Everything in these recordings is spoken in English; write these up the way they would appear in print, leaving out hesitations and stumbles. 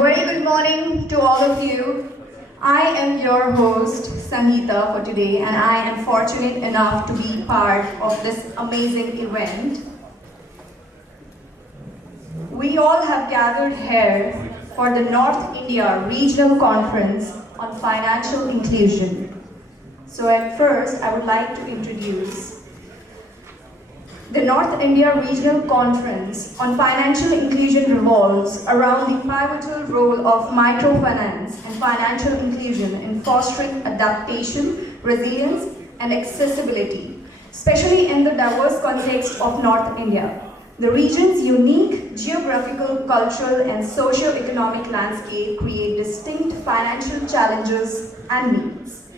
very good morning to all of you. I am your host, Sangeeta, for today, and I am fortunate enough to be part of this amazing event. We all have gathered here for the North India Regional Conference on Financial Inclusion. So at first, I would like to introduce the North India Regional Conference on Financial Inclusion revolves around the pivotal role of microfinance and financial inclusion in fostering adaptation, resilience, and accessibility, especially in the diverse context of North India. The region's unique geographical, cultural, and socio-economic landscape create distinct financial challenges and needs.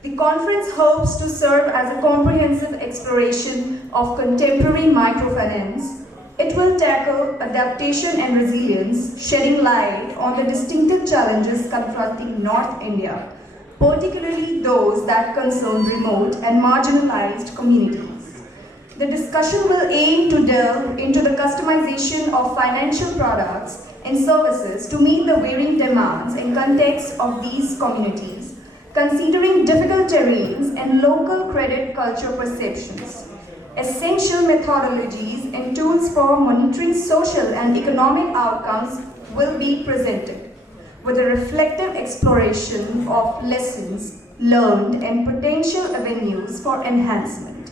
The conference hopes to serve as a comprehensive exploration of contemporary microfinance. It will tackle adaptation and resilience, shedding light on the distinctive challenges confronting North India, particularly those that concern remote and marginalized communities. The discussion will aim to delve into the customization of financial products and services to meet the varying demands and contexts of these communities, considering difficult terrains and local credit culture perceptions. Essential methodologies and tools for monitoring social and economic outcomes will be presented, with a reflective exploration of lessons learned and potential avenues for enhancement.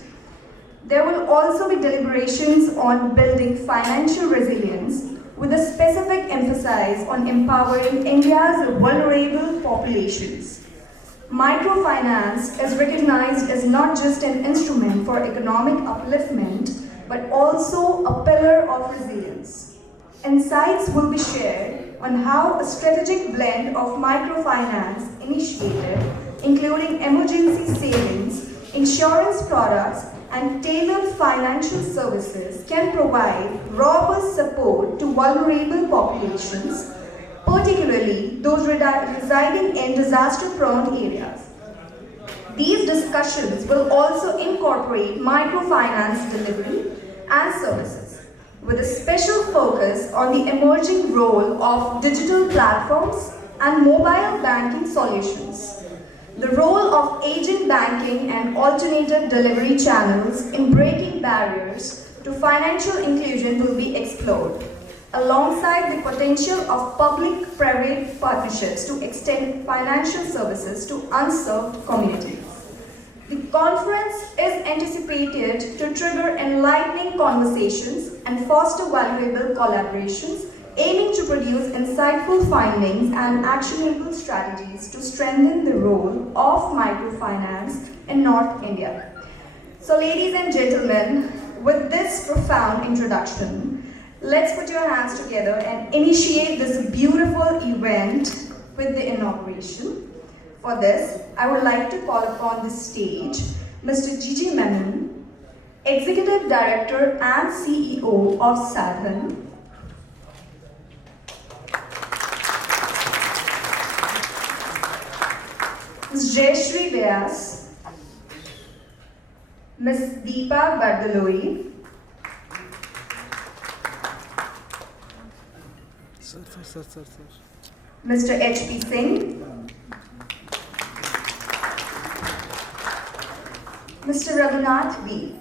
There will also be deliberations on building financial resilience, with a specific emphasis on empowering India's vulnerable populations. Microfinance is recognized as not just an instrument for economic upliftment, but also a pillar of resilience. Insights will be shared on how a strategic blend of microfinance initiative, including emergency savings, insurance products, and tailored financial services, can provide robust support to vulnerable populations, particularly those residing in disaster-prone areas. These discussions will also incorporate microfinance delivery and services, with a special focus on the emerging role of digital platforms and mobile banking solutions. The role of agent banking and alternative delivery channels in breaking barriers to financial inclusion will be explored, alongside the potential of public-private partnerships to extend financial services to unserved communities. The conference is anticipated to trigger enlightening conversations and foster valuable collaborations, aiming to produce insightful findings and actionable strategies to strengthen the role of microfinance in North India. So, ladies and gentlemen, with this profound introduction, let's put your hands together and initiate this beautiful event with the inauguration. For this, I would like to call upon the stage Mr. Gigi Menon, Executive Director and CEO of Sa-Dhan. Ms. Jayashree Vyas, Ms. Deepa Bardaloi, Mr. H.P. Singh, Mr. Raghunath V.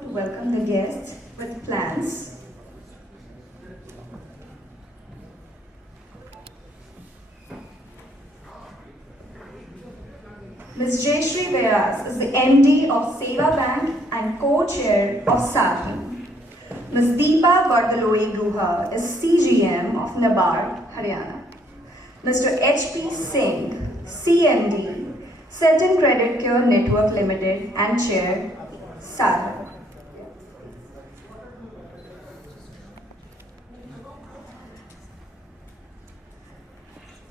To welcome the guests with plans. Ms. Jayashree Vyas is the MD of Seva Bank and co-chair of Sa-Dhan. Ms. Deepa Bardaloi Guha is CGM of NABARD, Haryana. Mr. H.P. Singh, CMD, Sa-Dhan Credit Care Network Limited and Chair, Sa-Dhan.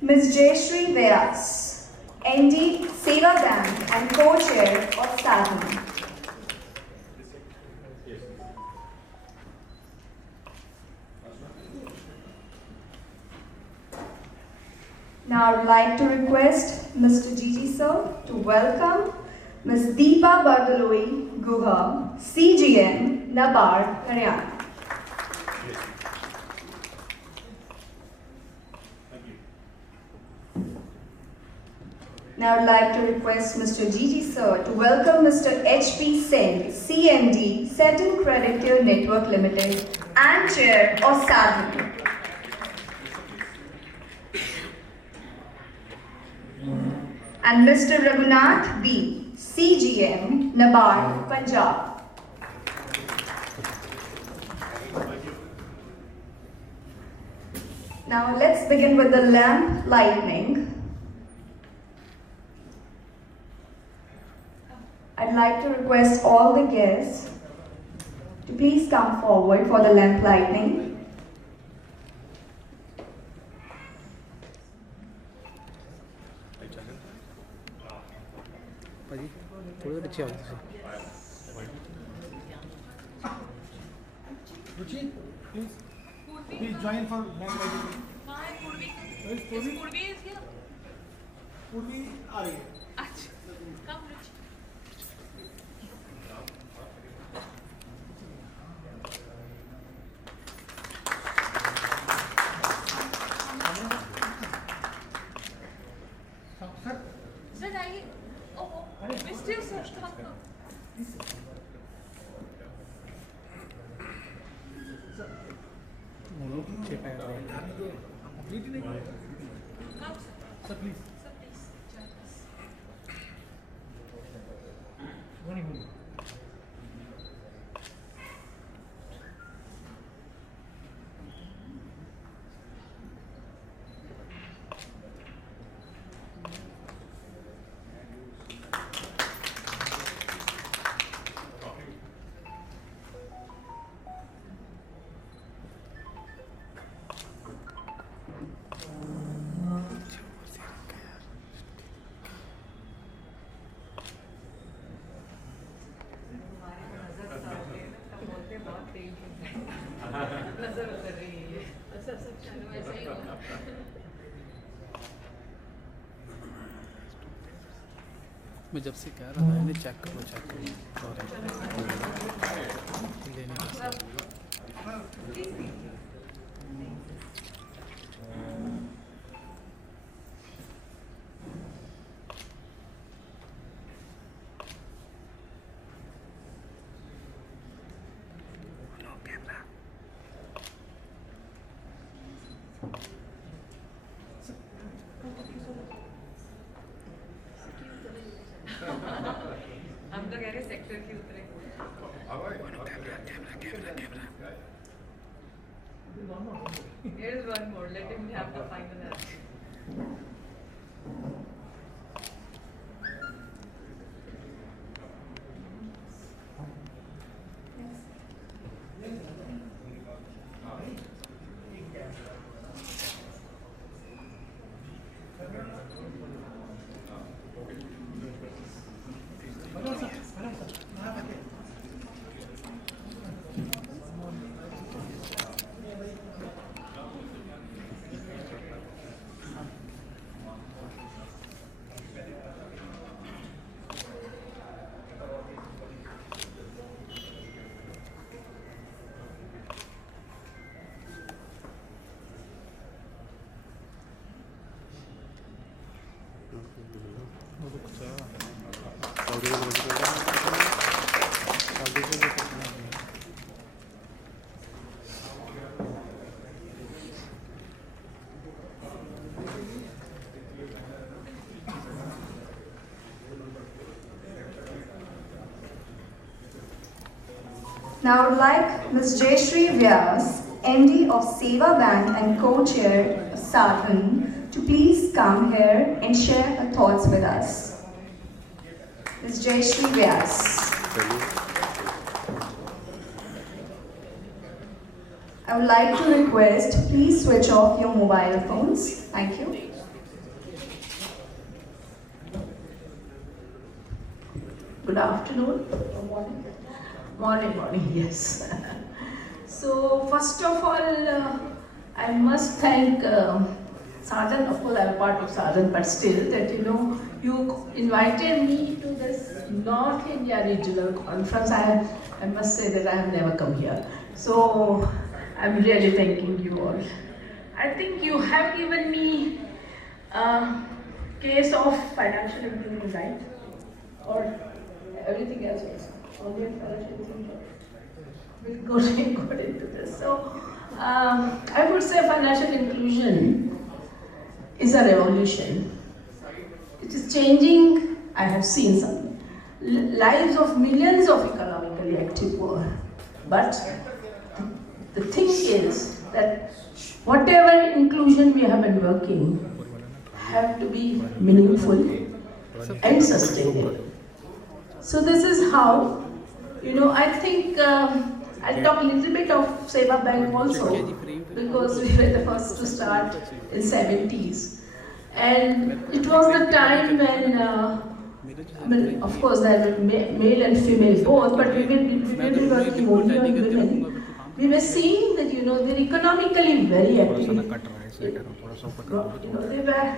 Ms. Jayashree Vyas, MD, Seva Bank and co-chair of Sa-Dhan. Now I would like to request Mr. Gigi sir to welcome Ms. Deepa Bardaloi Guha, CGM, NABARD, Haryana. Now I'd like to request Mr. Gigi sir to welcome Mr. H.P. Sen, CMD, Sa-Dhan Credit Care Network Limited and Chair of Sa-Dhan. And Mr. Raghunath B, CGM, Nabard, Punjab. Now let's begin with the lamp lighting. I'd like to request all the guests to please come forward for the lamp lighting. Ruchi, please join for lamp lighting. Purvi is here. Purvi aa rahi hai. Come, Ruchi. Sir, Sir, आइए. Oh, Mr. Sir, come. complete नहीं. Come, Sir, please. sir, please. Join us. Morning. नजर उतर रही है. चलो ऐसा ही होगा. मैं जब से कह रहा था इन्हें चेक करो लेने का हम तो कह रहे सेक्टर की उतरे. Here is one more. Let him have the final answer. Now I would like Ms. Jayashree Vyas, MD of Seva Bank and co-chair of Sa-Dhan, to please come here and share her thoughts with us. Ms. Jayashree Vyas. I would like to request, please switch off your mobile phones. Thank you. Good afternoon. Morning, yes. So, first of all, I must thank Sa-Dhan. Of course, I'm a part of Sa-Dhan, but still, that you invited me to this North India Regional Conference. I must say that I have never come here. So, I'm really thanking you all. I think you have given me a case of financial inclusion, right? Or everything else also. Only financial inclusion. We'll go into this. So, I would say financial inclusion is a revolution. It is changing, I have seen some lives of millions of economically active poor. But the thing is that whatever inclusion we have been working have to be meaningful and sustainable. So this is how, I think I'll talk a little bit of Seva Bank also, because we were the first to start in 70s. And it was the time when, of course, there were male and female both, but we were working only on women. We were seeing that, they're economically very active. They were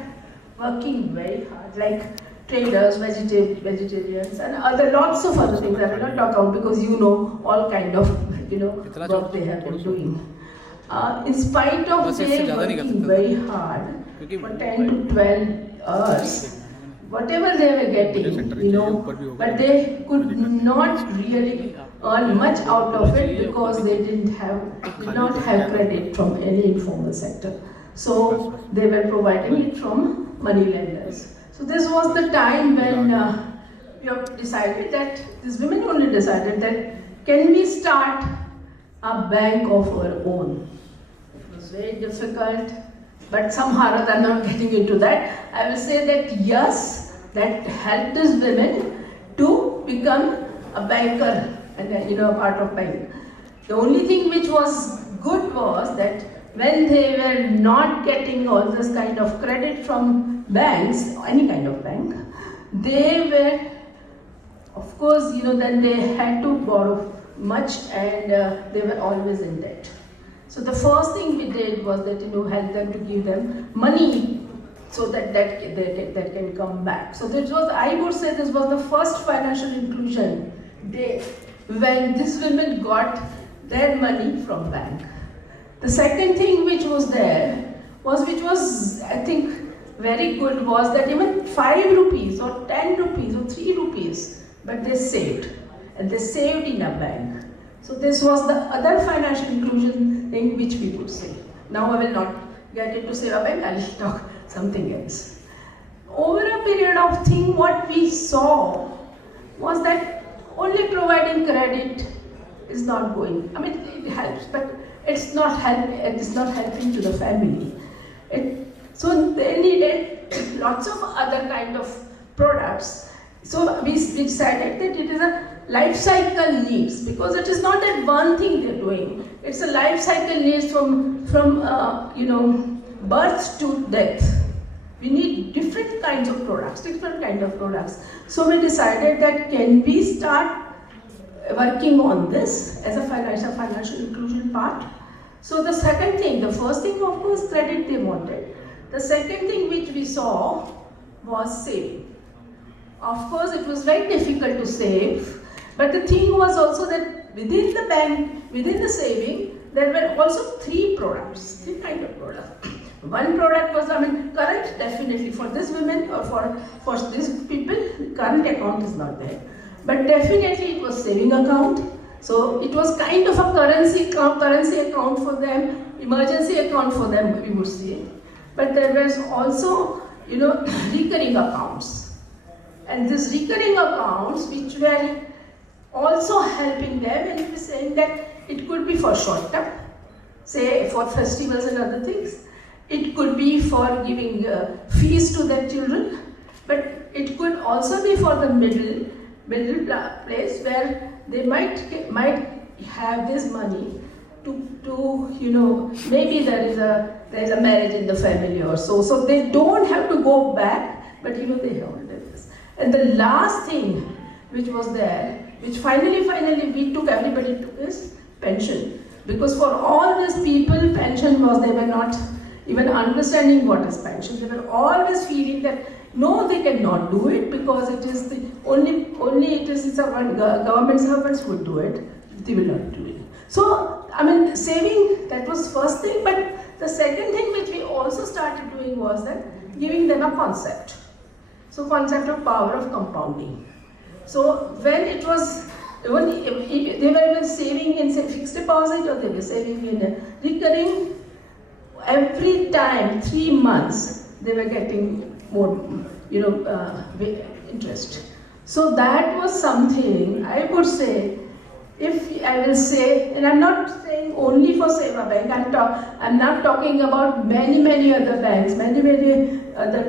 working very hard, like traders, vegetarians, and lots of other things I will not talk about because all kind of, work they have been doing. In spite of they working very hard, for 10 to 12 hours, whatever they were getting, but they could not really earn much out of it because they did not have credit from any informal sector. So they were providing it from money lenders. So this was the time when we have decided that, these women only decided that, can we start a bank of our own? It was very difficult, but somehow or other, I'm not getting into that. I will say that yes, that helped these women to become a banker and a part of bank. The only thing which was good was that when they were not getting all this kind of credit from banks, any kind of bank, they were, of course, then they had to borrow much and they were always in debt. So the first thing we did was that, help them to give them money so that can come back. So this was, I would say, this was the first financial inclusion day when these women got their money from bank. The second thing which was there which was, I think, very good was that even 5 rupees or 10 rupees or 3 rupees, but they saved. And they saved in a bank. So this was the other financial inclusion thing which we could say. Now I will not get into Seva Bank, I will talk something else. Over a period of thing, what we saw was that only providing credit is not going. I mean, it helps, but it's not helping to the family. So they needed lots of other kind of products. So we decided that it is a life cycle needs, because it is not that one thing they're doing. It's a life cycle needs from birth to death. We need different kinds of products, So we decided that, can we start working on this as a financial inclusion part? So the second thing, the first thing, of course, credit they wanted. The second thing which we saw was saving. Of course, it was very difficult to save, but the thing was also that within the bank, within the saving, there were also 3 products, 3 kind of products. One product was, current, definitely for this women or for these people, current account is not there. But definitely it was saving account. So it was kind of a currency account for them, emergency account for them, we would say. But there was also, recurring accounts. And these recurring accounts which were also helping them, and we were saying that it could be for short term, say for festivals and other things. It could be for giving fees to their children, but it could also be for the middle place where they might have this money to maybe there is a marriage in the family or so they don't have to go back, but they have this. And the last thing which was there, which finally everybody took, is pension, because for all these people pension was, they were not even understanding what is pension. They were always feeling that no, they cannot do it because it is the only it is government servants would do it. They will not do it. So I mean, saving, that was first thing, but the second thing which we also started doing was that giving them a concept. So concept of power of compounding. So when it was, even if they were even saving in say fixed deposit or they were saving in recurring, every time, 3 months, they were getting more, interest. So that was something I would say, if I will say, and I'm not saying only for Seva Bank, I'm not talking about many other banks, many other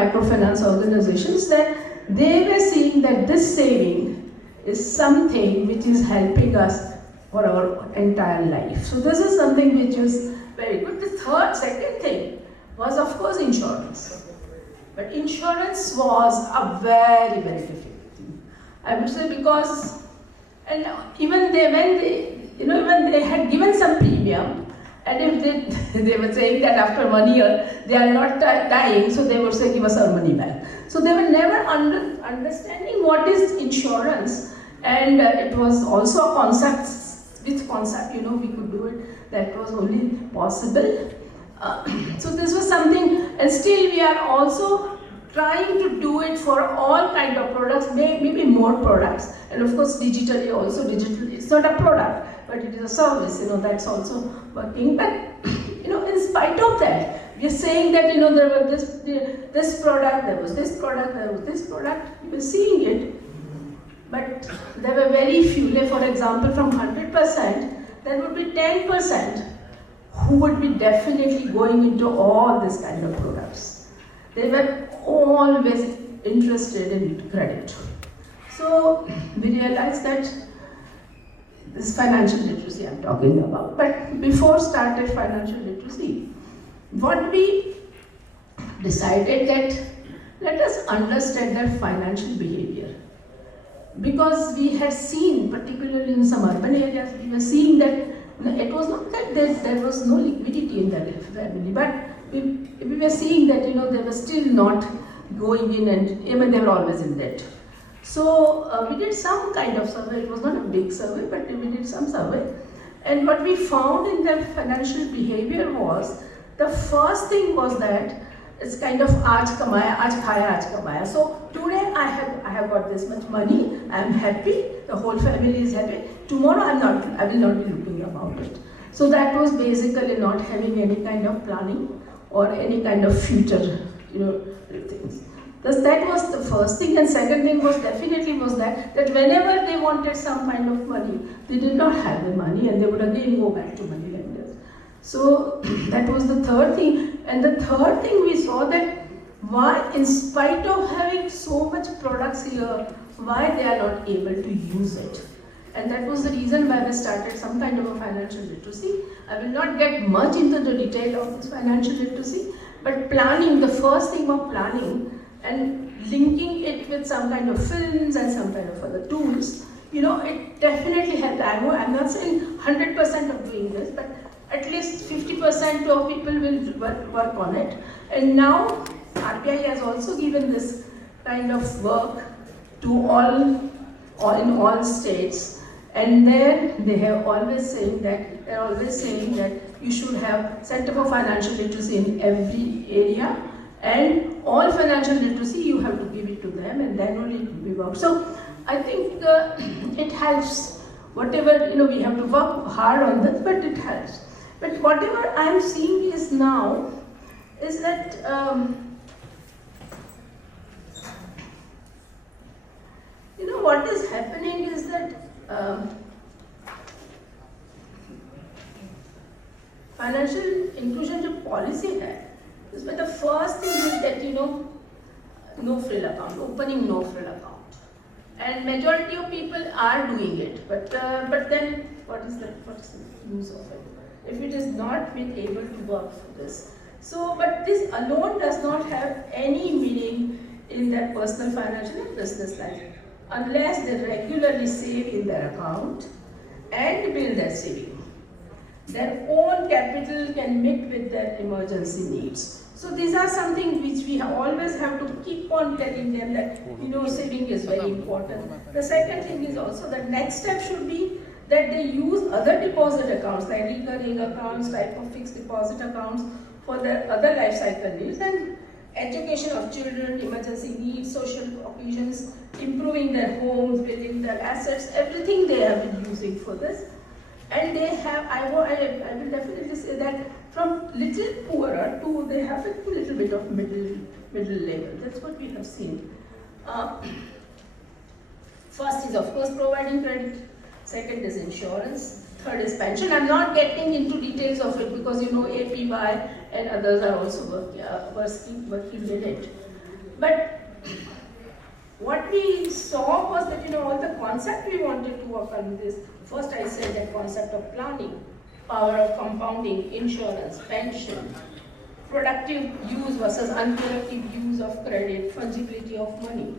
microfinance organizations, that they were seeing that this saving is something which is helping us for our entire life. So this is something which is very good. The second thing was of course insurance. But insurance was a very difficult thing. I would say because, and even when they had given some premium, and if they were saying that after 1 year they are not dying, so they would say give us our money back. So they were never understanding what is insurance, and it was also a concept. With concept, we could do it. That was only possible. So this was something, and still we are also trying to do it for all kind of products, maybe more products, and of course digitally also. Digital, it's not a product, but it is a service. That's also working. But in spite of that, we are saying that there was this product, there was this product, there was this product. We were seeing it. But there were very few, for example, from 100%, there would be 10% who would be definitely going into all this kind of products. They were always interested in credit. So we realized that this financial literacy I'm talking about. But before started financial literacy, what we decided that let us understand their financial behavior. Because we had seen, particularly in some urban areas, we were seeing that it was not that there was no liquidity in their family, but we were seeing that they were still not going in, and they were always in debt. So we did some kind of survey. It was not a big survey, but we did some survey. And what we found in their financial behavior was, the first thing was that it's kind of aaj kamaya, aaj khaya, aaj kamaya. So today I have got this much money, I'm happy, the whole family is happy. Tomorrow I will not be looking about it. So that was basically not having any kind of planning or any kind of future, things. Thus that was the first thing, and second thing was definitely was that whenever they wanted some kind of money, they did not have the money, and they would again go back to money lenders. So that was the third thing. And the third thing we saw that why, in spite of having so much products here, why they are not able to use it. And that was the reason why we started some kind of a financial literacy. I will not get much into the detail of this financial literacy, but planning, the first thing of planning and linking it with some kind of films and some kind of other tools, it definitely helped. I'm not saying 100% of doing this, but at least 50% of people will work on it. And now RBI has also given this kind of work to all states, and there they have always saying that you should have Center for Financial Literacy in every area, and all financial literacy you have to give it to them, and then only it will be work. So I think it helps. Whatever we have to work hard on this, but it helps. But whatever I am seeing is now is that what is happening is that financial inclusion जो policy है, उसमें the first thing is that no frill account, opening no frill account, and majority of people are doing it, but then what is the use of it if it is not been able to work for this? So, but this alone does not have any meaning in their personal financial and business life unless they regularly save in their account and build their saving. Their own capital can meet with their emergency needs. So these are something which we always have to keep on telling them that saving is very important. The second thing is also the next step should be that they use other deposit accounts like recurring accounts, type of fixed deposit accounts for their other life cycle needs, and education of children, emergency needs, social occasions, improving their homes, building their assets, everything they have been using for this. And they have, I will definitely say that from little poorer to they have a little bit of middle level. That's what we have seen. First is of course providing credit, second is insurance, third is pension. I'm not getting into details of it because you know APY and others are also working with it. But what we saw was that all the concept we wanted to work on this. First I said that concept of planning, power of compounding, insurance, pension, productive use versus unproductive use of credit, fungibility of money.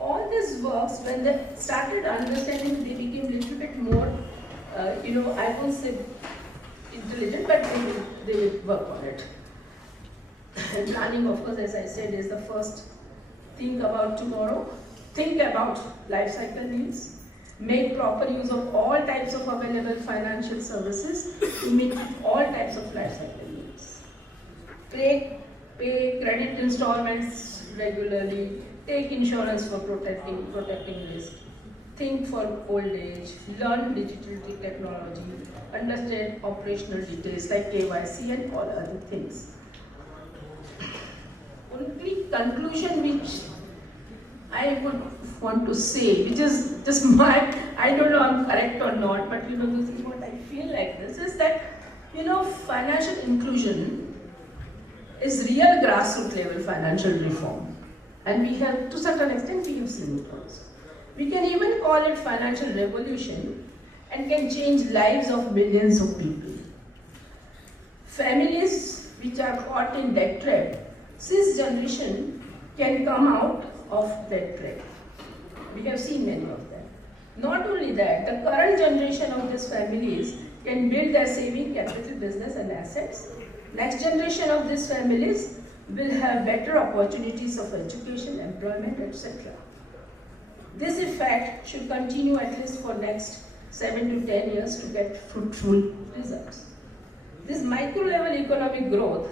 All this works when they started understanding, they became a little bit more, I won't say intelligent, but they will work on it. And planning, of course, as I said, is the first. Think about tomorrow, think about life cycle needs, make proper use of all types of available financial services to meet all types of life cycle needs. Pay credit installments regularly, take insurance for protecting risk, think for old age, learn digital technology, understand operational details like KYC and all other things. Only conclusion which I would want to say, which is just my, I don't know I'm correct or not, but this is what I feel like this, is that, financial inclusion is real grassroots level financial reform. And we have, to a certain extent, we have seen it also. We can even call it financial revolution and can change lives of millions of people. Families which are caught in debt trap, this generation can come out of debt trap. We have seen many of them. Not only that, the current generation of these families can build their saving capital, business and assets. Next generation of these families will have better opportunities of education, employment, etc. This effect should continue at least for next 7 to 10 years to get fruitful results. This micro-level economic growth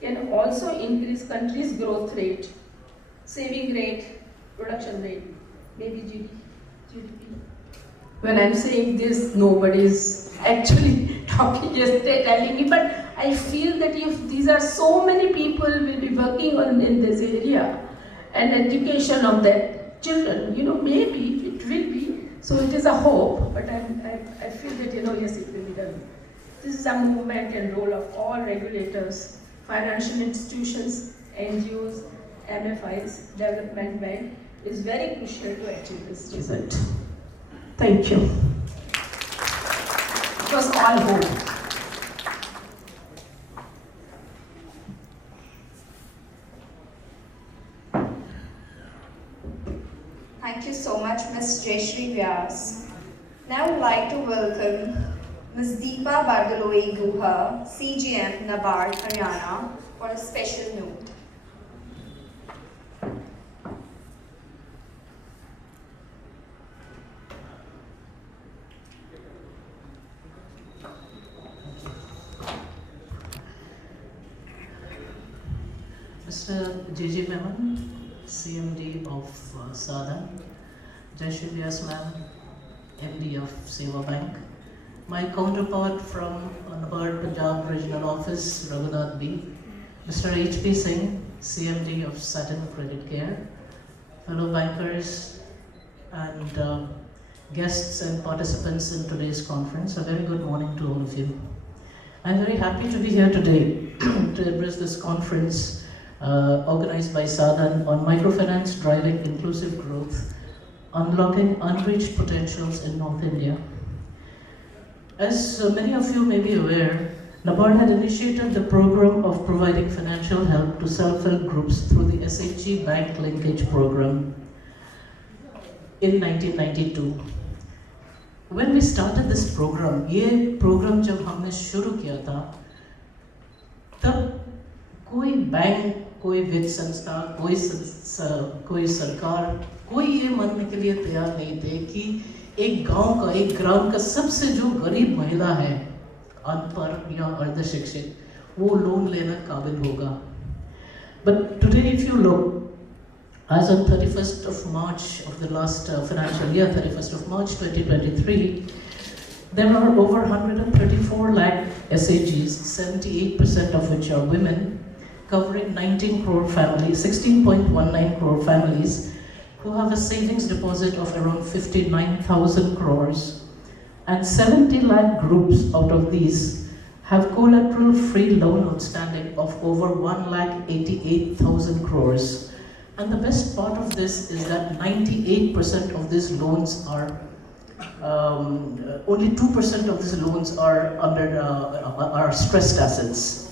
can also increase country's growth rate, saving rate, production rate, maybe GDP. When I'm saying this, nobody is actually talking, just telling me, but I feel that if these are so many people will be working on in this area and education of their children, maybe it will be. So it is a hope, but I feel that, yes, it will be done. This is a movement and role of all regulators, financial institutions, NGOs, MFIs, development bank is very crucial to achieve this result. Thank you. It was all hope. Thank you so much, Ms. Jayashree Vyas. Now I would like to welcome Ms. Deepa Bardaloi Guha, CGM, NABARD, Haryana, for a special note. Mr. J.J. Memon, CMD of Sa-Dhan, Jayashree Vyas ma'am, MD of SHIVALIK, my counterpart from NABARD Punjab Regional Office, Raghunath B, Mr. H.P. Singh, CMD of Sa-Dhan Credit Care, fellow bankers and guests and participants in today's conference, a very good morning to all of you. I'm very happy to be here today to address this conference organized by Sa-Dhan on microfinance driving inclusive growth, unlocking unreached potentials in North India. As many of you may be aware, NABARD had initiated the program of providing financial help to self-help groups through the SHG Bank Linkage Program in 1992. When we started this program, ये program जब हमने शुरू किया था, तब कोई bank, कोई वित्त संस्था, कोई सरकार, कोई ये मानने के लिए तैयार नहीं थे कि एक गांव का, एक ग्राम का सबसे जो गरीब महिला है, अनपढ़ या अर्धशिक्षित, वो लोन लेना काबिल होगा. But today if you look, as on 31st of March of the last financial year, 31st of March 2023, there are over 134 lakh SAGs, 78% of which are women, covering 19 crore families, 16.19 crore families, who have a savings deposit of around 59,000 crores, and 70 lakh groups out of these have collateral-free loan outstanding of over 1,88,000 crores. And the best part of this is that 98% of these loans are, only 2% of these loans are are stressed assets.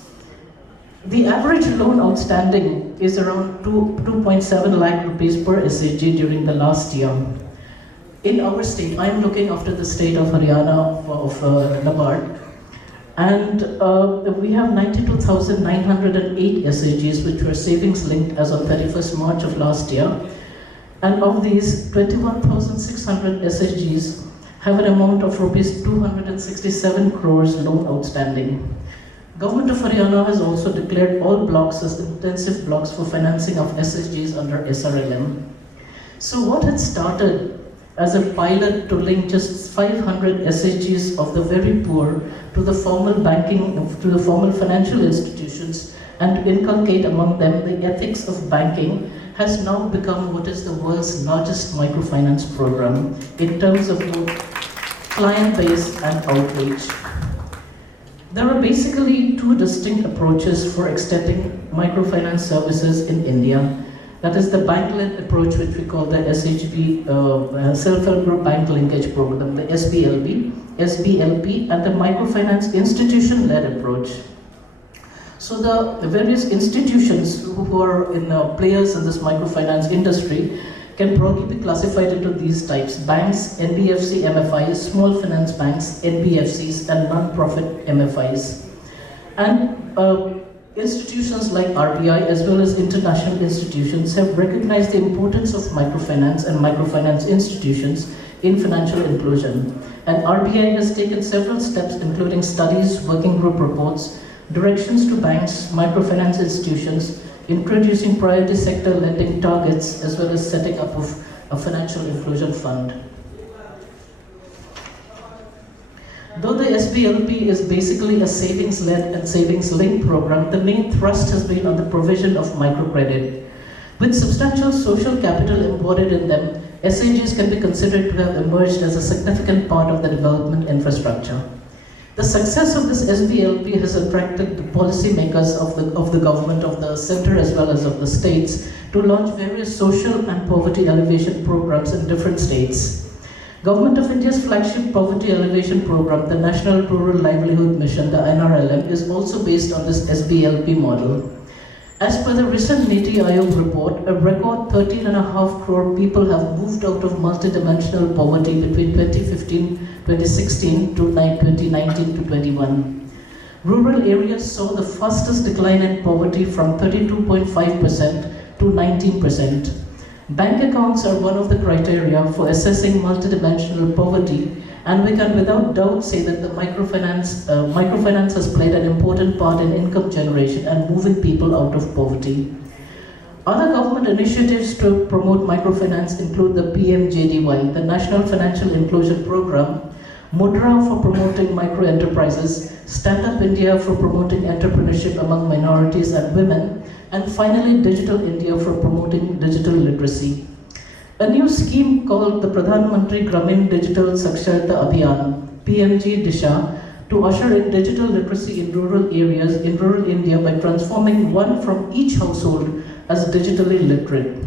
The average loan outstanding is around 2.7 lakh rupees per SAG during the last year. In our state, I am looking after the state of Haryana of Nabard, and we have 92,908 SAGs which were savings linked as on 31st March of last year. And of these, 21,600 SAGs have an amount of rupees 267 crores loan outstanding. Government of Haryana has also declared all blocks as intensive blocks for financing of SHGs under SRLM. So what had started as a pilot to link just 500 SHGs of the very poor to the formal banking, to the formal financial institutions, and to inculcate among them the ethics of banking, has now become what is the world's largest microfinance program in terms of both client base and outreach. There are basically two distinct approaches for extending microfinance services in India. That is the bank-led approach, which we call the SHB, Self-Help Group Bank Linkage Program, the SBLP, and the microfinance institution-led approach. So the various institutions who are players in this microfinance industry can broadly be classified into these types: banks, NBFC MFIs, small finance banks, NBFCs, and non-profit MFIs. And institutions like RBI as well as international institutions have recognized the importance of microfinance and microfinance institutions in financial inclusion. And RBI has taken several steps, including studies, working group reports, directions to banks, microfinance institutions, introducing priority sector lending targets, as well as setting up of a financial inclusion fund. Though the SBLP is basically a savings-led and savings-linked program, the main thrust has been on the provision of microcredit. With substantial social capital embodied in them, SAGs can be considered to have emerged as a significant part of the development infrastructure. The success of this SBLP has attracted the policymakers of the government, of the center as well as of the states, to launch various social and poverty alleviation programs in different states. Government of India's flagship poverty alleviation program, the National Rural Livelihood Mission, the NRLM, is also based on this SBLP model. As per the recent Niti Aayog report, a record 13.5 crore people have moved out of multidimensional poverty between 2016 to 2019 to 21. Rural areas saw the fastest decline in poverty from 32.5% to 19%. Bank accounts are one of the criteria for assessing multidimensional poverty, and we can without doubt say that the microfinance has played an important part in income generation and moving people out of poverty. Other government initiatives to promote microfinance include the PMJDY, the National Financial Inclusion Program, Mudra for promoting micro-enterprises, Stand Up India for promoting entrepreneurship among minorities and women, and finally Digital India for promoting digital literacy. A new scheme called the Pradhan Mantri Gramin Digital Saksharta Abhiyan, PMG Disha, to usher in digital literacy in rural areas in rural India by transforming one from each household as digitally literate.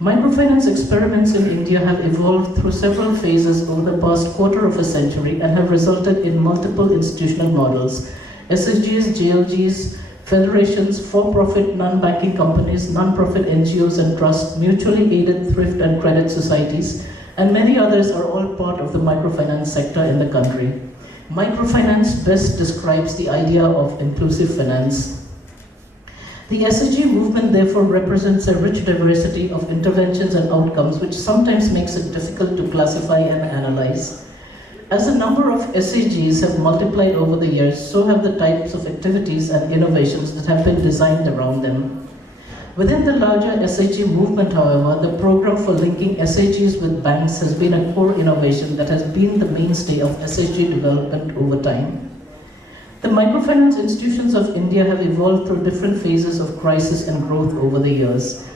Microfinance experiments in India have evolved through several phases over the past quarter of a century and have resulted in multiple institutional models: SSGs, JLGs, federations, for-profit non-banking companies, non-profit NGOs and trusts, mutually aided thrift and credit societies, and many others are all part of the microfinance sector in the country. Microfinance best describes the idea of inclusive finance. The SHG movement therefore represents a rich diversity of interventions and outcomes which sometimes makes it difficult to classify and analyze. As the number of SHGs have multiplied over the years, so have the types of activities and innovations that have been designed around them. Within the larger SHG movement, however, the program for linking SHGs with banks has been a core innovation that has been the mainstay of SHG development over time. The microfinance institutions of India have evolved through different phases of crisis and growth over the years.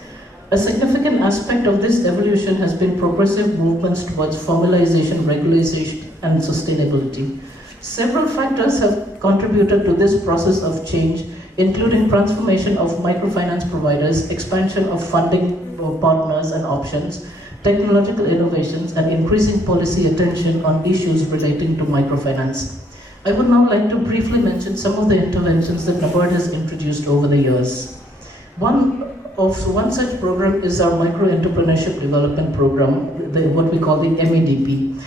A significant aspect of this evolution has been progressive movements towards formalization, regularization, and sustainability. Several factors have contributed to this process of change, including transformation of microfinance providers, expansion of funding partners and options, technological innovations, and increasing policy attention on issues relating to microfinance. I would now like to briefly mention some of the interventions that NABARD has introduced over the years. One such program is our Micro Entrepreneurship Development Program, what we call the MEDP.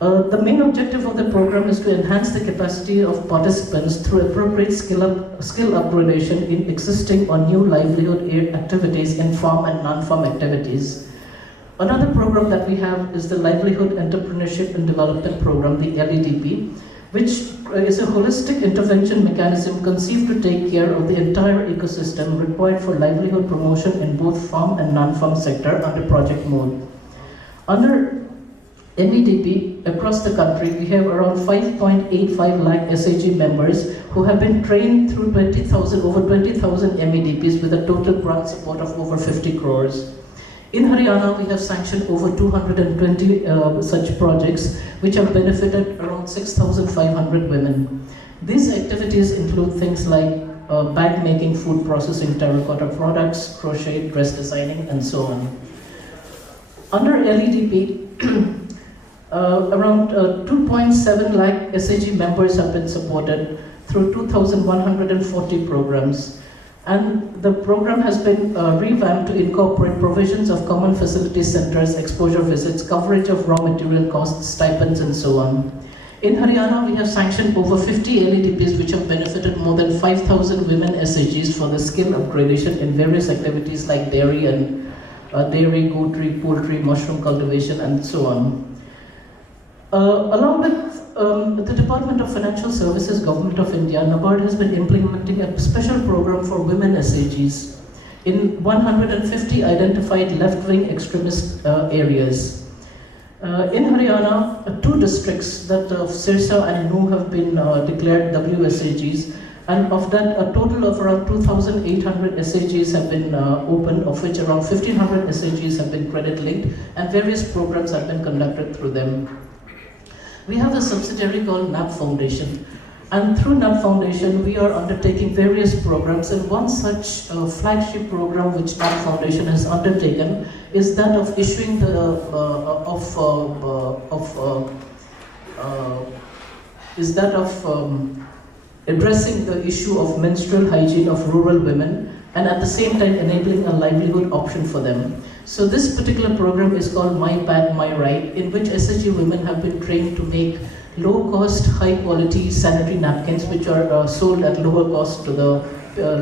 The main objective of the program is to enhance the capacity of participants through appropriate skill upgradation in existing or new livelihood activities in farm and non-farm activities. Another program that we have is the Livelihood Entrepreneurship and Development Program, the LEDP, which is a holistic intervention mechanism conceived to take care of the entire ecosystem required for livelihood promotion in both farm and non-farm sector under project mode. Under MEDP, across the country, we have around 5.85 lakh SHG members who have been trained through over 20,000 MEDPs with a total grant support of over 50 crores. In Haryana, we have sanctioned over 220 such projects, which have benefited around 6,500 women. These activities include things like bag making, food processing, terracotta products, crochet, dress designing, and so on. Under LEDP, around 2.7 lakh SHG members have been supported through 2,140 programs. And the program has been revamped to incorporate provisions of common facility centers, exposure visits, coverage of raw material costs, stipends, and so on. In Haryana, we have sanctioned over 50 LEDPs which have benefited more than 5,000 women SHGs for the skill upgradation in various activities like dairy, goatry, poultry, mushroom cultivation, and so on. Along with the Department of Financial Services, Government of India, NABARD has been implementing a special program for women SHGs in 150 identified left-wing extremist areas. In Haryana, 2 districts, that of Sirsa and Nuh, have been declared WSHGs, and of that, a total of around 2,800 SHGs have been opened, of which around 1,500 SHGs have been credit-linked, and various programs have been conducted through them. We have a subsidiary called NAB Foundation, and through NAB Foundation we are undertaking various programs, and one such flagship program which NAB Foundation has undertaken is that of issuing addressing the issue of menstrual hygiene of rural women, and at the same time enabling a livelihood option for them. So this particular program is called My Pad, My Right, in which SHG women have been trained to make low-cost, high-quality sanitary napkins which are sold at lower cost to the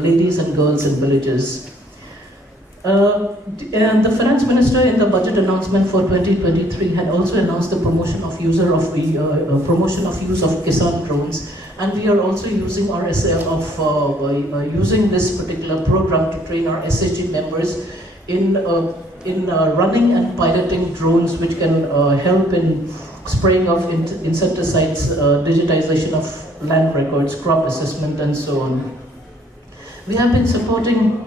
ladies and girls in villages. And the Finance Minister in the budget announcement for 2023 had also announced the promotion of use of Kisan drones, and we are also using using this particular program to train our SHG members in running and piloting drones which can help in spraying of insecticides, digitization of land records, crop assessment, and so on. We have been supporting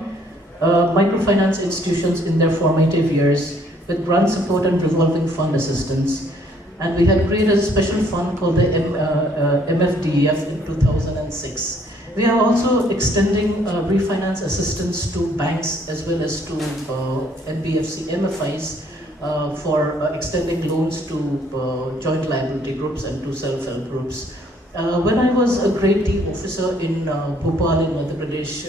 microfinance institutions in their formative years with grant support and revolving fund assistance. And we had created a special fund called the MFDEF in 2006. We are also extending refinance assistance to banks as well as to NBFC MFIs for extending loans to joint liability groups and to self-help groups. When I was a grade D officer in Bhopal in Madhya Pradesh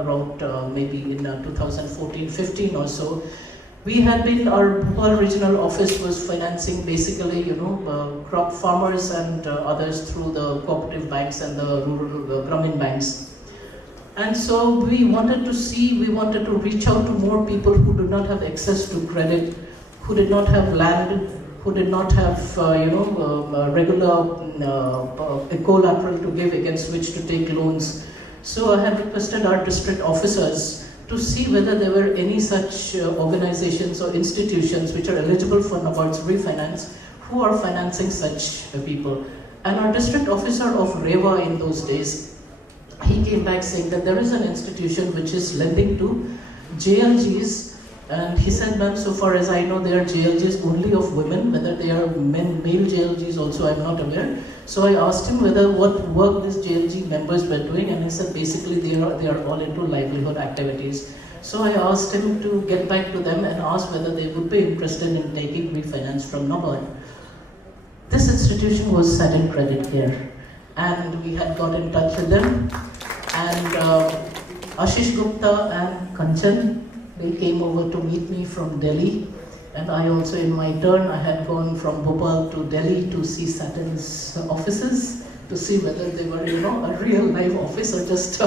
around maybe in 2014-15 or so, we had been, our Bhopal regional office was financing basically, crop farmers and others through the cooperative banks and the rural Gramin banks. And so we wanted to reach out to more people who do not have access to credit, who did not have land, who did not have regular collateral to give against which to take loans. So I had requested our district officers to see whether there were any such organizations or institutions which are eligible for NABARD's refinance who are financing such people. And our district officer of REWA in those days, he came back saying that there is an institution which is lending to JLGs, and he said, ma'am, so far as I know, they are JLGs only of women, whether they are male JLGs also, I'm not aware. So I asked him whether what work these JLG members were doing, and he said basically they are all into livelihood activities. So I asked him to get back to them and ask whether they would be interested in taking refinance from NABARD. This institution was Sa-Dhan Credit Care, and we had got in touch with them, and Ashish Gupta and Kanchan, they came over to meet me from Delhi, and I also in my turn, I had gone from Bhopal to Delhi to see Sa-Dhan's offices, to see whether they were, a real live office or just,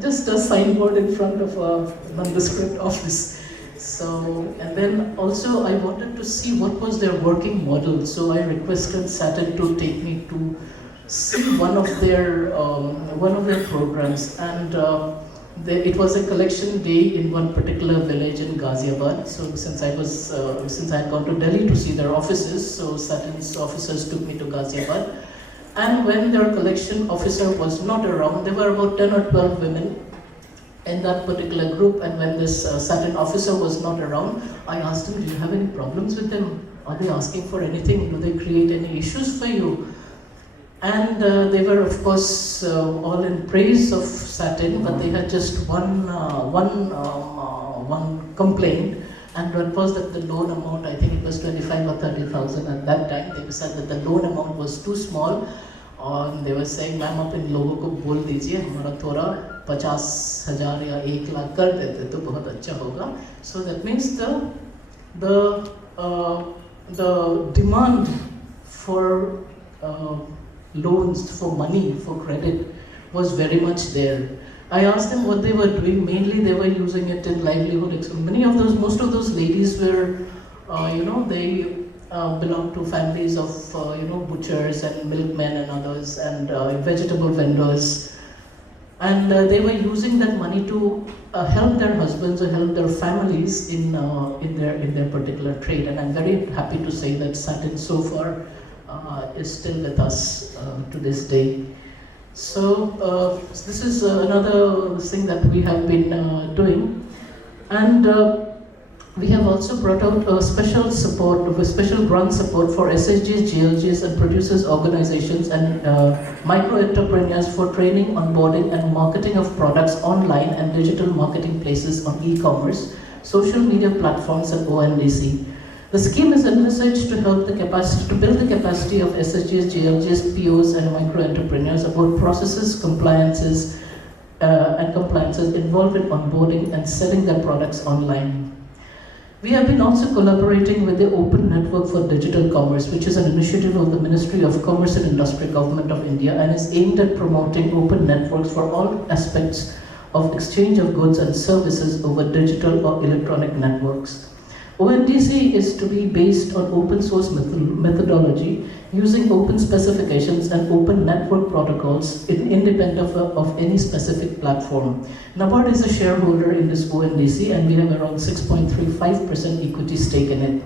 just a signboard in front of a nondescript office. So, and then also I wanted to see what was their working model, so I requested Sa-Dhan to take me to see one of their programs, and it was a collection day in one particular village in Ghaziabad. So since I had gone to Delhi to see their offices, so Sa-Dhan's officers took me to Ghaziabad. And when their collection officer was not around, there were about 10 or 12 women in that particular group. And when this Sa-Dhan officer was not around, I asked him, do you have any problems with them? Are they asking for anything? Do they create any issues for you? And they were, of course, all in praise of Sa-Dhan, but they had just one complaint, and that was that the loan amount, I think it was 25 or 30,000 at that time. They said that the loan amount was too small, and they were saying, "Ma'am, आप इन लोगों को बोल दीजिए, हमारा थोड़ा 50,000 या 1 लाख कर देते तो बहुत अच्छा होगा." So that means the demand for loans, for money, for credit was very much there. I asked them what they were doing. Mainly they were using it in livelihood. Most of those ladies were, they belonged to families of, butchers and milkmen and others, and vegetable vendors. And they were using that money to help their husbands or help their families in their particular trade. And I'm very happy to say that Sa-Dhan so far is still with us to this day. So this is another thing that we have been doing, and we have also brought out a special grant support for SHGs, GLGs, and producers organizations and micro entrepreneurs for training, onboarding, and marketing of products online and digital marketing places on e-commerce, social media platforms, and ONDC. The scheme is envisaged to build the capacity of SHGs, GLGs, POs, and micro entrepreneurs about processes, compliances involved in onboarding and selling their products online. We have been also collaborating with the Open Network for Digital Commerce, which is an initiative of the Ministry of Commerce and Industry, Government of India, and is aimed at promoting open networks for all aspects of exchange of goods and services over digital or electronic networks. ONDC is to be based on open source methodology, using open specifications and open network protocols independent of any specific platform. NABARD is a shareholder in this ONDC, and we have around 6.35% equity stake in it.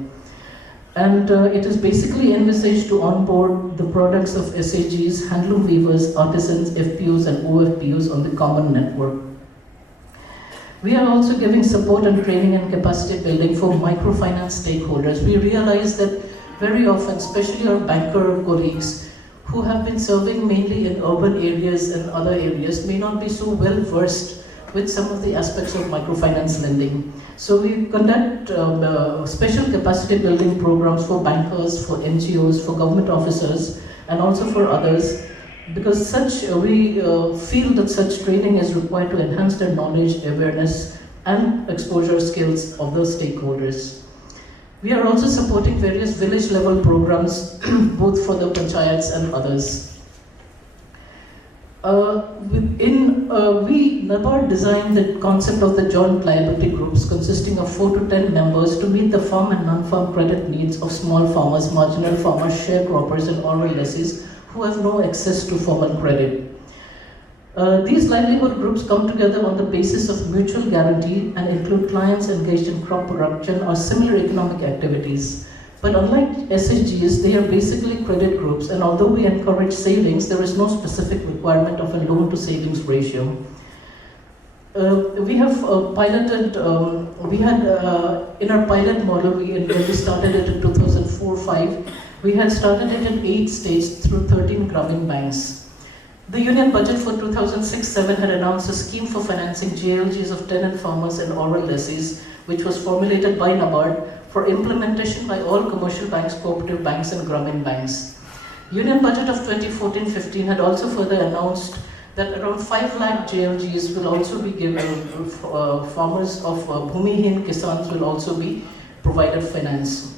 And it is basically envisaged to onboard the products of SHGs, handloom weavers, artisans, FPOs, and OFPOs on the common network. We are also giving support and training and capacity building for microfinance stakeholders. We realize that very often, especially our banker colleagues who have been serving mainly in urban areas and other areas, may not be so well versed with some of the aspects of microfinance lending. So we conduct special capacity building programs for bankers, for NGOs, for government officers, and also for others, because we feel that such training is required to enhance their knowledge, awareness, and exposure skills of those stakeholders. We are also supporting various village level programs, both for the panchayats and others. In NABARD designed the concept of the joint liability groups consisting of 4 to 10 members to meet the farm and non-farm credit needs of small farmers, marginal farmers, sharecroppers and oral lessees who have no access to formal credit. These livelihood groups come together on the basis of mutual guarantee and include clients engaged in crop production or similar economic activities. But unlike SHGs, they are basically credit groups, and although we encourage savings, there is no specific requirement of a loan to savings ratio. We have piloted, in our pilot model, when we started it in 2004-05, we had started it in 8 states through 13 Gramin banks. The Union Budget for 2006-07 had announced a scheme for financing JLGs of tenant farmers and oral lessees, which was formulated by NABARD for implementation by all commercial banks, cooperative banks and Gramin banks. Union Budget of 2014-15 had also further announced that around 5 lakh JLGs will also be given, farmers of Bhumihin Kisans will also be provided finance.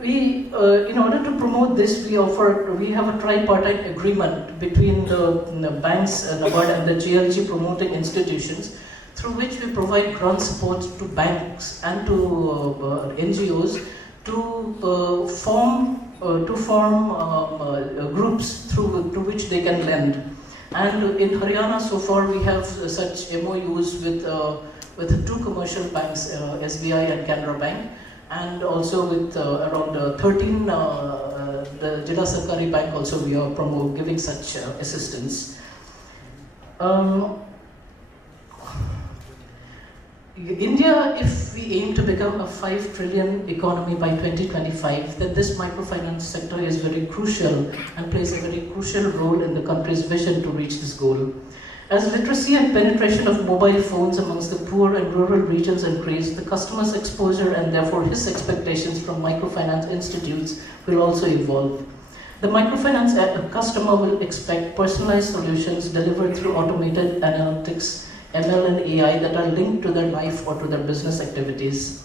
In order to promote this, we have a tripartite agreement between the banks, NABARD and the JLG promoting institutions, through which we provide grant support to banks and to NGOs to form groups to which they can lend. And in Haryana, so far we have such MOUs with 2 commercial banks, SBI and Canara Bank, and also with around 13, the Jilla Sarkari Bank also we are giving such assistance. India, if we aim to become a 5 trillion economy by 2025, then this microfinance sector is very crucial and plays a very crucial role in the country's vision to reach this goal. As literacy and penetration of mobile phones amongst the poor and rural regions increase, the customer's exposure and therefore his expectations from microfinance institutes will also evolve. The microfinance customer will expect personalized solutions delivered through automated analytics, ML and AI that are linked to their life or to their business activities.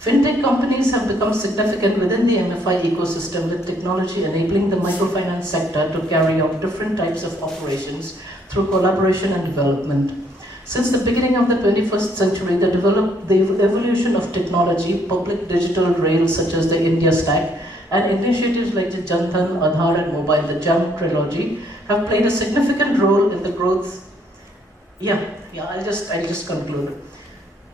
Fintech companies have become significant within the MFI ecosystem, with technology enabling the microfinance sector to carry out different types of operations through collaboration and development. Since the beginning of the 21st century, the evolution of technology, public digital rails such as the India Stack, and initiatives like the Jan-Dhan, Aadhaar and Mobile, the JAM trilogy, have played a significant role in the growth. I'll just conclude.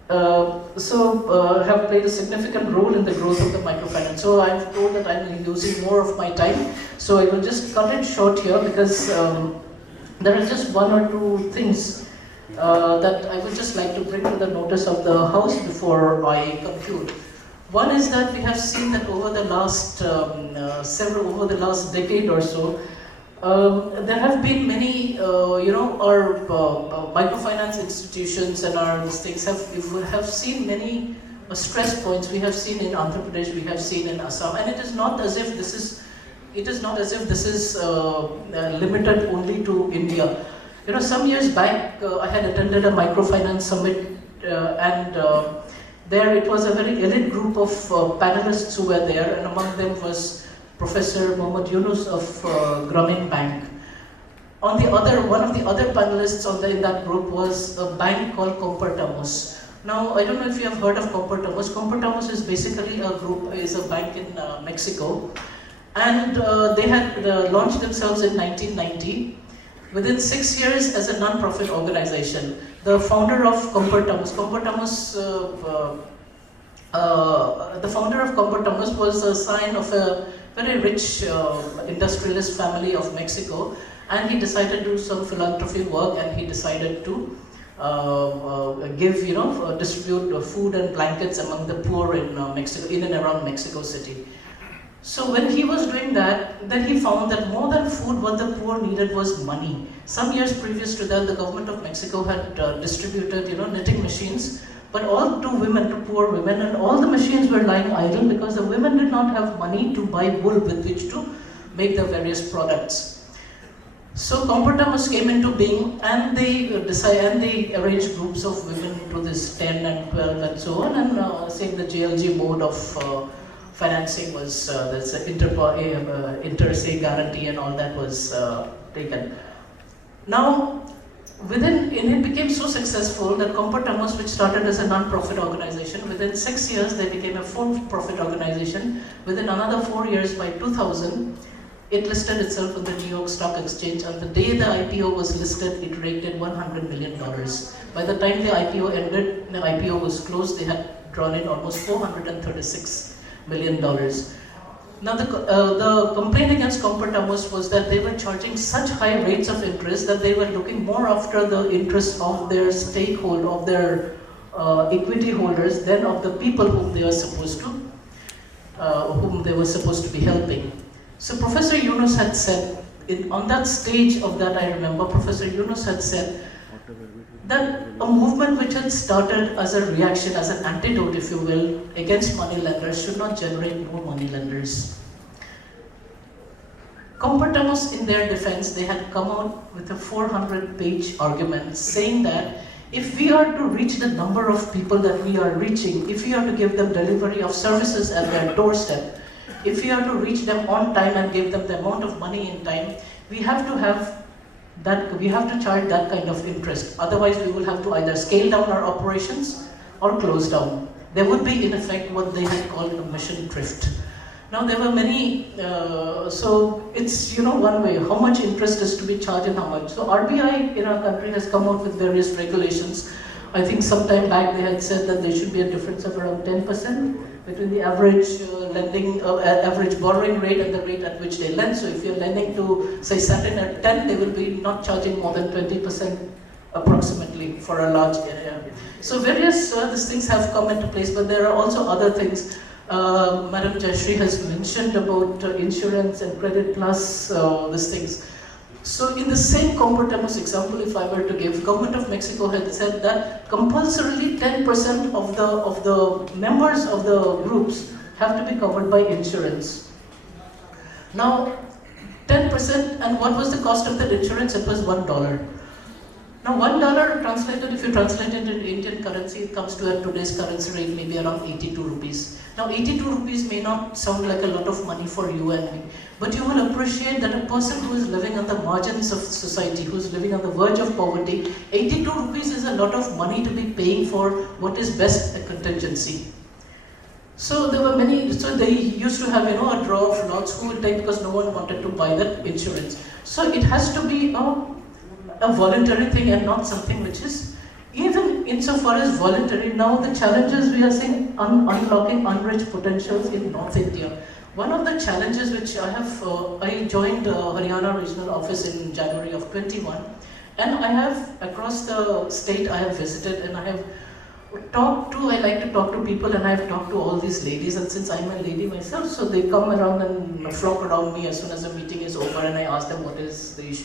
Have played a significant role in the growth of the microfinance. So I'm told that I'm using more of my time, so I will just cut it short here because there are just 1 or 2 things that I would just like to bring to the notice of the House before I conclude. One is that we have seen that over the last over the last decade or so, there have been many, our microfinance institutions and our things have seen many stress points. We have seen in Andhra Pradesh, we have seen in Assam, and it is not as if this is limited only to India. Some years back, I had attended a microfinance summit, and there it was a very elite group of panelists who were there, and among them was Professor Mohammad Yunus of Gramin Bank. One of the other panelists in that group was a bank called Compartamos. Now, I don't know if you have heard of Compartamos. Compartamos is basically is a bank in Mexico, and they had launched themselves in 1990. Within 6 years, as a non-profit organization, the founder of Compartamos was a son of a very rich industrialist family of Mexico, and he decided to do some philanthropy work, and he decided to distribute food and blankets among the poor in Mexico, in and around Mexico City. So when he was doing that, then he found that more than food, what the poor needed was money. Some years previous to that, the government of Mexico had distributed, knitting machines, but all to poor women, and all the machines were lying idle because the women did not have money to buy wool with which to make the various products. So Compartamos came into being, and they arranged groups of women to this 10 and 12 and so on, and saying the JLG mode of financing was there's an inter se guarantee and all that was taken. Now, it became so successful that Compartamos, which started as a non-profit organization, within 6 years they became a for-profit organization. Within another 4 years, by 2000, it listed itself on the New York Stock Exchange. On the day the IPO was listed, it rated $100 million. By the time the IPO ended, the IPO was closed, they had drawn in almost $436 million. Now the complaint against Compartamos was that they were charging such high rates of interest that they were looking more after the interest of their stakeholder, of their equity holders, than of the people whom they were supposed to be helping. So Professor Yunus had said, on that stage of that I remember, Professor Yunus had said that a movement which had started as a reaction, as an antidote, if you will, against moneylenders should not generate more moneylenders. Compartamos, in their defense, they had come out with a 400-page argument saying that if we are to reach the number of people that we are reaching, if we are to give them delivery of services at their doorstep, if we are to reach them on time and give them the amount of money in time, we have to charge that kind of interest. Otherwise, we will have to either scale down our operations or close down. There would be, in effect, what they had called a mission drift. Now, there were many, so it's, one way, how much interest is to be charged and how much. So RBI in our country has come out with various regulations. I think sometime back they had said that there should be a difference of around 10% between the average average borrowing rate and the rate at which they lend. So if you're lending to, say, Sa-Dhan at 10, they will be not charging more than 20% approximately for a large area. So various these things have come into place, but there are also other things. Madam Jayashree has mentioned about insurance and credit plus these things. So in the same Compartamos example, if I were to give, Government of Mexico had said that compulsorily 10% of the members of the groups have to be covered by insurance. Now, 10%, and what was the cost of that insurance? It was $1. Now, $1 translated, if you translate it in Indian currency, it comes to, at today's currency rate, maybe around 82 rupees. Now, 82 rupees may not sound like a lot of money for you and me, but you will appreciate that a person who is living on the margins of society, who is living on the verge of poverty, 82 rupees is a lot of money to be paying for what is best a contingency. So there were many, so they used to have, a draw of lots who would take because no one wanted to buy that insurance. So it has to be a voluntary thing and not something which is, even insofar as voluntary, now the challenges we are seeing unlocking unreached potentials in North India. One of the challenges which I joined Haryana Regional Office in January of 21, and I have, across the state I have visited and I have I like to talk to people and I have talked to all these ladies, and since I'm a lady myself, so they come around and flock around me as soon as the meeting is over and I ask them what is the issue.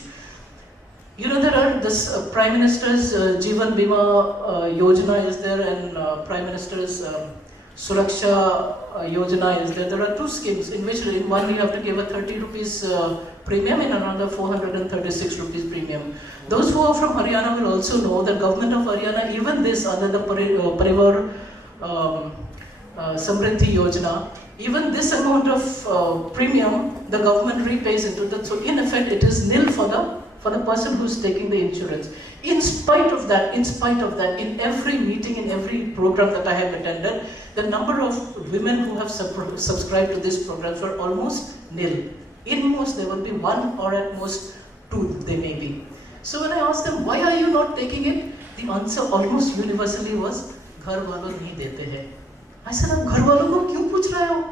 There are this Prime Minister's Jeevan Bima Yojana is there, and Prime Minister's Suraksha Yojana is there. There are two schemes in which in one you have to give a 30 rupees premium, in another 436 rupees premium. Those who are from Haryana will also know that Government of Haryana, even this under the Parivar Samriddhi Yojana, even this amount of premium the government repays into that. So in effect it is nil for the person who's taking the insurance. In spite of that, in every meeting, in every program that I have attended, the number of women who have subscribed to this program were almost nil. In most, there will be one or at most two, they may be. So when I asked them, why are you not taking it? The answer almost universally was, घर वालों नहीं देते हैं. I said, आप घर वालों को क्यों पूछ रहे हो?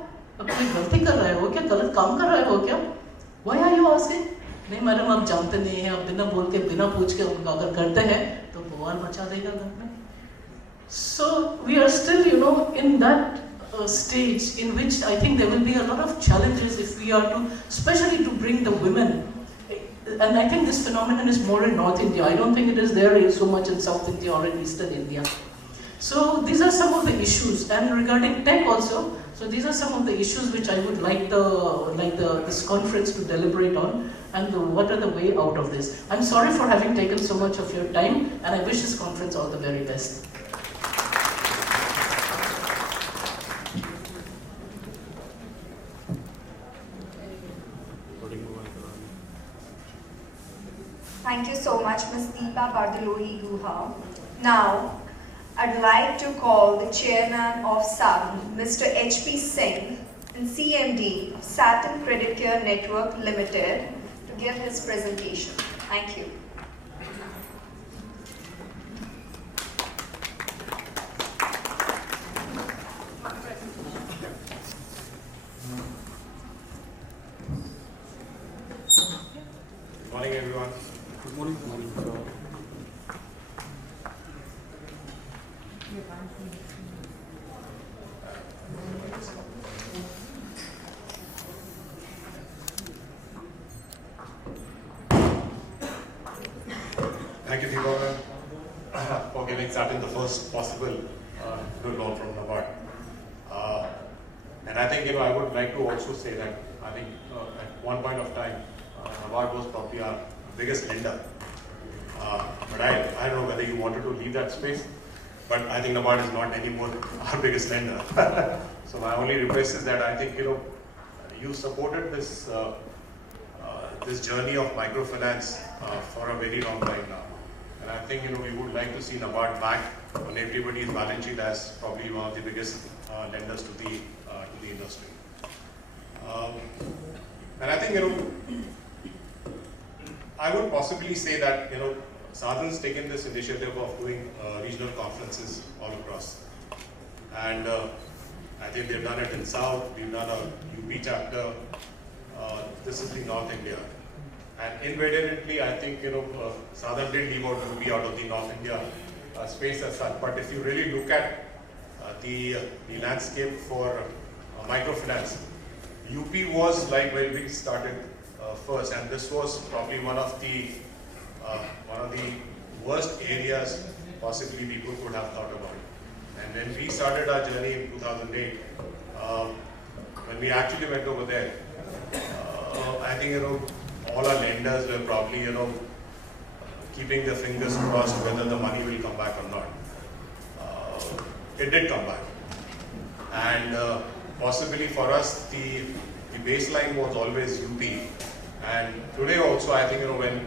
आप कोई गलती कर रहे हो क्या? गलत काम कर रहे हो क्या? Why are you asking? नहीं मैडम, आप जानते नहीं हैं, आप बिना बोल के, बिना पूछ के उनका अगर करते हैं तो बवाल मचा देगा घर में. So we are still, in that stage in which I think there will be a lot of challenges if we are to, especially to bring the women. And I think this phenomenon is more in North India. I don't think it is there so much in South India or in Eastern India. So these are some of the issues, and regarding tech also. So these are some of the issues which I would like this conference to deliberate on, and what are the way out of this. I'm sorry for having taken so much of your time, and I wish this conference all the very best. Thank you so much, Ms. Deepa Bardaloi Guha. Now, I'd like to call the chairman of Sa-Dhan, Mr. H.P. Singh, and CMD of Sa-Dhan Credit Care Network Limited, to give his presentation. Thank you. Good morning, everyone. Good morning. Good morning, sir. Thank you, Deepa, for giving Sa-Dhan the first possible good loan from NABARD. And I think, I would like to also say that I think at one point of time, NABARD was probably our biggest lender. But I don't know whether you wanted to leave that space, but I think NABARD is not anymore our biggest lender. So my only request is that I think, you supported this this journey of microfinance for a very long time now. And I think, we would like to see NABARD back on everybody's balance sheet as probably one of the biggest lenders to the industry. And I think, I would possibly say that, Sa-Dhan's taken this initiative of doing regional conferences all across. And I think they've done it in South, we've done a UP chapter, this is the North India. And invariably, I think, Sa-Dhan did leave out UP out of the North India space as such. But if you really look at the landscape for microfinance, UP was like where we started first, and this was probably one of the worst areas possibly people could have thought about. And when we started our journey in 2008, when we actually went over there, I think all our lenders were probably keeping their fingers crossed whether the money will come back or not. It did come back, and possibly for us the baseline was always UP. And today also, I think when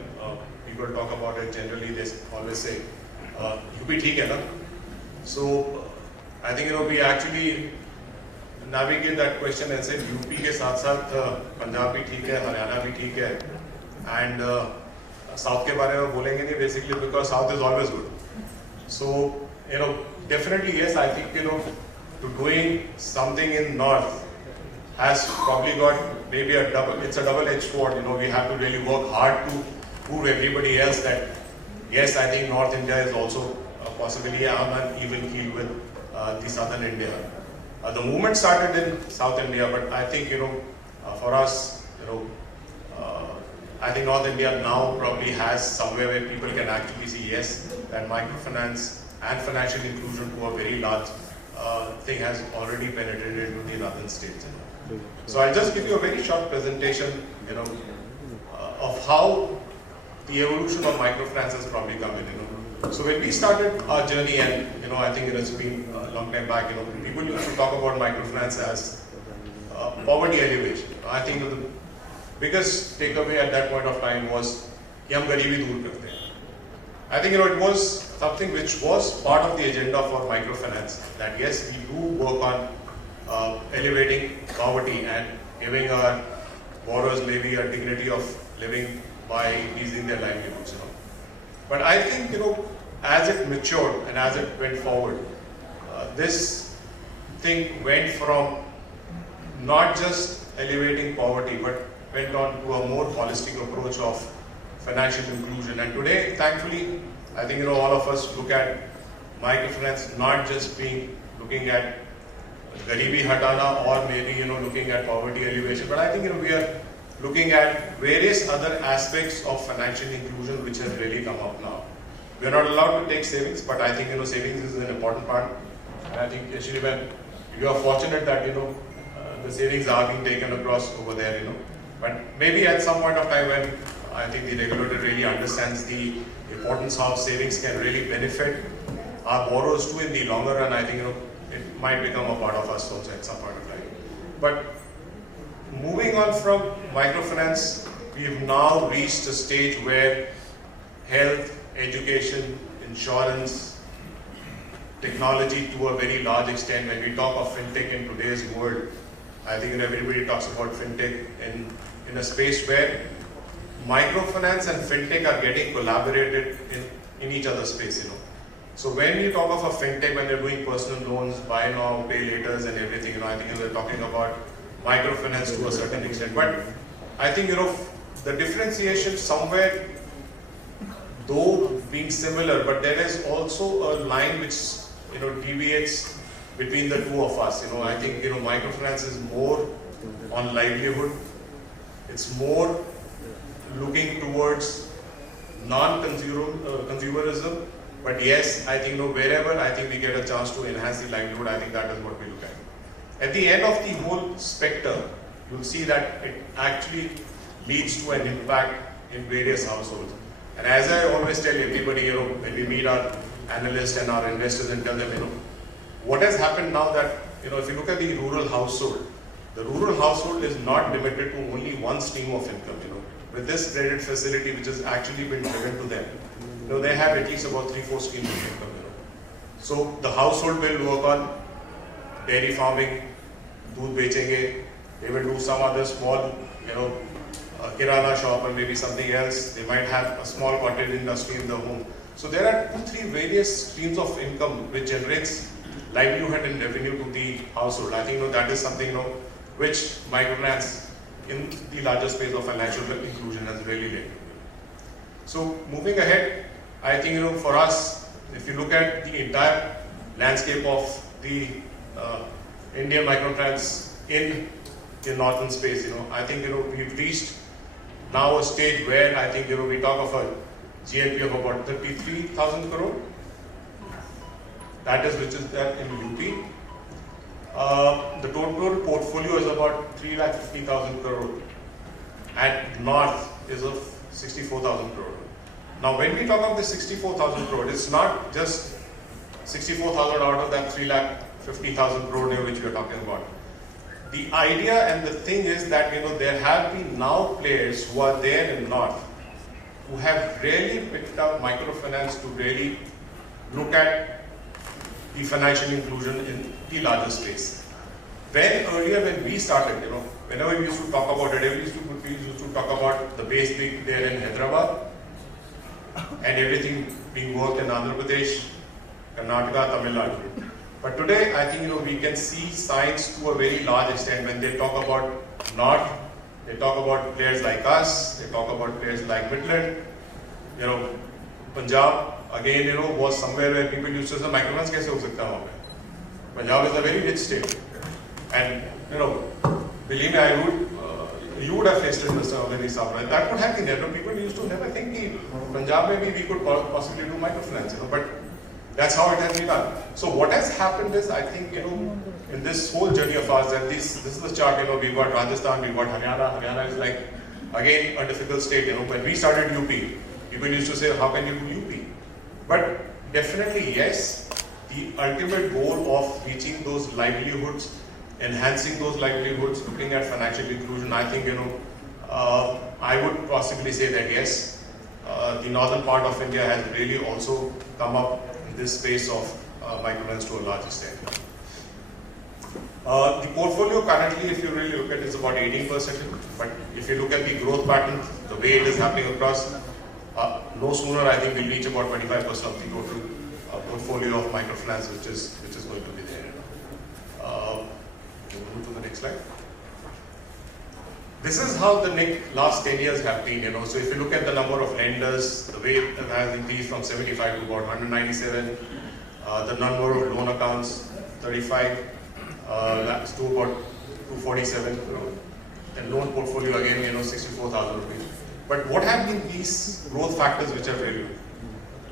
people talk about it, generally they always say UP theek hai na. So I think we actually navigate that question and said UP के साथ साथ पंजाब भी ठीक है, हरियाणा भी ठीक है, and South के बारे में बोलेंगे नहीं basically because South is always good. So definitely yes, I think to doing something in North has probably got maybe it's a double-edged sword. We have to really work hard to prove everybody else that yes, I think North India is also possibly on an even keel with the Southern India. The movement started in South India, but I think for us, I think North India now probably has somewhere where people can actually see yes, that microfinance and financial inclusion to a very large thing has already penetrated into the northern states. So I'll just give you a very short presentation, of how the evolution of microfinance has probably come in. So when we started our journey, and I think it has been a long time back, people used to talk about microfinance as poverty alleviation. I think the biggest takeaway at that point of time was कि हम गरीबी दूर करते हैं. I think it was something which was part of the agenda for microfinance, that yes, we do work on elevating poverty and giving our borrowers maybe a dignity of living by increasing their livelihoods. But I think as it matured and as it went forward, this thing went from not just elevating poverty, but went on to a more holistic approach of financial inclusion. And today, thankfully, I think all of us look at microfinance not just looking at garibi hatana or maybe looking at poverty alleviation, but I think we are looking at various other aspects of financial inclusion which have really come up now. We are not allowed to take savings, but I think savings is an important part. And I think actually when you are fortunate that the savings are being taken across over there, but maybe at some point of time when I think the regulator really understands the importance of savings can really benefit our borrowers too in the longer run, I think it might become a part of us also at some point of time. But moving on from microfinance, we have now reached a stage where health, education, insurance, technology to a very large extent. When we talk of fintech in today's world, I think everybody talks about fintech in a space where microfinance and fintech are getting collaborated in each other's space, you know. So when you talk of a fintech, when they're doing personal loans, buy now, pay laters and everything, you know, I think we're talking about microfinance to a certain extent. But I think, you know, the differentiation somewhere, though being similar, but there is also a line which, you know, deviates between the two of us. You know, I think, you know, microfinance is more on livelihood. It's more looking towards non-consumerism. But yes, I think, you know, wherever I think we get a chance to enhance the livelihood, I think that is what we look at. At the end of the whole spectrum, you'll see that it actually leads to an impact in various households. And as I always tell everybody, you know, when we meet our analysts and our investors and tell them, you know, what has happened now that, you know, if you look at the rural household is not limited to only one stream of income, you know. With this credit facility which has actually been given to them, you know, they have at least about 3-4 streams of income, you know. So the household will work on dairy farming, doodh bechenge, they will do some other small, you know, kirana shop or maybe something else. They might have a small cottage industry in the home. So there are 2-3 various streams of income which generates livelihood and revenue to the household. I think, you know, that is something, you know, which microfinance in the larger space of financial inclusion has really led. So moving ahead, I think, you know, for us, if you look at the entire landscape of the Indian microfinance in the northern space, you know, I think, you know, we've reached now a stage where I think, you know, we talk of a GNP of about 33,000 crore. That is which is there in UP. The total portfolio is about 3,50,000 crore. And north is of 64,000 crore. Now, when we talk of the 64,000 crore, it's not just 64,000 out of that 3,50,000 crore which we are talking about. The idea and the thing is that, you know, there have been now players who are there in north who have really picked up microfinance to really look at the financial inclusion in the larger space. Earlier when we started, you know, whenever we used to talk about it, we used to talk about the base being there in Hyderabad and everything being worked in Andhra Pradesh, Karnataka, Tamil Nadu. But today, I think, you know, we can see signs to a very large extent when they talk about North, they talk about players like us, they talk about players like Midland, you know, Punjab, again, you know, was somewhere where people used to say, microfinance kaise ho sakta hai? Punjab is a very rich state. And, you know, believe me, you would have faced it, Mr. Avani Sabra. That would have been there. People used to never think that Punjab maybe we could possibly do microfinance, you know, but that's how it has been done. So what has happened is, I think, you know, in this whole journey of ours, that this is the chart, you know, we've got Rajasthan, we've got Haryana. Haryana is like, again, a difficult state, you know. When we started UP, people used to say, how can you do UP? But definitely, yes, the ultimate goal of reaching those livelihoods, enhancing those livelihoods, looking at financial inclusion, I think, you know, I would possibly say that yes, the northern part of India has really also come up in this space of microfinance to a large extent. The portfolio currently, if you really look at it, is about 18%. But if you look at the growth pattern, the way it is happening across, no sooner I think we'll reach about 25% of the total portfolio of microfinance, which is going to be there. We'll move to the next slide. This is how the last 10 years have been, you know. So if you look at the number of lenders, the way it has increased from 75 to about 197, the number of loan accounts, 35, that's to about 247, and loan portfolio again, you know, 64,000 rupees. But what have been these growth factors which have really?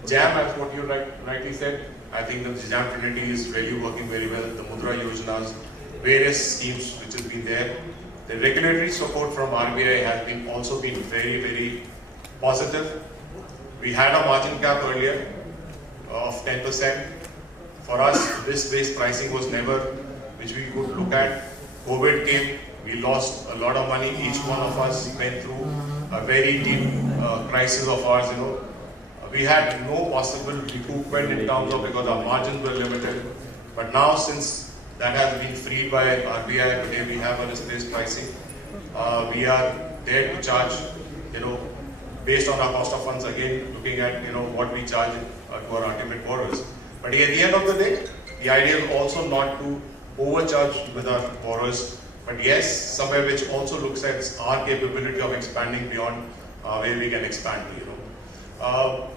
JAM, as what you rightly said, I think the JAM Trinity is really working very well. The Mudra Yojanas, various schemes which has been there. The regulatory support from RBI has been also been very, very positive. We had a margin cap earlier of 10%. For us, risk-based pricing was never, which we could look at. COVID came, we lost a lot of money. Each one of us went through a very deep crisis of ours, you know. we had no possible recoupment in terms of, because our margins were limited. But now, since that has been freed by RBI, today we have a risk-based pricing. We are there to charge, based on our cost of funds, again, looking at, what we charge to our ultimate borrowers. But at the end of the day, the idea is also not to overcharge with our borrowers, but yes, somewhere which also looks at our capability of expanding beyond where we can expand to,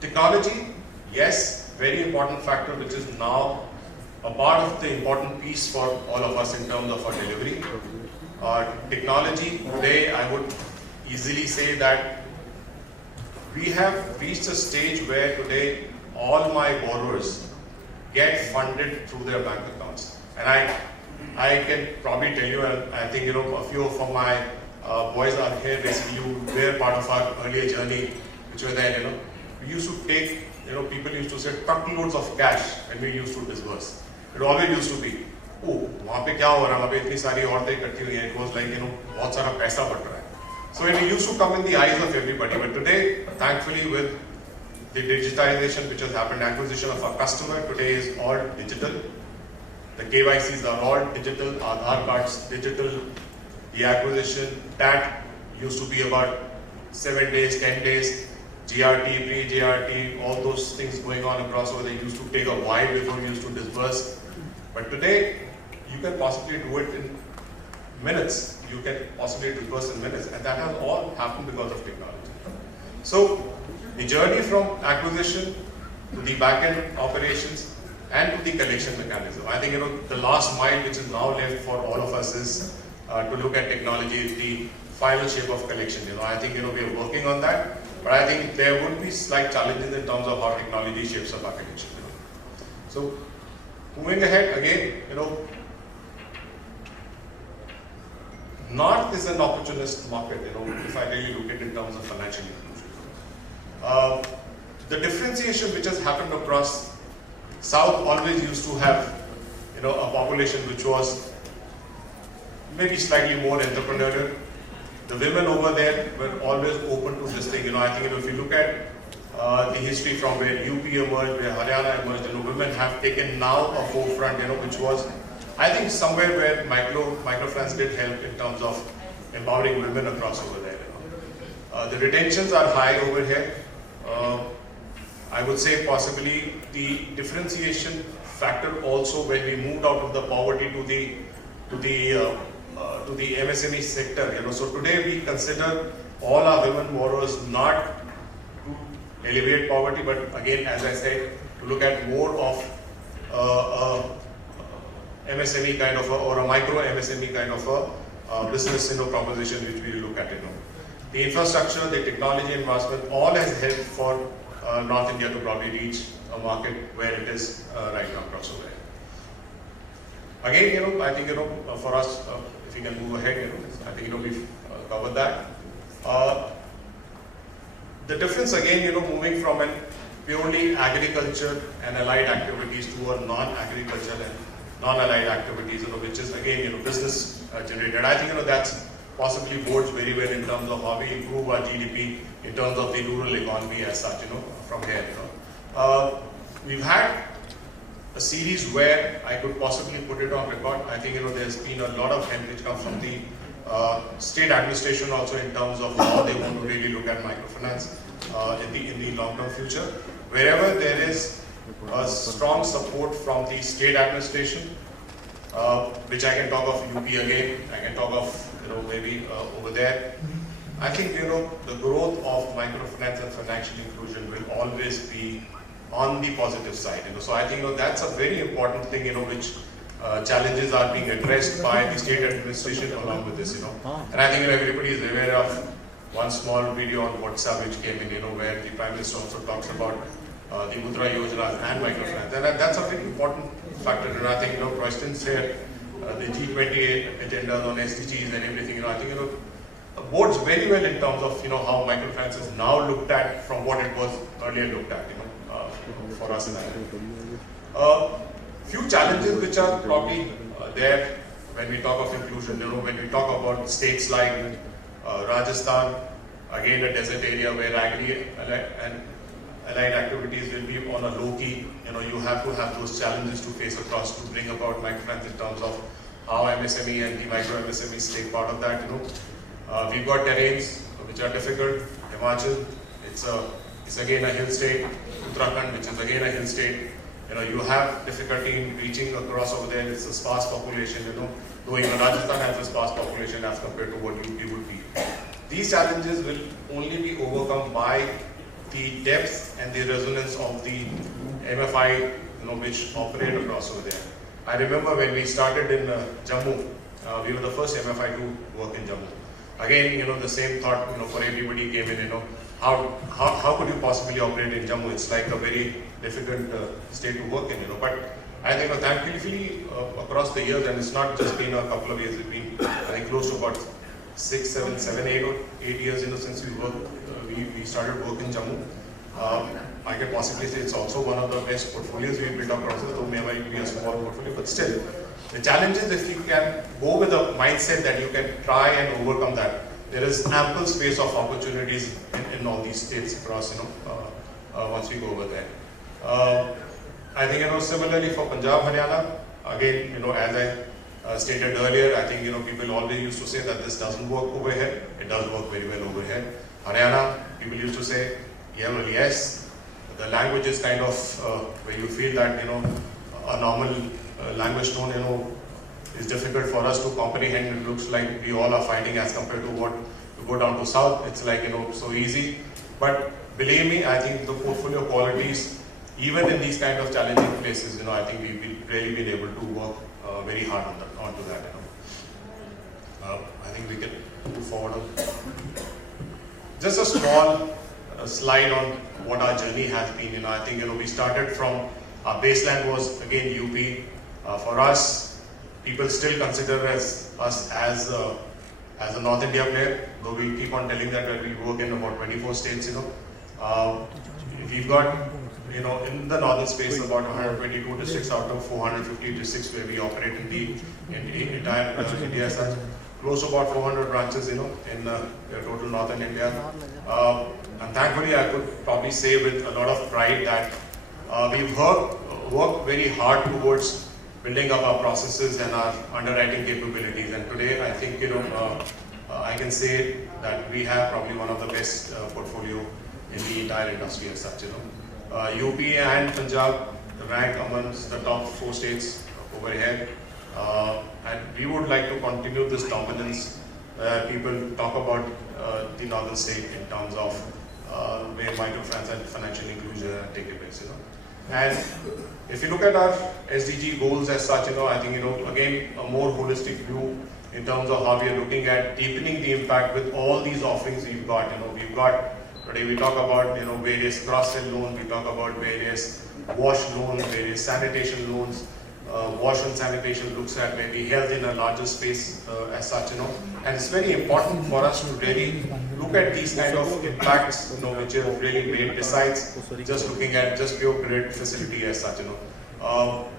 Technology, yes, very important factor, which is now a part of the important piece for all of us in terms of our delivery. Technology, today I would easily say that we have reached a stage where today all my borrowers get funded through their bank accounts. And I can probably tell you, and I think a few of my boys are here, basically you were part of our earlier journey, which were there, we used to take, people used to say truckloads of cash when we used to disburse. It always used to be, oh, वहाँ पे क्या हो रहा है, वहाँ पे इतनी सारी औरतें इकट्ठी हुई हैं, it was like, बहुत सारा पैसा बट रहा है. So it used to come in the eyes of everybody, but today, thankfully with the digitization which has happened, acquisition of our customer today is all digital. The KYCs are all digital, Aadhaar cards digital, the acquisition, that used to be about 7 days, 10 days, GRT, pre-GRT, all those things going on across over. They used to take a while before we used to disburse. But today, you can possibly do it in minutes. You can possibly disburse in minutes. And that has all happened because of technology. So, the journey from acquisition to the back-end operations and to the collection mechanism. I think, the last mile which is now left for all of us is to look at technology is the final shape of collection. I think, we are working on that. But I think there would be slight challenges in terms of how technology shapes up architecture. So, moving ahead again, North is an opportunist market, if I really look at it in terms of financial inclusion. The differentiation which has happened across South always used to have, a population which was maybe slightly more entrepreneurial. The women over there were always open to this thing. I think if you look at the history from where UP emerged, where Haryana emerged, women have taken now a forefront, which was, I think, somewhere where Microfinance did help in terms of empowering women across over there. The retentions are high over here. I would say possibly the differentiation factor also when we moved out of the poverty to the MSME sector. So today we consider all our women borrowers not to alleviate poverty, but again, as I said, to look at more of MSME kind of or a micro MSME kind of a business proposition which we look at. The infrastructure, the technology investment, all has helped for North India to probably reach a market where it is right now across over there. Again, I think for us, if we can move ahead, I think we've covered that. The difference again, moving from an purely agriculture and allied activities to a non-agriculture and non-allied activities, which is again, business generated. I think that's possibly bodes very well in terms of how we improve our GDP in terms of the rural economy as such. From here. We've had a series where I could possibly put it on record. I think there's been a lot of help which comes from the state administration also in terms of how they want to really look at microfinance in the long-term future. Wherever there is a strong support from the state administration, which I can talk of UP again, I can talk of maybe over there. I think the growth of microfinance and financial inclusion will always be on the positive side. So I think that's a very important thing which challenges are being addressed by the state administration along with this. And I think everybody is aware of one small video on WhatsApp which came in, where the Prime Minister also talks about the Mudra Yojanas and microfinance. And that's a very important factor. And I think, questions here, the G20 agendas on SDGs and everything, I think, bodes very well in terms of, how microfinance is now looked at from what it was earlier looked at, for us in India. Few challenges which are probably there when we talk of inclusion, when we talk about states like Rajasthan, again a desert area where agri and allied activities will be on a low key. You have to have those challenges to face across to bring about microfinance in terms of how MSME and the micro MSMEs take part of that. We've got terrains which are difficult. Himachal, it's again a hill state. Uttarakhand, which is again a hill state. You have difficulty in reaching across over there. It's a sparse population. Though even Rajasthan has a sparse population as compared to what UP would be. These challenges will only be overcome by the depth and the resonance of the MFI, which operate across over there. I remember when we started in Jammu, we were the first MFI to work in Jammu. Again, the same thought, for everybody came in, how could you possibly operate in Jammu? It's like a very difficult state to work in, But I think, thankfully, across the years, and it's not just been a couple of years, it's been, I think, close to about 6, 7, 8 or 8 years, since we started working in Jammu. I can possibly say it's also one of the best portfolios we've built across, though it might be a small portfolio, but still. The challenge is if you can go with a mindset that you can try and overcome that. There is ample space of opportunities in all these states across, once we go over there. I think, similarly for Punjab, Haryana, again, as I stated earlier, I think, people always used to say that this doesn't work over here. It does work very well over here. Haryana, people used to say, yeah, well, yes, the language is kind of where you feel that, a normal language tone, is difficult for us to comprehend. It looks like we all are fighting as compared to what you go down to south. It's like, so easy. But believe me, I think the portfolio qualities, even in these kind of challenging places, I think we've really been able to work very hard onto that. I think we can move forward on. Just a small slide on what our journey has been. I think we started from our baseline was again UP. For us, people still consider us as a North India player, though we keep on telling that we work in about 24 states. We've got in the northern space about 122 districts out of 450 districts where we operate in the entire India as such. Close to about 400 branches, in total northern India. And thankfully, I could probably say with a lot of pride that we've worked very hard towards building up our processes and our underwriting capabilities. And today, I think, I can say that we have probably one of the best portfolio in the entire industry as such, UP and Punjab rank amongst the top 4 states over here. And we would like to continue this dominance. People talk about the northern state in terms of where microfinance and financial inclusion take place, And if you look at our SDG goals as such, I think, again, a more holistic view in terms of how we are looking at deepening the impact with all these offerings we've got. We've got, today we talk about, various cross-sell loans, we talk about various wash loans, various sanitation loans. Wash and sanitation looks at maybe health in a larger space as such, and it's very important for us to really look at these kind of impacts, which are really made besides just looking at just pure credit facility as such,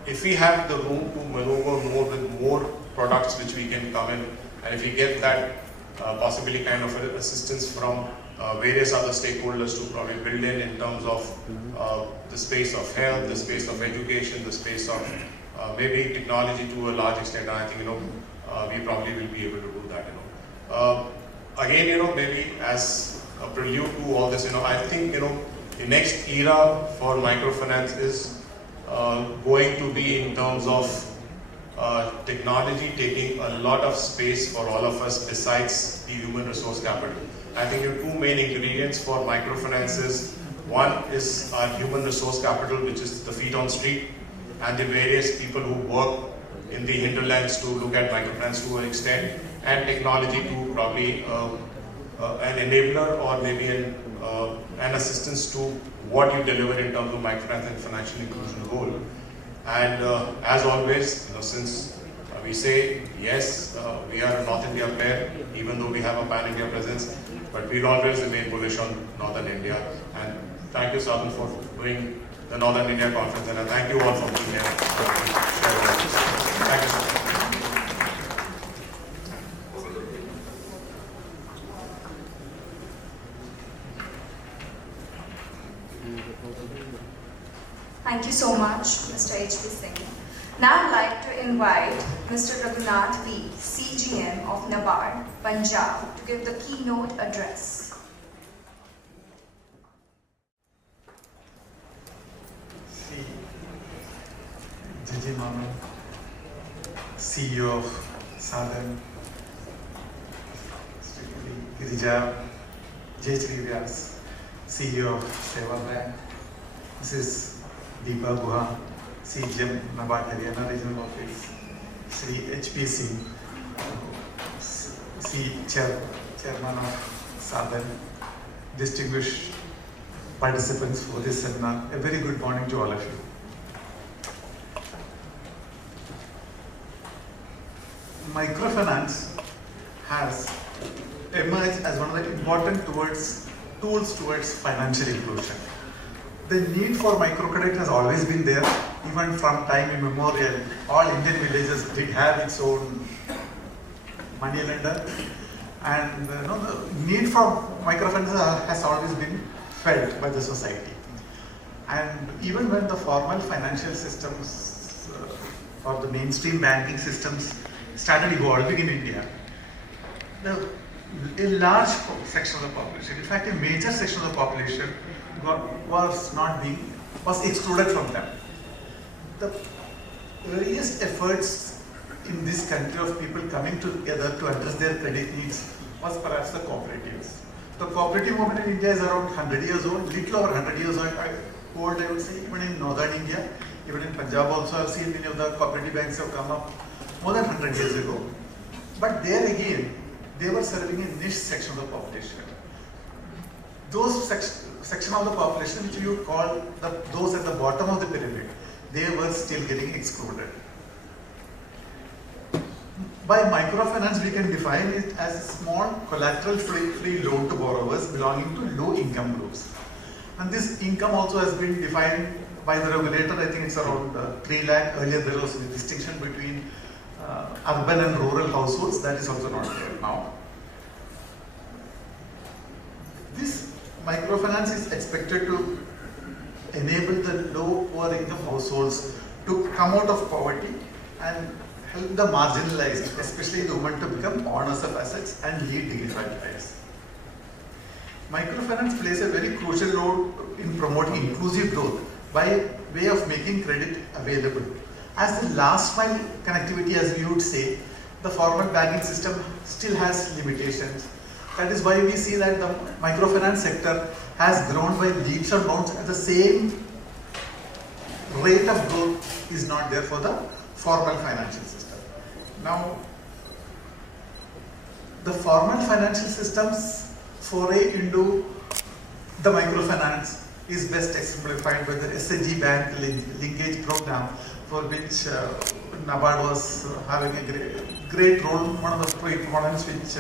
If we have the room to maneuver more with more products which we can come in, and if we get that possibly kind of assistance from various other stakeholders to probably build in terms of the space of health, the space of education, the space of maybe technology to a large extent, I think, we probably will be able to do that, Again, maybe as a prelude to all this, I think, the next era for microfinance is going to be in terms of technology taking a lot of space for all of us besides the human resource capital. I think the 2 main ingredients for microfinance is, one is our human resource capital, which is the feet on street, and the various people who work in the hinterlands to look at microfinance to an extent, and technology to probably an enabler or maybe an assistance to what you deliver in terms of microfinance and financial inclusion goal. And as always, since we say yes, we are a North India player, even though we have a pan-India presence, but we'll always remain bullish on Northern India. And thank you, Sa-Dhan, for doing the Northern India Conference, and I thank you all for being here. Thank you so much. Thank you so much, Mr. H.P. Singh. Now I'd like to invite Mr. Raghunath V, CGM of NABARD, Punjab, to give the keynote address. Sri J.J. Mama, CEO of Sa-Dhan, Sri Girija J. Vyas, CEO of SHIVALIK. This is Deepa Guha, CGM NABARD Haryana Regional Office, Sri H.P. Singh, Chairman of Sa-Dhan, distinguished participants for this seminar. A very good morning to all of you. Microfinance has emerged as one of the important tools towards financial inclusion. The need for microcredit has always been there, even from time immemorial. All Indian villages did have its own money lender, and the need for microfinance has always been felt by the society. And even when the formal financial systems or the mainstream banking systems started evolving in India, a large section of the population, in fact a major section of the population was excluded from them. The earliest efforts in this country of people coming together to address their credit needs was perhaps the cooperatives. The cooperative movement in India is around 100 years old, little over 100 years old, I would say. Even in northern India, even in Punjab also, I've seen many of the cooperative banks have come up more than 100 years ago. But there again, they were serving a niche section of the population. Those section of the population which you call those at the bottom of the pyramid, they were still getting excluded. By microfinance, we can define it as a small collateral-free loan to borrowers belonging to low-income groups. And this income also has been defined by the regulator. I think it's around 3 lakh. Earlier there was a distinction between urban and rural households. That is also not there now. This microfinance is expected to enable the low-poor income households to come out of poverty and help the marginalized, especially the women, to become owners of assets and lead dignified lives. Microfinance plays a very crucial role in promoting inclusive growth by way of making credit available. As the last mile connectivity, as we would say, the formal banking system still has limitations. That is why we see that the microfinance sector has grown by leaps and bounds, and the same rate of growth is not there for the formal financial system. Now, the formal financial system's foray into the microfinance is best exemplified by the SHG Bank linkage program, for which NABARD was having a great role. One of the proponents which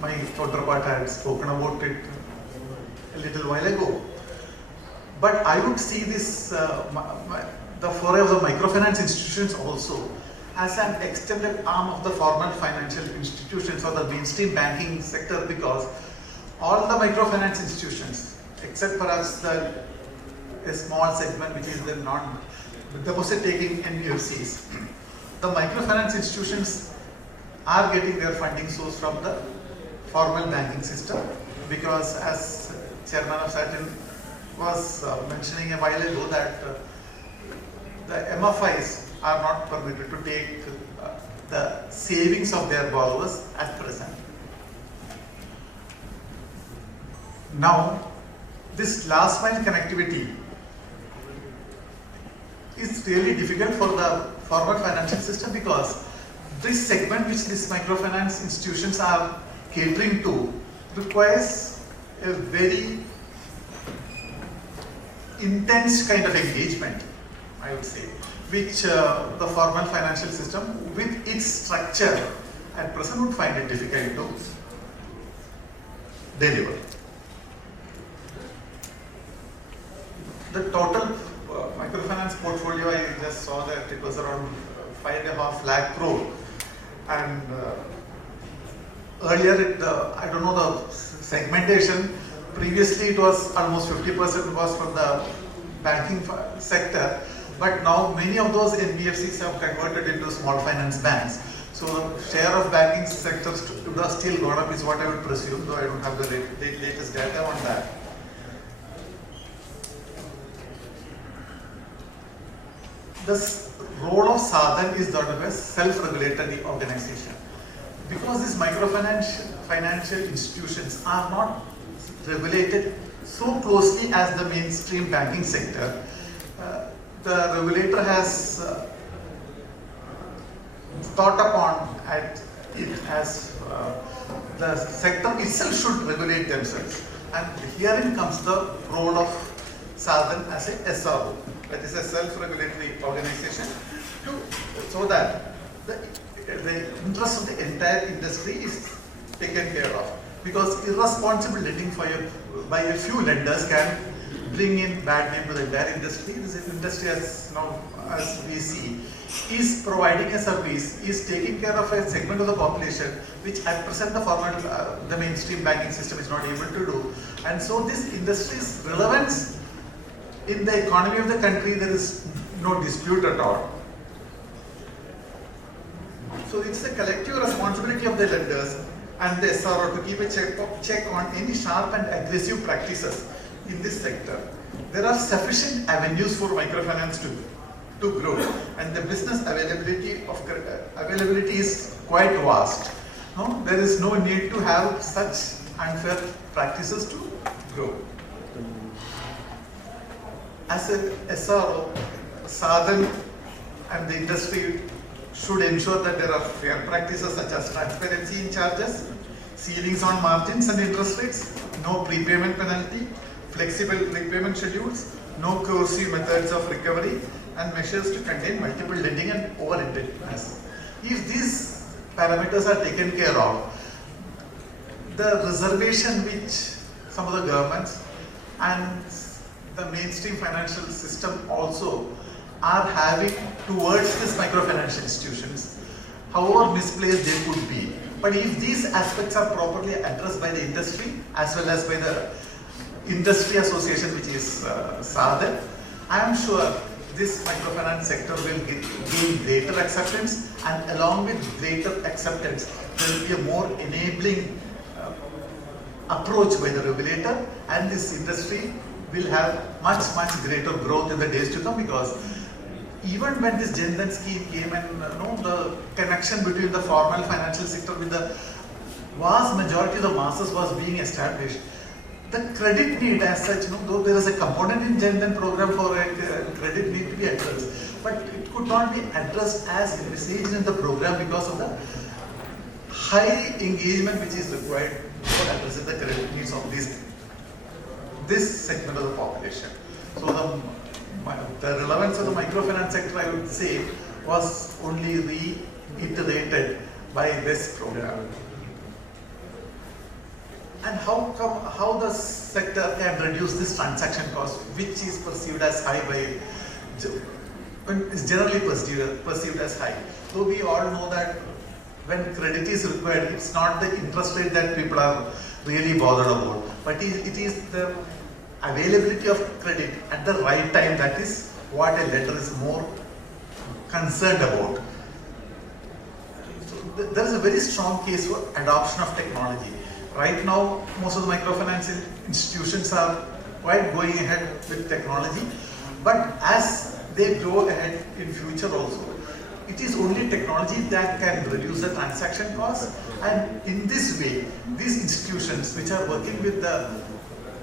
my counterpart had spoken about it a little while ago. But I would see this, the foray of the microfinance institutions also as an extended arm of the formal financial institutions or the mainstream banking sector, because all the microfinance institutions, except perhaps a small segment which is the deposit-taking NBFCs, the microfinance institutions are getting their funding source from the formal banking system, because as Chairman of Sa-Dhan was mentioning a while ago, that the MFIs are not permitted to take the savings of their borrowers at present. Now, this last mile connectivity is really difficult for the formal financial system, because this segment which these microfinance institutions are catering to requires a very intense kind of engagement, I would say, which the formal financial system with its structure at present would find it difficult to deliver. The total microfinance portfolio, I just saw that it was around 5.5 lakh crore, and earlier I don't know the segmentation, previously it was almost 50% was from the banking sector, but now many of those NBFCs have converted into small finance banks. So the share of banking sector would have still gone up is what I would presume, though I don't have the latest data on that. The role of Sa-Dhan is that of a self-regulatory organization. Because these financial institutions are not regulated so closely as the mainstream banking sector, the regulator has thought upon it as the sector itself should regulate themselves. And herein comes the role of Sa-Dhan as a SRO, that is a self-regulatory organization, so that the interest of the entire industry is taken care of. Because irresponsible lending by a few lenders can bring in bad name to the entire industry. This industry, as we see, is providing a service, is taking care of a segment of the population which at present the mainstream banking system is not able to do. And so this industry's relevance in the economy of the country, there is no dispute at all. So it's a collective responsibility of the lenders and the SRO to keep a check on any sharp and aggressive practices in this sector. There are sufficient avenues for microfinance to grow, and the business availability is quite vast. No, there is no need to have such unfair practices to grow. As a SRO, Sa-Dhan and the industry should ensure that there are fair practices such as transparency in charges, ceilings on margins and interest rates, no prepayment penalty, flexible repayment schedules, no coercive methods of recovery, and measures to contain multiple lending and over-indebtedness. If these parameters are taken care of, the reservation which some of the governments and the mainstream financial system also are having towards these microfinancial institutions, however misplaced they could be. But if these aspects are properly addressed by the industry as well as by the industry association, which is Sa-Dhan, I am sure this microfinance sector will gain greater acceptance, and along with greater acceptance, there will be a more enabling approach by the regulator, and this industry will have much greater growth in the days to come, because even when this Jan Dhan scheme came and the connection between the formal financial sector with the vast majority of the masses was being established, the credit need as such, though there is a component in Jan Dhan program for a credit need to be addressed, but it could not be addressed as envisaged in the program because of the high engagement which is required for addressing the credit needs of this segment of the population. So the relevance of the microfinance sector, I would say, was only reiterated by this program. And how the sector can reduce this transaction cost, which is perceived as high is generally perceived as high. So we all know that when credit is required, it's not the interest rate that people are really bothered about, but it is the availability of credit at the right time. That is what a lender is more concerned about. So there is a very strong case for adoption of technology. Right now, most of the microfinance institutions are quite going ahead with technology, but as they grow ahead in future also, it is only technology that can reduce the transaction cost, and in this way, these institutions which are working with the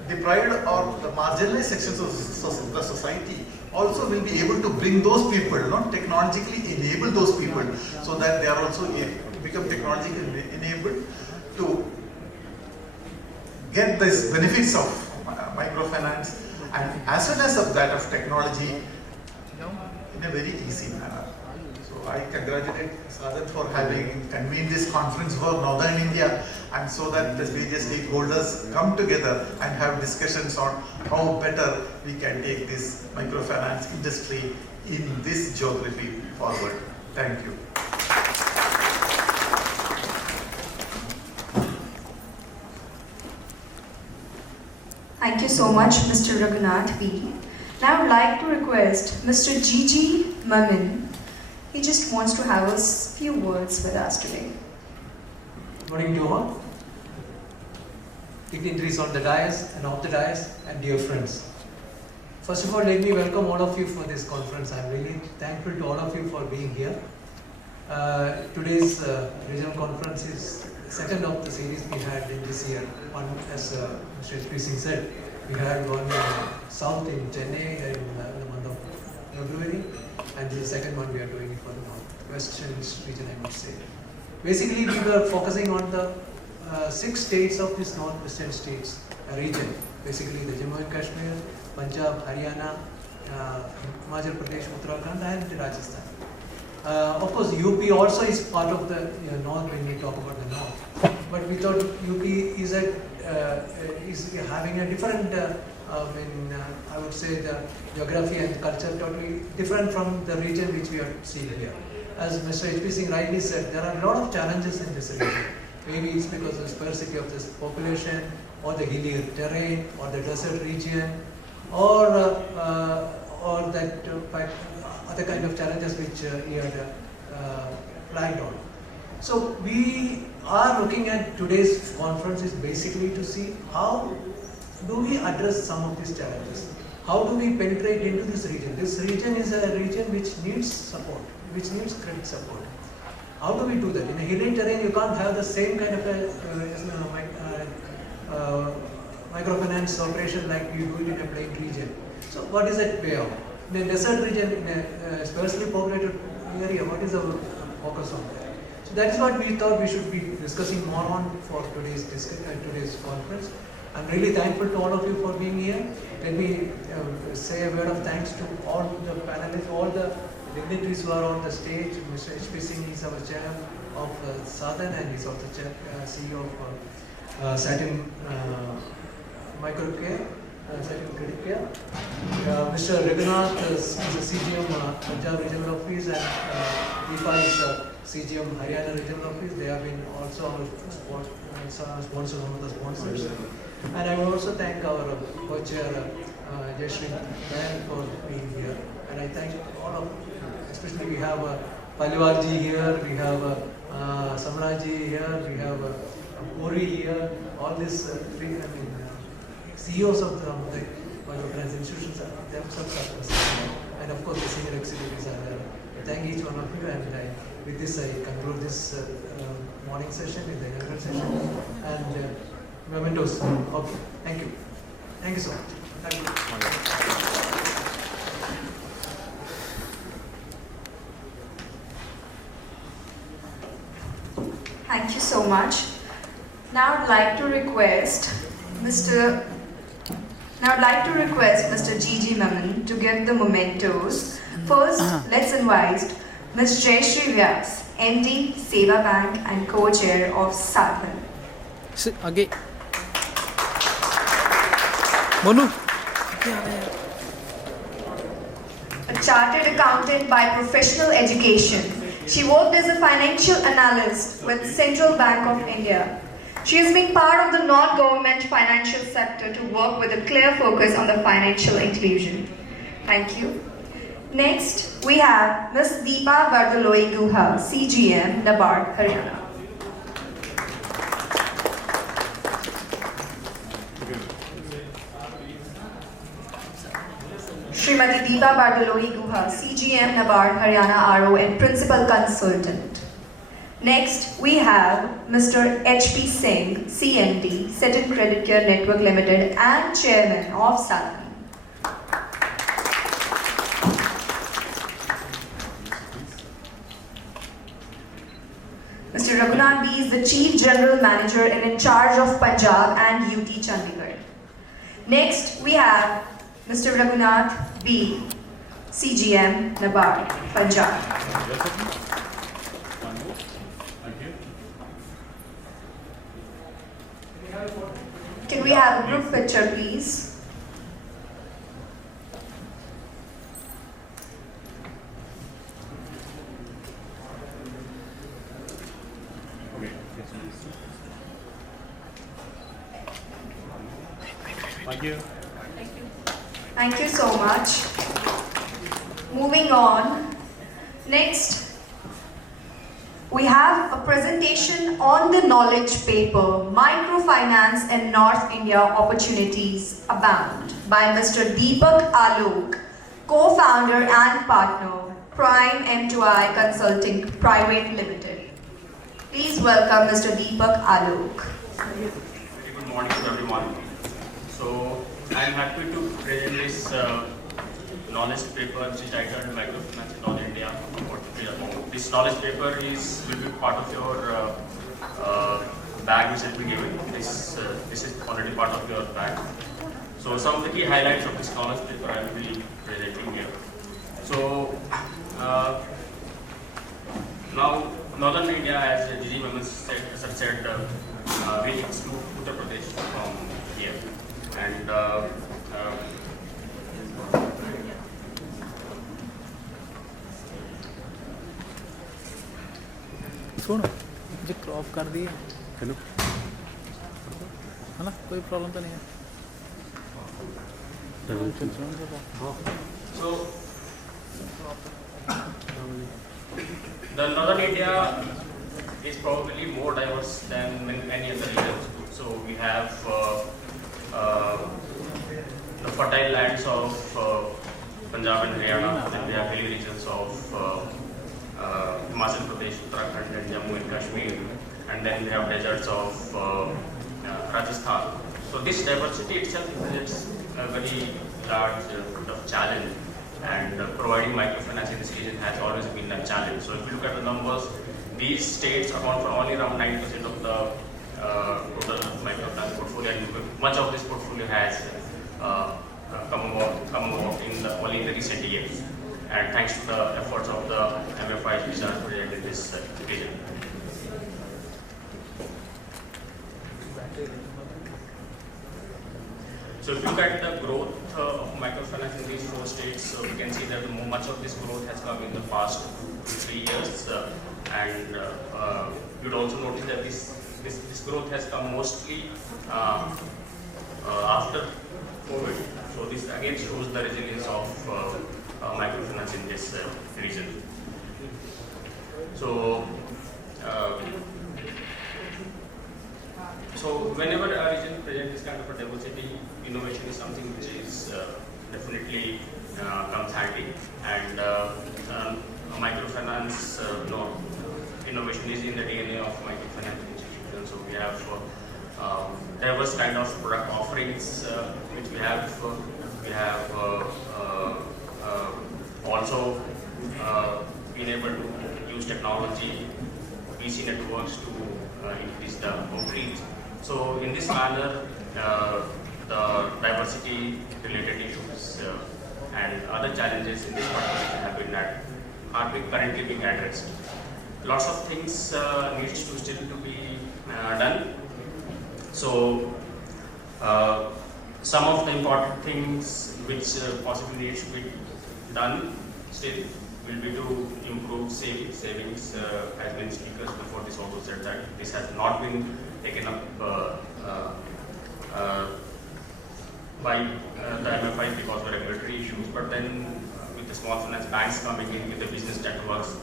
deprived or the marginalized sections of the society also will be able to bring those people, technologically enable those people, so that they are also become technologically enabled to get these benefits of microfinance and as well as of that of technology in a very easy manner. So I congratulate Sa-Dhan for having convened this conference for Northern India, and so that the various stakeholders come together and have discussions on how better we can take this microfinance industry in this geography forward. Thank you. you so much, Mr. Raghunath B. Now I would like to request Mr. Gigi Mamin. He just wants to have a few words with us today. Good morning to all. Dignitaries on the dais and off the dais, and dear friends. First of all, let me welcome all of you for this conference. I'm really thankful to all of you for being here. Today's regional conference is the second of the series we had in this year. One, as Mr. H.P. Singh said, we had one south in Chennai in the month of February, and the second one we are doing it for the northwestern region, I would say. Basically, we were focusing on the 6 states of this northwestern states region. Basically, the Jammu and Kashmir, Punjab, Haryana, Himachal Pradesh, Uttarakhand, and Rajasthan. Of course, UP also is part of the north when we talk about the north. But we thought UP is having a different, I would say, the geography and culture totally different from the region which we are seeing here. As Mr. H.P. Singh rightly said, there are a lot of challenges in this region. Maybe it's because of the sparsity of this population, or the hilly terrain, or the desert region, or that other kind of challenges which he had flagged on. So we are looking at today's conference is basically to see how do we address some of these challenges. How do we penetrate into this region? This region is a region which needs support, which needs great support. How do we do that? In a hilly terrain, you can't have the same kind of microfinance operation like you do it in a plain region. So what is that payoff? In a desert region, in a sparsely populated area, what is our focus on that? So that is what we thought we should be discussing more on for today's conference. I'm really thankful to all of you for being here. Let me say a word of thanks to all the panelists, all the dignitaries who are on the stage. Mr. H.P. Singh is our chair of Sa-Dhan, and he's also CEO of Sa-Dhan Microcare. Mr. Raghunath is the CGM Punjab Regional Office, and Deepa is CGM Haryana Regional Office. They have been also our sponsor, one of the sponsors. And I will also thank our co-chair Jayashree for being here. And I thank all of, especially we have Paliwarji here, we have Samraji here, we have Puri here. All these CEOs of the microfinance institutions themselves are present, and of course the senior executives are there. Thank each one of you, and with this I conclude this morning session with the inaugural session and mementos. Okay, thank you. Thank you so much. Thank you. Thank you so much. Now I'd like to request Mr. Gigi Mamin to give the mementos. First, let's invite Ms. Jayashree Vyas, MD, Seva Bank and co-chair of Sa-Dhan. Again. Monu. A chartered accountant by professional education, she worked as a financial analyst with Central Bank of India. She has been part of the non-government financial sector to work with a clear focus on the financial inclusion. Thank you. Next, we have Ms. Deepa Bardaloi Guha, CGM, Nabard, Haryana. Srimati Deepa Bardaloi Guha, CGM, Nabard, Haryana, RO and Principal Consultant. Next, we have Mr. H.P. Singh, CMD, Sa-Dhan Credit Care Network Limited and Chairman of Sa-Dhan. Mr. Raghunath B is the Chief General Manager and in charge of Punjab and UT Chandigarh. Next, we have Mr. Raghunath B, CGM, Nabard, Punjab. Can we have a group picture, please? Thank you. Thank you so much. Moving on. Next, we have a presentation on the knowledge paper, Microfinance in North India Opportunities Abound, by Mr. Deepak Alok, co-founder and partner, Prime M2I Consulting Private Limited. Please welcome Mr. Deepak Alok. Very good morning to everyone. So, I am happy to present this knowledge paper which is titled Microfinance in North India. This knowledge paper will be part of your bag which will be given. This is already part of your bag. So some of the key highlights of this knowledge paper I will be presenting here. So now Northern India, as Gigi Maman said, we exclude Uttar Pradesh from here. And सुन मुझे crop कर दिए hello है ना कोई problem तो नहीं है So the Northern India is probably more diverse than many other regions. So we have the fertile lands of Punjab and Haryana, then we have hilly regions of Himachal Pradesh, Uttarakhand and Jammu and Kashmir, and then we have deserts of Rajasthan. So this diversity itself presents a very large challenge, and providing microfinance in this region has always been a challenge. So if you look at the numbers, these states account for only around 90% of the total microfinance portfolio, and much of this portfolio has come about only in the recent years, and thanks to the efforts of the MFIs which are present in this region. So if you look at the growth of microfinance in these 4 states, we can see that much of this growth has come in the past 3 years, and you'd also notice that this growth has come mostly after COVID. So this again shows the resilience of microfinance in this region. So whenever a region presents this kind of a diversity, innovation is something which is definitely comes handy, and microfinance innovation is in the DNA of microfinance institutions. So we have diverse kind of product offerings which we have also been able to use technology, VC networks to increase the outreach. So in this manner, the diversity related issues and other challenges in this population are currently being addressed. Lots of things needs to still to be done. So some of the important things which possibly needs to be done still will be to improve savings. Savings has been speakers before this also said that this has not been taken up by the MFI because of regulatory issues, but then with the small finance banks coming in with the business networks,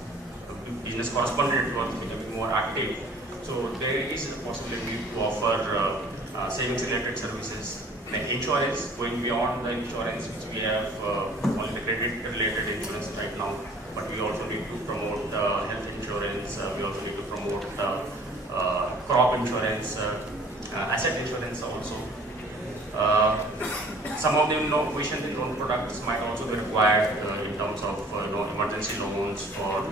business correspondent networks becoming more active, so there is a possibility to offer savings related services like insurance, going beyond the insurance which we have only the credit related insurance right now, but we also need to promote health insurance, we also need to promote crop insurance, asset insurance also. Some of the innovation in loan products might also be required in terms of emergency loans for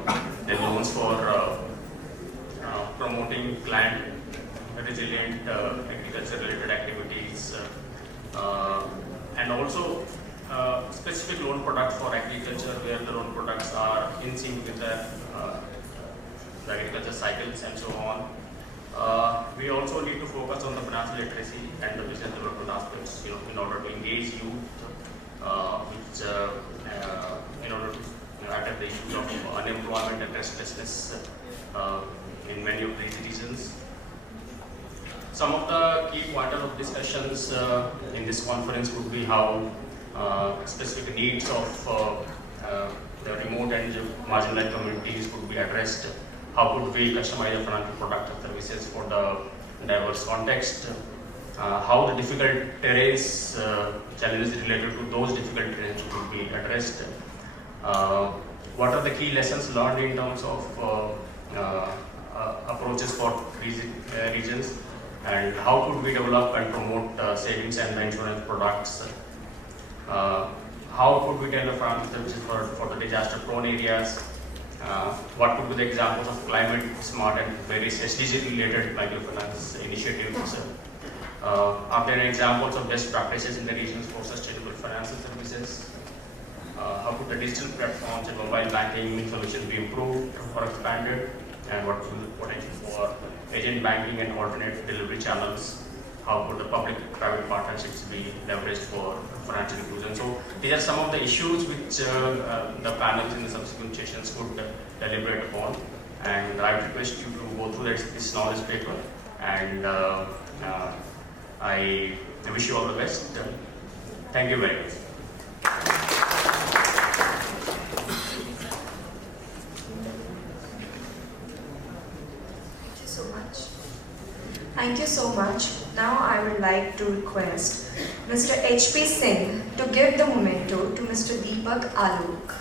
promoting client resilient agriculture related activities, and also specific loan product for agriculture where the loan products are in sync with the agriculture cycles and so on. We also need to focus on the financial literacy and the business development aspects, in order to engage youth, in order to address the issues of unemployment and restlessness in many of these regions. Some of the key pointers of discussions in this conference would be how needs of the remote and marginalized communities could be addressed. How could we customize the financial products and services for the diverse context? How the difficult terrains, challenges related to those difficult terrains could be addressed. What are the key lessons learned in terms of approaches for regions, and how could we develop and promote savings and insurance products? How could we develop financial services for the disaster prone areas? What could be the examples of climate smart and various SDG related microfinance initiatives? Are there examples of best practices in the regions for sustainable financial services? How could the digital platforms and mobile banking solution be improved or expanded? And what could the potential for agent banking and alternate delivery channels? How could the public-private partnerships be leveraged for financial inclusion? So these are some of the issues which the panels in the subsequent sessions could deliberate upon. And I request you to go through this knowledge paper. And I wish you all the best. Thank you very much. Thank you so much. Now I would like to request Mr. H.P. Singh to give the memento to Mr. Deepak Alok.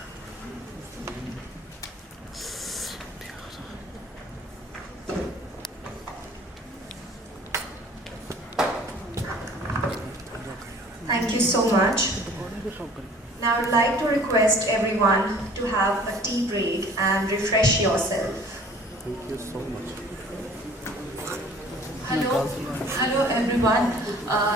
Thank you so much. Now I would like to request everyone to have a tea break and refresh yourself. Thank you so much. Hello everyone.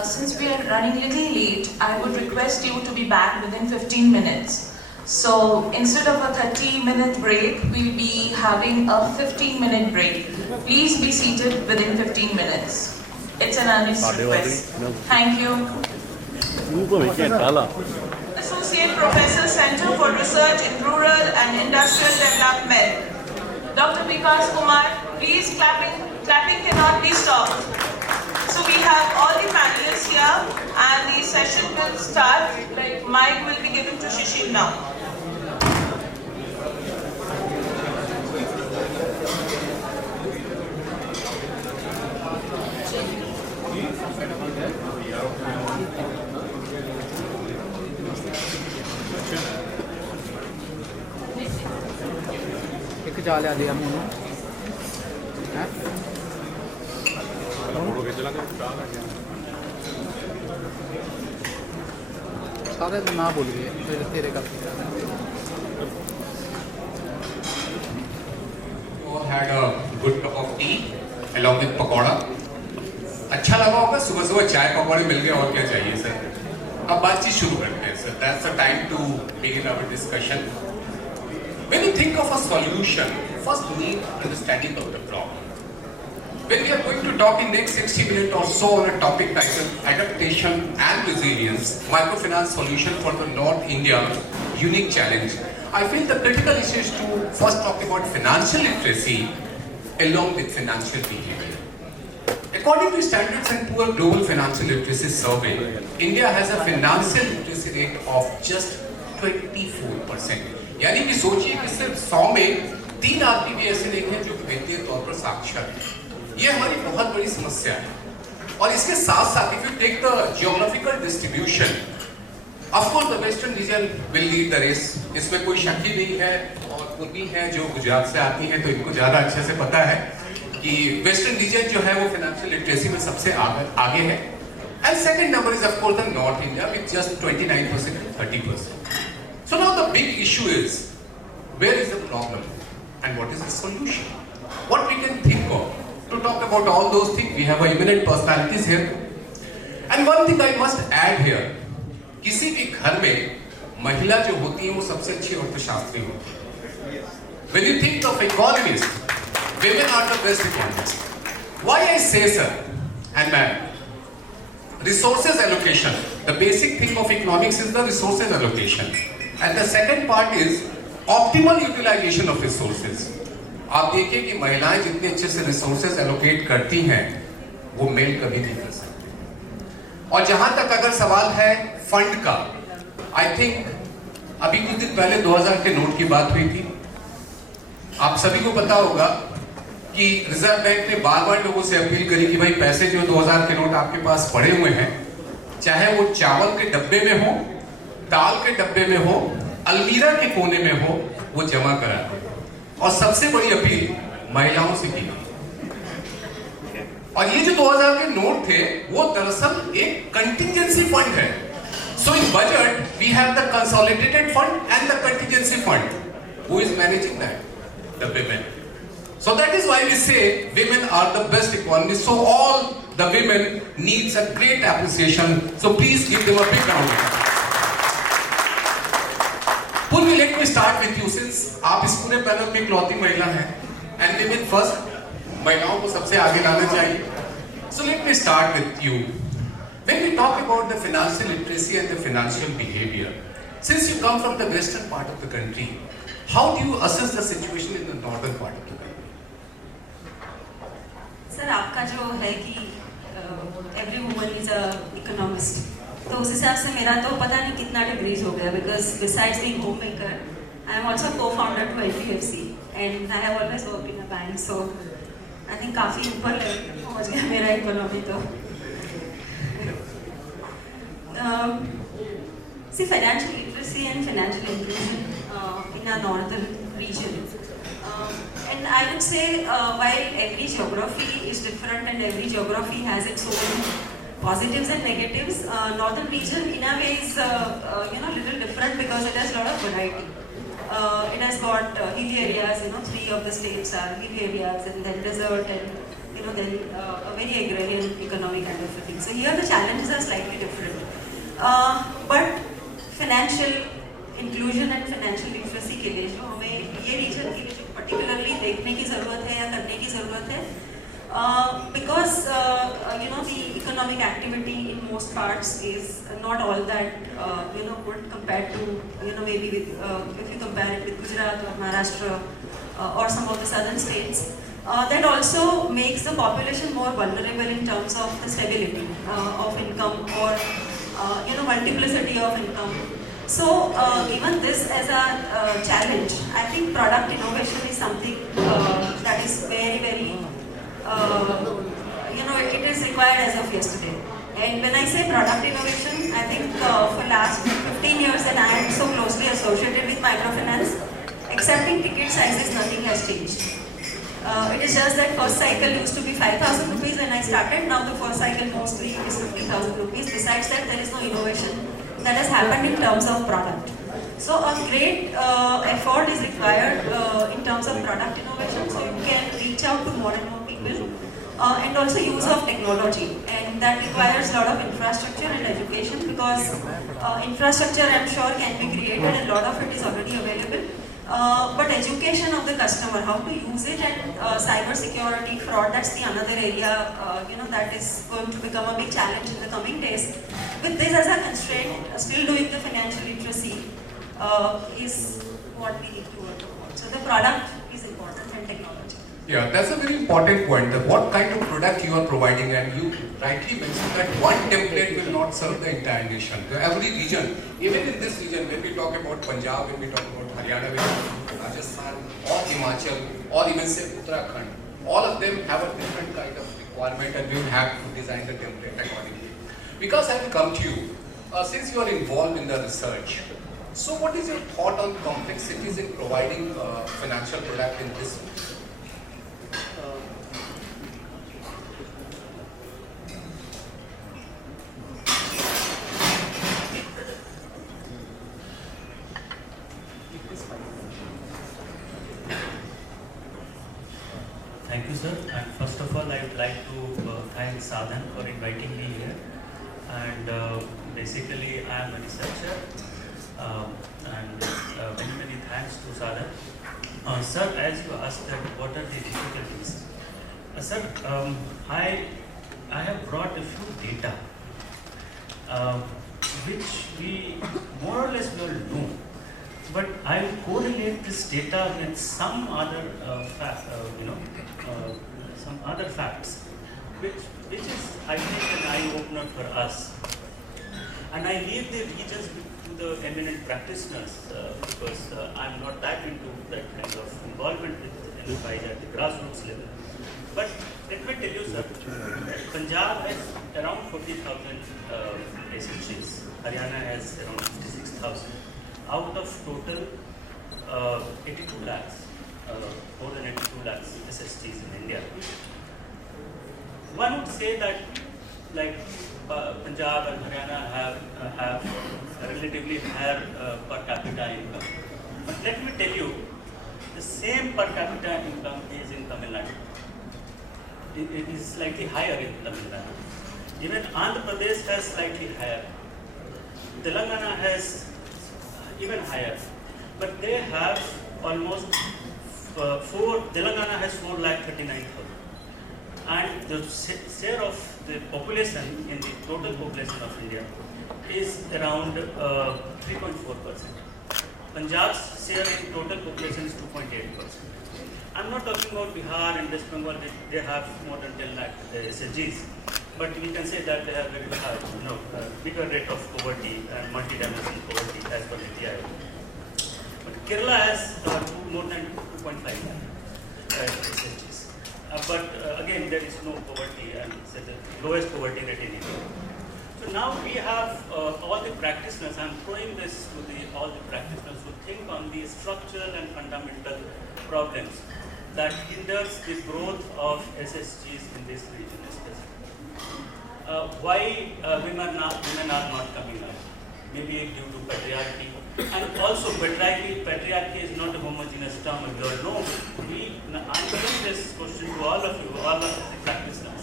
Since we are running a little late, I would request you to be back within 15 minutes. So instead of a 30-minute break, we'll be having a 15-minute break. Please be seated within 15 minutes. It's an earnest request. Thank you. Associate Professor, Center for Research in Rural and Industrial Development, Dr. Vikas Kumar. Please, clapping cannot be stopped. So we have all the panelists here and the session will start. Like, mic will be given to Shishir now. एक जाल आ दिया मुझे हैं सारे ना बोल गए फिर तेरे का had a good cup of tea along with pakora. अच्छा लगा होगा, सुबह सुबह चाय पकौड़े मिल गए, और क्या चाहिए सर. अब बातचीत शुरू करते हैं sir. That's the time to begin our discussion. When you think of a solution, first you need understanding of the problem. When we are going to talk in next 60 minutes or so on a topic titled Adaptation and Resilience, Microfinance Solution for the North India Unique Challenge, I feel the critical issue is to first talk about financial literacy along with financial behavior. According to Standards and Poor Global Financial Literacy Survey, India has a financial literacy rate of just 24%. यानी कि सोचिए कि सिर्फ 100 में 3 आदमी भी ऐसे नहीं हैं जो वित्तीय तौर पर साक्षर हैं. ये हमारी बहुत बड़ी समस्या है. और इसके साथ साथ if you take the geographical distribution, of course the western region will lead the race. इसमें कोई शक ही नहीं है. और उर्मी हैं जो गुजरात से आती हैं तो इनको ज़्यादा अच्छे से पता है कि वेस्टर्न रीजन जो है वो फाइनेंशियल लिटरेसी में सबसे आगे है. And second number is of course the North India with just 29% to 30%. So now the big issue is, where is the problem and what is the solution? What we can think of to talk about all those things. We have eminent personalities here. And one thing I must add here, किसी भी घर में महिला जो होती है वो सबसे अच्छी अर्थशास्त्री होती है. When you think of economists, women are the best economists. Why I say sir and ma'am? Resources allocation. The basic thing of economics is the resources allocation. And the second part is optimal utilization of resources. आप देखिए कि महिलाएं जितने अच्छे से resources allocate करती हैं, वो मेल कभी नहीं कर सकते. और जहां तक अगर सवाल है फंड का, I think अभी कुछ दिन पहले 2000 के नोट की बात हुई थी। आप सभी को पता होगा कि रिजर्व बैंक ने बार-बार लोगों से अपील करी कि भाई पैसे जो 2000 के नोट आपके पास पड़े हुए हैं, चाहे वो चावल के डब्बे में हो, दाल के डब्बे में हो, अलमीरा के कोने में हो, वो जमा करा। और सबसे बड़ी अपील महिलाओं से की। और ये जो 2000 के नोट थे, वो दरअसल एक कंटिंजेंसी फंड है। So in budget, we have the consolidated fund and the contingency fund. Who is managing that? The women. So that is why we say women are the best economists. So all the women needs a great appreciation. So please give them a big round of applause. Purvi, let me start with you since आप इस पूरे panel में इकलौती महिला हैं and women first, महिलाओं को सबसे आगे लाना चाहिए. So let me start with you. When we talk about the financial literacy and the financial behavior, since you come from the western part of the country, how do you assess the situation in the northern part of the country? Sir, आपका जो है कि every woman is a economist, तो उस हिसाब से मेरा तो पता नहीं कितना डिग्रीज हो गया, because besides being homemaker, I am also co-founder to NBFC and I have always worked in a bank, so I think काफी ऊपर पहुंच गया मेरा इकोनॉमी तो. See, financial literacy and financial inclusion in our northern region. And I would say while every geography is different and every geography has its own positives and negatives, northern region in a way is little different because it has a lot of variety. It has got hilly areas, 3 of the states are hilly areas, and then desert, and then a very agrarian economy kind of a thing. So here the challenges are slightly different. But financial inclusion and financial literacy के लिए जो हमें ये reason के लिए particularly देखने की ज़रूरत है या करने की ज़रूरत है, because the economic activity in most parts is not all that good compared to maybe with if you compare it with Gujarat or Maharashtra or some of the southern states. That also makes the population more vulnerable in terms of the stability of income or multiplicity of income. So given this as a challenge, I think product innovation is something that is very, very, it is required as of yesterday. And when I say product innovation, I think for last 15 years and I am so closely associated with microfinance, accepting ticket sizes, nothing has changed. It is just that first cycle used to be 5,000 rupees when I started. Now the first cycle mostly is 50,000 rupees. Besides that, there is no innovation that has happened in terms of product. So a great effort is required in terms of product innovation, so you can reach out to more and more people. And also use of technology, and that requires a lot of infrastructure and education, because infrastructure, I'm sure, can be created and a lot of it is already available. But education of the customer, how to use it, and cyber security, fraud, that's the another area that is going to become a big challenge in the coming days. With this as a constraint, still doing the financial literacy is what we need to work upon. So the product is important and technology. Yeah, that's a very important point. That what kind of product you are providing, and you rightly mentioned that one template will not serve the entire nation. So every region, even in this region, when we talk about Punjab, when we talk about Haryana, when we talk about Rajasthan, or Himachal, or even say Uttarakhand, all of them have a different kind of requirement, and we will have to design the template accordingly. Because I will come to you, since you are involved in the research, so what is your thought on complexities in providing financial product in this? Thank you, sir. And first of all, I would like to thank Sa-Dhan for inviting me here. And basically, I am a researcher. And many thanks to Sa-Dhan. Sir, as you asked that what are the difficulties? Sir, I have brought a few data which we more or less will know. But I will correlate this data with some other some other facts, which is, I think, an eye-opener for us. And I leave the regions the eminent practitioners because I'm not that into that kind of involvement with enterprise at the grassroots level. But let me tell you, sir, Punjab has around 40,000 SHGs. Haryana has around 56,000. Out of total 82 lakhs, more than 82 lakhs SHGs in India. One would say that like Punjab and Haryana have a relatively higher per capita income. But let me tell you, the same per capita income is in Tamil Nadu. It is slightly higher in Tamil Nadu. Even Andhra Pradesh has slightly higher. Telangana has even higher. But they have almost Telangana has 4,39,000. And the share of the population in the total population of India is around 3.4%. Punjab's share in total population is 2.8%. I'm not talking about Bihar and West Bengal, they have more than 10 lakh SHGs. But we can say that they have very high, bigger rate of poverty and multi-dimensional poverty as per NITI. But Kerala has more than 2.5 lakh SHGs. But again, there is no poverty and it's the lowest poverty rate in India. So now we have all the practitioners, I'm throwing this to all the practitioners who think on the structural and fundamental problems that hinders the growth of SHGs in this region especially. Why women are not coming out? Maybe due to patriarchy. And also patriarchy is not a homogeneous term, you all know. I'm putting this question to all of you, all of the practitioners,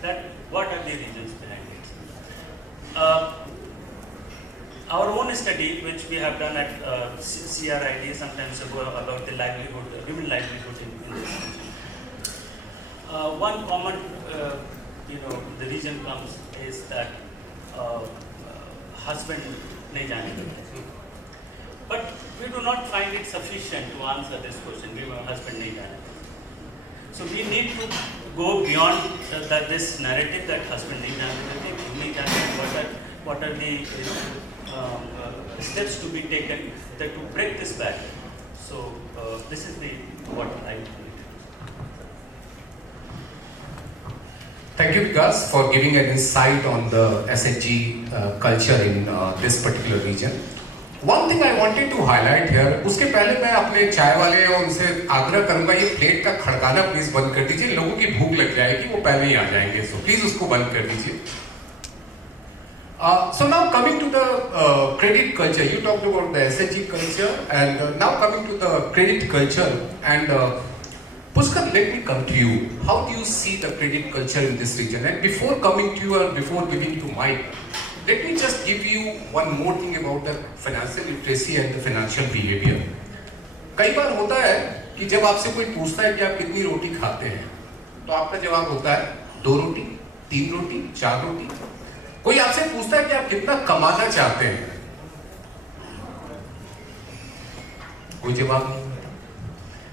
that what are the reasons behind it? Our own study, which we have done at CRID some times ago about the livelihood, women livelihood in this region. One common, the reason comes is that husband nahi jane dete. But we do not find it sufficient to answer this question. We have husband nahi jane dete. So we need to go beyond this narrative that husband nahi jane dete. What are the steps to be taken to break this barrier? So this is what I do. Thank you, Vikas, for giving an insight on the SHG culture in this particular region. One thing I wanted to highlight here, उसके पहले मैं अपने चाय वाले और उनसे आग्रह करूंगा ये प्लेट का खड़काना प्लीज बंद कर दीजिए, लोगों की भूख लग जाएगी, वो पहले ही आ जाएंगे, so प्लीज उसको बंद कर दीजिए. So now coming to the credit culture, you talked about the SHG culture, and now coming to the credit culture, and Pushkar, let me come to you. How do you see the credit culture in this region? And before coming to you and before giving to Mike, let me just give you one more thing about the financial literacy and the financial behavior. कई बार होता है कि जब आपसे कोई पूछता है कि आप कितनी रोटी खाते हैं, तो आपका जवाब होता है 2 रोटी, 3 रोटी, 4 रोटी. कोई आपसे पूछता है कि आप कितना कमाना चाहते हैं, कोई जवाब नहीं.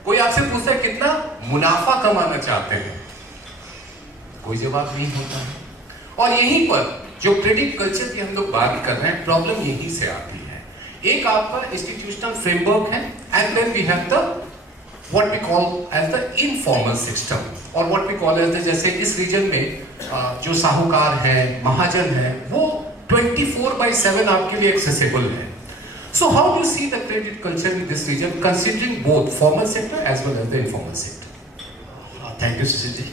कोई आपसे पूछता है कितना मुनाफा कमाना चाहते हैं, कोई जवाब नहीं होता है. और यहीं पर जो क्रेडिट कल्चर की हम लोग बात कर रहे हैं, प्रॉब्लम यहीं से आती है. एक आपका इंस्टीट्यूशनल फ्रेमवर्क है, and then we have the what we call as the informal system, और what we call as the, जैसे इस रीजन में जो साहूकार है, महाजन है, वो 24/7 आपके लिए एक्सेसिबल है. So how do you see the credit culture in this region, considering both formal sector as well as the informal sector? Thank you, Sisiti.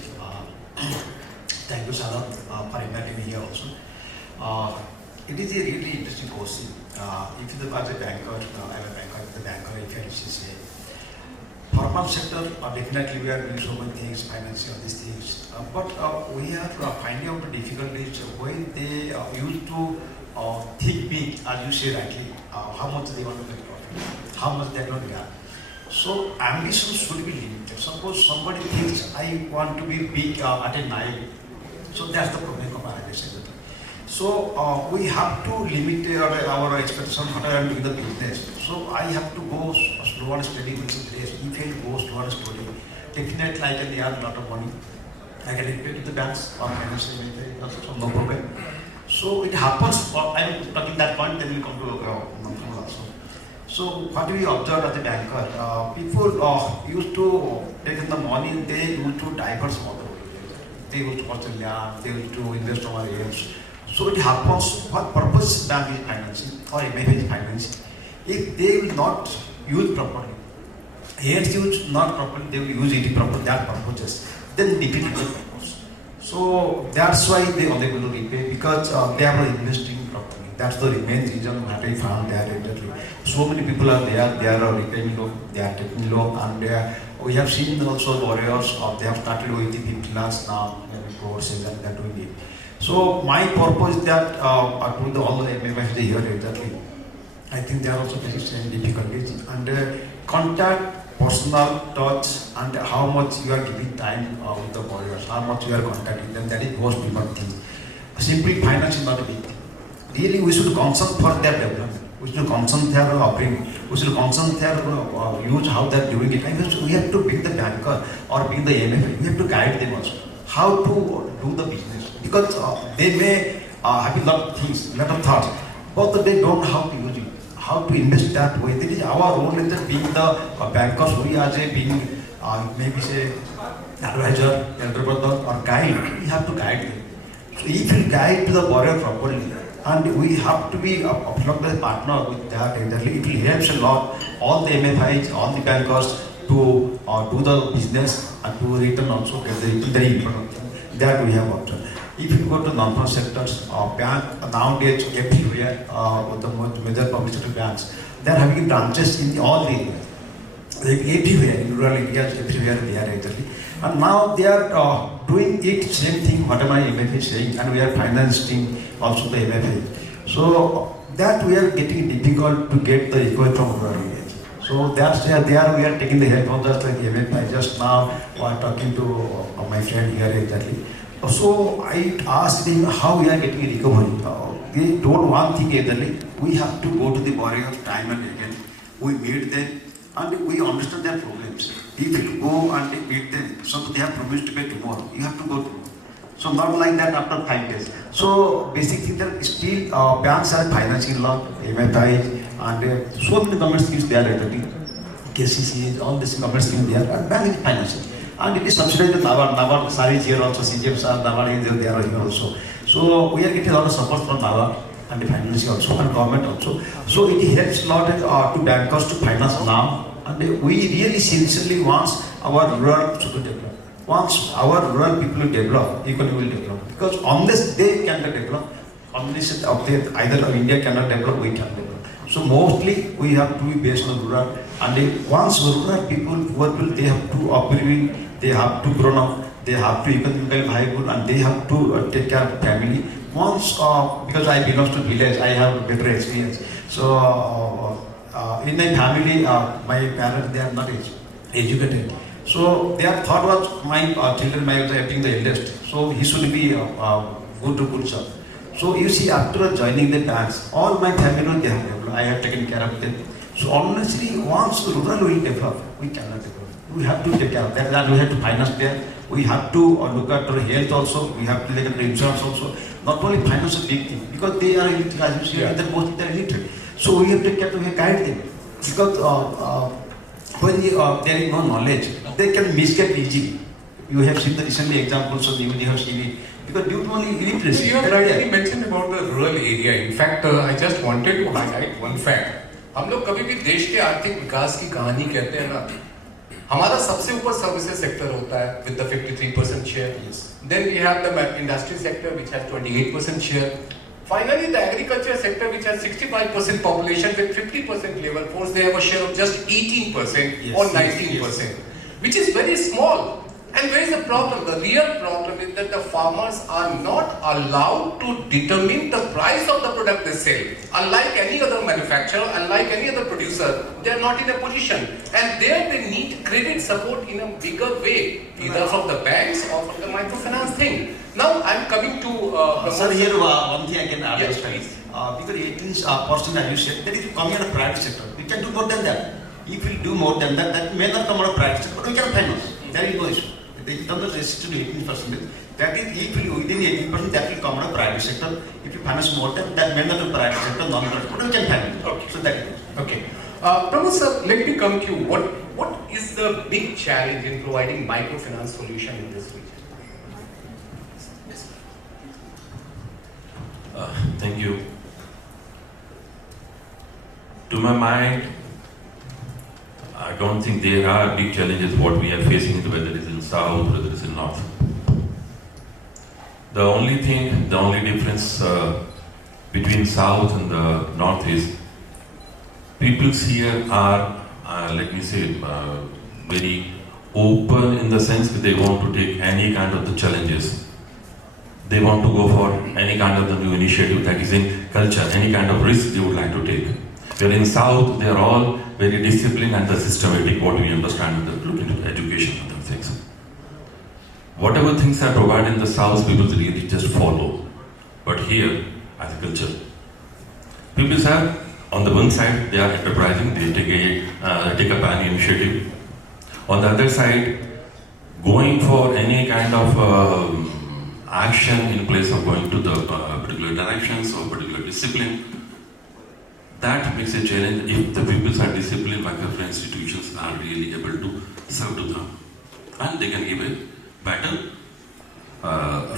Thank you, Sa-Dhan, for inviting me here also. It is a really interesting question. If you are a banker, I am a banker, the banker, if you say, formal sector, definitely we are doing so many things, financing these things. But we are finding out the difficulties when they used to think big, as you say rightly, how much they want to make profit, how much they don't have. So ambition should be limited. Suppose somebody thinks, I want to be big at a Nile. So that's the problem of our ambition. So we have to limit our expectation what I am doing the business. So I have to go slow and steady with the place. If I go slow and steady, definitely I can earn a lot of money. I can pay to the banks or financial, no problem. So it happens, I'm talking that point, then we'll come to non-formal also. So what we observed as a banker, people used to take in the morning, they used to divert some other way. They used to purchase land, they used to invest over years. So it happens, what purpose bank is financing or MFI is financing? If they will not use properly, heirs use not properly, they will use it properly, that purposes, then defeat the purpose. So that's why they are unable to repay, because they are not investing properly. That's the main reason why I found there exactly. So many people are there, they are repaying loan, they are taking loan, and we have seen also warriors, they have started with the 50 lakhs now, courses, and they are doing it. So my purpose is that to the all the MFIs here exactly, I think they are also facing difficulties, and contact, personal touch, and how much you are giving time with the warriors, how much you are contacting them, that is most important thing. Simply finance is not a big thing. Really, we should concern for their development. We should concern their upbringing. We should concern their use, how they are doing it. We have to be the banker or be the MFI. We have to guide them also how to do the business, because they may have a lot of things, lot of thoughts, but they don't know how to use it, how to invest that way. That is our role in being the bankers. We as a being maybe say advisor, elder brother, or guide. We have to guide them. So if you guide to the borrower properly, and we have to be a partner with that, exactly. It will help a lot, all the MFIs, all the bankers to do the business and to return also get the return, very important thing that we have observed. If you go to non-profit sectors, bank nowadays everywhere, the major public sector banks, they are having branches in all the areas. Like everywhere, in rural areas, everywhere they are actually. And now they are doing it, same thing, whatever MFA is saying, and we are financing also the MFA. So that we are getting difficult to get the request from rural areas. So that's there we are taking the help of just like MFA. Just now while talking to my friend here exactly. So I asked him how we are getting recovery. They told one thing exactly, we have to go to the warriors time and again. We meet them and we understand their problems. If you go and meet them, so they have promised to pay tomorrow, you have to go tomorrow. So not like that after 5 days. So basically there still banks are financing a lot, MFI, and so many government schemes they are actually. KCC, all these government schemes they are, and bank is financing. And it is subsidized with NABARD, SARI is here also, CGMs are, NABARD is there, they are here also. So we are getting a lot of support from NABARD and the financing also, and government also. So it helps a lot to bankers to finance now. And we really sincerely want our rural to develop. Once our rural people develop, economy will develop. Because unless they cannot develop, unless either India cannot develop, we can develop. So mostly we have to be based on rural. And once rural people, they have to upgrade, they have to grow up, they have to economically viable, and they have to take care of family. Once, because I belong to village, I have better experience. So in my family, my parents, they are not educated. So their thought was, my children, my being the eldest, so he should be good job. So you see, after joining the banks, all my family, they have developed. I have taken care of them. So honestly, once rural will develop, we cannot develop. We have to take care of that. We have to finance there. We have to look at our health also. We have to look at the insurance also. Not only finance is a big thing, because they are illiterate, as you say, that mostly they are illiterate. So we have to take care of, guide them. Because when there is no knowledge, they can misguide easily. You have seen the recently examples of you have seen it. Because due to only illiteracy. You have rightly mentioned about the rural area. In fact, I just wanted to highlight one fact. हम लोग कभी भी देश के आर्थिक विकास की कहानी कहते हैं ना, हमारा सबसे ऊपर सर्विसेज सेक्टर होता है with the 53% share. Then we have the industry sector which has 28% share. Finally, the agriculture sector which has 65% population with 50% labor force, they have a share of just 18% or 19%, which is very small. And where is the problem? The real problem is that the farmers are not allowed to determine the price of the product they sell. Unlike any other manufacturer, unlike any other producer, they are not in a position. And there they need credit support in a bigger way, either from the banks or from the microfinance thing. Now I am coming to... Sir, here one thing I can add. Yes, please. Because 18% as you said, that is coming out of private sector. We can do more than that. If we do more than that, that may not come out of private sector, but we can finance. There is no issue. in terms of restricted to 18%, that is equally within 18%, that will come out of private sector. If you finance more than that, member of the private sector, non-private sector, you can finance. Okay. So that is Okay. Pramod sir, let me come to you. What is the big challenge in providing microfinance solution in this region? Thank you. To my mind, I don't think there are big challenges what we are facing, whether it is in south, whether it is in north. The only difference between south and the north is people here are, let me say, very open in the sense that they want to take any kind of the challenges. They want to go for any kind of the new initiative that is in culture, any kind of risk they would like to take. Where in south, they are all very disciplined and the systematic, what we understand, and look into education and other things. Whatever things are provided in the south, people really just follow. But here, as a culture, people are, on the one side, they are enterprising, they take up an initiative. On the other side, going for any kind of action in place of going to the particular directions or particular discipline, that makes a challenge if the people are disciplined, microfinance institutions are really able to serve to them. And they can give a better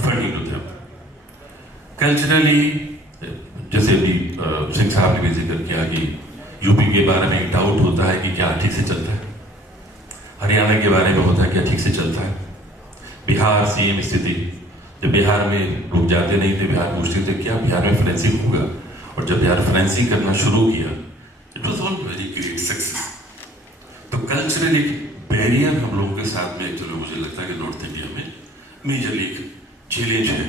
funding to them. Culturally, जैसे अभी सिंह साहब ने भी जिक्र किया कि UP के बारे में एक डाउट होता है कि क्या ठीक से चलता है, हरियाणा के बारे में होता है क्या ठीक से चलता है, बिहार सेम स्थिति, जब बिहार में लोग जाते नहीं थे, बिहार पूछते थे क्या बिहार में फाइनेंसिंग होगा, और जब बिहार फाइनेंसिंग करना शुरू किया, it was all very great success. तो कल्चरल एक बैरियर हम लोगों के साथ में चलो मुझे लगता है कि नॉर्थ इंडिया में मेजरली एक चैलेंज है.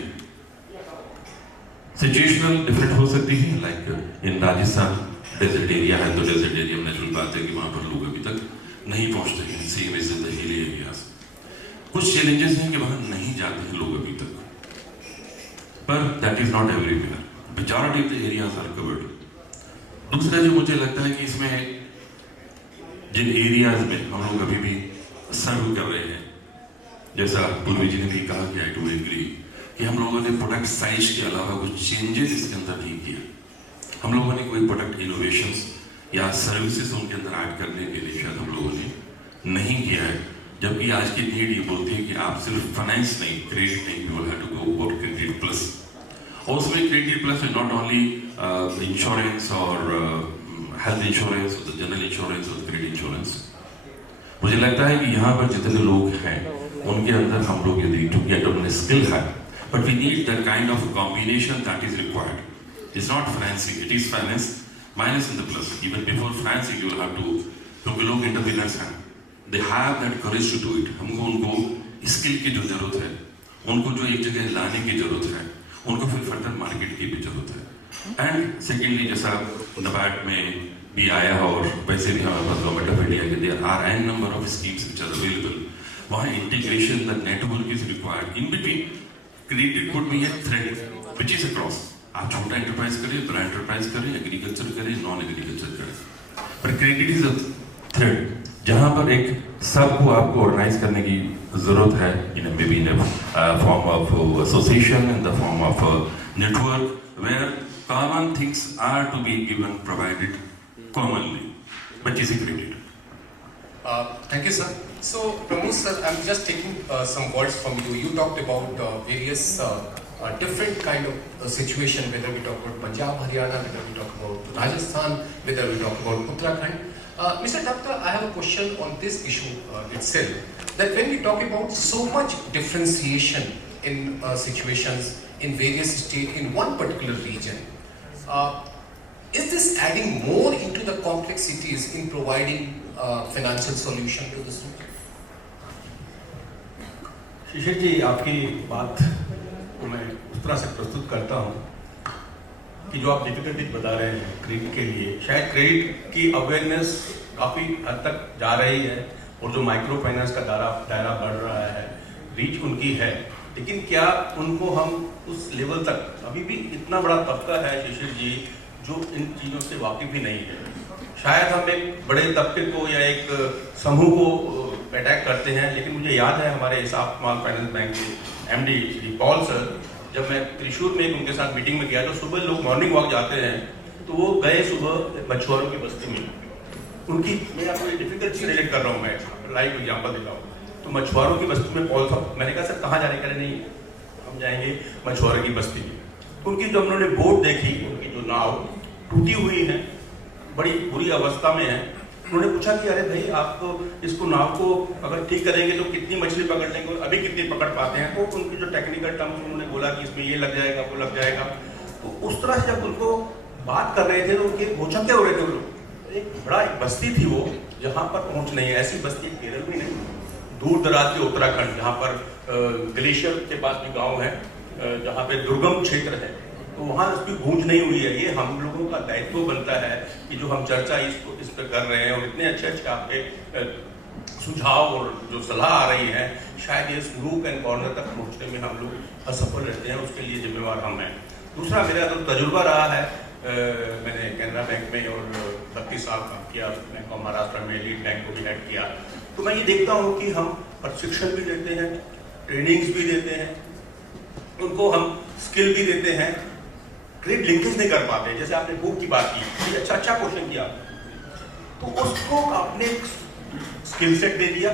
सिचुएशनल डिफरेंट हो सकती है, like in Rajasthan desert area है, तो डेजर्ट एरिया में नेचुरल बात है कि वहाँ पर लोग अभी तक नहीं पहुँचते हैं. Same is in the hilly areas. कुछ चैलेंजेस हैं कि वहाँ नहीं जाते हैं लोग अभी तक, पर that is not everywhere. Majority of the areas are covered. दूसरा जो मुझे लगता है कि इसमें जिन एरियाज में हम लोग अभी भी सर्व कर रहे हैं, जैसा पूर्वी जी ने भी कहा कि आई टू एग्री कि हम लोगों ने प्रोडक्ट साइज के अलावा कुछ चेंजेस इसके अंदर नहीं किया. हम लोगों ने कोई प्रोडक्ट इनोवेशंस या सर्विसेज उनके अंदर ऐड करने के लिए शायद हम लोगों ने नहीं किया है. जबकि आज की नीड ये बोलती है कि आप सिर्फ फाइनेंस नहीं, क्रेडिट नहीं, you will have to go for credit plus. और उसमें क्रेडिट प्लस में नॉट ओनली इंश्योरेंस और हेल्थ इंश्योरेंस और जनरल इंश्योरेंस और क्रेडिट इंश्योरेंस. मुझे लगता है कि यहाँ पर जितने लोग हैं उनके अंदर हम लोग यदि टू गेट ऑन स्किल है, but we need that kind of combination that is required. It's not financing, it is finance minus in the plus. Even before financing you will have to, क्योंकि लोग entrepreneurs हैं, they have that courage to do it. हमको उनको skill की जो जरूरत है, उनको जो एक जगह लाने की जरूरत है, उनको फिर फर्दर मार्केट की भी जरूरत है. एंड सेकेंडली जैसा नबार्ड में भी आया और वैसे भी हमारे पास गवर्नमेंट ऑफ इंडिया के there are an number of schemes which are available. वहाँ integration the network is required. In between credit would be a thread which is across. आप छोटा एंटरप्राइज करें, बड़ा एंटरप्राइज करें, एग्रीकल्चर करें, नॉन एग्रीकल्चर करें, पर क्रेडिट इज अ थ्रेड जहाँ पर एक सबको आपको ऑर्गेनाइज करने की जरूरत है. In may be in form of association, in the form of network, where common things are to be given, provided commonly, but is created. Thank you, sir. So, Pramod sir, I'm just taking some words from you. You talked about various different kind of situation, whether we talk about Punjab, Haryana, whether we talk about Rajasthan, whether we talk about Uttarakhand. Mr. Doctor, I have a question on this issue itself. That when we talk about so much differentiation in situations in various states in one particular region, is this adding more into the complexities in providing financial solution to this? शिशिर जी, आपकी बात मैं उस तरह से प्रस्तुत करता हूँ कि जो आप डिफिकल्टीज बता रहे हैं क्रेडिट के लिए, शायद क्रेडिट की अवेयरनेस काफ़ी हद तक जा रही है और जो माइक्रो फाइनेंस का दायरा बढ़ रहा है, रीच उनकी है, लेकिन क्या उनको हम उस लेवल तक, अभी भी इतना बड़ा तबका है शिशिर जी जो इन चीज़ों से वाकिफ ही नहीं है. शायद हम एक बड़े तबके को या एक समूह को अटैक करते हैं, लेकिन मुझे याद है हमारे हिसाब स्मॉल फाइनेंस बैंक के एमडी श्री पॉल सर, जब मैं त्रिशूर में उनके साथ मीटिंग में गया तो सुबह लोग मॉर्निंग वॉक जाते हैं तो वो गए सुबह मछुआरों की बस्ती में, उनकी, मैं आपको डिफिकल्ट चीज रिलेट कर रहा हूँ, मैं लाइव एग्जाम्पल दे रहा हूँ। तो मछुआरों की बस्ती में पॉल साहब, मैंने कहा सर कहाँ जाने का, नहीं हम जाएंगे मछुआरों की बस्ती में। उनकी जब उन्होंने बोट देखी, उनकी जो नाव टूटी हुई है, बड़ी बुरी अवस्था में है, उन्होंने पूछा कि अरे भाई आप तो इसको नाव को अगर ठीक करेंगे तो कितनी मछली पकड़ लेंगे और अभी कितनी पकड़ पाते हैं। तो उनकी जो टेक्निकल टर्म्स उन्होंने बोला कि इसमें ये लग जाएगा वो लग जाएगा। तो उस तरह से जब उनको बात कर रहे थे तो उनके भोचक्के हो रहे थे वो लोग। एक बड़ा एक बस्ती थी वो, जहाँ पर पहुँच नहीं है, ऐसी बस्ती केरल में नहीं, दूर दराज के उत्तराखंड जहाँ पर ग्लेशियर के पास भी गाँव है, जहाँ पे दुर्गम क्षेत्र है, तो वहाँ उसकी गूंज नहीं हुई है। ये हम लोगों का दायित्व बनता है कि जो हम चर्चा इस पर कर रहे हैं और इतने अच्छे अच्छे आपके सुझाव और जो सलाह आ रही है, शायद ये नूक एंड कॉर्नर तक पहुँचने में हम लोग असफल रहते हैं, उसके लिए जिम्मेवार हम हैं। दूसरा मेरा तो तजुर्बा रहा है, मैंने कैनरा बैंक में और 32 साल काम किया, बैंक ऑफ महाराष्ट्र में लीड बैंक को भी हेड किया। तो मैं ये देखता हूँ कि हम प्रशिक्षण भी देते हैं, ट्रेनिंग्स भी देते हैं, उनको हम स्किल भी देते हैं, क्रेडिट लिंकेज नहीं कर पाते। जैसे आपने बुक की बात की, अच्छा क्वेश्चन किया, तो उसको आपने स्किल सेट दे दिया,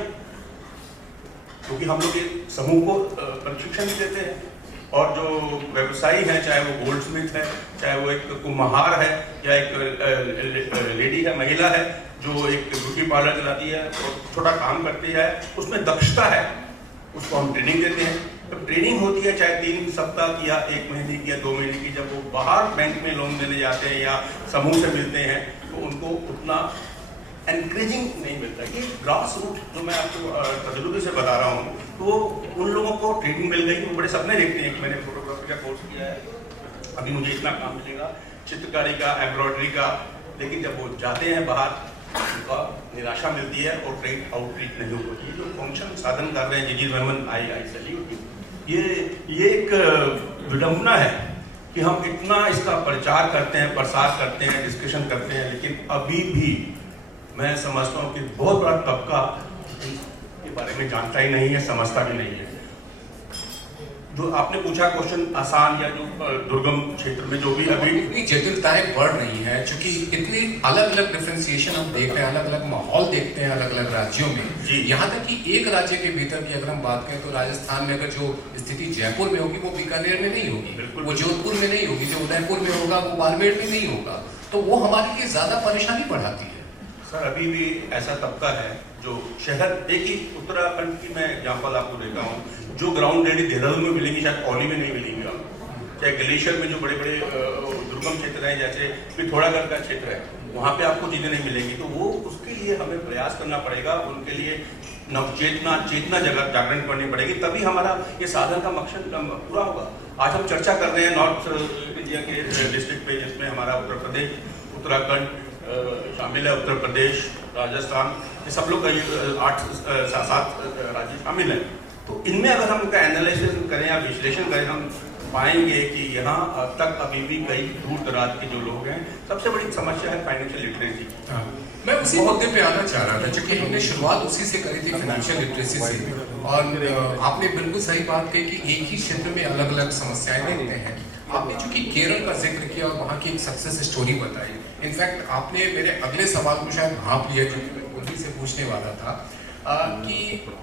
क्योंकि हम लोग एक समूह को प्रशिक्षण भी देते हैं, और जो व्यवसायी हैं, चाहे वो गोल्ड स्मिथ है, चाहे वो एक कुम्हार है, या एक लेडी है, महिला है जो एक ब्यूटी पार्लर चलाती है और छोटा काम करती है, उसमें दक्षता है, उसको हम ट्रेनिंग देते हैं। जब ट्रेनिंग होती है, चाहे 3 सप्ताह की या 1 महीने की या 2 महीने की, जब वो बाहर बैंक में लोन देने जाते हैं या समूह से मिलते हैं, तो उनको उतना एनकरेजिंग नहीं मिलता। ये ग्रास रूट जो मैं आपको तजुर्बे से बता रहा हूँ, तो उन लोगों को ट्रेनिंग मिल गई, वो बड़े सपने देखते हैं कि मैंने फोटोग्राफी का कोर्स किया है, अभी मुझे इतना काम मिलेगा, चित्रकारी का, एम्ब्रॉयडरी का, लेकिन जब वो जाते हैं बाहर, उनका निराशा मिलती है और क्रेडिट आउटरीच नहीं होती। ये जो फंक्शन साधन कर रहे हैं जी मेमन, आई सैल्यूट, ये एक विडंबना है कि हम इतना इसका प्रचार करते हैं, प्रसार करते हैं, डिस्कशन करते हैं, लेकिन अभी भी मैं समझता हूँ कि बहुत बड़ा तबका इसके बारे में जानता ही नहीं है, समझता भी नहीं है। जो आपने पूछा क्वेश्चन आसान या जो दुर्गम क्षेत्र में जो भी अभी इतनी जटिलताएं बढ़ रही हैं, क्योंकि इतनी अलग अलग डिफरेंशिएशन हम देख रहे हैं, अलग अलग माहौल देखते हैं अलग अलग राज्यों में। यहाँ तक कि एक राज्य के भीतर की अगर हम बात करें तो राजस्थान में अगर जो स्थिति जयपुर में होगी वो बीकानेर में नहीं होगी, वो जोधपुर में नहीं होगी, जो उदयपुर में होगा वो बाड़मेर में नहीं होगा, तो वो हमारे लिए ज्यादा परेशानी बढ़ाती है। सर अभी भी ऐसा तबका है जो शहर, एक ही उत्तराखंड की मैं एग्जांपल आपको देता हूँ, जो ग्राउंड रेडी देहरादून में मिलेंगी शायद औली में नहीं मिलेंगी आपको, चाहे ग्लेशियर में जो बड़े बड़े दुर्गम क्षेत्र हैं, जैसे पिथौरागढ़ का क्षेत्र है, वहाँ पे आपको चीजें नहीं मिलेंगी। तो वो उसके लिए हमें प्रयास करना पड़ेगा, उनके लिए चेतना जागरण करनी पड़ेगी, तभी हमारा ये साधन का मकसद पूरा होगा। आज हम चर्चा कर रहे हैं नॉर्थ इंडिया के डिस्ट्रिक्ट पे, जिसमें हमारा उत्तर प्रदेश, उत्तराखंड शामिल है, उत्तर प्रदेश, राजस्थान, ये सब लोग 8-7 राज्य शामिल हैं। तो इनमें अगर हम उनका एनालिसिस करें या विश्लेषण करें, हम पाएंगे कि यहाँ अब तक अभी भी कई दूर दराज के जो लोग हैं, सबसे बड़ी समस्या है फाइनेंशियल लिटरेसी। मैं उसी मुद्दे पे आना चाह रहा था, क्योंकि हमने शुरुआत उसी से करी थी, फाइनेंशियल लिटरेसी से, और आपने बिल्कुल सही बात कही कि एक ही क्षेत्र में अलग अलग समस्याएं देखते हैं। आपने चूंकि केरल का जिक्र किया और वहाँ की एक सक्सेस स्टोरी बताई, इनफैक्ट आपने मेरे अगले सवाल को शायद भाप लिया, जो कि मैं उन्हीं से पूछने वाला था, कि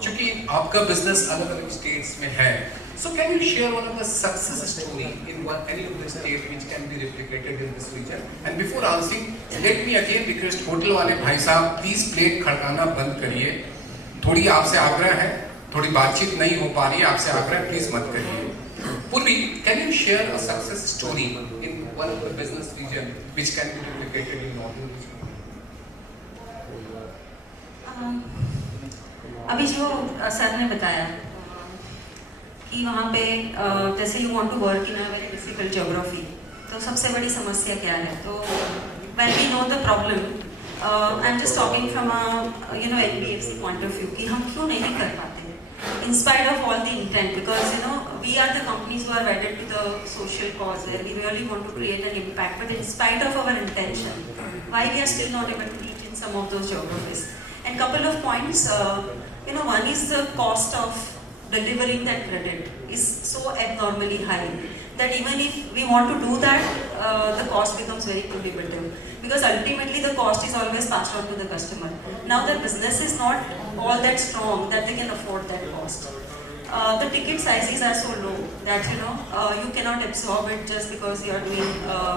चूंकि आपका बिजनेस अलग अलग स्टेट्स में है, so can you share one of the success story in any of the state which can be replicated in this region? And before answering, let me again request hotel वाले भाई साहब, please plate खड़काना बंद करिए, थोड़ी आपसे आग्रह है, थोड़ी बातचीत नहीं हो पा रही है, आपसे आग्रह प्लीज मत करिए। Purvi, can you share a success story in one of the business region which can be replicated in northern region? अभी जो सर ने बताया कि वहाँ पे जैसे you want to work in a very difficult geography, तो सबसे बड़ी समस्या क्या है? तो when we know the problem, I am just talking from a NBFC point of view, कि हम क्यों नहीं कर पाते in spite of all the intent, because we are the companies who are wedded to the social cause where we really want to create an impact, but in spite of our intention, why we are still not able to reach in some of those geographies. And couple of points, one is the cost of delivering that credit is so abnormally high that even if we want to do that, the cost becomes very prohibitive, because ultimately the cost is always passed on to the customer. Now the business is not all that strong that they can afford that cost. The ticket sizes are so low that you cannot absorb it just because you are doing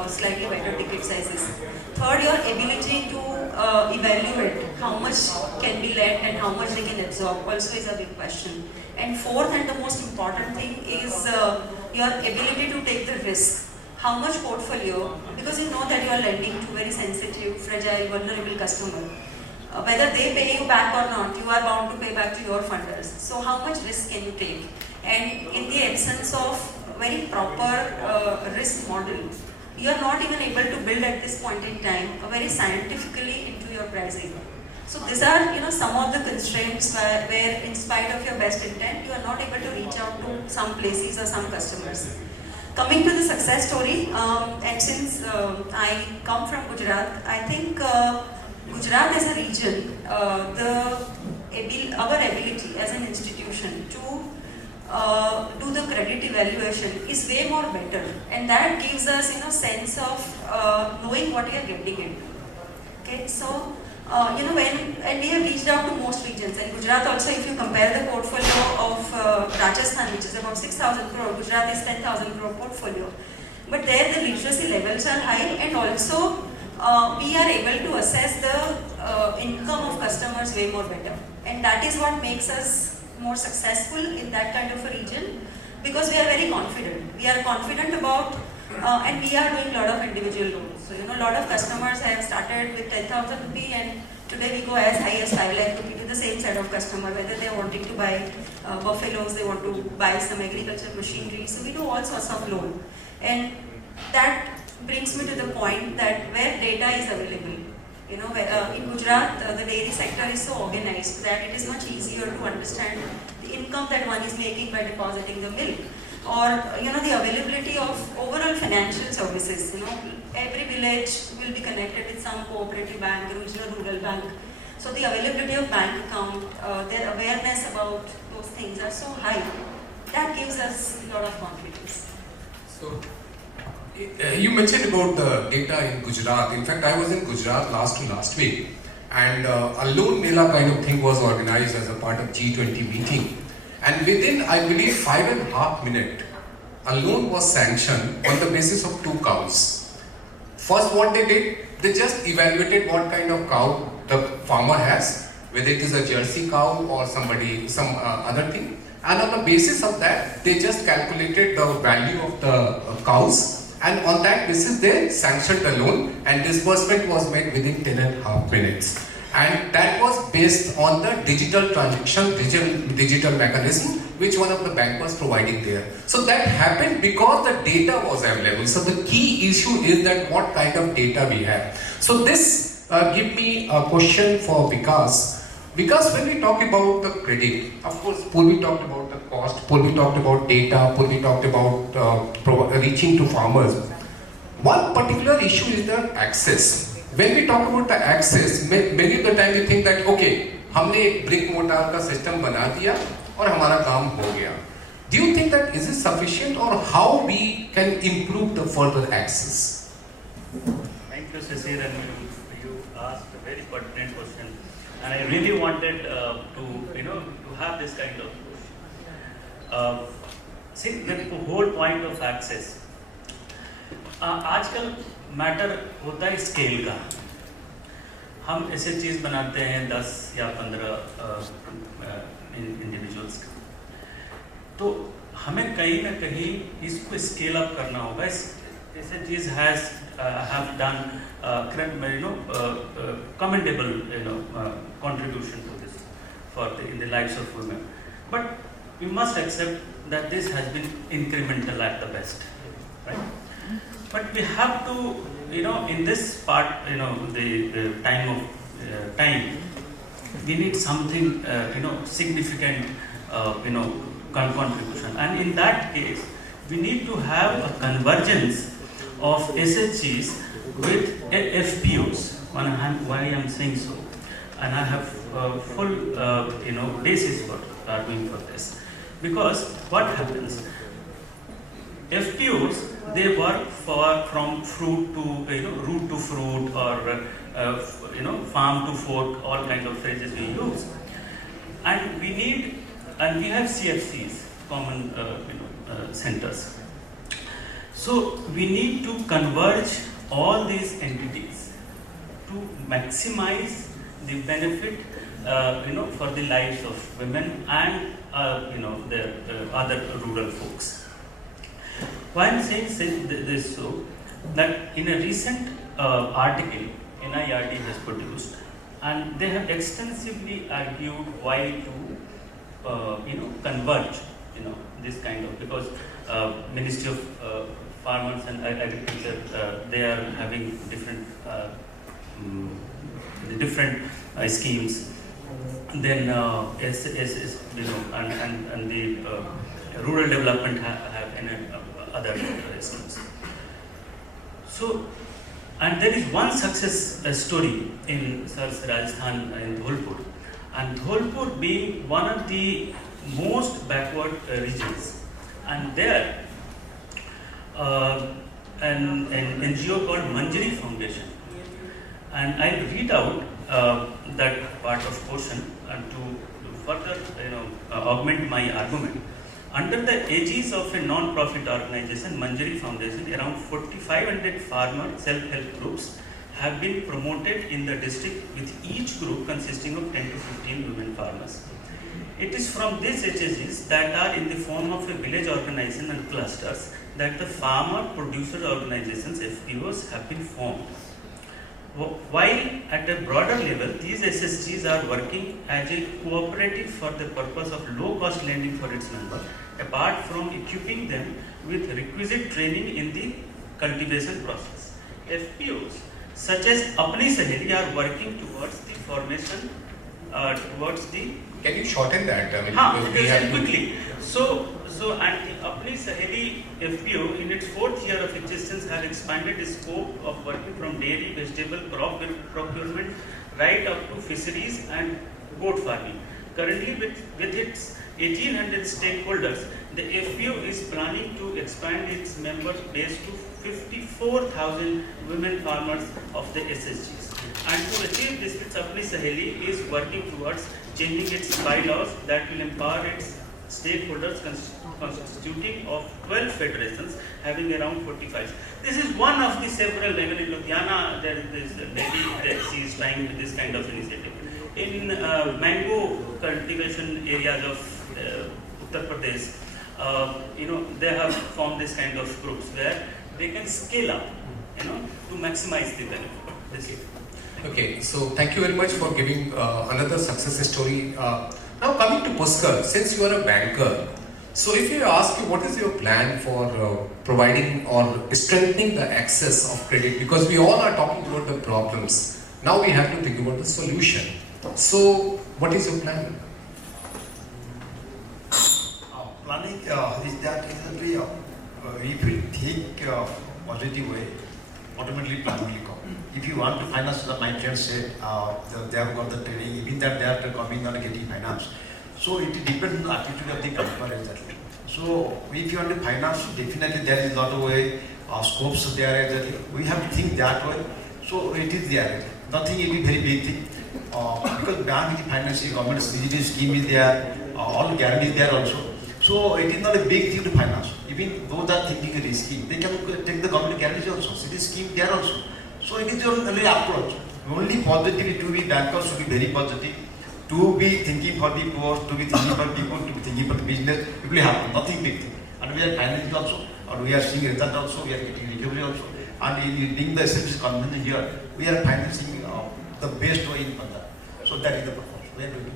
slightly better ticket sizes. Third, your ability to evaluate how much can be lent and how much they can absorb also is a big question. And fourth, and the most important thing, is your ability to take the risk. How much portfolio, because you know that you are lending to very sensitive, fragile, vulnerable customer. Whether they pay you back or not, you are bound to pay back to your funders. So how much risk can you take? And in the absence of very proper risk model, you are not even able to build at this point in time a very scientifically into your pricing. So these are some of the constraints where in spite of your best intent, you are not able to reach out to some places or some customers. Coming to the success story, and since I come from Gujarat, I think Gujarat as a region, our ability as an institution to do the credit evaluation is way more better, and that gives us sense of knowing what we are getting into. Okay, so and we have reached out to most regions, and Gujarat also, if you compare the portfolio of Rajasthan, which is about 6,000 crore, Gujarat is 10,000 crore portfolio, but there the literacy levels are high, and also we are able to assess the income of customers way more better, and that is what makes us more successful in that kind of a region, because we are very confident. We are confident about, and we are doing a lot of individual loans. So a lot of customers have started with 10,000 rupee, and today we go as high as 5 lakh rupee to the same set of customer, whether they are wanting to buy buffaloes, they want to buy some agricultural machinery. So we do all sorts of loan, and that brings me to the point that where data is available. In Gujarat, the dairy sector is so organized that it is much easier to understand the income that one is making by depositing the milk, or the availability of overall financial services. Every village will be connected with some cooperative bank, regional rural bank. So the availability of bank account, their awareness about those things are so high. That gives us a lot of confidence. So, you mentioned about the data in Gujarat. In fact, I was in Gujarat last week, and a loan mela kind of thing was organized as a part of G20 meeting. And within, I believe, 5.5 minutes, a loan was sanctioned on the basis of 2 cows. First, what they did, they just evaluated what kind of cow the farmer has, whether it is a Jersey cow or some other thing. And on the basis of that, they just calculated the value of the cows. And on that basis, they sanctioned the loan, and disbursement was made within 10.5 minutes. And that was based on the digital transaction, digital mechanism, which one of the bank was providing there. So that happened because the data was available. So the key issue is that what kind of data we have. So this give me a question for Vikas. Because when we talk about the credit, of course, we talked about the cost, we talked about data, we talked about reaching to farmers. One particular issue is the access. When we talk about the access, many of the time we think that, okay, हमने एक brick mortar का system बना दिया और हमारा काम हो गया. Do you think that is it sufficient, or how we can improve the further access? Thank you, Sisir, and you asked a very pertinent question. And I really wanted to have this kind of question. See, the whole point of access. आजकल matter होता है scale का. हम ऐसे चीज़ बनाते हैं 10 या 15 individuals का, तो हमें कहीं ना कहीं इसको स्केल अप करना होगा. ऐसे चीज़ have done commendable contribution to this in the lives of women, but we must accept that this has been incremental at the best, right? But we have to, in this part, the time, we need something, significant, contribution, and in that case, we need to have a convergence of SHGs with FPOs. Why I am saying so? and I have full basis for arguing for this, because what happens? FPOs, they work from fruit to root to fruit, or farm to fork, all kinds of phrases we use, and we have CFCs, common centers. So we need to converge all these entities to maximize the benefit for the lives of women and their other rural folks. Why I'm saying this so that in a recent article NIRD has produced, and they have extensively argued why to converge this kind of, because Ministry of Farmers and Agriculture, they are having different schemes. Then and the rural development have other schemes. So, and there is one success story in Rajasthan, in Dholpur, and Dholpur being one of the most backward regions, and there an NGO called Manjari Foundation, and I read out that part of portion and to further augment my argument. Under the aegis of a non-profit organization, Manjari Foundation, around 4,500 farmer self-help groups have been promoted in the district, with each group consisting of 10 to 15 women farmers. It is from these HSGs that are in the form of a village organization and clusters that the farmer producer organizations, FPOs, have been formed. While at a broader level, these SSGs are working as a cooperative for the purpose of low-cost lending for its members, apart from equipping them with requisite training in the cultivation process. FPOs such as Apni Saheli are working towards the formation, towards the... Can you shorten that? Quickly. So and the Apni Saheli FPO in its 4th year of existence has expanded the scope of working from dairy, vegetable, crop procurement right up to fisheries and goat farming. Currently with its 1,800 stakeholders, the FPO is planning to expand its member base to 54,000 women farmers of the SSGs. And to achieve this, Apni Saheli is working towards changing its bylaws that will empower its stakeholders constituting of 12 federations having around 45. This is one of the several, even in Ludhiana, there is this lady that she is trying with this kind of initiative. In mango cultivation areas of Uttar Pradesh, they have formed this kind of groups where they can scale up, to maximize the benefit. Okay, so thank you very much for giving another success story. Now coming to Puskar, since you are a banker, so if you ask you what is your plan for providing or strengthening the access of credit, because we all are talking about the problems, now we have to think about the solution. So what is your plan? Planning is that exactly if you think positive way, automatically plan will come. If you want to finance, my friend said they have got the training, even that they are coming on getting finance. So it depends on the attitude of the customer exactly. So if you want to finance, definitely there is a lot of way, scopes there exactly. We have to think that way. So it is there. Nothing will be very big thing. Because bank is financing, government CGD scheme is there, all guarantees there also. So it is not a big thing to finance. Even those are thinking risky, they can take the government guarantees also. City scheme there also. So it is only approach. Only positivity to be bankers should be very positive. To be thinking for the poor, to be thinking for people, to be thinking for the business, it will happen. Nothing big thing. And we are financing also, or we are seeing result also, we are getting recovery also. And in being the SFC convention here, we are financing the best way in Punjab. So that is the purpose. We are doing it.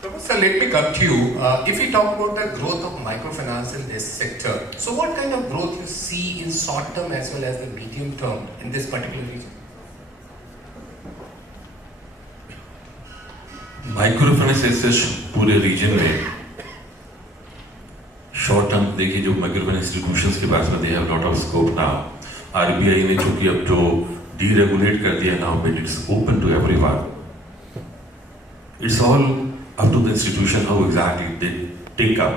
Professor, let me come to you. If we talk about the growth of microfinance in this sector, so what kind of growth you see in short term as well as the medium term in this particular region? Microfinance ऐसे पूरे reason में short term देखिए जो microfinance institutions के पास में they have lot of scope now RBI ने चूंकि अब जो डीरेगुलेट कर दिया now but it's open to everyone It's all up to the institution how exactly they take up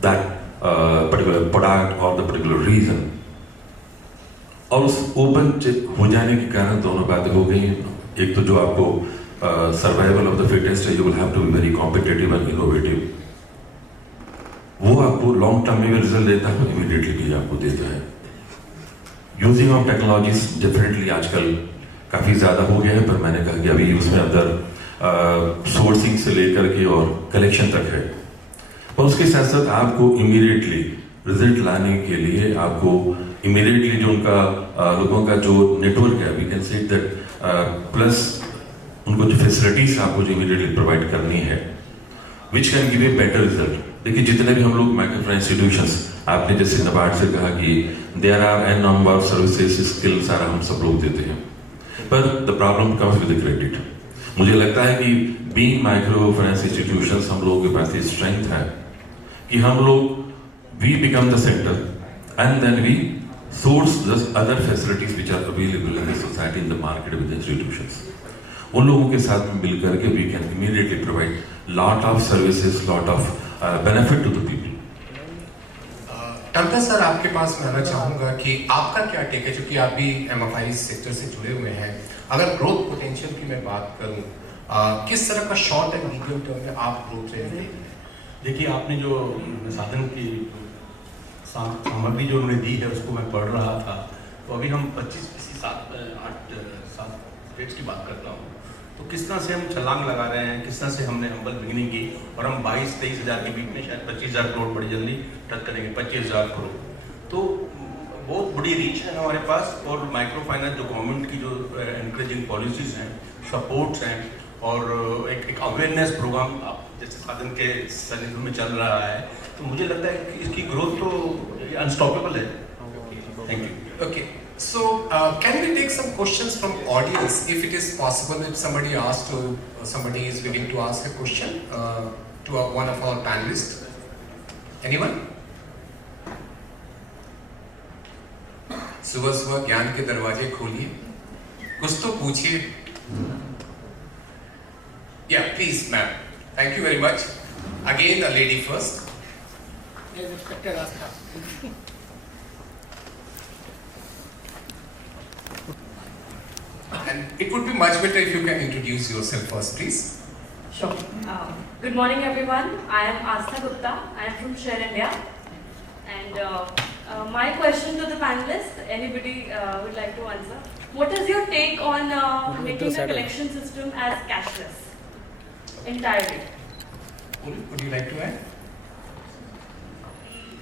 that particular product or the particular reason. और उस open हो जाने के कारण दोनों बातें हो गई। एक तो जो आपको सर्वाइवल ऑफ द फिटेस्ट है, you will have to be very competitive and innovative, वो आपको लॉन्ग टर्म में भी रिजल्ट देता है, इमीडिएटली भी आपको देता है। यूजिंग ऑफ टेक्नोलॉजीज डेफिनेटली आजकल काफ़ी ज़्यादा हो गया है, पर मैंने कहा कि अभी उसमें अंदर सोर्सिंग से लेकर के और कलेक्शन तक है, और उसके साथ साथ आपको इमीडिएटली रिजल्ट लाने के लिए आपको इमीडिएटली जो उनका लोगों का जो नेटवर्क है, we can say that, plus उनको जो फैसिलिटीज आपको जो इमीडिएटली प्रोवाइड करनी है, which can give a better result. देखिए जितने भी हम लोग माइक्रोफाइनेंस इंस्टीट्यूशंस, आपने जैसे नबार्ड से कहा कि there are an number of services, skill सारा हम सब लोग देते हैं, पर the problem comes with credit. मुझे लगता है कि बीइंग माइक्रो फाइनेंस इंस्टीट्यूशंस, हम लोगों के पास स्ट्रेंथ है कि हम लोग we become the centre and then we source the other facilities which are available in the society, in the market with institutions. उन लोगों के साथ मिलकर के we can immediately provide lot of services, lot of benefit to the people. Tamta sir, आपके पास मैं आना चाहूँगा कि आपका क्या टेक है, क्योंकि आप भी MFI सेक्टर से जुड़े हुए हैं। अगर ग्रोथ पोटेंशियल की मैं बात करूँ, किस तरह का शॉर्ट एंड मीडियम टर्म में आप ग्रोथ रहेंगे? देखिए, आपने जो साधन की सामग्री जो उन्होंने दी है उसको मैं पढ़ रहा था, तो अभी हम 25-8 स्टेट्स की बात करता हूँ, तो किस तरह से हम छलांग लगा रहे हैं, किस तरह से हमने हम्बल बिगिनिंग की, और हम 22-23 हज़ार के बीच में शायद 25,000 करोड़ बड़ी जल्दी टच करेंगे, 25,000 करोड़। तो बहुत बड़ी रीच है हमारे पास, और माइक्रो फाइनेंस जो गवर्नमेंट की जो एनकरेजिंग पॉलिसीज़ हैं, सपोर्ट्स हैं, और एक अवेयरनेस प्रोग्राम आप जैसे साधन के सानिध्य में चल रहा है, तो मुझे लगता है कि इसकी ग्रोथ तो अनस्टॉपेबल है। Thank you. Okay, so can we take some questions from audience, if it is possible, if somebody somebody is willing to ask a question to one of our panelists? Anyone? सुबह सुबह ज्ञान के दरवाजे खोलिए, कुछ तो पूछिए। Yeah, please, ma'am. Thank you very much. Again, a lady first. And it would be much better if you can introduce yourself first, please. Sure. Good morning, everyone. I am Astha Gupta. I am from Share India. And my question to the panelists, anybody would like to answer. What is your take on making the collection system as cashless entirely? Would you like to add?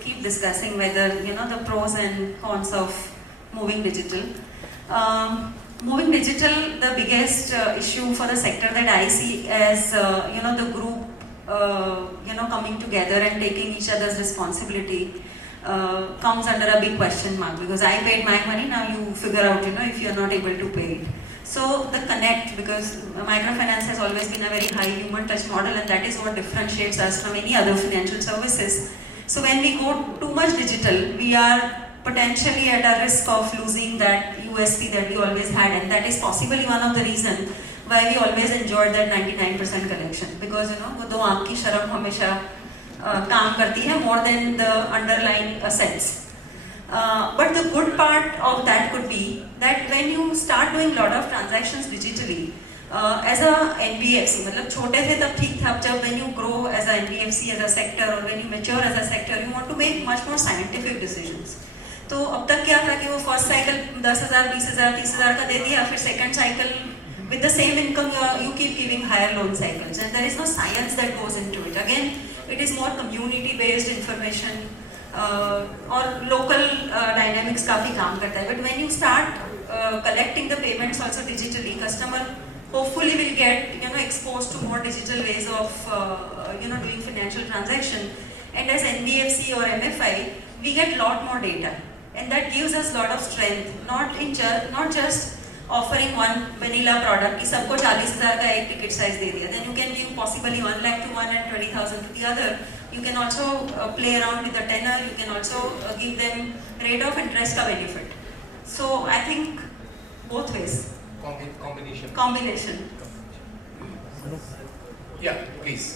Keep discussing whether, the pros and cons of moving digital. Moving digital, the biggest issue for the sector that I see as, the group, coming together and taking each other's responsibility comes under a big question mark, because I paid my money, now you figure out, if you're not able to pay it. So the connect, because microfinance has always been a very high human touch model, and that is what differentiates us from any other financial services. So when we go too much digital, we are potentially at a risk of losing that USP that we always had, and that is possibly one of the reasons why we always enjoyed that 99% collection, because वो दो आँख की शर्म हमेशा काम करती है more than the underlying assets. But the good part of that could be that when you start doing lot of transactions digitally, as a NBFC, मतलब छोटे थे तब ठीक था, जब when you grow as a NBFC as a sector, or when you mature as a sector, you want to make much more scientific decisions. तो अब तक क्या था कि वो फर्स्ट साइकिल 10,000, 20,000, 30,000 का दे दिया, फिर second cycle with the same income you keep giving higher loan cycles, and there is no science that goes into it. Again, it is more community based information. और local dynamics काफी काम करता है, but when you start collecting the payments also digitally, customer hopefully will get exposed to more digital ways of doing financial transaction, and as NBFC or MFI we get lot more data, and that gives us lot of strength, not just offering one vanilla product कि सबको 40,000 का एक ticket size दे दिया, then you can give possibly 1 lakh to one and 20,000 to the other. You can also play around with the tenor, you can also give them rate of interest का benefit. So I think both ways. Combination. Combination. Yeah, please.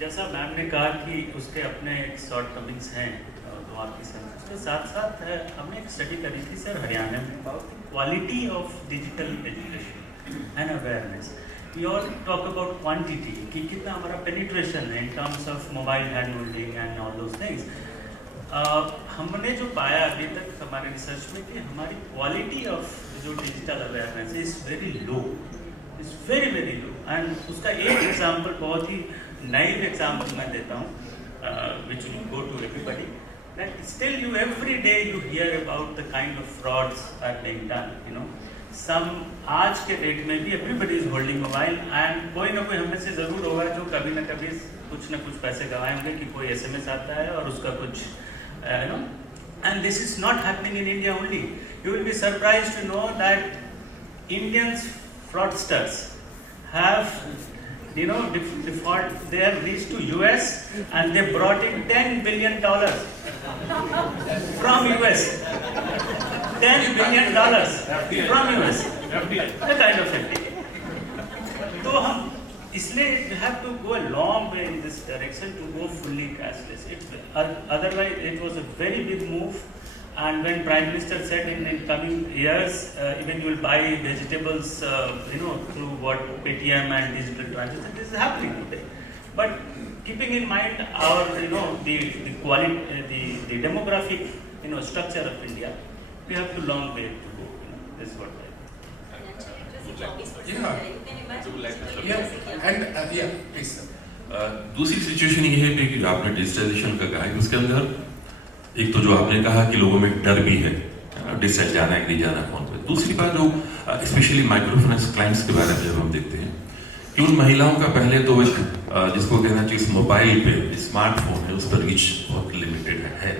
जैसा ma'am ने कहा कि उसके अपने एक short Cummings हैं तो आपकी सर उसके साथ साथ हमने एक स्टडी करी थी सर हरियाणा में about quality of digital education and awareness. We all talk about quantity कि कितना हमारा पेनिट्रेशन है in terms of mobile hand holding and all those things. हमने जो पाया अभी तक हमारे रिसर्च में कि हमारी क्वालिटी ऑफ जो digital awareness is very low, is very very low. And उसका एक एग्जाम्पल बहुत ही नाइव एग्जाम्पल मैं देता हूँ which will go to everybody that still you every day you hear about the kind of frauds are being done. You know some आज के date में भी everybody is holding mobile and कोई ना कोई हमें से ज़रूर होगा जो कभी ना कभी कुछ ना कुछ पैसे गंवाए होंगे कि कोई SMS आता है और उसका कुछ you know. And this is not happening in India only. You will be surprised to know that Indians fraudsters have default. They have reached to US and they brought in $10 billion from US. $10 billion from US. The kind of FDI. तो हम इसलिए we have to go a long way in this direction to go fully cashless. Otherwise it was a very big move. And when Prime Minister said in coming years, even you will buy vegetables, through what Paytm and digital transactions, this is happening today. But keeping in mind our, the quality, the demographic, structure of India, we have to long way to go. This is what please. दूसरी situation ये है कि आपने digitalisation का कहा है, उसके अंदर एक तो जो आपने कहा कि लोगों में डर भी है डिजिटल जाना है नहीं जाना फोन पे. दूसरी बात जो स्पेशली माइक्रो फाइनेंस क्लाइंट्स के बारे में जब हम देखते हैं कि उन महिलाओं का पहले तो एक जिसको कहना चाहिए मोबाइल पे स्मार्टफोन है उस पर रीच बहुत लिमिटेड है.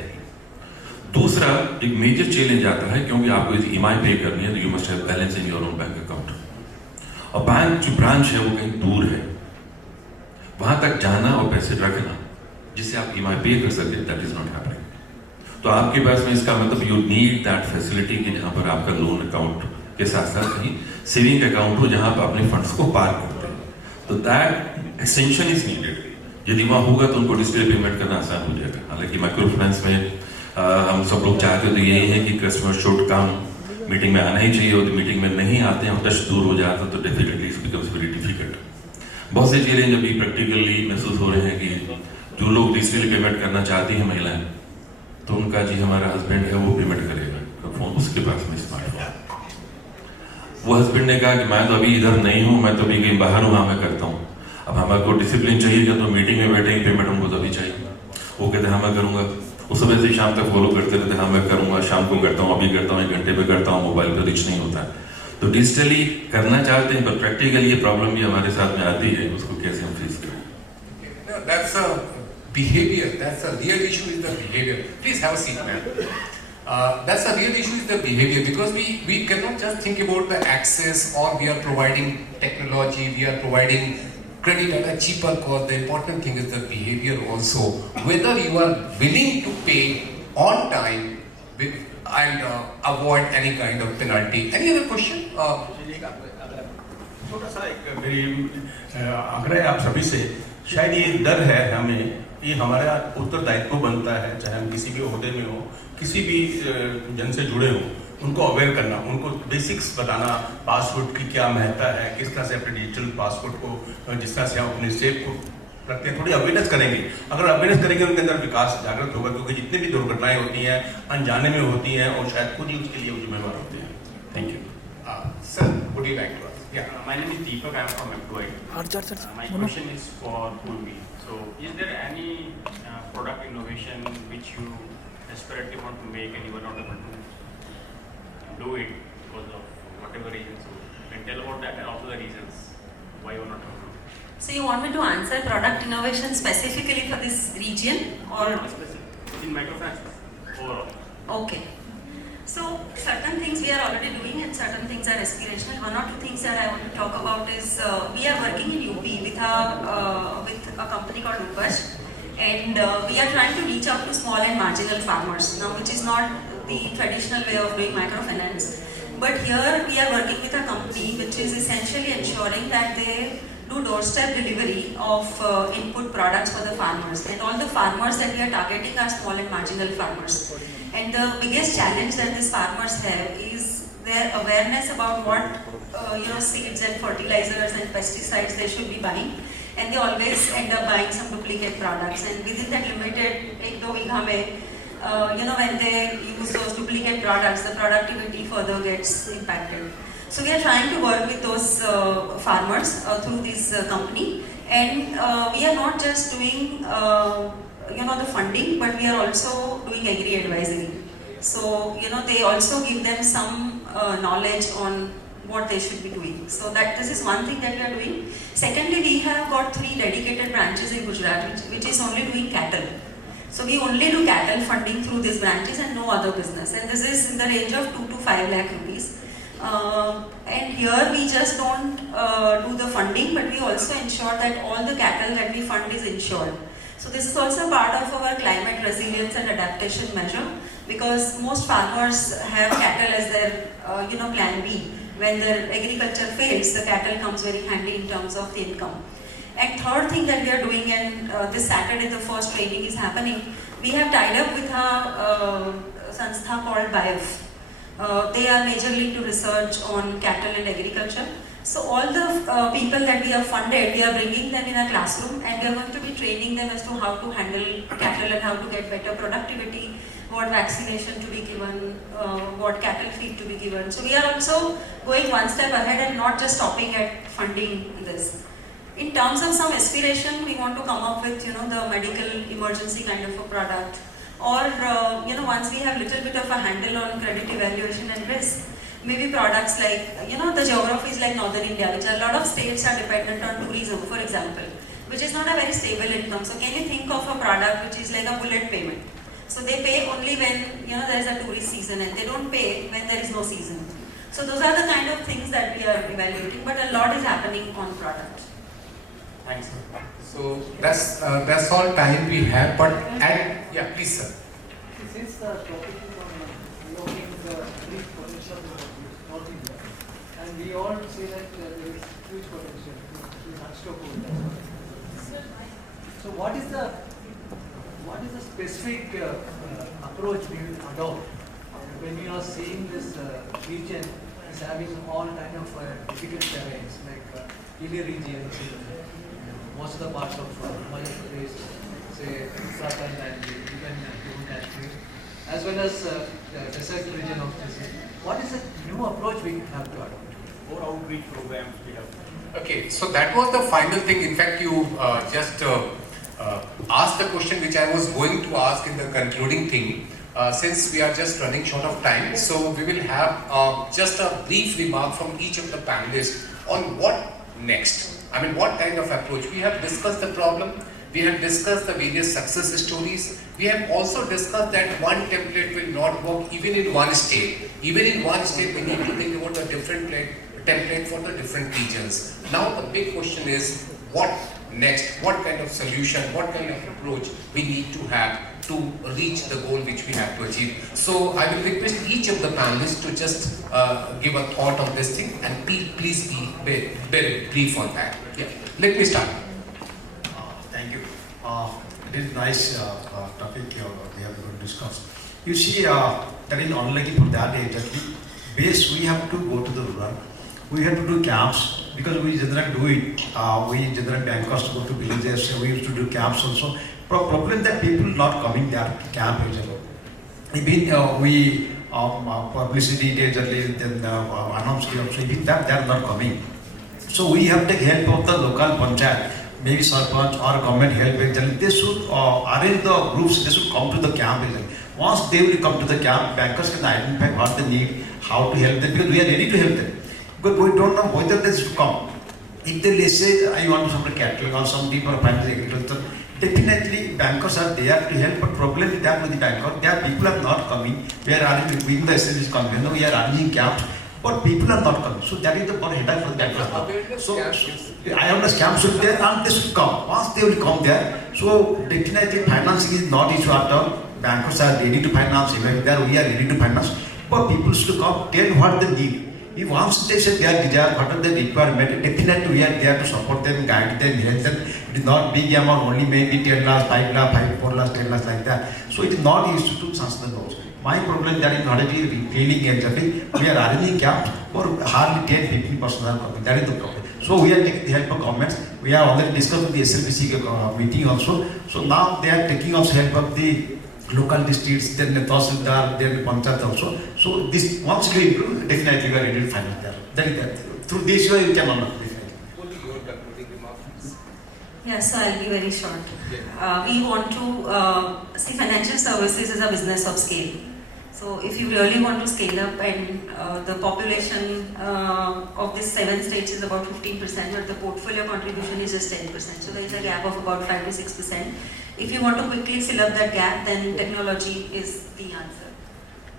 दूसरा एक मेजर चैलेंज आता है क्योंकि आपको EMI पे करनी है तो you must have balance in your own bank account और बैंक जो ब्रांच है वो कहीं दूर है. वहां तक जाना और पैसे रखना जिससे आप EMI पे कर सके दैट इज नॉट हैपनिंग. तो आपके पास में इसका मतलब यू नीड दैट फैसिलिटी कि जहाँ पर आपका लोन अकाउंट के साथ साथ कहीं सेविंग अकाउंट हो जहाँ पर अपने फंड्स को पार्क करते हैं. तो दैट एक्सटेंशन इज नीडेड. यदि वहाँ होगा तो उनको डिजिटल पेमेंट करना आसान हो जाएगा. हालांकि माइक्रो फाइनेंस में हम सब लोग चाहते तो यही है कि कस्टमर शुड कम, मीटिंग में आना ही चाहिए और मीटिंग में नहीं आते हैं और टच दूर हो जाता तो definitely it becomes very difficult. बहुत से चैलेंज अभी प्रैक्टिकली महसूस हो रहे हैं कि जो लोग डिजिटल पेमेंट करना चाहती हैं महिलाएं तो उनका जी हमारा हस्बैंड है वो पेमेंट करेगा फोन उसके पास में स्मार्टफोन. वो हस्बैंड ने कहा कि मैं तो अभी इधर नहीं हूँ, मैं तो अभी कहीं बाहर हूँ, वहाँ मैं करता हूँ. अब हमारे डिसिप्लिन चाहिए तो मीटिंग में बैठेंगे पेमेंट हमको तभी चाहिए. वो कहते हाँ मैं करूँगा. उस सुबह से शाम तक फॉलो करते रहते हाँ मैं करूँगा, शाम को करता हूँ, अभी करता हूँ, 1 घंटे पे करता हूँ, मोबाइल पर रीच नहीं होता. तो डिजिटली करना चाहते हैं पर प्रैक्टिकली ये प्रॉब्लम भी हमारे साथ में आती है, उसको कैसे हम फेस करें. Behavior, that's a real issue is the behavior. Please have a seat, ma'am. That's a real issue is the behavior because we cannot just think about the access or we are providing technology, we are providing credit at a cheaper cost. The important thing is the behavior also. Whether you are willing to pay on time and avoid any kind of penalty. Any other question? छोटा सा एक मेरी आग्रह आप सभी से, शायद ये डर है हमें, ये हमारा उत्तरदायित्व बनता है चाहे हम किसी भी ओहदे में हो, किसी भी जन से जुड़े हो, उनको अवेयर करना, उनको बेसिक्स बताना, पासवर्ड की क्या महत्ता है, किस तरह से अपने डिजिटल पासवर्ड को जिस तरह से हम अपने सेफ को रखते हैं, थोड़ी अवेयरनेस करेंगे. अगर अवेयरनेस करेंगे उनके अंदर विकास जागृत होगा क्योंकि जितनी भी दुर्घटनाएं होती हैं अनजाने में होती हैं और शायद खुद ही उसके लिए जिम्मेवार होते हैं. Thank you. Sir, would you like to ask? Yeah, my name is Deepak. I am from employee. My question is for Purvi. So, is there any product innovation which you desperately want to make and you are not able to do it because of whatever reasons? So, you can tell about that and also the reasons why you are not able to do it. So you want me to answer product innovation specifically for this region or? No, specific. In microfinance overall. Okay. So certain things we are already doing and certain things are aspirational. One or two things that I want to talk about is we are working in UP with a company called Unreached, and we are trying to reach out to small and marginal farmers now, which is not the traditional way of doing microfinance. But here we are working with a company which is essentially ensuring that they do doorstep delivery of input products for the farmers. And all the farmers that we are targeting are small and marginal farmers. And the biggest challenge that these farmers have is their awareness about what seeds and fertilizers and pesticides they should be buying. And they always end up buying some duplicate products. And within that limited 1-2 vigha mein, when they use those duplicate products, the productivity further gets impacted. So we are trying to work with those farmers through this company, and we are not just doing the funding, but we are also doing agri advisory. So they also give them some knowledge on what they should be doing. So that this is one thing that we are doing. Secondly, we have got 3 dedicated branches in Gujarat, which is only doing cattle. So we only do cattle funding through these branches and no other business. And this is in the range of 2 to 5 lakh rupees. And here we just don't do the funding, but we also ensure that all the cattle that we fund is insured. So this is also part of our climate resilience and adaptation measure, because most farmers have cattle as their plan B. When their agriculture fails, the cattle comes very handy in terms of the income. And third thing that we are doing, and this Saturday the first training is happening, we have tied up with a sanstha called BIOF. They are majorly into research on cattle and agriculture. So all the people that we have funded, we are bringing them in a classroom, and we are going to be training them as to how to handle cattle and how to get better productivity, what vaccination to be given, what cattle feed to be given. So we are also going one step ahead and not just stopping at funding this. In terms of some aspiration, we want to come up with the medical emergency kind of a product, or once we have little bit of a handle on credit evaluation and risk, maybe products like the geographies like Northern India, which a lot of states are dependent on tourism, for example, which is not a very stable income. So can you think of a product which is like a bullet payment? So they pay only when there is a tourist season, and they don't pay when there is no season. So those are the kind of things that we are evaluating, but a lot is happening on product. Thanks. So that's all time we have. But yeah, please, sir. Since the topic is on unlocking the huge potential in North India, and we all say that there is huge potential to unstoppable. So what is the specific approach we will adopt when we are seeing this region is having all kind of difficult terrains like hilly regions, most of the parts of Madhya Pradesh, say Sa-Dhan and even Jammu Kashmir, as well as the desert region of this. What is the new approach we have to adopt? More outreach programs we have. Okay, so that was the final thing. In fact, you just asked the question which I was going to ask in the concluding thing. Since we are just running short of time, so we will have just a brief remark from each of the panelists on what next. I mean, what kind of approach? We have discussed the problem, we have discussed the various success stories, we have also discussed that one template will not work even in one state. Even in one state, we need to think about a different template for the different regions. Now the big question is, what next? What kind of solution, what kind of approach we need to have to reach the goal which we have to achieve. So I will request each of the panelists to just give a thought on this thing, and please be very brief on that. Yeah. Let me start. Thank you. It is nice topic we are going to discuss. You see, that in unlucky for that age, base we have to go to the rural. We have to do camps because we generally do it. We generally bankers go to villages. We used to do camps also. Problem that people not coming there camp usually. Even we publicity usually then announce also even that they are not coming. So we have to take help of the local panchayat, maybe sarpanch or government help. They should arrange the groups. They should come to the camp. Once they will come to the camp, bankers can identify what they need, how to help them, because we are ready to help them. But we don't know whether they should come. If they say, I want to support cattle or some people are primary agriculture, definitely bankers are there to help, but problem is that with the banker, their people are not coming. We are arranging, the SLS convener, we are arranging camps, but people are not coming. So that is the headache for the bankers. So I understand camps should be there and they should come. Once they will come there, so definitely financing is not issue at all. Bankers are ready to finance, even there we are ready to finance, but people should come, tell what they need. If once they say their desire, what are the requirement, definitely we are there to support them, guide them, help them. It is not big amount, only maybe 10 lakhs, 5 lakhs, 4 lakhs, 10 lakhs like that. So it is not used to sanction laws. My problem that is not a feeling empathy. We are arranging camps for hardly 10-15% are coming. That is the problem. So we are taking the help of governments. We are already discussed with the SLBC meeting also. So now they are taking also help of the local districts, then the Tahsildar, then the Panchayat also. So this once we improve, definitely we are ready to find it there. That is that. Through this way we can unlock definitely. What is your concluding remarks? Yes, so I'll be very short. We want to see financial services as a business of scale. So if you really want to scale up, and the population of these 7 states is about 15%, but the portfolio contribution is just 10%. So there is a gap of about 5 to 6%. If you want to quickly fill up that gap, then technology is the answer.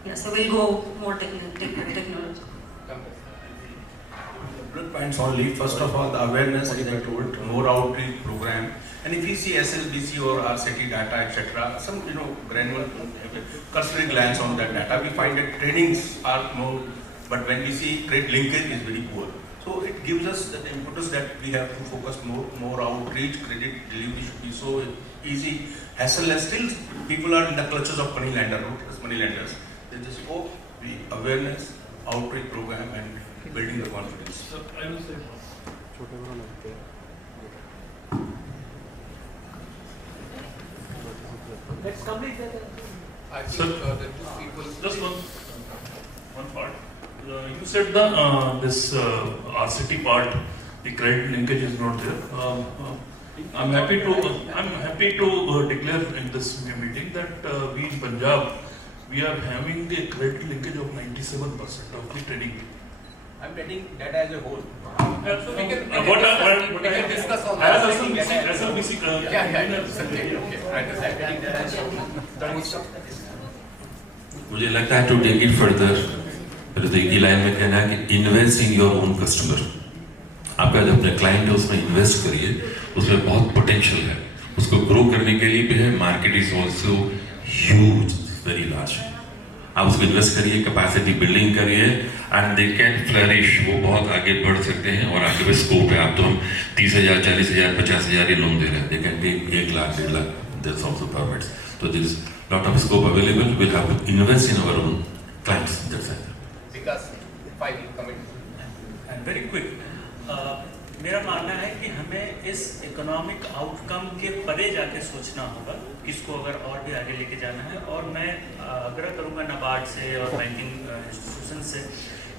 Yeah, so we'll go more technology. Bullet points only. First of all, the awareness, as I told, more outreach program. And if we see SLBC or RCT data, etc., some granular cursory glance on that data, we find that trainings are more, but when we see trade linkage is very poor. So it gives us that impetus that we have to focus more outreach, credit delivery should be so easy, hassle-less. Still, people are in the clutches of money lenders. They just hope the awareness, outreach program, and building the confidence. So I will say Let's complete that. I think the two people. Just one part. You said this RCT part, the credit linkage is not there. I'm happy to declare in this meeting that we in Punjab, we are having the credit linkage of 97% of the trading. I'm getting data as a whole. So we can discuss on as SLBC. मुझे लगता है to take it further, की line में कहना है कि invest in your own customer. आपका जो अपने क्लाइंट है उसमें इन्वेस्ट करिए, उसमें बहुत पोटेंशियल है. उसको ग्रो करने के लिए भी है. Market is also huge, very large. आप उसको इन्वेस्ट करिए, कैपेसिटी बिल्डिंग करिए, एंड दे कैन फ्लरिश. वो बहुत आगे बढ़ सकते हैं और आगे भी स्कोप है. आप तो हम 30,000, 40,000, 50,000 ये लोन दे रहे हैं. They can take 1 lakh, 1.5 lakh. There's also permits. So there is lot of scope available. We'll have to invest in our own clients. That's it. Because 5 comment. And very quick. मेरा मानना है कि हमें इस इकोनॉमिक आउटकम के परे जाके सोचना होगा, इसको अगर और भी आगे लेके जाना है. और मैं आग्रह करूँगा नाबार्ड से और बैंकिंग इंस्टीट्यूशन से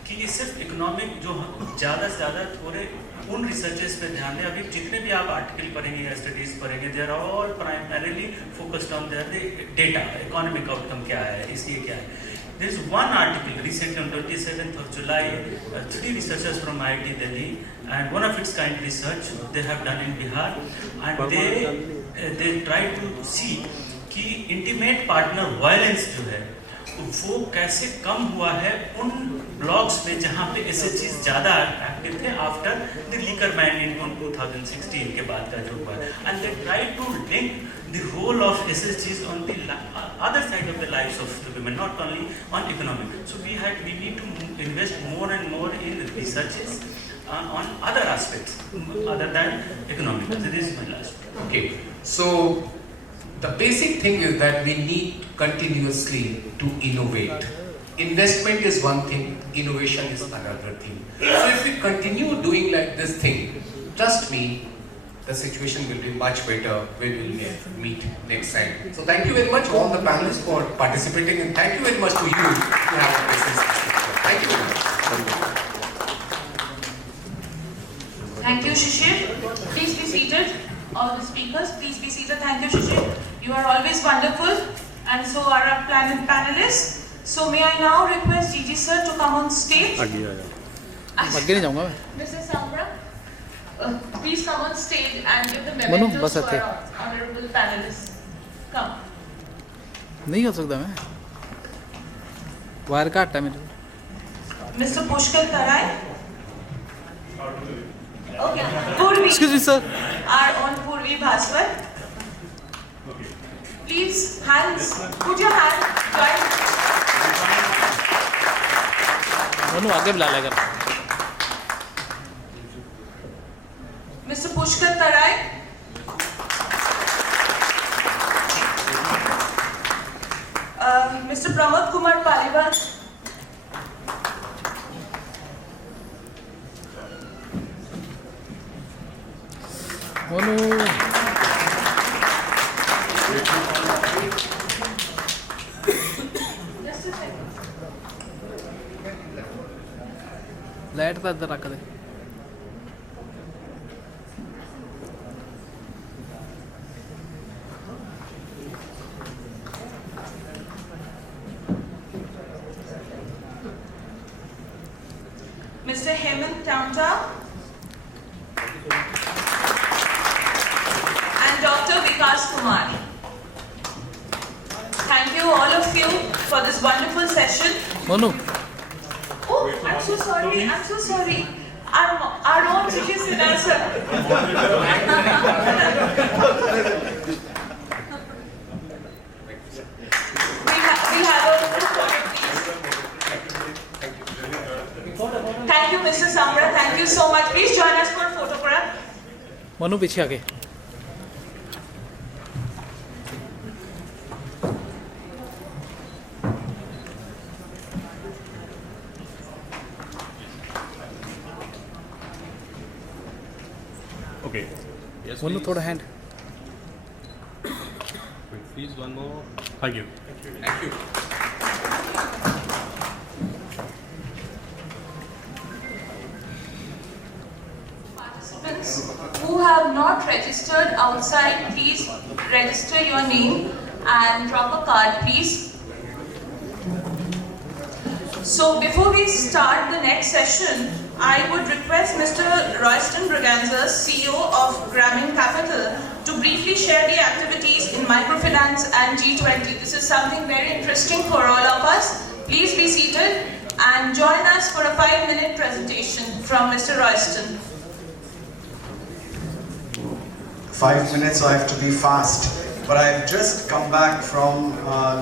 कि ये सिर्फ इकोनॉमिक जो ज़्यादा से ज़्यादा थोड़े उन रिसर्चेस पे ध्यान दें. अभी जितने भी आप आर्टिकल पढ़ेंगे या स्टडीज़ पढ़ेंगे, they are all primarily focused on their data, economic outcome क्या है, इसलिए क्या है. There is one article recently on 27th of July, 3 researchers from IIT Delhi, and one of its kind research they have done in Bihar, and they try to see कि intimate partner violence जो है वो कैसे कम हुआ है उन blocks में जहाँ पे SHGs ज़्यादा एक्टिव थे after the liquor ban in 2016 के बाद का जो हुआ है. And they try to link the role of SHGs on the other side of the lives of the women, not only on economic. So we need to invest more and more in researches on other aspects other than economic. So this is my last point. Okay, so the basic thing is that we need continuously to innovate. Investment is one thing, innovation is another thing. So if we continue doing like this thing, trust me, the situation will be much better when we will meet next time. So thank you very much all the panelists for participating, and thank you very much to you to have a presence. Thank you very much. Thank you, Shishir. Please be seated. All the speakers, please be seated. Thank you, Shishir. You are always wonderful, and so are our panelists. So may I now request GG sir to come on stage. आगे नहीं जाऊँगा मैं. Mr. Samra, please come on stage and give the mementos to our honorable panelists. Come. नहीं कर सकता मैं. Wire काटता है मेरे. Mr. Pushkar Tarai. Okay. Purvi. Excuse me, sir. Our own Purvi Bhaskar. Please, hands. Put your hand. Join. Manu आगे बुला लेगा. Mr. Pushkar Tarai. Mr. Pramod Kumar Paliwal. Manu light तो इधर रख दे. Mr. Hemant Taunta. And Dr. Vikas Kumar. Thank you all of you for this wonderful session. Manu Oh, I'm so sorry. I'm so sorry. Our own Chichi Sinha, sir. We'll have a Thank you, Mr. Samra. Thank you so much. Please join us for a photograph. Manu पीछे आगे. Okay. Yes, Manu थोड़ा hand. Please, one more. Thank you. Thank you. Participants who have not registered outside, please register your name and drop a card, please. So before we start the next session, I would request Mr. Royston Braganza, CEO of Grameen Capital, to briefly share the activities in Microfinance and G20. This is something very interesting for all of us. Please be seated and join us for a 5-minute presentation from Mr. Royston. 5 minutes, so I have to be fast. But I've just come back from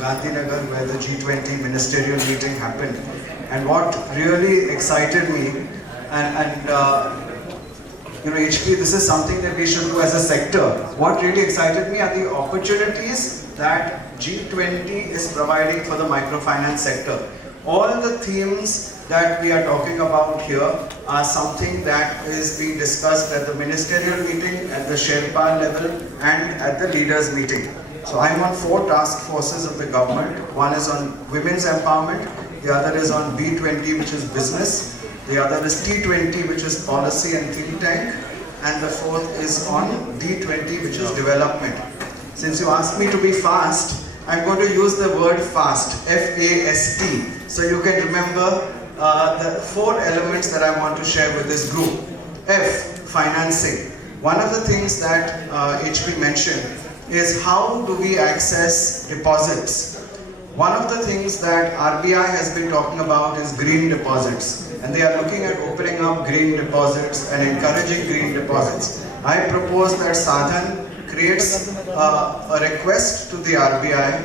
Gandhinagar, where the G20 ministerial meeting happened. And what really excited me, you know, HP, this is something that we should do as a sector. What really excited me are the opportunities that G20 is providing for the microfinance sector. All the themes that we are talking about here are something that is being discussed at the ministerial meeting, at the Sherpa level, and at the leaders meeting. So I'm on 4 task forces of the government. One is on women's empowerment, the other is on B20, which is business, the other is T20, which is policy and think tank, and the 4th is on D20, which is development. Since you asked me to be fast, I'm going to use the word FAST, F-A-S-T, so you can remember the 4 elements that I want to share with this group. F, financing. One of the things that HP mentioned is how do we access deposits. One of the things that RBI has been talking about is green deposits, and they are looking at opening up green deposits and encouraging green deposits. I propose that Sa-Dhan creates a request to the RBI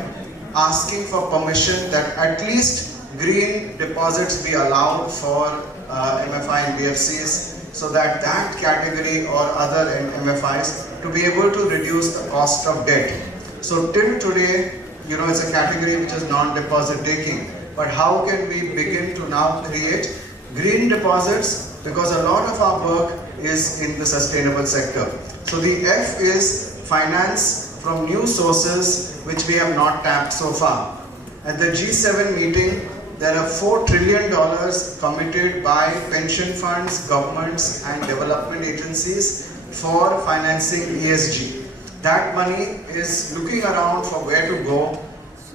asking for permission that at least green deposits be allowed for MFI and BFCs, so that that category or other MFIs to be able to reduce the cost of debt. So till today, you know, it's a category which is non-deposit taking, but how can we begin to now create green deposits, because a lot of our work is in the sustainable sector. So the F is finance from new sources which we have not tapped so far. At the G7 meeting, there are $4 trillion committed by pension funds, governments and development agencies for financing ESG. That money is looking around for where to go.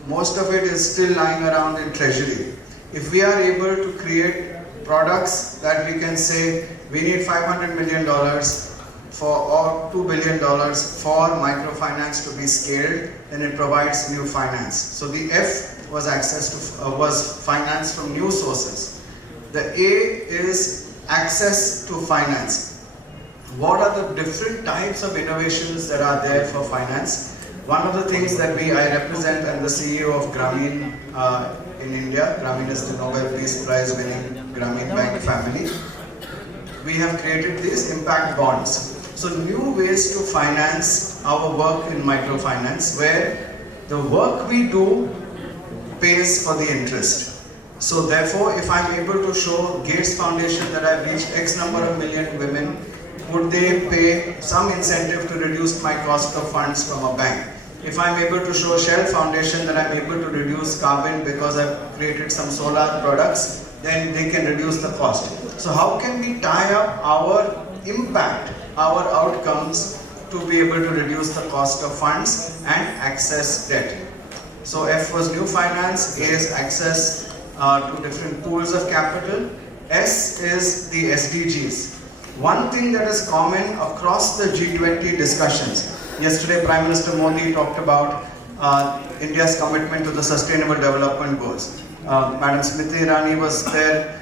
Most of it is still lying around in treasury. If we are able to create products that we can say we need $500 million or $2 billion for microfinance to be scaled, then it provides new finance. So the F was access to was finance from new sources. The A is access to finance. What are the different types of innovations that are there for finance? One of the things that I represent, and the CEO of Grameen in India. Grameen is the Nobel Peace Prize winning Grameen Bank family, we have created these impact bonds. So new ways to finance our work in microfinance, where the work we do pays for the interest. So therefore, if I'm able to show Gates Foundation that I've reached X number of million women, would they pay some incentive to reduce my cost of funds from a bank? If I'm able to show Shell Foundation that I'm able to reduce carbon because I've created some solar products, then they can reduce the cost. So how can we tie up our impact, our outcomes, to be able to reduce the cost of funds and access debt? So F was new finance, A is access to different pools of capital, S is the SDGs. One thing that is common across the G20 discussions, yesterday Prime Minister Modi talked about India's commitment to the Sustainable Development Goals. Madam Smriti Irani was there,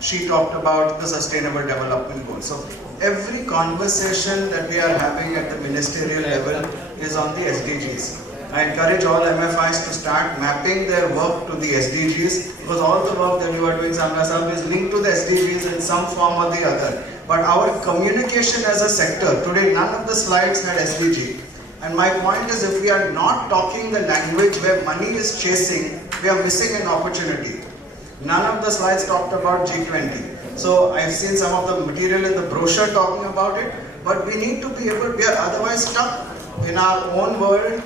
she talked about the Sustainable Development Goals. So every conversation that we are having at the ministerial level is on the SDGs. I encourage all MFIs to start mapping their work to the SDGs, because all the work that you are doing, Samra Sahab, is linked to the SDGs in some form or the other. But our communication as a sector, today none of the slides had SDG. And my point is, if we are not talking the language where money is chasing, we are missing an opportunity. None of the slides talked about G20. So I've seen some of the material in the brochure talking about it, but we need to be able, we are otherwise stuck in our own world,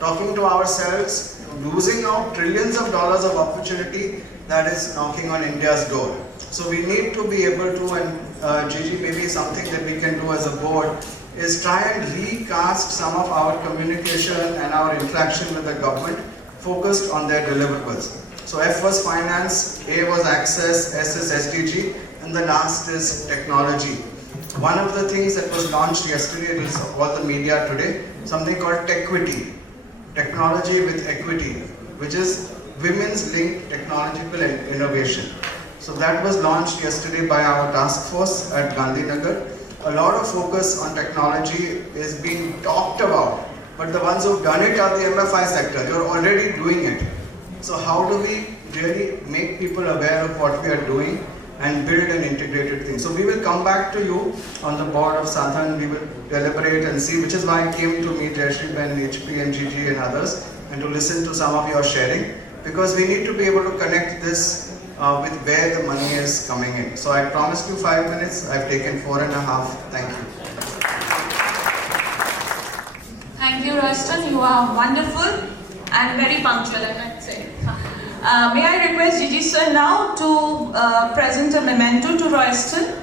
talking to ourselves, losing out trillions of dollars of opportunity that is knocking on India's door. So we need to be able to, and Gigi, maybe something that we can do as a board, is try and recast some of our communication and our interaction with the government focused on their deliverables. So F was finance, A was access, S is SDG, and the last is technology. One of the things that was launched yesterday, it is all the media today, something called Techquity, technology with equity, which is women's linked technological innovation. So that was launched yesterday by our task force at Gandhinagar. A lot of focus on technology is being talked about, but the ones who've done it are the MFI sector. They're already doing it. So how do we really make people aware of what we are doing and build an integrated thing? So we will come back to you on the board of Sa-Dhan. We will deliberate and see, which is why I came to meet Jayashree Ben, HP and Gigi and others, and to listen to some of your sharing, because we need to be able to connect this with where the money is coming in. So I promised you 5 minutes, I've taken 4.5. Thank you. Thank you, Royston. You are wonderful and very punctual, I might say. May I request Gigi sir now to present a memento to Royston?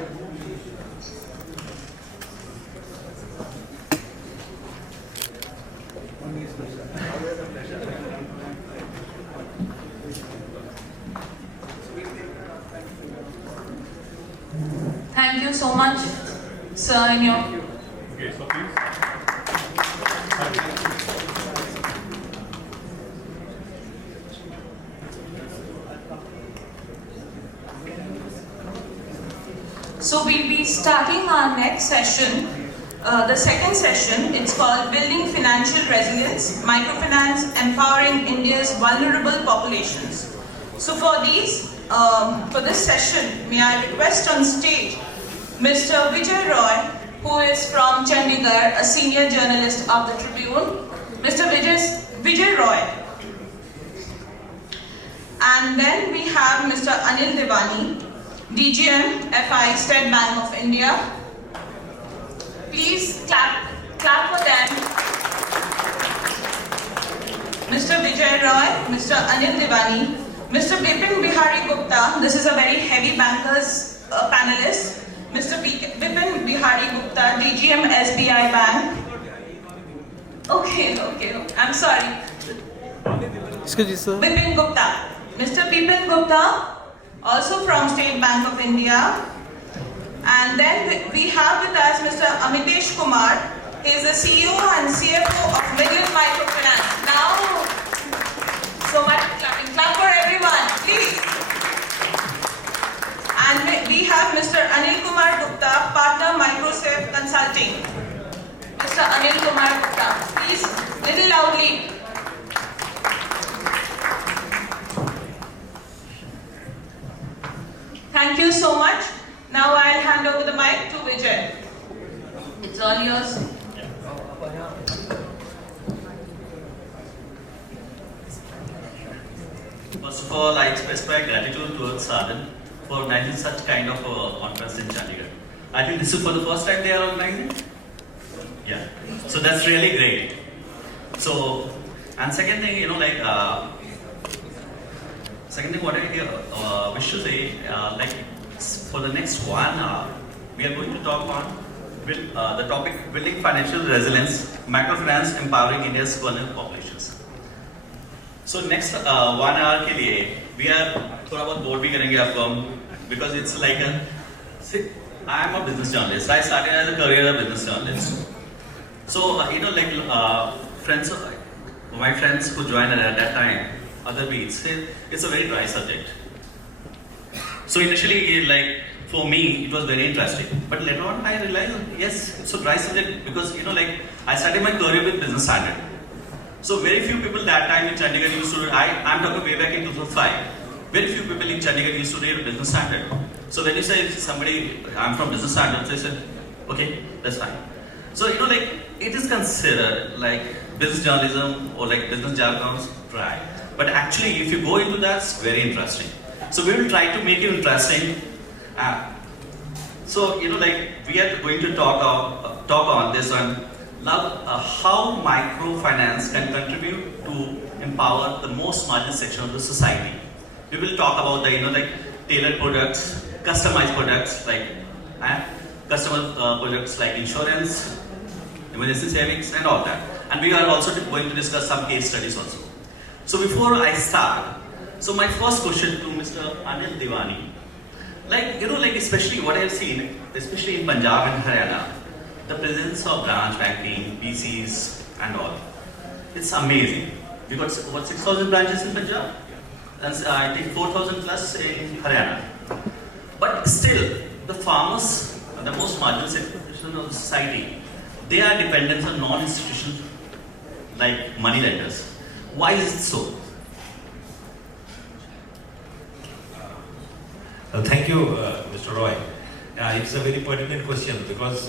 Thank you so much, sir, in your... Okay, so please. So we'll be starting our next session, the second session. It's called Building Financial Resilience, Microfinance Empowering India's Vulnerable Populations. So for this session, may I request on stage Mr. Vijay Roy, who is from Chandigarh, a senior journalist of the Tribune. Mr. Vijay Roy. And then we have Mr. Anil Devani, DGM, FI, State Bank of India. Please clap for them. Mr. Vijay Roy, Mr. Anil Devani, Mr. Bipin Bihari Gupta, this is a very heavy bankers panelist. Mr. Bipin Bihari Gupta, DGM SBI Bank. Okay, I'm sorry. Excuse me, sir. Bipin Gupta. Mr. Bipin Gupta, also from State Bank of India. And then we have with us Mr. Amitesh Kumar. He is the CEO and CFO of Midland Microfinance. Now, so much clapping. Clap for everyone, please. And we have Mr. Anil Kumar Gupta, partner Microsafe Consulting. Mr. Anil Kumar Gupta, please, little loudly. all yours. First of all, I express my gratitude towards Sa-Dhan for organizing such kind of conference in Chandigarh. I think this is for the first time they are organizing. Yeah, so that's really great. So, and second thing, second thing what I wish to say, for the next 1 hour, we are going to talk on the topic building financial resilience, microfinance empowering India's vulnerable populations. So next 1 hour के लिए we are थोड़ा बहुत board भी करेंगे आपको हम, because it's like I am a business journalist. I started as a career as a business journalist. So my friends who joined at that time, other beats, it's a very dry subject. So initially, for me, it was very interesting. But later on, I realized, yes, it's a dry subject because I started my career with business standard. So very few people that time in Chandigarh used to. I'm talking way back in 2005. Very few people in Chandigarh used to read business standard. So when you say somebody, I'm from business standard, they said, okay, that's fine. So it is considered like business journalism or like business jargons dry. But actually, if you go into that, it's very interesting. So we will try to make it interesting. So we are going to talk on this one. How microfinance can contribute to empower the most marginal section of the society. We will talk about the tailored products, customized products customer products like insurance, emergency savings, and all that. And we are also going to discuss some case studies also. So before I start, so my first question to Mr. Anil Diwani, especially what I have seen, especially in Punjab and Haryana, the presence of branch banking, PCs, and all. It's amazing. We got over 6,000 branches in Punjab, and I think 4,000 plus in Haryana. But still, the farmers, the most marginal section of the society, they are dependent on non-institutions like money lenders. Why is it so? Thank you, Mr. Roy. It's a very pertinent question because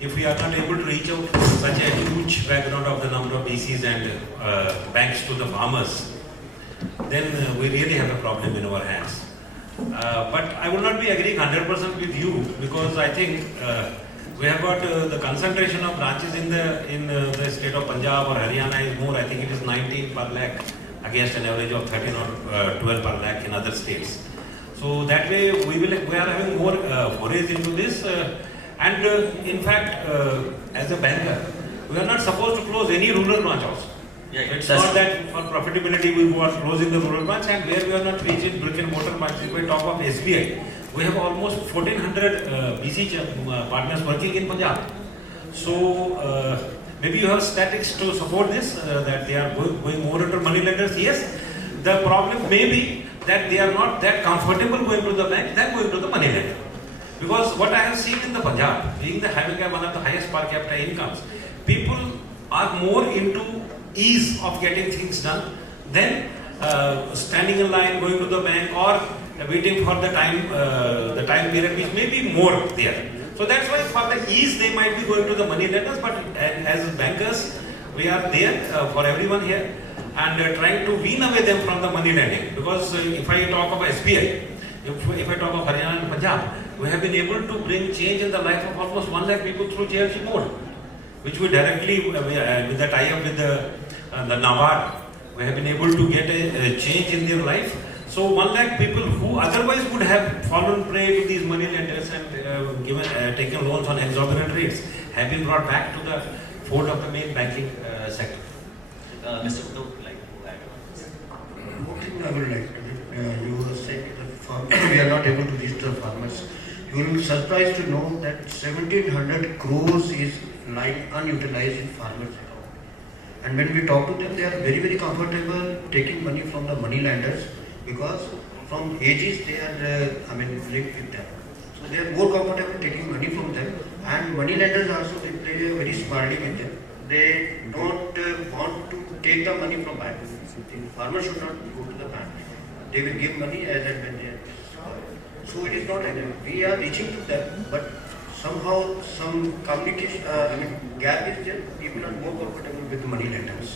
if we are not able to reach out such a huge background of the number of BCs and banks to the farmers, then we really have a problem in our hands. But I will not be agreeing 100% with you because I think we have got the concentration of branches in the state of Punjab or Haryana is more. I think it is 19 per lakh against an average of 13 or 12 per lakh in other states. So that way we are having more forays into this. And in fact, as a banker, we are not supposed to close any rural branch also. Yeah, it's not that for profitability we are closing the rural branch, and where we are not reaching brick and mortar branches. If we talk of SBI, we have almost 1,400 BC partners working in Punjab. So maybe you have statistics to support this, that they are going more into money lenders. Yes, the problem may be that they are not that comfortable going to the bank than going to the money lender. Because what I have seen in the Punjab, being having one of the highest per capita incomes, people are more into ease of getting things done than standing in line, going to the bank, or waiting for the time period which may be more there. So that's why for the ease they might be going to the money lenders, but as bankers we are there for everyone here and trying to wean away them from the money lending. Because if I talk of SBI, if I talk of Haryana and Punjab, we have been able to bring change in the life of almost 1 lakh people through JLG mode, which we directly, with the tie-up with the NABARD, we have been able to get a change in their life. So 1 lakh people who otherwise would have fallen prey to these money lenders and taken loans on exorbitant rates have been brought back to the fold of the main banking sector. Mr. Uddhav, One thing I would like, you were saying that we are not able to reach the farmers. You will be surprised to know that 1,700 crores is lying unutilized in farmers' account. And when we talk to them, they are very, very comfortable taking money from the money lenders because from ages they are, linked with them. So they are more comfortable taking money from them. And money lenders also, they are very smartly with them. They don't want to take the money from banks. Farmers should not go to the bank. They will give money as and when they are. So it is not, we are reaching to them, but somehow some communication, gap is there. People are more comfortable with money lenders.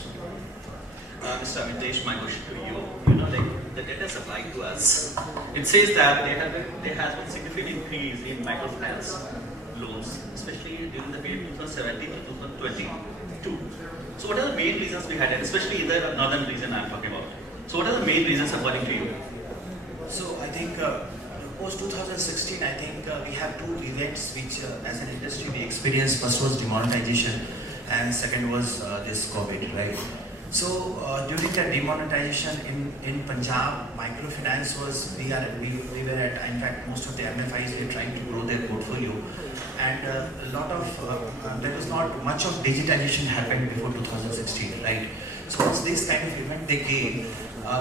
Mr. Amitesh, my question to you, you know, like the data supplied to us, it says that there has been significant increase in microfinance loans, especially during the period 2017 to 2022. So what are the main reasons behind it, especially in the northern region I'm talking about? So what are the main reasons according to you? So I think post 2016, I think we have two events which as an industry we experienced. First was demonetization and second was this COVID, right? So during the demonetization in Punjab, microfinance was, we were at, in fact most of the MFIs were trying to grow their portfolio, and a lot of, there was not much of digitalization happened before 2016, right? So once this kind of event they came,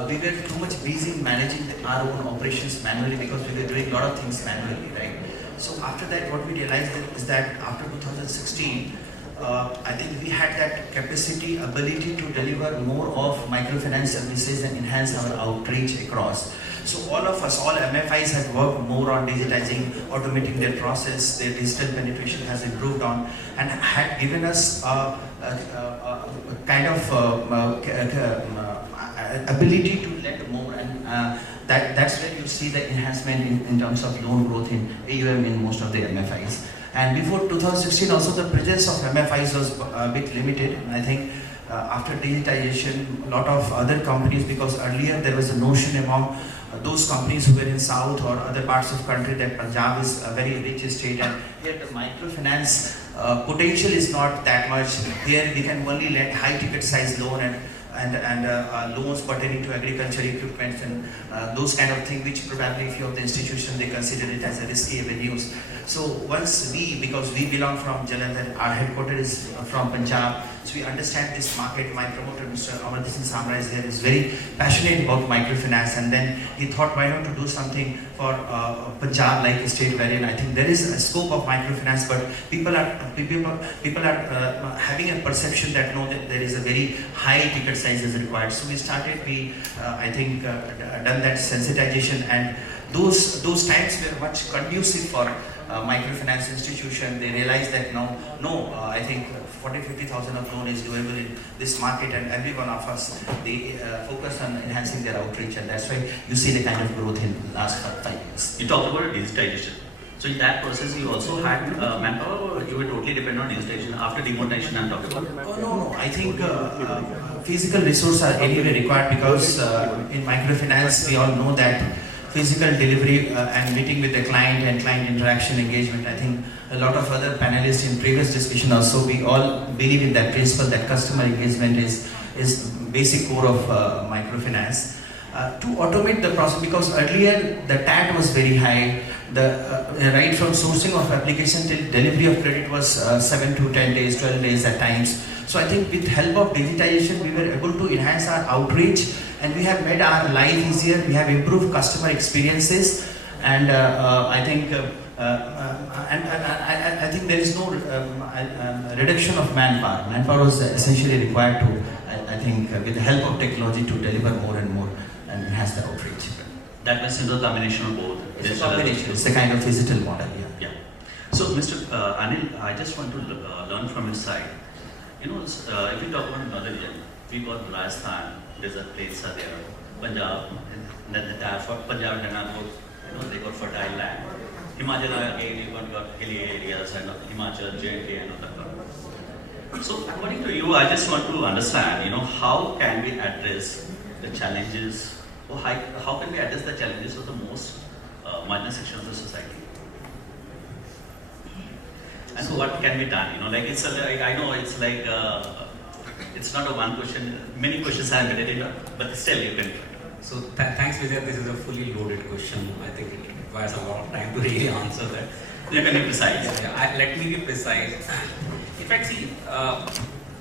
we were too much busy in managing our own operations manually because we were doing a lot of things manually, right? So after that, what we realized is that after 2016, I think we had that capacity, ability to deliver more of microfinance services and enhance our outreach across. So all of us, all MFIs have worked more on digitizing, automating their process, their digital penetration has improved on, and had given us a kind of ability to lend more, and that's where you see the enhancement in terms of loan growth in AUM in most of the MFIs. And before 2016 also the presence of MFIs was a bit limited. I think after digitization, a lot of other companies, because earlier there was a notion among those companies who were in South or other parts of country that Punjab is a very rich state, and here the microfinance potential is not that much. Here we can only lend high ticket size loan and loans pertaining to agriculture equipment and those kind of things, which probably few of the institutions they consider it as a risky avenues. So once because we belong from Jalandhar, our headquarters is from Punjab, so we understand this market. My promoter, Mr. Amardeep Singh Samra, is here, is very passionate about microfinance, and then he thought, why not to do something for Punjab like a state wherein I think there is a scope of microfinance, but people are having a perception that no, that there is a very high ticket size is required. So we started, I think done that sensitization, and those times were much conducive for microfinance institution. They realized that I think 40,000-50,000 of loan is doable in this market, and every one of us, they focus on enhancing their outreach, and that's why you see the kind of growth in the last 5 years. You talked about digitization. So in that process, you also had manpower, or you were totally dependent on digitization after demonetization I'm talking about? Oh, no. I think physical resources are anyway required, because in microfinance, we all know that physical delivery and meeting with the client and client interaction engagement. I think a lot of other panelists in previous discussion also, we all believe in that principle that customer engagement is basic core of microfinance. To automate the process, because earlier the TAT was very high, right from sourcing of application till delivery of credit was 7 to 10 days, 12 days at times. So I think with help of digitization, we were able to enhance our outreach, and we have made our life easier. We have improved customer experiences, and I think I think there is no reduction of manpower. Manpower was essentially required to, I think, with the help of technology, to deliver more and more and enhance the outreach. That means it's a combination of both. It's a combination. It's a kind of digital model. Yeah. So, Mr. Anil, I just want to learn from your side. You know, if we talk about another region, we got Rajasthan, desert plains are there, Punjab, and then the entire Punjab and Haryana, they got fertile land. Himachal again, you got hilly areas, and Himachal, J&K, and other. So, according to you, I just want to understand, how can we address the challenges, or how can we address the challenges of the most marginal section of the society? And so what can be done? I know it's like, it's not a one question, many questions are embedded in it, but still you can. So thanks Vijay, this is a fully loaded question. I think it requires a lot of time to really answer that. You can be precise. Let me be precise. In fact, see,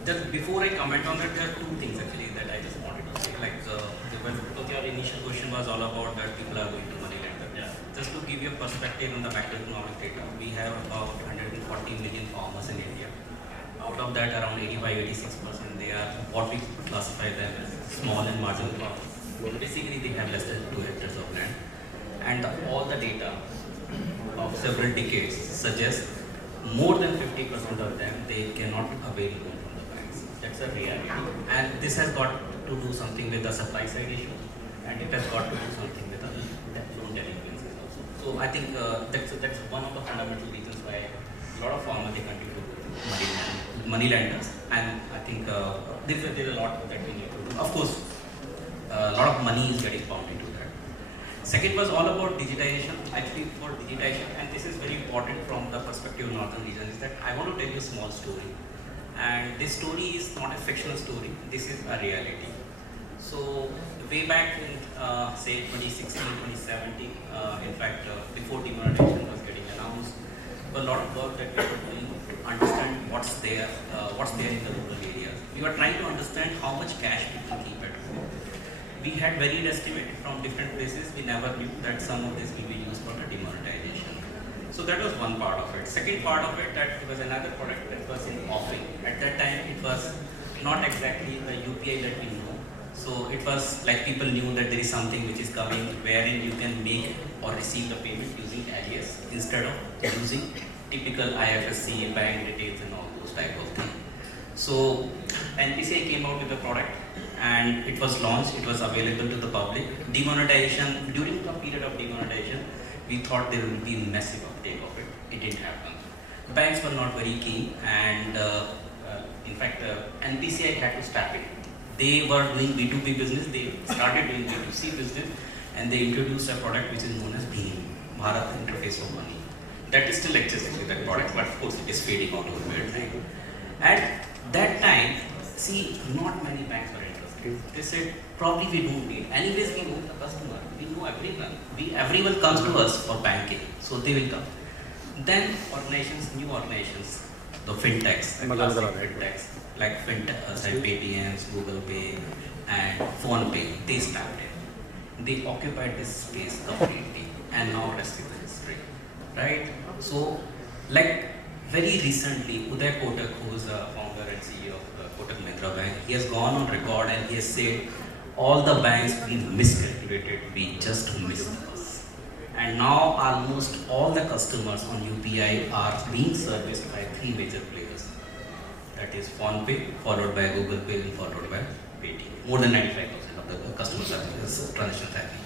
just before I comment on that, there are two things actually that I just wanted to say. Because your initial question was all about that people are going to money lender. Yeah. Just to give you a perspective on the macroeconomic data, we have about 140 million farmers in India. Out of that, around 85-86%, they are what we classify them as small and marginal farmers. Basically, they have less than 2 hectares of land. And all the data of several decades suggest more than 50% of them, they cannot avail loan from the banks. That's a reality. And this has got to do something with the supply side issue, and it has got to do something with the loan delinquencies also. So I think that's one of the fundamental reasons why a lot of farmers, they continue to go to money lenders. And I think there's a lot that we need to do. Of course, a lot of money is getting pumped into that. Second was all about digitization. Actually, for digitization, and this is very important from the perspective of northern region, is that I want to tell you a small story. And this story is not a fictional story. This is a reality. So way back in say 2016, 2017, in fact, before demonetization was getting announced, a lot of work that we were doing to understand what's there in the rural areas. We were trying to understand how much cash people keep at home. We had varied estimates from different places. We never knew that some of this will be used for the demonetization. So that was one part of it. Second part of it, that was another product that was in offering. At that time, it was not exactly the UPI that we know. So it was like people knew that there is something which is coming wherein you can make or receive the payment using alias instead of using typical IFSC, bank details and all those type of things. So NPCI came out with a product and it was launched, it was available to the public. Demonetization, during the period of demonetization, we thought there would be massive uptake of it. It didn't happen. Banks were not very keen, and in fact, NPCI had to stop it. They were doing B2B business, they started doing B2C business, and they introduced a product which is known as BHIM, Bharat Interface of Money. That is still existing with that product, but of course it is fading out over time. At that time, see, not many banks were interested. They said, probably we don't need. Anyways, we know the customer, we know everyone. Everyone comes to us for banking, so they will come. Then organizations, new organizations, the fintechs, the classic fintechs, like Paytms, Google Pay, and Phone Pay, they started. They occupied this space completely, and now rest is the history, right? So, like very recently, Uday Kotak, who is the founder and CEO of Kotak Mahindra Bank, he has gone on record and he has said, all the banks we miscalculated, we just missed the bus. And now almost all the customers on UPI are being serviced by three major players. That is PhonePe, followed by Google Pay, and followed by Paytm. More than 95% of the customers are transactions happening.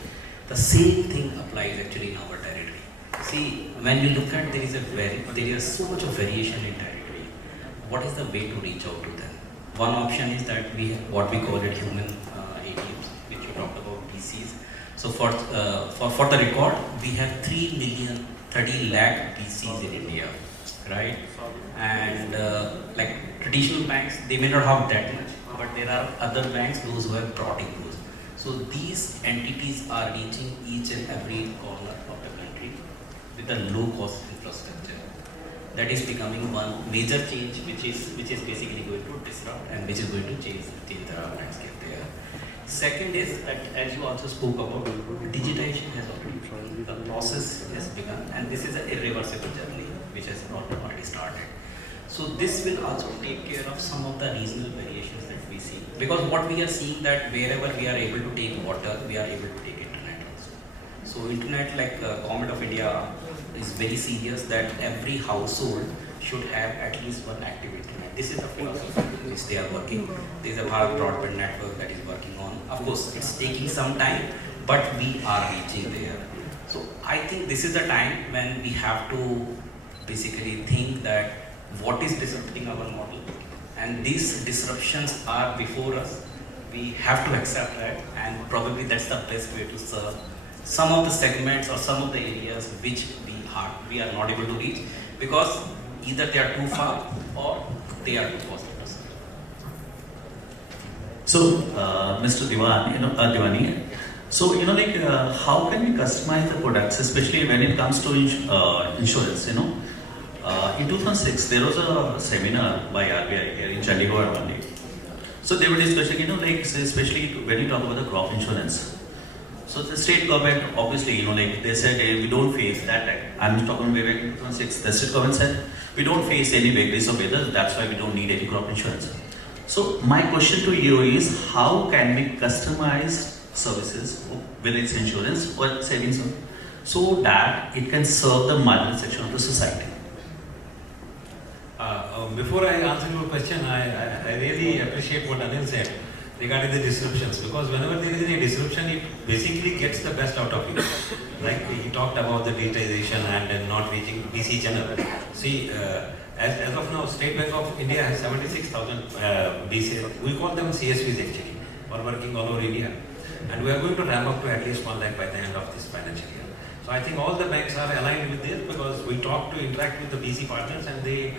The same thing applies actually in our territory. See, when you look at there is so much of variation in territory. What is the way to reach out to them? One option is that we have what we call it human ATMs, which you talked about, DCs. So for the record, we have 3,030,000 DCs in India, right? And like traditional banks, they may not have that much, but there are other banks, those who have brought in those. So these entities are reaching each and every corner of the country with a low-cost infrastructure. That is becoming one major change, which is basically going to disrupt and which is going to change the landscape there. Second is that, as you also spoke about, digitization has already begun. The process has begun, and this is an irreversible journey which has already started. So this will also take care of some of the regional variations that we see. Because what we are seeing that wherever we are able to take water, we are able to take internet also. So internet, like Government of India is very serious that every household should have at least one active internet. This is the philosophy which they are working. There is a Bharat broadband network that is working on. Of course, it's taking some time, but we are reaching there. So I think this is the time when we have to basically think that what is disrupting our model, and these disruptions are before us. We have to accept that, and probably that's the best way to serve some of the segments or some of the areas which we are not able to reach, because either they are too far or they are too costly. So, Mr. Diwani, so how can we customize the products, especially when it comes to insurance? In 2006, there was a seminar by RBI here in Chandigarh one day. So they were discussing, especially when you talk about the crop insurance. So the state government, obviously, they said we don't face that. I'm talking way back in 2006. The state government said we don't face any vagaries of weather. That's why we don't need any crop insurance. So my question to you is, how can we customize services, whether it's insurance or savings, so that it can serve the marginal section of the society? Before I answer your question, I really appreciate what Anil said regarding the disruptions, because whenever there is a disruption, it basically gets the best out of you. Like he talked about the digitization and then not reaching BC channel. See, as of now, State Bank of India has 76,000 BC. We call them CSVs actually, or working all over India. And we are going to ramp up to at least 1 lakh by the end of this financial year. So I think all the banks are aligned with this, because we interact with the BC partners, and they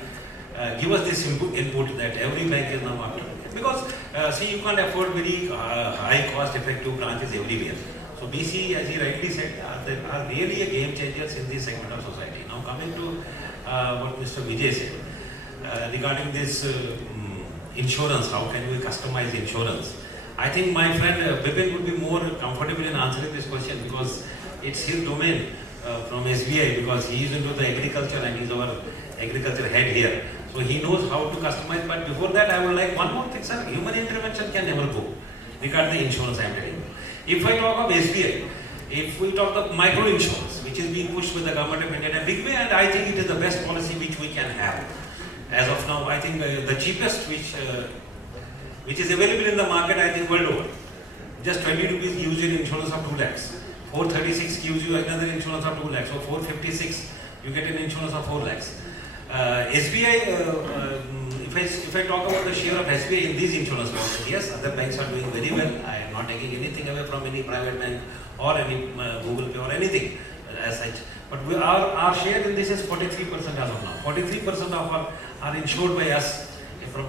give us this input that every bank is now after. Because see, you can't afford very high cost effective branches everywhere. So BC, as he rightly said, are really a game changers in this segment of society. Now coming to what Mr. Vijay said regarding this insurance, how can we customize insurance? I think my friend Bipin would be more comfortable in answering this question, because it's his domain from SBI, because he is into the agriculture and he's our agriculture head here. So he knows how to customize. But before that, I would like one more thing, sir. Human intervention can never go regarding the insurance I am telling you. If I talk of SBI, if we talk of micro insurance, which is being pushed with the government of India in a big way, and I think it is the best policy which we can have. As of now, I think the cheapest which is available in the market, I think world over. Just 20 rupees gives you an insurance of 2 lakhs. 436 gives you another insurance of 2 lakhs. So 456, you get an insurance of 4 lakhs. SBI, if I talk about the share of SBI in these insurance policies, yes, other banks are doing very well. I am not taking anything away from any private bank or any Google Pay or anything as such. But our share in this is 43% as of now. 43% of are insured by us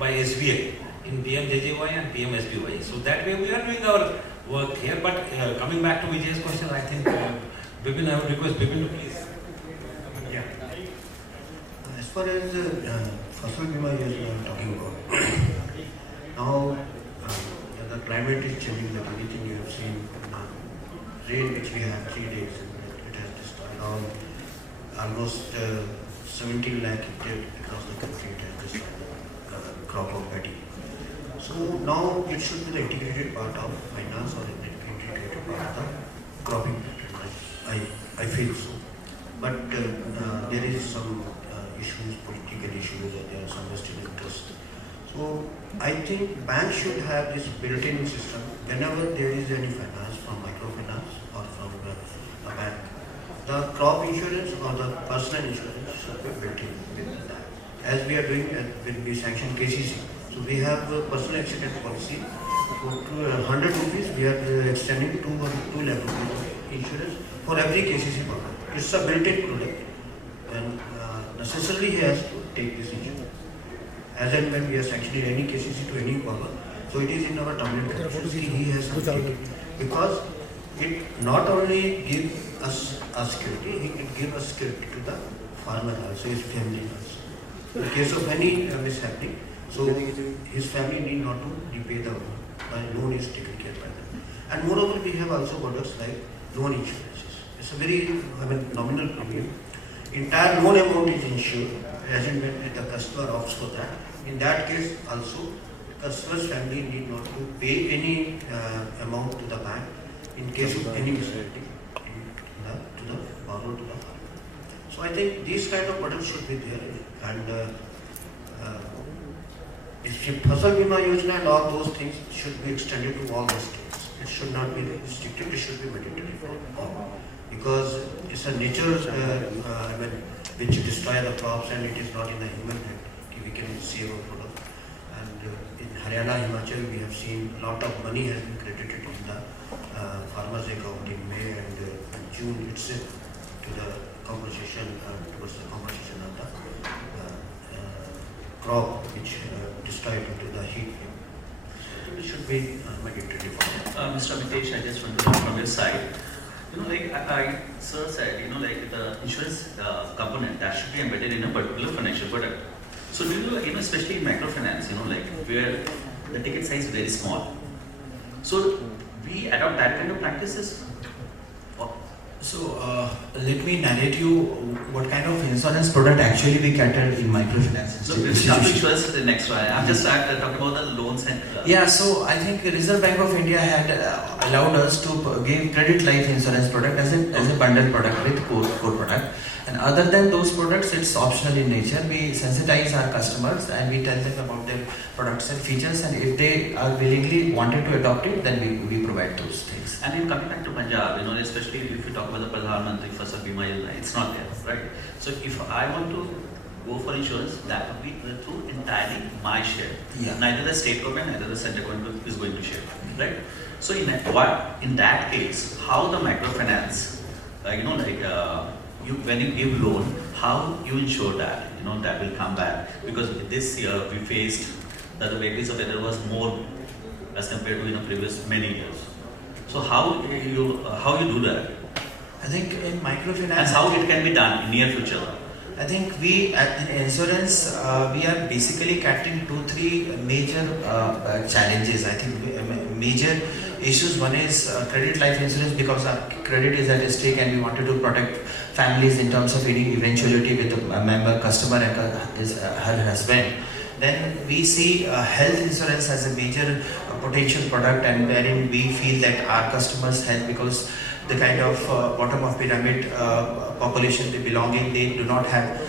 by SBI in PMJJY and PMSBY. So that way we are doing our work here. But coming back to Vijay's question, I think Bipin, I would request Bipin to please. Yeah. As far as Fasal Bima is talking about, now the climate is changing, like anything you have seen, rain which we have 3 days, it has destroyed around almost 17 lakh hectares across the country. It has destroyed the crop of paddy. So now it should be the integrated part of finance or the integrated part of the cropping pattern. I feel so. But there is some issues, political issues, or there are some vested interest. So I think banks should have this built-in system whenever there is any finance from microfinance or from a bank. The crop insurance or the personal insurance should be built in with that. As we are doing when we sanction KCC. So we have a personal accident policy. For 100 rupees, we are extending to 2 lakh rupees insurance for every KCC product. It's a built-in product, and necessarily he has to take this insurance. As and when we are sanctioning any KCC to any farmer, so it is in our term and conditions, he has to take it. Because it not only gives us a security, it gives us security to the farmer also, his family also. In case of any mishappening, so his family need not to repay the loan. The loan is taken care by them. And moreover, we have also products like loan insurances. It's a very nominal premium. Entire loan amount is insured as and when the customer opts for that. In that case also, customer's family need not to pay any amount to the bank in case of any mistake to the borrower, to the farmer. So I think these kind of products should be there, and Fasal Bima Yojana and all those things should be extended to all the states. It should not be restricted, it should be mandatory for all. Because it's a nature which destroy the crops, and it is not in the human hand. We can save our product. And in Haryana, Himachal, we have seen a lot of money has been credited in the farmers' account in May and June itself to the compensation, towards the compensation of the crop which destroyed due to the heat. It should be mandatory. Mr. Mitesh, I just want to know from your side. Like sir said, like the insurance component that should be embedded in a particular financial product. So do you, especially in microfinance, like where the ticket size is very small. So we adopt that kind of practices. So So let me narrate you what kind of insurance product actually we cater in microfinance. Look, we'll come to insurance the next one. I'm just talking about the loans and... Yeah, so I think Reserve Bank of India had allowed us to give credit life insurance product as a bundle product with core product. And other than those products, it's optional in nature. We sensitize our customers and we tell them about their products and features, and if they are willingly wanted to adopt it, then we provide those things. And in coming back to Punjab, especially if you talk about the Pradhan Mantri Fasal Bima Yojana, it's not there, right? So if I want to go for insurance, that would be through entirely my share. Yeah. Neither the state government, neither the central government is going to share, right? So in that case, how the microfinance, when you give loan, how you ensure that that will come back? Because this year we faced that the vagaries of weather was more as compared to previous many years. So how you do that? I think in microfinance, and how it can be done in near future. I think we in insurance we are basically catering 2-3 major challenges. I think major issues. One is credit life insurance, because our credit is at stake and we wanted to protect families in terms of any eventuality with a member customer and her husband. Then we see health insurance as a major potential product, and wherein we feel that our customers' health, because the kind of bottom of pyramid population they belong in, they do not have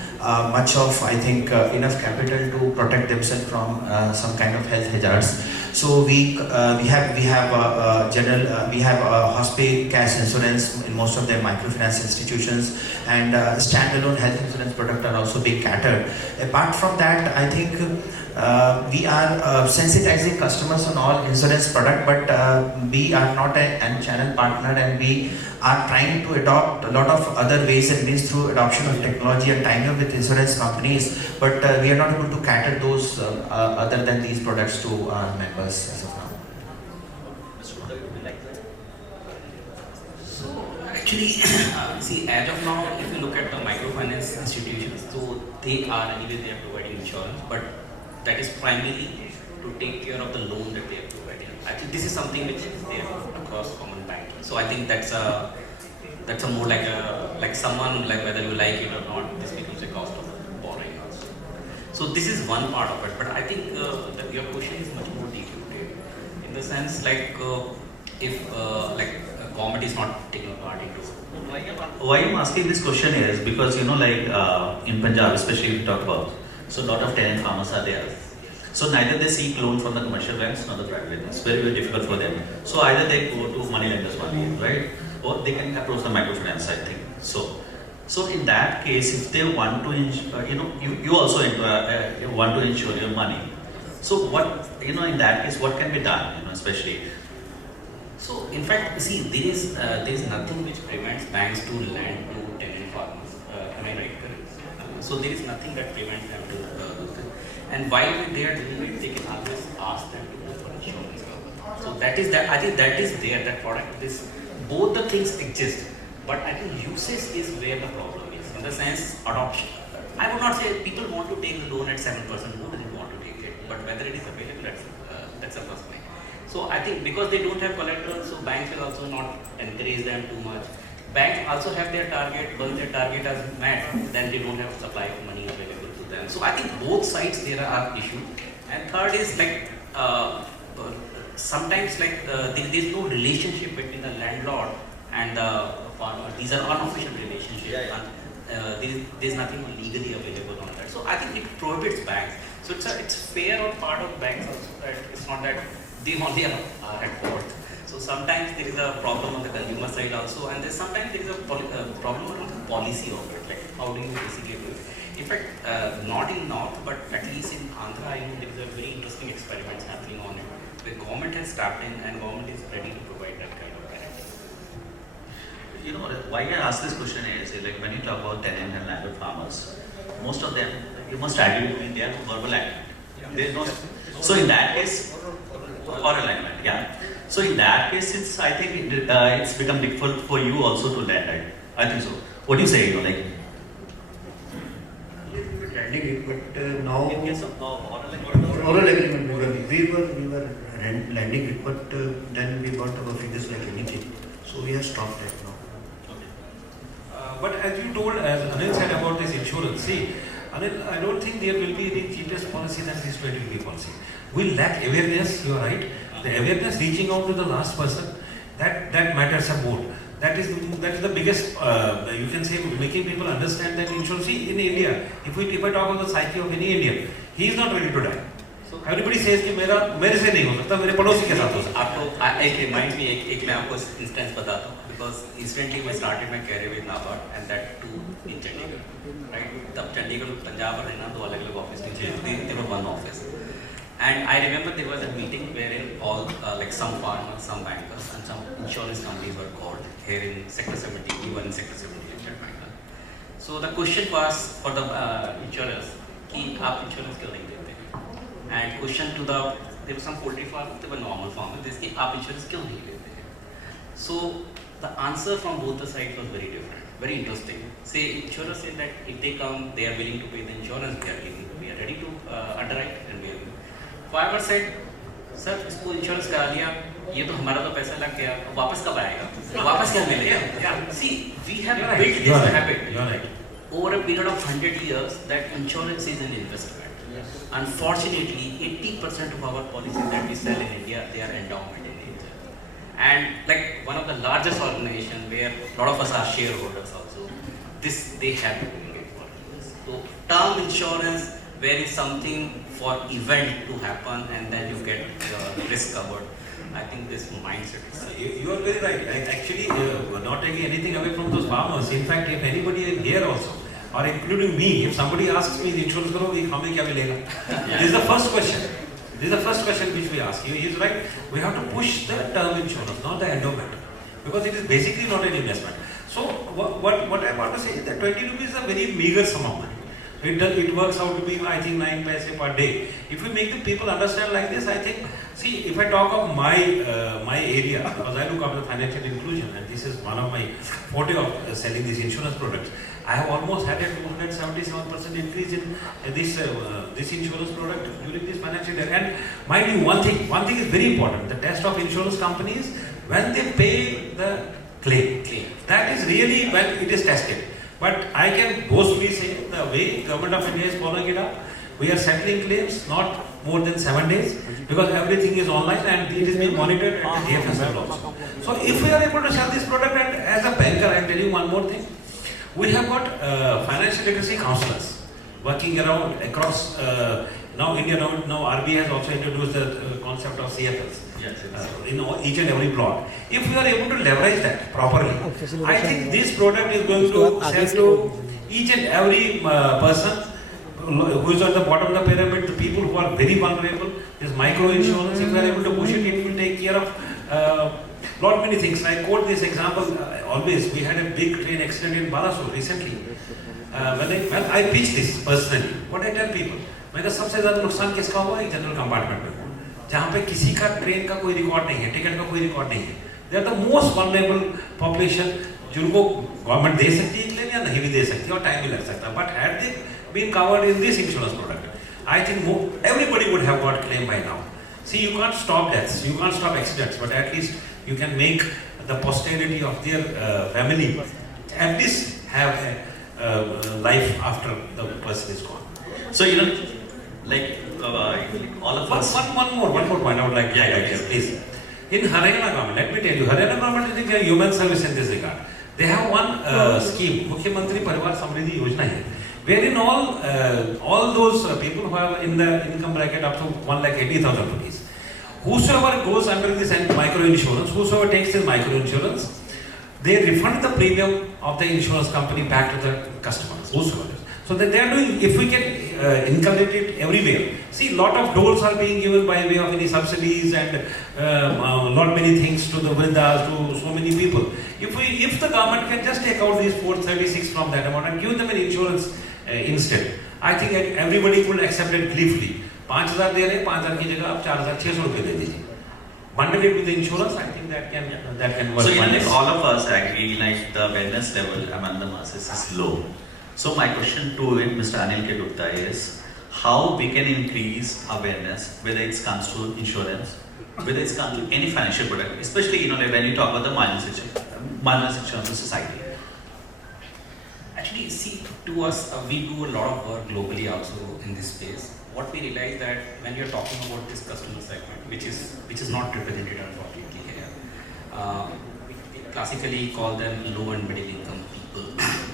much of, I think, enough capital to protect themselves from some kind of health hazards. So we have hospital cash insurance in most of their microfinance institutions, and standalone health insurance products are also being catered. Apart from that, I think we are sensitizing customers on all insurance product, but we are not a channel partner, and we are trying to adopt a lot of other ways and means through adoption of technology and tying up with insurance companies, but we are not able to cater those other than these products to our members as of now. So actually, see, as of now, if you look at the microfinance institutions, so they are providing insurance, but that is primarily to take care of the loan that they are providing. Actually, this is something which is there across common banking. So I think that's a more like someone, like whether you like it or not, this becomes a cost of borrowing also. So this is one part of it, but I think that your question is much more deep-rooted in the sense if government is not taking part into. Why I'm asking this question is because in Punjab, especially if you talk about, so a lot of tenant farmers are there. So neither they seek loan from the commercial banks nor the private banks. Very, very difficult for them. So either they go to money lenders only, right? Or they can approach the microfinance, I think. So in that case, if they want to, you also want to insure your money. So what, in that case, what can be done, especially? So in fact, see, there is nothing which prevents banks to lend to tenant farmers. Am I right? So there is nothing that prevents them to do that. And while they are doing it, they can always ask them to go for insurance. So that is that. I think that is there. That product. Both the things exist, but I think usage is where the problem is. In the sense, adoption. I would not say people want to take the loan at 7%. Who doesn't want to take it? But whether it is available, that's the first thing. So I think because they don't have collateral, so banks will also not encourage them too much. Banks also have their target. Once their target is met, then they don't have supply of money available to them. So I think both sides there are issues. And third is sometimes there is no relationship between the landlord and the farmer. These are unofficial relationships. There is nothing legally available on that. So I think it prohibits banks. So it's fair on part of banks also that it's not that they only are at fault. So sometimes there is a problem on the consumer side also, and sometimes there is a problem around the policy of it, like how do you basically do it. In fact, not in North, but at least in Andhra, I know there is a very interesting experiment happening on it, where government has stepped in and government is ready to provide that kind of guarantee. Why I ask this question is, when you talk about tenant and landlord farmers, most of them, you must agree with me, they are verbal agreement. There is no. So in that case, or alignment, yeah. So in that case, I think it's become difficult for you also to lend, right? I think so. What do you say? Lending it, but now in case of oral agreement, we were lending it, but then we got our figures like anything, so we have stopped that now. Okay. But as you told, as Anil said about this insurance, see, Anil, I don't think there will be any cheapest policy than this 20 policy. We lack awareness, you are right. The awareness reaching out to the last person, that matters a lot. That is the biggest, you can say, making people understand that insurance. See, in India, if I talk about the psyche of any Indian, he is not ready to die. So everybody says कि मेरे से नहीं हो सकता, मेरे पड़ोसी के साथ हो सकता. आपको एक remind me, एक मैं आपको instance बताता हूँ, because instantly I started my career with NABARD and that too in Chandigarh, right? तब चंडीगढ़ पंजाब और रहना दो अलग-अलग office थे, they were one office. And I remember there was a meeting wherein all like some farmers, some bankers, and some insurance companies were called here in Sector 17. We were in Sector 17 at that time. So the question was for the insurers, कि आप insurance क्यों नहीं देते? And question to there were some poultry farmers, there were normal farmers. They said, आप insurance क्यों नहीं लेते? So the answer from both the sides was very different, very interesting. Say insurers said that if they come, they are willing to pay the insurance. We are ready to underwrite and we are. Farmer said, sir, इसको insurance करा लिया, ये तो हमारा तो पैसा लग गया, वापस कब आएगा? वापस क्या मिलेगा? See, we have built this habit over a period of 100 years that insurance is an investment. Unfortunately, 80% of our policies that we sell in India, they are endowment in nature. And like one of the largest organizations where a lot of us are shareholders also, they have been doing it for years. So term insurance, where is something for event to happen and then you get risk covered. I think this mindset is... You are very right. Actually, not taking anything away from those farmers. In fact, if anybody is here also, or including me, if somebody asks me the insurance karo, hame kya milega? This is the first question. This is the first question which we ask. He is right. We have to push the term insurance, not the endowment, because it is basically not an investment. So what I want to say is that 20 rupees is a very meager sum of money. It works out to be, I think, 9 paise per day. If we make the people understand like this, I think, see, if I talk of my area, because I look after financial inclusion, and this is one of my forte of selling these insurance products, I have almost had a 277% increase in this insurance product during this financial year. And mind you, one thing is very important. The test of insurance companies, when they pay the claim, that is really when it is tested. But I can boastfully say the way Government of India is following it up, we are settling claims not more than 7 days because everything is online and it is being monitored at the DFS level also. So if we are able to sell this product, and as a banker I am telling you one more thing, we have got financial literacy counselors working around across now India, now RBI has also introduced the concept of CFLs. In each and every plot. If we are able to leverage that properly, I think this product is going to sell to each and every person who is at the bottom of the pyramid, the people who are very vulnerable. This micro insurance, if we are able to push it, it will take care of lot many things. I quote this example always. We had a big train accident in Balasore recently. When I pitch this personally, what I tell people, मैं तो सबसे ज़्यादा नुकसान किसका हुआ है general compartment में, जहाँ पे किसी का ट्रेन का कोई रिकॉर्ड नहीं है, टिकट का कोई रिकॉर्ड नहीं है. They are the most vulnerable population जिनको गवर्नमेंट दे सकती है क्लेम या नहीं भी दे सकती है और टाइम भी लग सकता है. But had they been covered in this insurance product, I think everybody would have got claim by now. See, you can't stop deaths, you can't stop accidents, but at least you can make the posterity of their family at least have a life after the person is gone. So like all of us. One more point I would like to highlight, please. In Haryana government, let me tell you, Haryana government is a human service in this regard. They have one scheme, Mukhyamantri Parivar Samriddhi Yojana hai, wherein all those people who have in the income bracket up to 1,80,000 rupees, whosoever goes under this micro insurance, whosoever takes this micro insurance, they refund the premium of the insurance company back to the customers, whosoever. So that they are doing, if we can inculcate it everywhere. See, lot of doles are being given by way of any subsidies and lot many things to the vriddhas, to so many people. If the government can just take out these 436 from that amount and give them an insurance instead, I think everybody could accept it gleefully. 5,000 दे रहे, 5,000 की जगह आप 4,600 रुपए दे दीजिए. Bundle it with the insurance, I think that can work. So if all of us agree, like the awareness level among the masses is low. So my question to Mr. Anil Kedukta is, how we can increase awareness, whether it comes to insurance, whether it comes to any financial product, especially like when you talk about the marginal section of the society. Actually, see, to us, we do a lot of work globally also in this space. What we realize that when you're talking about this customer segment, which is not represented unfortunately here, we classically call them low and middle income people,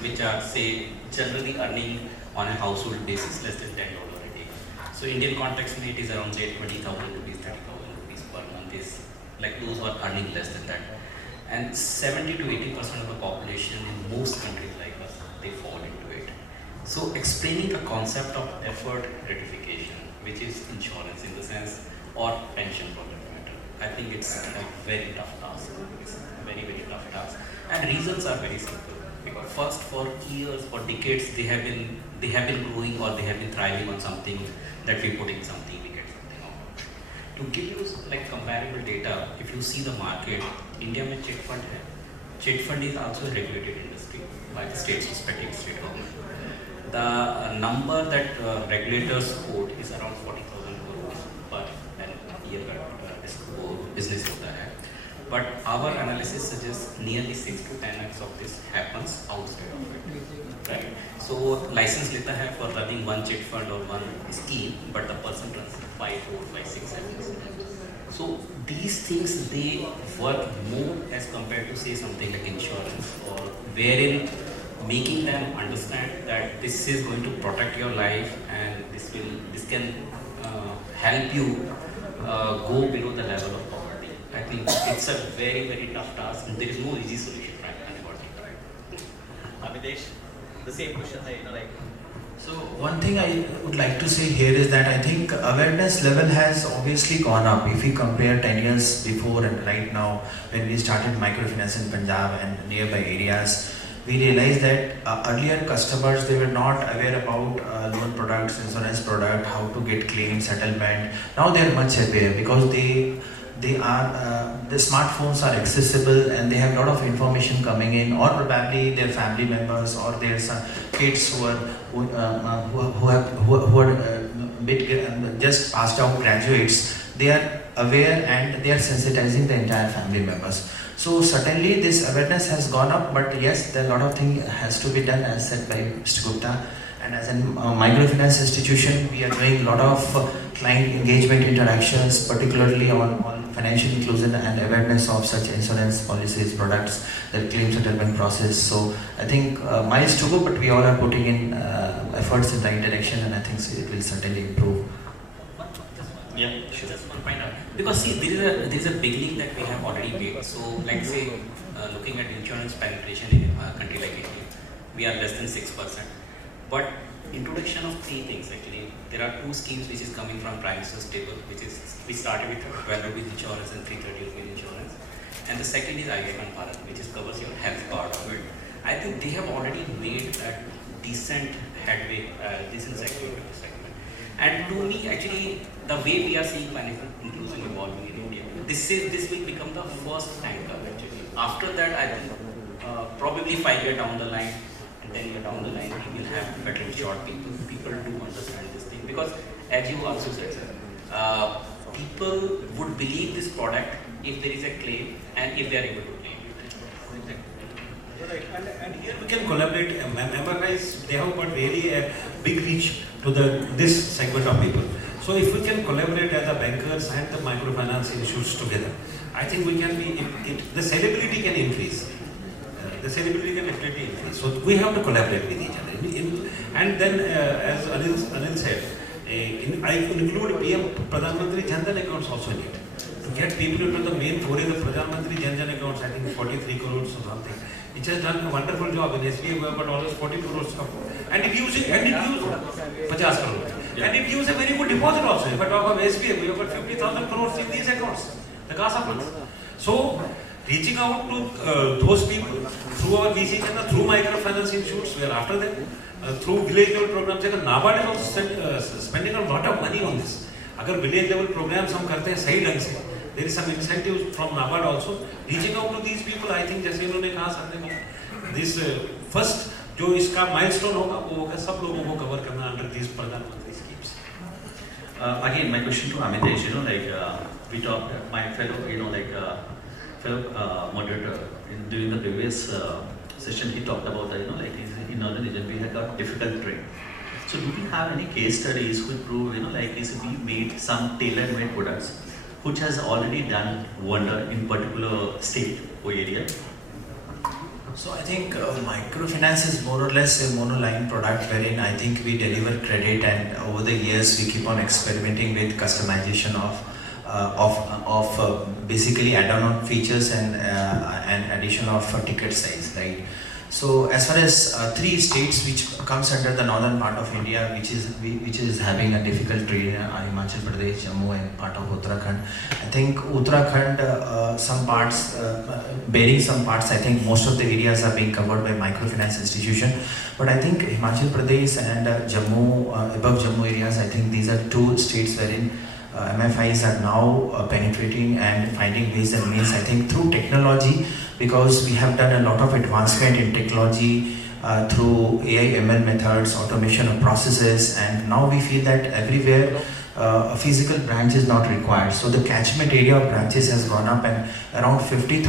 which are say generally earning on a household basis less than $10 a day. So Indian context it is around say 20,000 rupees, 30,000 rupees per month is like those who are earning less than that. And 70 to 80% of the population in most countries like us, they fall into it. So explaining the concept of deferred gratification, which is insurance in the sense, or pension for that matter, I think it's a very tough task. It's a very, very tough task. And reasons are very simple. Because first, for years, for decades, they have been growing or they have been thriving on something that we put in something, we get something out. To give you like comparable data, if you see the market, India में chit fund है. Chit fund is also a regulated industry by the states, respective state government. The number that regulators quote is around 40,000 crores per year का business होता है. But our analysis suggests nearly 6 to 10x of this happens outside of it. Right? So license लेता है for running one chit fund or one scheme, but the person runs 5, 4, 5, 6, 7. So these things they work more as compared to say something like insurance, or wherein making them understand that this is going to protect your life and this can help you go below the level of poverty. I think it's a very, very tough task and there is no easy solution, right? Amidesh, the same question, like. So one thing I would like to say here is that I think awareness level has obviously gone up. If we compare 10 years before and right now, when we started microfinance in Punjab and nearby areas, we realized that earlier customers, they were not aware about loan products, insurance product, how to get claim settlement. Now they are much aware because the smartphones are accessible and they have a lot of information coming in, or probably their family members or their kids who are just passed out graduates. They are aware and they are sensitizing the entire family members. So certainly this awareness has gone up, but yes, there are a lot of things has to be done, as said by Mr. Gupta. And as a microfinance institution, we are doing a lot of client engagement interactions, particularly on financial inclusion and awareness of such insurance policies, products, the claim settlement process. So I think miles to go, but we all are putting in efforts in the right direction, and I think it will certainly improve. Yeah, sure. Just one point out. Because see, there is a beginning that we have already made. So, like say, looking at insurance penetration in a country like India, we are less than 6%. But introduction of 3 things actually. There are 2 schemes which is coming from Prime Minister's table, we started with 12 rupees insurance and 330 rupees insurance. And the second is Ayushman Bharat, which covers your health part of it. I think they have already made a decent headway, decent segment. And to me, actually, the way we are seeing financial inclusion evolving in India, this will become the first anchor actually. After that, I think probably 5 years down the line, and 10 years down the line, we will have better insured people. People do understand this thing because, as you also said, people would believe this product if there is a claim and if they are able to claim. And here we can collaborate. MRIs, they have got really a big reach to this segment of people. So if we can collaborate as the bankers and the microfinance institutes together, I think we can be, the sellability can increase. The sellability can definitely increase. So we have to collaborate with each other. And then, as Anil said, I include PM Pradhan Mantri Jan Dhan accounts also in it. To get people into the main foray of Pradhan Mantri Jan Dhan accounts, I think 43 crores or something. It has done a wonderful job in SBI. We have got almost 40 crores and it gives 50 crores. And it gives a very good deposit also. If I talk of SBI, we have got 50,000 crores in these accounts, the CASA funds. So reaching out to those people through our VC channel, through microfinance institutes, we are after them, through village level programs. NABARD is also spending a lot of money on this. Agar village level programs हम करते हैं सही ढंग से, there is some incentive from NABARD also. Reaching out to these people, I think जैसे इन्होंने कहा sir ने, this first जो इसका milestone होगा वो होगा सब लोगों को cover करना under these प्रधानमंत्री schemes. Again, my question to Amitesh, we talked, my fellow, fellow moderator during the previous session, he talked about that, in northern region we have got difficult terrain. So do we have any case studies which prove, we made some tailor-made products which has already done wonder in particular state or area? So I think microfinance is more or less a monoline product wherein I think we deliver credit, and over the years we keep on experimenting with customization of basically add-on features and addition of ticket size, right? So as far as 3 states which comes under the northern part of India, which is having a difficult terrain, Himachal Pradesh, Jammu and part of Uttarakhand. I think Uttarakhand, some parts, bearing some parts, I think most of the areas are being covered by microfinance institution. But I think Himachal Pradesh and Jammu, above Jammu areas, I think these are 2 states wherein MFIs are now penetrating and finding ways and means, I think through technology, because we have done a lot of advancement in technology through AI ML methods, automation of processes, and now we feel that everywhere a physical branch is not required. So the catchment area of branches has gone up, and around 50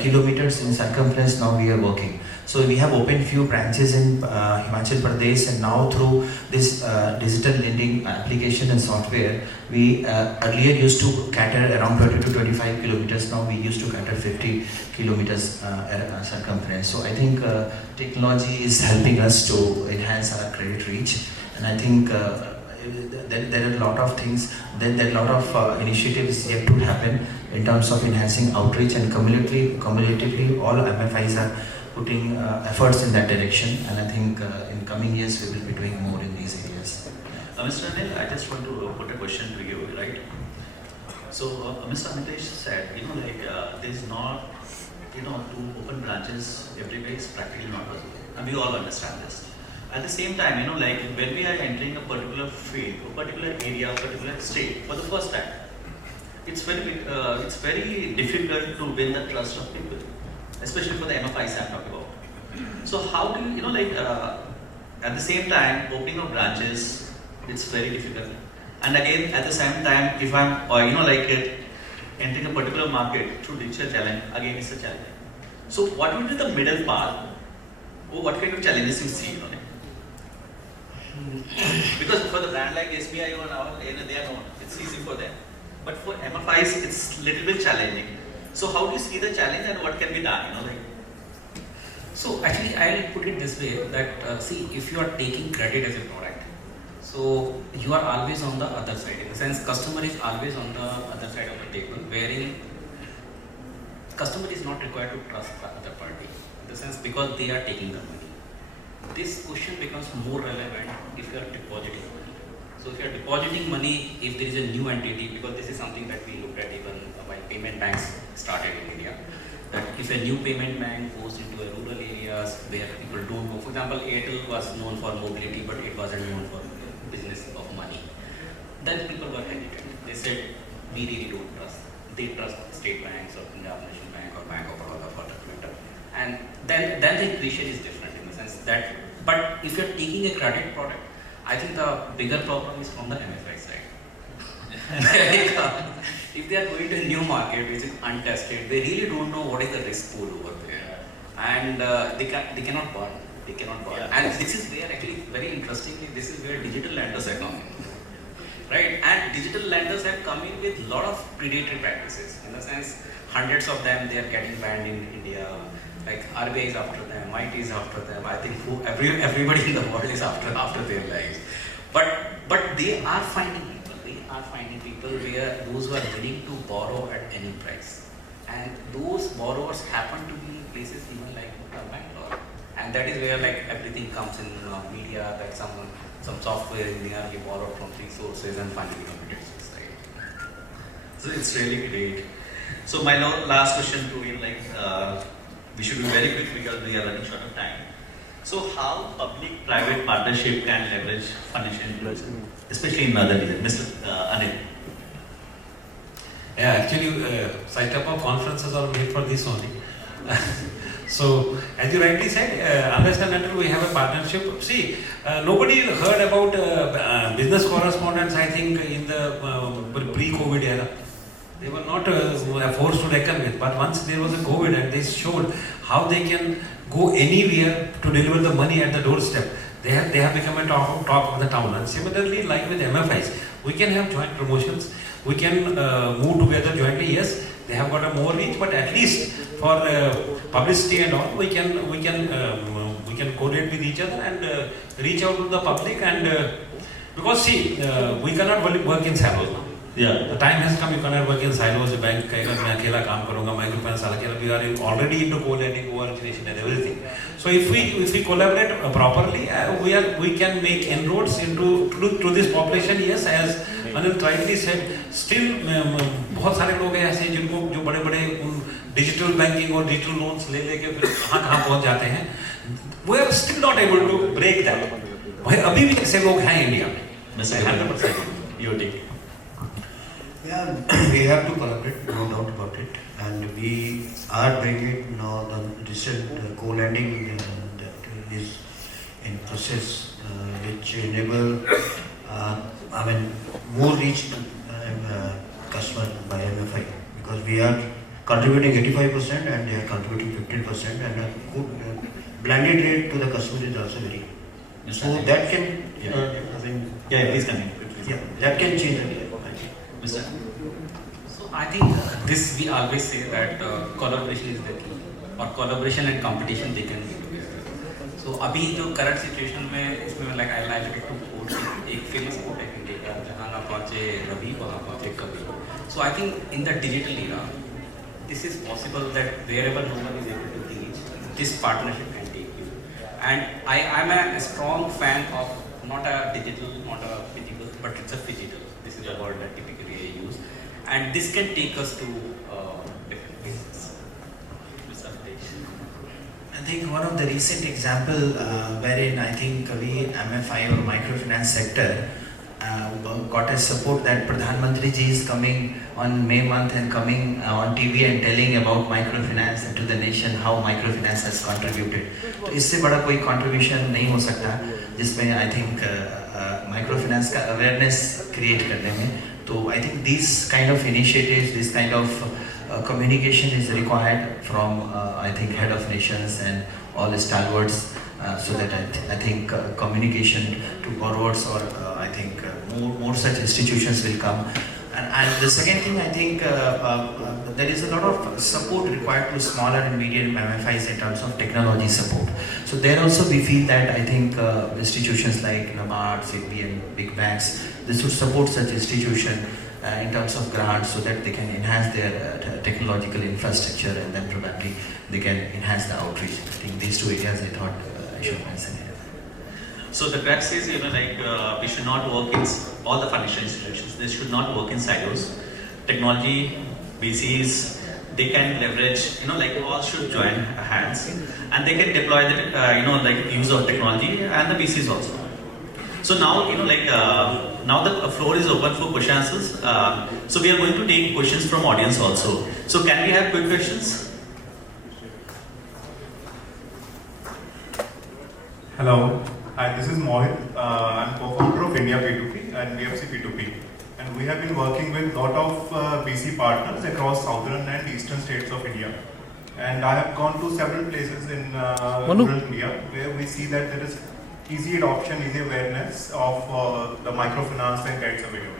kilometers in circumference now we are working. So we have opened few branches in Himachal Pradesh, and now through this digital lending application and software, we earlier used to cater around 20 to 25 kilometers, now we used to cater 50 kilometers circumference. So I think technology is helping us to enhance our credit reach, and I think there are a lot of things, there are a lot of initiatives yet to happen in terms of enhancing outreach, and cumulatively all MFIs are putting efforts in that direction, and I think in coming years we will be doing more in these areas. Mr. Anil, I just want to put a question to you, right? So Mr. Amitesh said, there's not, to open branches everywhere is practically not possible, and we all understand this. At the same time, when we are entering a particular field, a particular area, a particular state for the first time, it's very difficult to win the trust of people, especially for the MFIs I'm talking about. So how do you, at the same time, opening of branches, it's very difficult. And again, at the same time, if I'm, entering a particular market through digital challenge, again, it's a challenge. So what would be the middle path, or what kind of challenges you see on it? Because for the brand like SBI or now, they are known, it's easy for them. But for MFIs, it's little bit challenging. So how do you see the challenge and what can be done? So actually, I'll put it this way that see, if you are taking credit as a product, so you are always on the other side. In the sense, customer is always on the other side of the table, wherein customer is not required to trust the other party. In the sense, because they are taking the money. This question becomes more relevant if you are depositing money. So if you are depositing money, if there is a new entity, because this is something that we looked at even while payment banks started in India, that if a new payment bank goes into a rural areas where people don't know, for example, Airtel was known for mobility, but it wasn't known for business of money. Then people were hesitant. They said, we really don't trust. They trust state banks or Punjab National Bank or Bank of Baroda for that matter. And then the equation is different in the sense that, but if you're taking a credit product, I think the bigger problem is from the MFI side. If they are going to a new market which is untested, they really don't know what is the risk pool over there, and they cannot borrow. They cannot borrow. Yeah. And this is where actually very interestingly, this is where digital lenders have come in, right? And digital lenders have come in with a lot of predatory practices. In the sense, hundreds of them they are getting banned in India. Like RBI is after them, IT is after them. I think everybody in the world is after their lives. But they are finding people. They are finding people where those who are willing to borrow at any price, and those borrowers happen to be in places even like Bangalore, and that is where like everything comes in media, that some software engineer he borrowed from 3 sources and finally committed suicide. So it's really great. So my last question to you, we should be very quick because we are running short of time. So how public-private partnership can leverage financial inclusion, especially in northern region? Mr. Anil. Yeah, actually, such type of conferences are made for this only. So, as you rightly said, unless and until we have a partnership, see, nobody heard about business correspondents, I think, in the pre-COVID era. They were not forced to reckon with, but once there was a COVID and they showed how they can go anywhere to deliver the money at the doorstep. They have become a talk of the town. And similarly, like with MFIs, we can have joint promotions. We can move together jointly. Yes, they have got a more reach, but at least for publicity and all, we can coordinate with each other and reach out to the public. And because see, we cannot work in silos. Yeah. The time has come. You cannot work in silos. The bank कहेगा मैं अकेला काम करूँगा. Microfinance अकेला. We are already into co-lending, co-origination, and everything. So if we collaborate properly, we can make inroads to this population. Yes, as Anil rightly said, still बहुत सारे लोग हैं ऐसे जिनको जो बड़े डिजिटल बैंकिंग और डिजिटल लोन्स लेके फिर कहाँ पहुँच जाते हैं. We are still not able to break that. भाई अभी भी ऐसे लोग हैं इंडिया में. 100%. You take it. Yeah, we have to collaborate, no doubt about it, and we are doing it now. The recent co-lending that is in process, which enable, more reach customer by MFI, because we are contributing 85% and they are contributing 15%, and a good blended rate to the customer is also very. So that can, please come in. Yeah, that can change the game. So I think this we always say that collaboration is the key, or collaboration and competition they can be together. So अभी जो current situation में इसमें like I like to quote एक famous quote है India का, जहाँ ना पहुँचे रवि वहाँ पहुँचे कवि. So I think in the digital era, this is possible that wherever no one is able to reach, this partnership can take you. And I'm a strong fan of not a digital, not a physical, but it's a phygital. This is a word that typically I use, and this can take us to different places. Mr. Hitesh. I think one of the recent example wherein I think we MFI or microfinance sector got a support that Pradhan Mantri ji is coming on May month and coming on TV and telling about microfinance and to the nation how microfinance has contributed. तो इससे बड़ा कोई contribution नहीं हो सकता जिसमें I think microfinance का awareness create करने में. So I think these kind of initiatives, this kind of communication is required from I think head of nations and all the stalwarts, so that I think communication to borrowers or I think more such institutions will come. And the second thing, I think there is a lot of support required to smaller and medium MFIs in terms of technology support. So there also we feel that I think institutions like NABARD, SIDBI and big banks, this should support such institution in terms of grants so that they can enhance their technological infrastructure and then probably they can enhance the outreach. I think these two areas I thought I should mention here. So the crux is, we should not work in all the financial institutions. They should not work in silos. Technology, VCs, they can leverage, all should join hands, and they can deploy the, use of technology and the VCs also. So now, now the floor is open for question answers. So we are going to take questions from audience also. So can we have quick questions? Hello. Hi, this is Mohit. I'm co-founder of India P2P and BFC P2P. And we have been working with a lot of BC partners across southern and eastern states of India. And I have gone to several places in rural India where we see that there is easy adoption, easy awareness of the microfinance and credits available.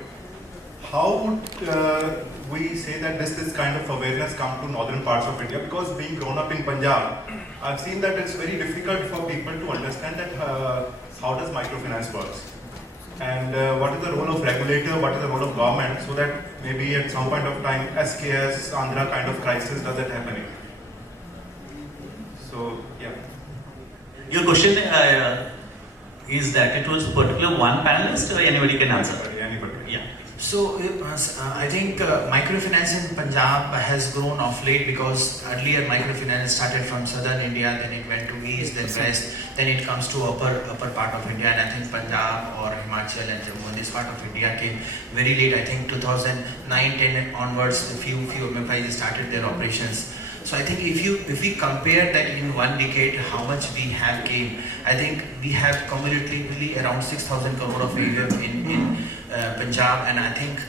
How would we say that this kind of awareness come to northern parts of India? Because being grown up in Punjab, I've seen that it's very difficult for people to understand that how does microfinance works, and what is the role of regulator, what is the role of government, so that maybe at some point of time SKS, Andhra kind of crisis doesn't happen. So yeah. Your question is that it was particular one panelist or anybody can answer? Anybody. Yeah. So I think microfinance in Punjab has grown of late because earlier microfinance started from southern India, then it went to east, then west, then it comes to upper part of India, and I think Punjab or Himachal and Jammu, this part of India came very late. I think 2009-10 onwards, a few MFIs started their operations. So I think if we compare that in one decade, how much we have gained, I think we have cumulatively around 6,000 crore of AUM in Punjab, and I think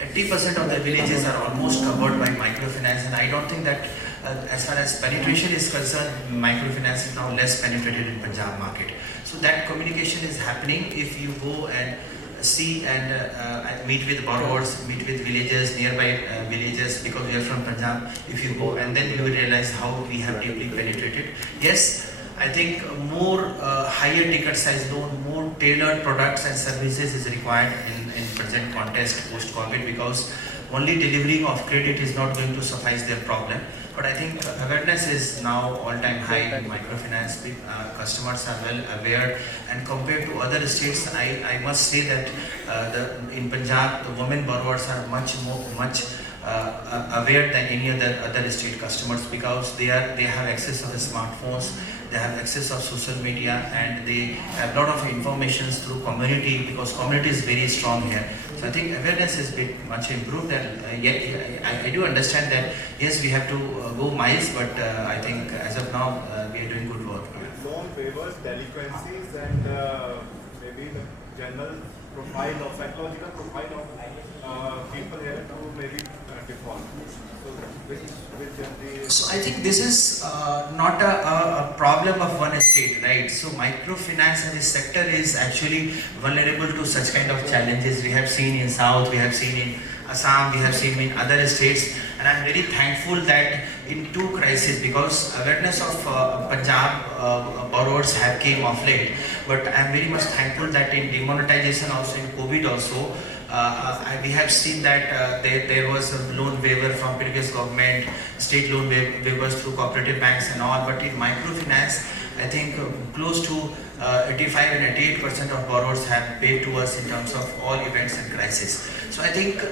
80% of the villages are almost covered by microfinance, and I don't think that as far as penetration is concerned, microfinance is now less penetrated in Punjab market. So that communication is happening. If you go and see and meet with borrowers, meet with villagers, nearby villages, because we are from Punjab, if you go and then you will realize how we have deeply penetrated. Yes, I think more higher ticket size loan, more tailored products and services is required in present context post-COVID, because only delivering of credit is not going to suffice their problem. But I think awareness is now all-time high in microfinance. Customers are well aware, and compared to other states, I must say that in Punjab, the women borrowers are much aware than any other state customers, because they have access to the smartphones, they have access of social media, and they have a lot of information through community, because community is very strong here. So I think awareness has been much improved, and yet I do understand that yes, we have to go miles, but I think as of now we are doing good work. Loan waivers, delinquencies, and maybe the general profile or psychological profile of people here to maybe default. So I think this is not a problem of one state, right? So microfinance as a sector is actually vulnerable to such kind of challenges. We have seen in South, we have seen in Assam, we have seen in other states, and I'm very thankful that in two crises, because awareness of Punjab borrowers have came off late, but I'm very much thankful that in demonetization also, in COVID also, we have seen that there was a loan waiver from previous government, state loan waivers through cooperative banks and all, but in microfinance, I think close to 85 and 88% of borrowers have paid to us in terms of all events and crises. So I think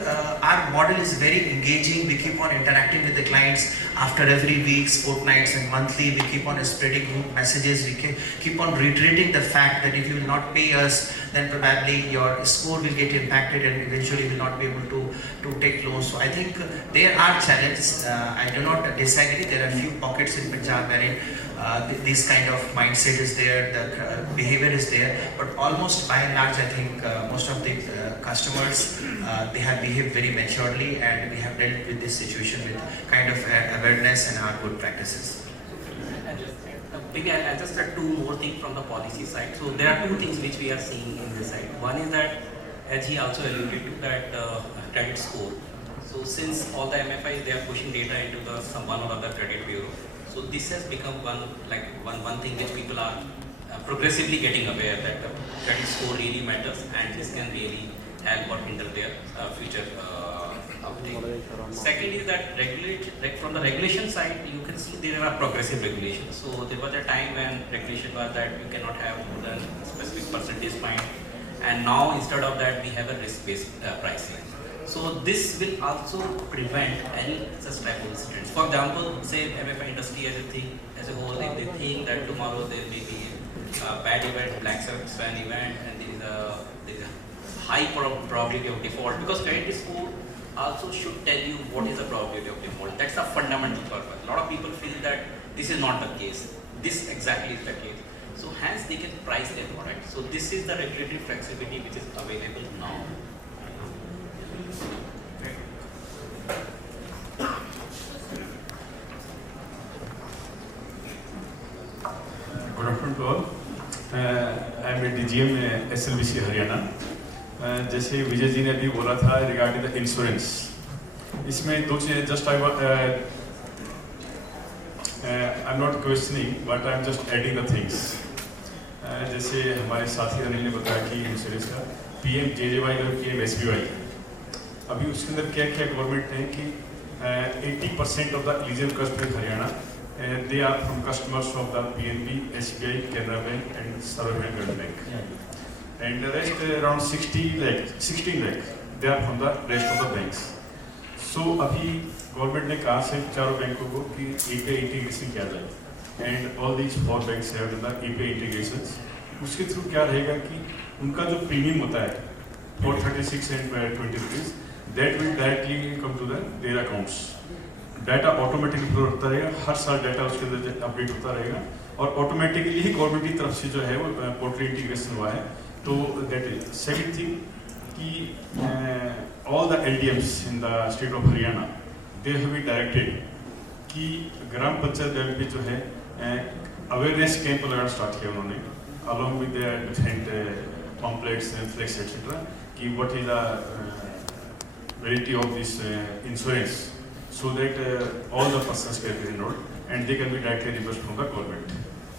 our model is very engaging. We keep on interacting with the clients after every weeks, fortnights and monthly. We keep on spreading group messages. We keep on reiterating the fact that if you will not pay us, then probably your score will get impacted and eventually will not be able to take loans. So I think there are challenges. I do not disagree. There are few pockets in Punjab wherein this kind of mindset is there, the behavior is there, but almost by and large, I think most of the customers, they have behaved very maturely, and we have dealt with this situation with kind of awareness and our good practices. Maybe I'll just add two more things from the policy side. So there are two things which we are seeing in this side. One is that, as he also alluded to, that credit score. So since all the MFIs, they are pushing data into some one or other credit bureau. So this has become one thing which people are progressively getting aware that the credit score really matters, and this can really help or hinder their future uptake. Second is that from the regulation side, you can see there are progressive regulations. So there was a time when regulation was that you cannot have more than a specific percentage point, and now instead of that we have a risk-based pricing. So this will also prevent any such type of incidents. For example, say MFI industry as a whole, if they think that tomorrow there may be a bad event, black swan event, and there is a high probability of default, because credit score also should tell you what is the probability of default. That's a fundamental purpose. A lot of people feel that this is not the case. This exactly is the case. So hence they can price their product. So this is the regulatory flexibility which is available now. Good afternoon to all. I am a DGM SLBC Haryana. जैसे विजय जी ने अभी बोला था regarding the insurance, इसमें दो चीज़ें just I am not questioning but I am just adding the things. जैसे हमारे साथी अनिल ने बताया कि इंश्योरेंस का PMJJY और PMSBY, अभी उसके अंदर क्या क्या गवर्नमेंट ने कि 80% of the eligible customers Haryana they are from customers of the PNB, SBI, Canara Bank and Sa-Dhan Bank. And the rest around 16 lakh, they are from the rest of the banks. So अभी government ने कहा से चारों बैंकों को कि API integration किया जाए, and all these 4 banks have done the API integrations. उसके थ्रू क्या रहेगा कि उनका जो प्रीमियम होता है 436 and 20 rupees, that will directly come to their accounts. Data automatically flow होता रहेगा, हर साल डाटा उसके अंदर अपडेट होता रहेगा, और ऑटोमेटिकली ही गवर्नमेंट की तरफ से जो है वो पोर्टल इंटीग्रेशन हुआ है. तो दैट इज सेकंड थिंग कि all the LDMs in the state of Haryana, they have been directed कि ग्राम पंचायत लेवल पे जो है अवेयरनेस कैंप लगाना स्टार्ट किया उन्होंने along with the different pamphlets and flex etc. कि what is the validity of this insurance so that all the persons can be enrolled and they can be directly reimbursed from the government.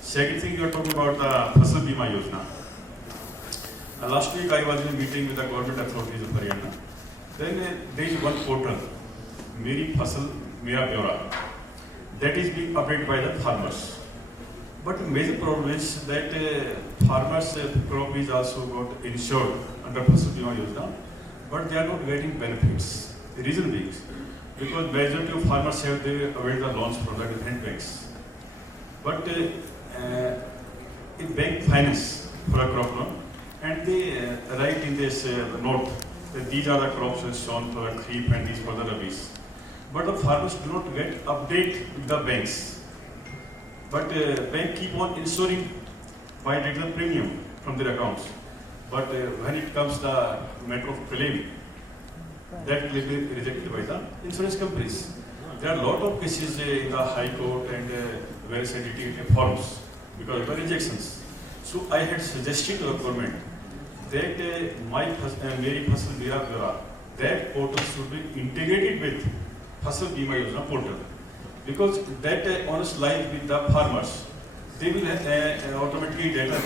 Second thing, you are talking about the Fasal Bima Yojana. Last week I was in a meeting with the government authorities of Haryana. Then there is one portal, Meri Fasal Mera Byora, that is being updated by the farmers. But the major problem is that farmers' crop is also got insured under Fasal Bima Yojana, but they are not getting benefits. The reason being, because majority of farmers have they availed the loans from the different banks. But if bank finance for a crop loan, and they write in this note that these are the crops shown for the kharif and these for the rabies, but the farmers do not get update with the banks. But bank keep on insuring by taking the premium from their accounts. But when it comes the matter of claim, that will be rejected by the insurance companies. There are a lot of cases in the High Court and various entity forms because of the rejections. So I had suggested to the government that Meri Fasal Bima Byora, that portal should be integrated with Fasal Bima Yojana portal. Because that honest lies with the farmers. They will have automatically data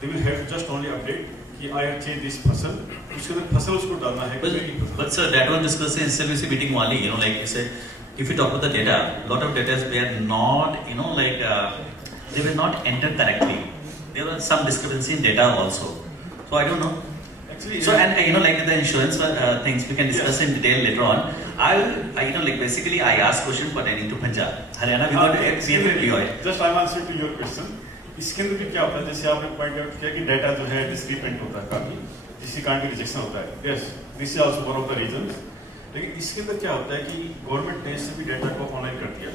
they will have just only update कि I have changed this fasal, उसके अंदर फसल उसको डालना है. But sir, that was discussed in SLBC meeting only. You know, like you said, if you talk about the data, lot of data were not, you know, like they were not entered correctly. There was some discrepancy in data also. So I don't know. Actually, so and you know, like the insurance things we can discuss in detail later on. I will, you know, like basically I asked question pertaining to Punjab, Haryana. We got CFA. Just I will answer to your question. इसके अंदर भी क्या होता है, जैसे आपने point out किया कि डाटा जो है डिस्क्रिपेंट होता है काफी, जिसके कारण भी रिजेक्शन होता है. Yes, this is also one of the reasons. लेकिन इसके अंदर क्या होता है कि गवर्नमेंट ने इससे भी डाटा को ऑनलाइन कर दिया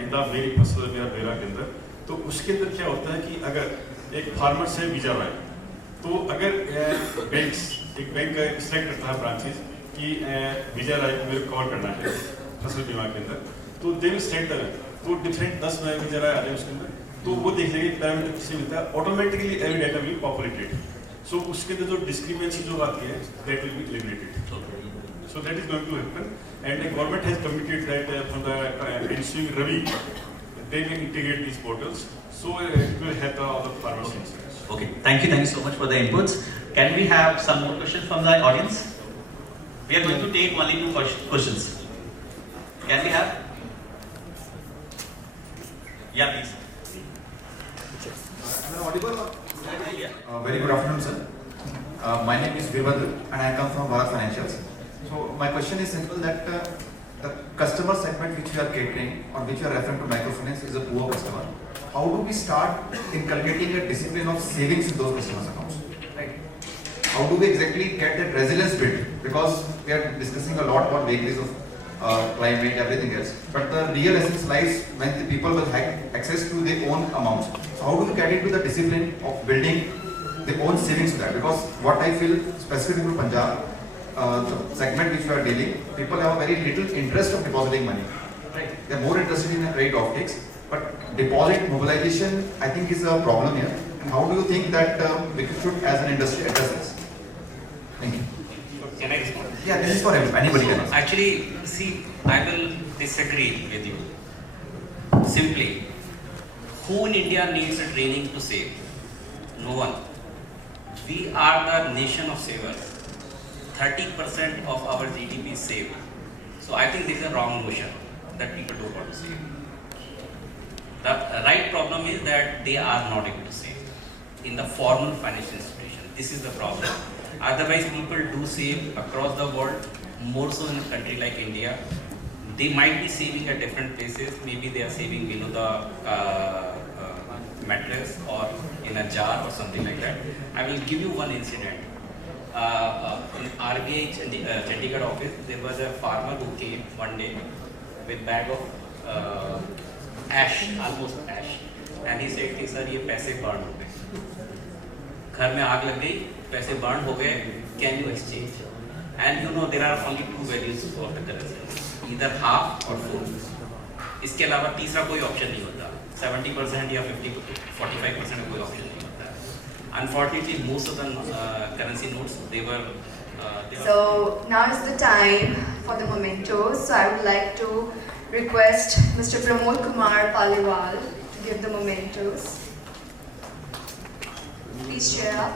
इन द मेरी फसल मेरा बेरा के अंदर. तो उसके अंदर क्या होता है कि अगर एक फार्मर से बीजा रहा है, तो अगर बैंक्स एक बैंक सिलेक्ट करता है ब्रांचेस कि बीजा राय को मेरे कवर करना है फसल बीमा के अंदर, तो दे विल सेट द तो डिफरेंट 10 बीजा राय आ जाए उसके अंदर, तो वो देख लेंगे पैरामीटर किससे मिलता है, automatically every data will populated. So उसके अंदर जो डिस्क्रिमिनेंसी जो आती है that will be eliminated. So that is going to happen and the government has committed that from the ensuing Rabi they will integrate these portals, so it will help all the farmers. Okay, thank you so much for the inputs. Can we have some more questions from the audience? We are going to take only 2 questions. Can we have? Yeah, please. Am I audible? Very good afternoon, sir. My name is Virbandhu and I come from Bharat Financials. So my question is simple, that the customer segment which we are catering or which we are referring to microfinance is a poor customer. How do we start inculcating a discipline of savings in those customers' accounts? Right? How do we exactly get that resilience built? Because we are discussing a lot about vagaries of climate, everything else. But the real essence lies when the people will have access to their own amounts. So how do we get into the discipline of building their own savings to that? Because what I feel specifically to Punjab, the segment which we are dealing, people have a very little interest of depositing money. Right? They are more interested in credit offtakes, but deposit mobilization, I think, is a problem here. And how do you think that we should, as an industry, address this? Thank you. Can I respond? Yeah, this is for anybody. Actually, see, I will disagree with you. Simply, who in India needs a training to save? No one. We are the nation of savers. 30% of our GDP is saved. So I think this is a wrong notion that people don't want to save. The right problem is that they are not able to save in the formal financial institution. This is the problem. Otherwise, people do save across the world, more so in a country like India. They might be saving at different places. Maybe they are saving below the mattress or in a jar or something like that. I will give you one incident. In RBI Chandigarh office, there was a farmer who came one day with bag of ash, almost ash, and he said, "Sir, ये पैसे burn हो गए, घर में आग लग गई, पैसे burn हो गए, can you exchange?" And you know there are only 2 values of the currency, either half or full. इसके अलावा तीसरा कोई ऑप्शन नहीं होता, 70% या 45% कोई ऑप्शन नहीं होता। Unfortunately, most of the currency notes, they were So now is the time for the mementos. So I would like to request Mr. Pramod Kumar Paliwal to give the mementos. Please cheer up.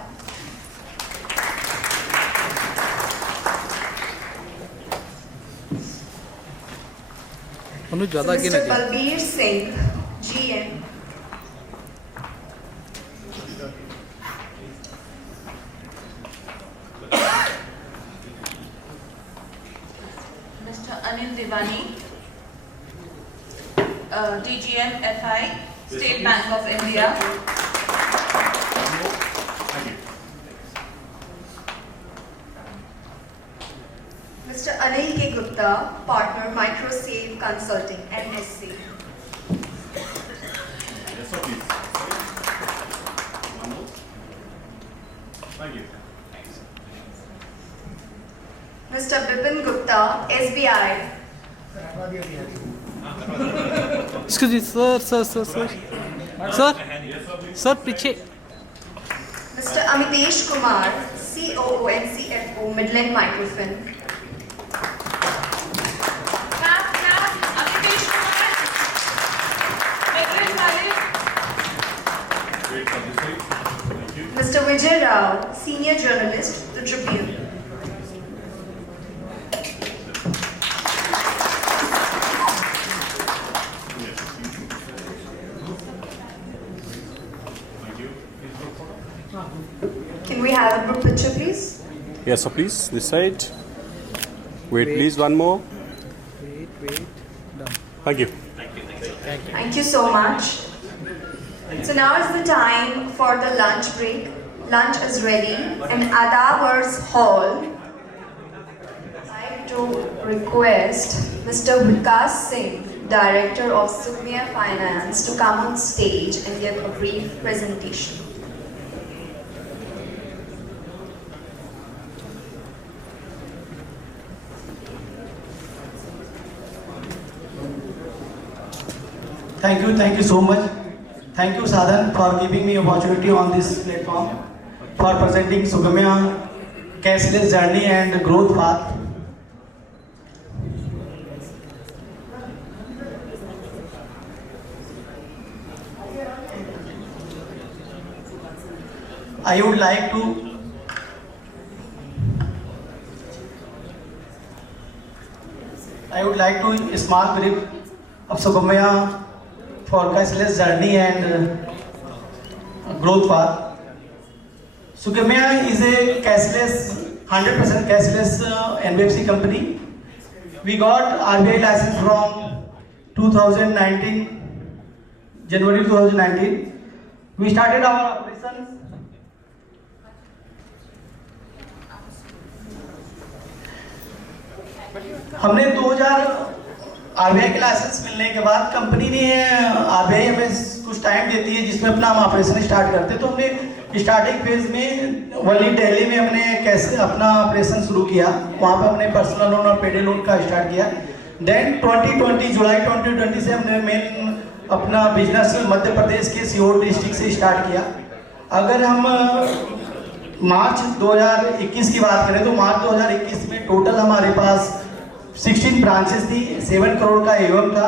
Mr. Balbir Singh, GM. Mr. Anil Divani, DGM FI, State Bank of India. Mr. Anil K. Gupta, Partner, Microsave Consulting, MSc. Thank you. Mr. Bipin Gupta, SBI. Excuse me, sir, पीछे. Mr. Amitesh Kumar, COO and CFO, Midland Microfinance. Amitesh Kumar, Midland Mr. Vijay Rao, Senior Journalist, The Tribune. Can we have a group picture, please? Yes, so please, this side. Wait, please, one more. Wait. Done. Thank you. Thank you so much. So now is the time for the lunch break. Lunch is ready in Adawars Hall. I'd like to request Mr. Vikas Singh, Director of Microfinance, to come on stage and give a brief presentation. Thank you so much. Thank you, Sa-Dhan, for giving me opportunity on this platform for presenting Sugamya cashless journey and growth path. I would like to small brief of Sugamya for cashless journey and growth path. Sugamya is a cashless, 100% cashless NBFC company. We got RBI license from 2019, January 2019. We started our operations. हमने 2000 RBI के licence मिलने के बाद company ने RBI हमें कुछ time देती है जिसमें अपना हम ऑपरेशन स्टार्ट करते हैं, तो हमने स्टार्टिंग फेज में वली दिल्ली में हमने कैसे अपना ऑपरेशन शुरू किया, वहाँ पे हमने पर्सनल लोन और पेडी लोन का स्टार्ट किया। देन 2020 जुलाई 2020 से हमने मेन अपना बिजनेस मध्य प्रदेश के सीहोर डिस्ट्रिक्ट से स्टार्ट किया। अगर हम मार्च 2021 की बात करें तो मार्च 2021 में टोटल हमारे पास 16 ब्रांचेस थी, 7 करोड़ का एवं था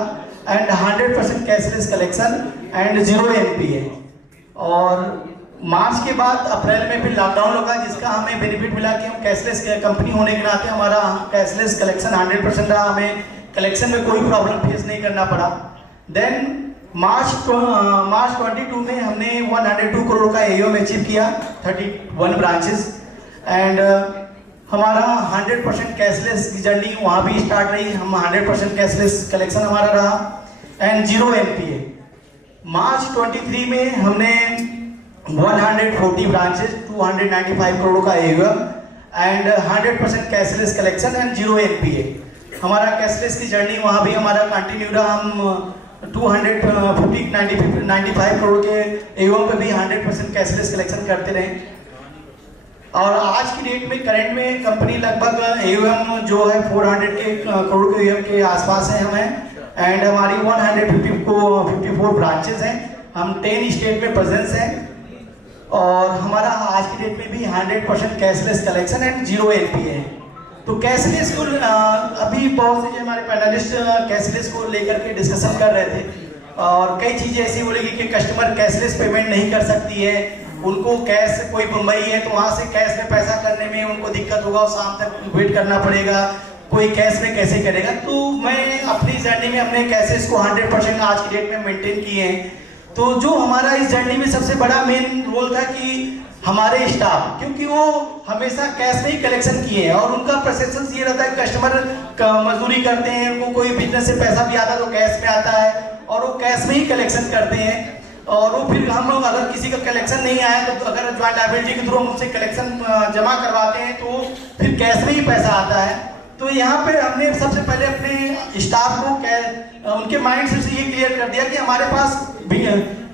and 100% cashless collection and 0 NPA। और मार्च के बाद अप्रैल में फिर लॉकडाउन लगा, जिसका हमें बेनिफिट मिला कि हम कैशलेस कंपनी होने के नाते हमारा कैशलेस कलेक्शन 100% रहा, हमें कलेक्शन में कोई प्रॉब्लम फेस नहीं करना पड़ा। देन मार्च 22 में हमने 102 करोड़ का एओएम अचीव किया, 31 ब्रांचेस एंड हमारा 100% कैशलेस जर्नी वहाँ भी स्टार्ट रही, हम 100% कैशलेस कलेक्शन हमारा रहा एंड 0 NPA। मार्च 23 में हमने 140 ब्रांचेस, 295 करोड़ का AUM and 100% cashless collection and 0 NPA। हमारा कैशलेस की जर्नी वहाँ भी हमारा कंटिन्यू रहा, हम 95 करोड़ के एओएम पे भी 100% कैशलेस कलेक्शन करते रहे। और आज की डेट में करंट में कंपनी लगभग एओएम जो है 400 के करोड़ के एओएम के आसपास है हमें, एंड हमारी 154 ब्रांचेस हैं, हम 10 स्टेट में प्रेजेंस हैं और हमारा आज की डेट में भी 100% कैशलेस कलेक्शन एंड 0 NPA है। तो कैशलेस को अभी बहुत से जो हमारे पैनलिस्ट कैशलेस को लेकर के डिस्कशन कर रहे थे और कई चीज़ें ऐसी बोलेगी कि कस्टमर कैशलेस पेमेंट नहीं कर सकती है, उनको कैश कोई मुंबई है तो वहाँ से कैश में पैसा करने में उनको दिक्कत होगा, शाम तक वेट करना पड़ेगा, कोई कैश में कैसे करेगा। तो मैं अपनी जर्नी में अपने कैशेस को 100% आज की डेट में मेंटेन किए हैं। तो जो हमारा इस जर्नी में सबसे बड़ा मेन रोल था कि हमारे स्टाफ, क्योंकि वो हमेशा कैश में ही कलेक्शन किए हैं और उनका परसेप्शन ये रहता है कि कस्टमर मजदूरी करते हैं, उनको कोई बिजनेस से पैसा भी आता है तो कैश में आता है और वो कैश में ही कलेक्शन करते हैं। और वो फिर हम लोग अगर किसी का कलेक्शन नहीं आया तो अगर ज्वाइंट लायबिलिटी के थ्रू हम उनसे कलेक्शन जमा करवाते हैं तो फिर कैश में ही पैसा आता है। तो यहाँ पे हमने सबसे पहले अपने स्टाफ को उनके माइंड से ये क्लियर कर दिया कि हमारे पास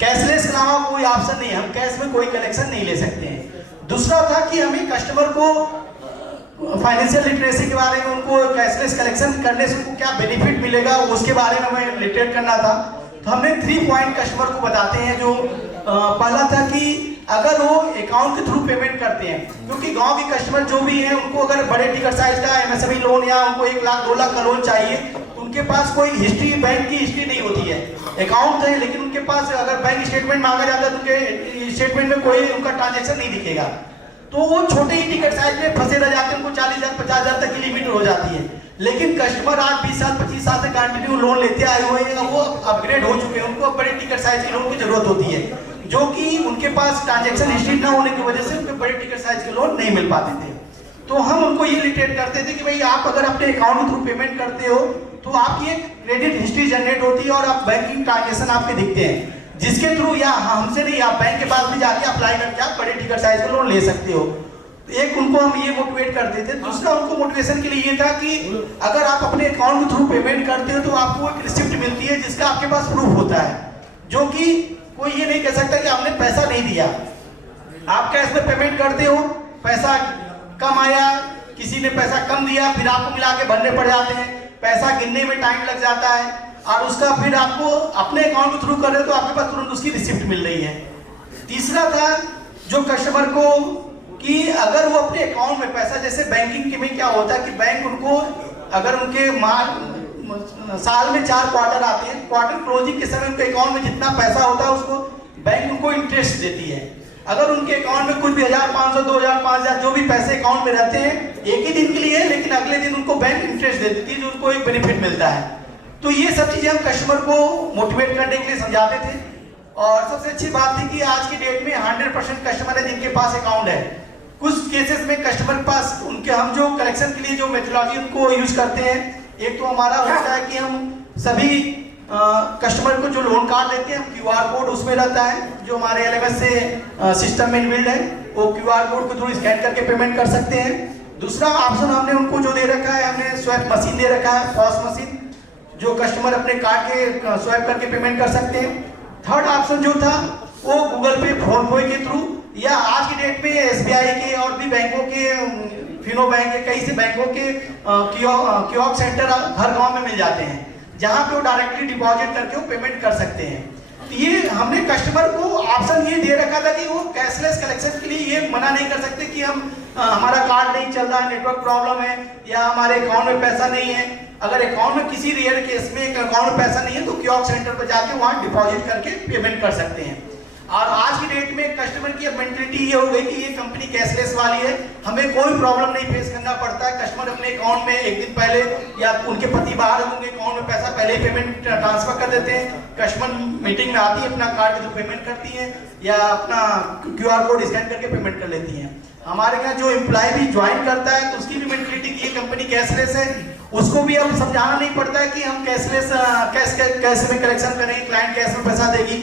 कैशलेस के अलावा कोई ऑप्शन नहीं है, हम कैश में कोई कलेक्शन नहीं ले सकते हैं। दूसरा था कि हमें कस्टमर को फाइनेंशियल लिटरेसी के बारे में, उनको कैशलेस कलेक्शन करने से उनको क्या बेनिफिट मिलेगा उसके बारे में हमें लिटरेट करना था। तो हमने 3 पॉइंट कस्टमर को बताते हैं। जो पहला था कि अगर वो अकाउंट के थ्रू पेमेंट करते हैं, क्योंकि गांव के कस्टमर जो भी हैं उनको अगर बड़े टिकट साइज का MSME लोन या उनको 1 लाख 2 लाख का लोन चाहिए, उनके पास कोई हिस्ट्री, बैंक की हिस्ट्री नहीं होती है। अकाउंट है लेकिन उनके पास अगर बैंक स्टेटमेंट मांगा जाता है तो उनके स्टेटमेंट में कोई उनका ट्रांजेक्शन नहीं दिखेगा, तो वो छोटे ही टिकट साइज में फंसे रह जाते हैं, उनको 40,000 50,000 तक की लिमिट हो जाती है। लेकिन कस्टमर आज 20 साल 25 साल से कंटिन्यू लोन लेते आए हुए हैं, वो अपग्रेड हो चुके हैं, उनको बड़े टिकट साइज के लोन की जरूरत होती है, जो कि उनके पास ट्रांजैक्शन हिस्ट्री ना होने की वजह से उनको बड़े टिकट साइज के लोन नहीं मिल पाते थे। तो हम उनको ये लिटरेट करते थे कि भाई आप अगर अपने अकाउंट के थ्रू पेमेंट करते हो तो आपकी एक क्रेडिट हिस्ट्री जनरेट होती है और आप बैंकिंग ट्रांजैक्शन आपके दिखते हैं, जिसके थ्रू या हमसे नहीं, आप बैंक के पास भी जाके अप्लाई करके आप बड़े टिकट साइज का लोन ले सकते हो। एक उनको हम ये मोटिवेट करते थे। दूसरा उनको मोटिवेशन के लिए ये था कि अगर आप अपने अकाउंट के थ्रू पेमेंट करते हो तो आपको एक रिसिप्ट मिलती है जिसका आपके पास प्रूफ होता है, जो कि कोई ये नहीं कह सकता कि आपने पैसा नहीं दिया। आप कैश में पेमेंट करते हो, पैसा कम आया, किसी ने पैसा कम दिया, फिर आपको मिला के भरने पड़ जाते हैं, पैसा गिनने में टाइम लग जाता है और उसका फिर आपको अपने अकाउंट के थ्रू कर रहे हो तो आपके पास तुरंत उसकी रिसिप्ट मिल रही है। तीसरा था जो कस्टमर को कि अगर वो अपने अकाउंट में पैसा, जैसे बैंकिंग के में क्या होता है कि बैंक उनको अगर उनके साल में 4 क्वार्टर आते हैं, क्वार्टर क्लोजिंग के समय उनके अकाउंट में जितना पैसा होता है उसको बैंक उनको इंटरेस्ट देती है। अगर उनके अकाउंट में कुछ भी 1,500 2,000 5,000 जो भी पैसे अकाउंट में रहते हैं एक ही दिन के लिए, लेकिन अगले दिन उनको बैंक इंटरेस्ट दे देती है, जो उनको एक बेनिफिट मिलता है। तो ये सब चीजें हम कस्टमर को मोटिवेट करने के लिए समझाते थे। और सबसे अच्छी बात थी कि आज की डेट में 100% कस्टमर है जिनके पास अकाउंट है। कुछ केसेस में कस्टमर के पास उनके, हम जो कलेक्शन के लिए जो मेथोडोलॉजी उनको यूज करते हैं, एक तो हमारा होता है कि हम सभी कस्टमर को जो लोन कार्ड देते हैं QR कोड उसमें रहता है, जो हमारे LMS से सिस्टम में इनबिल्ड है, वो QR कोड के थ्रू स्कैन करके पेमेंट कर सकते हैं। दूसरा ऑप्शन हमने उनको जो दे रखा है, हमने स्वैप मशीन दे रखा है, पॉस मशीन, जो कस्टमर अपने कार्ड के स्वैप करके पेमेंट कर सकते हैं। थर्ड ऑप्शन जो था वो गूगल पे, फोन पे के थ्रू, या आज की डेट में SBI के और भी बैंकों के, फिनो बैंक के, कई से बैंकों के कियोस्क सेंटर हर गांव में मिल जाते हैं, जहां पे वो डायरेक्टली डिपॉजिट करके वो पेमेंट कर सकते हैं। तो ये हमने कस्टमर को ऑप्शन ये दे रखा था कि वो कैशलेस कलेक्शन के लिए ये मना नहीं कर सकते कि हम हमारा कार्ड नहीं चल रहा है, नेटवर्क प्रॉब्लम है, या हमारे अकाउंट में पैसा नहीं है। अगर अकाउंट में किसी रेयर केस में अकाउंट में पैसा नहीं है तो कियोस्क सेंटर पर जाके वहां डिपॉजिट करके पेमेंट कर सकते हैं। और आज की डेट में कस्टमर की मेंटलिटी ये हो गई कि ये कंपनी कैशलेस वाली है, हमें कोई प्रॉब्लम नहीं फेस करना पड़ता है। कस्टमर अपने अकाउंट में एक दिन पहले, या उनके पति बाहर, उनके अकाउंट में पैसा पहले ही पेमेंट ट्रांसफर कर देते हैं। कस्टमर मीटिंग में आती है, अपना कार्ड के थ्रू पेमेंट करती है या अपना QR कोड स्कैन करके पेमेंट कर लेती है। हमारे यहाँ जो एम्प्लॉय भी ज्वाइन करता है तो उसकी भी मेंटलिटी की ये कंपनी कैशलेस है, उसको भी अब समझाना नहीं पड़ता है कि हम कैशलेस कैश में कलेक्शन करें, क्लाइंट कैश में पैसा देगी,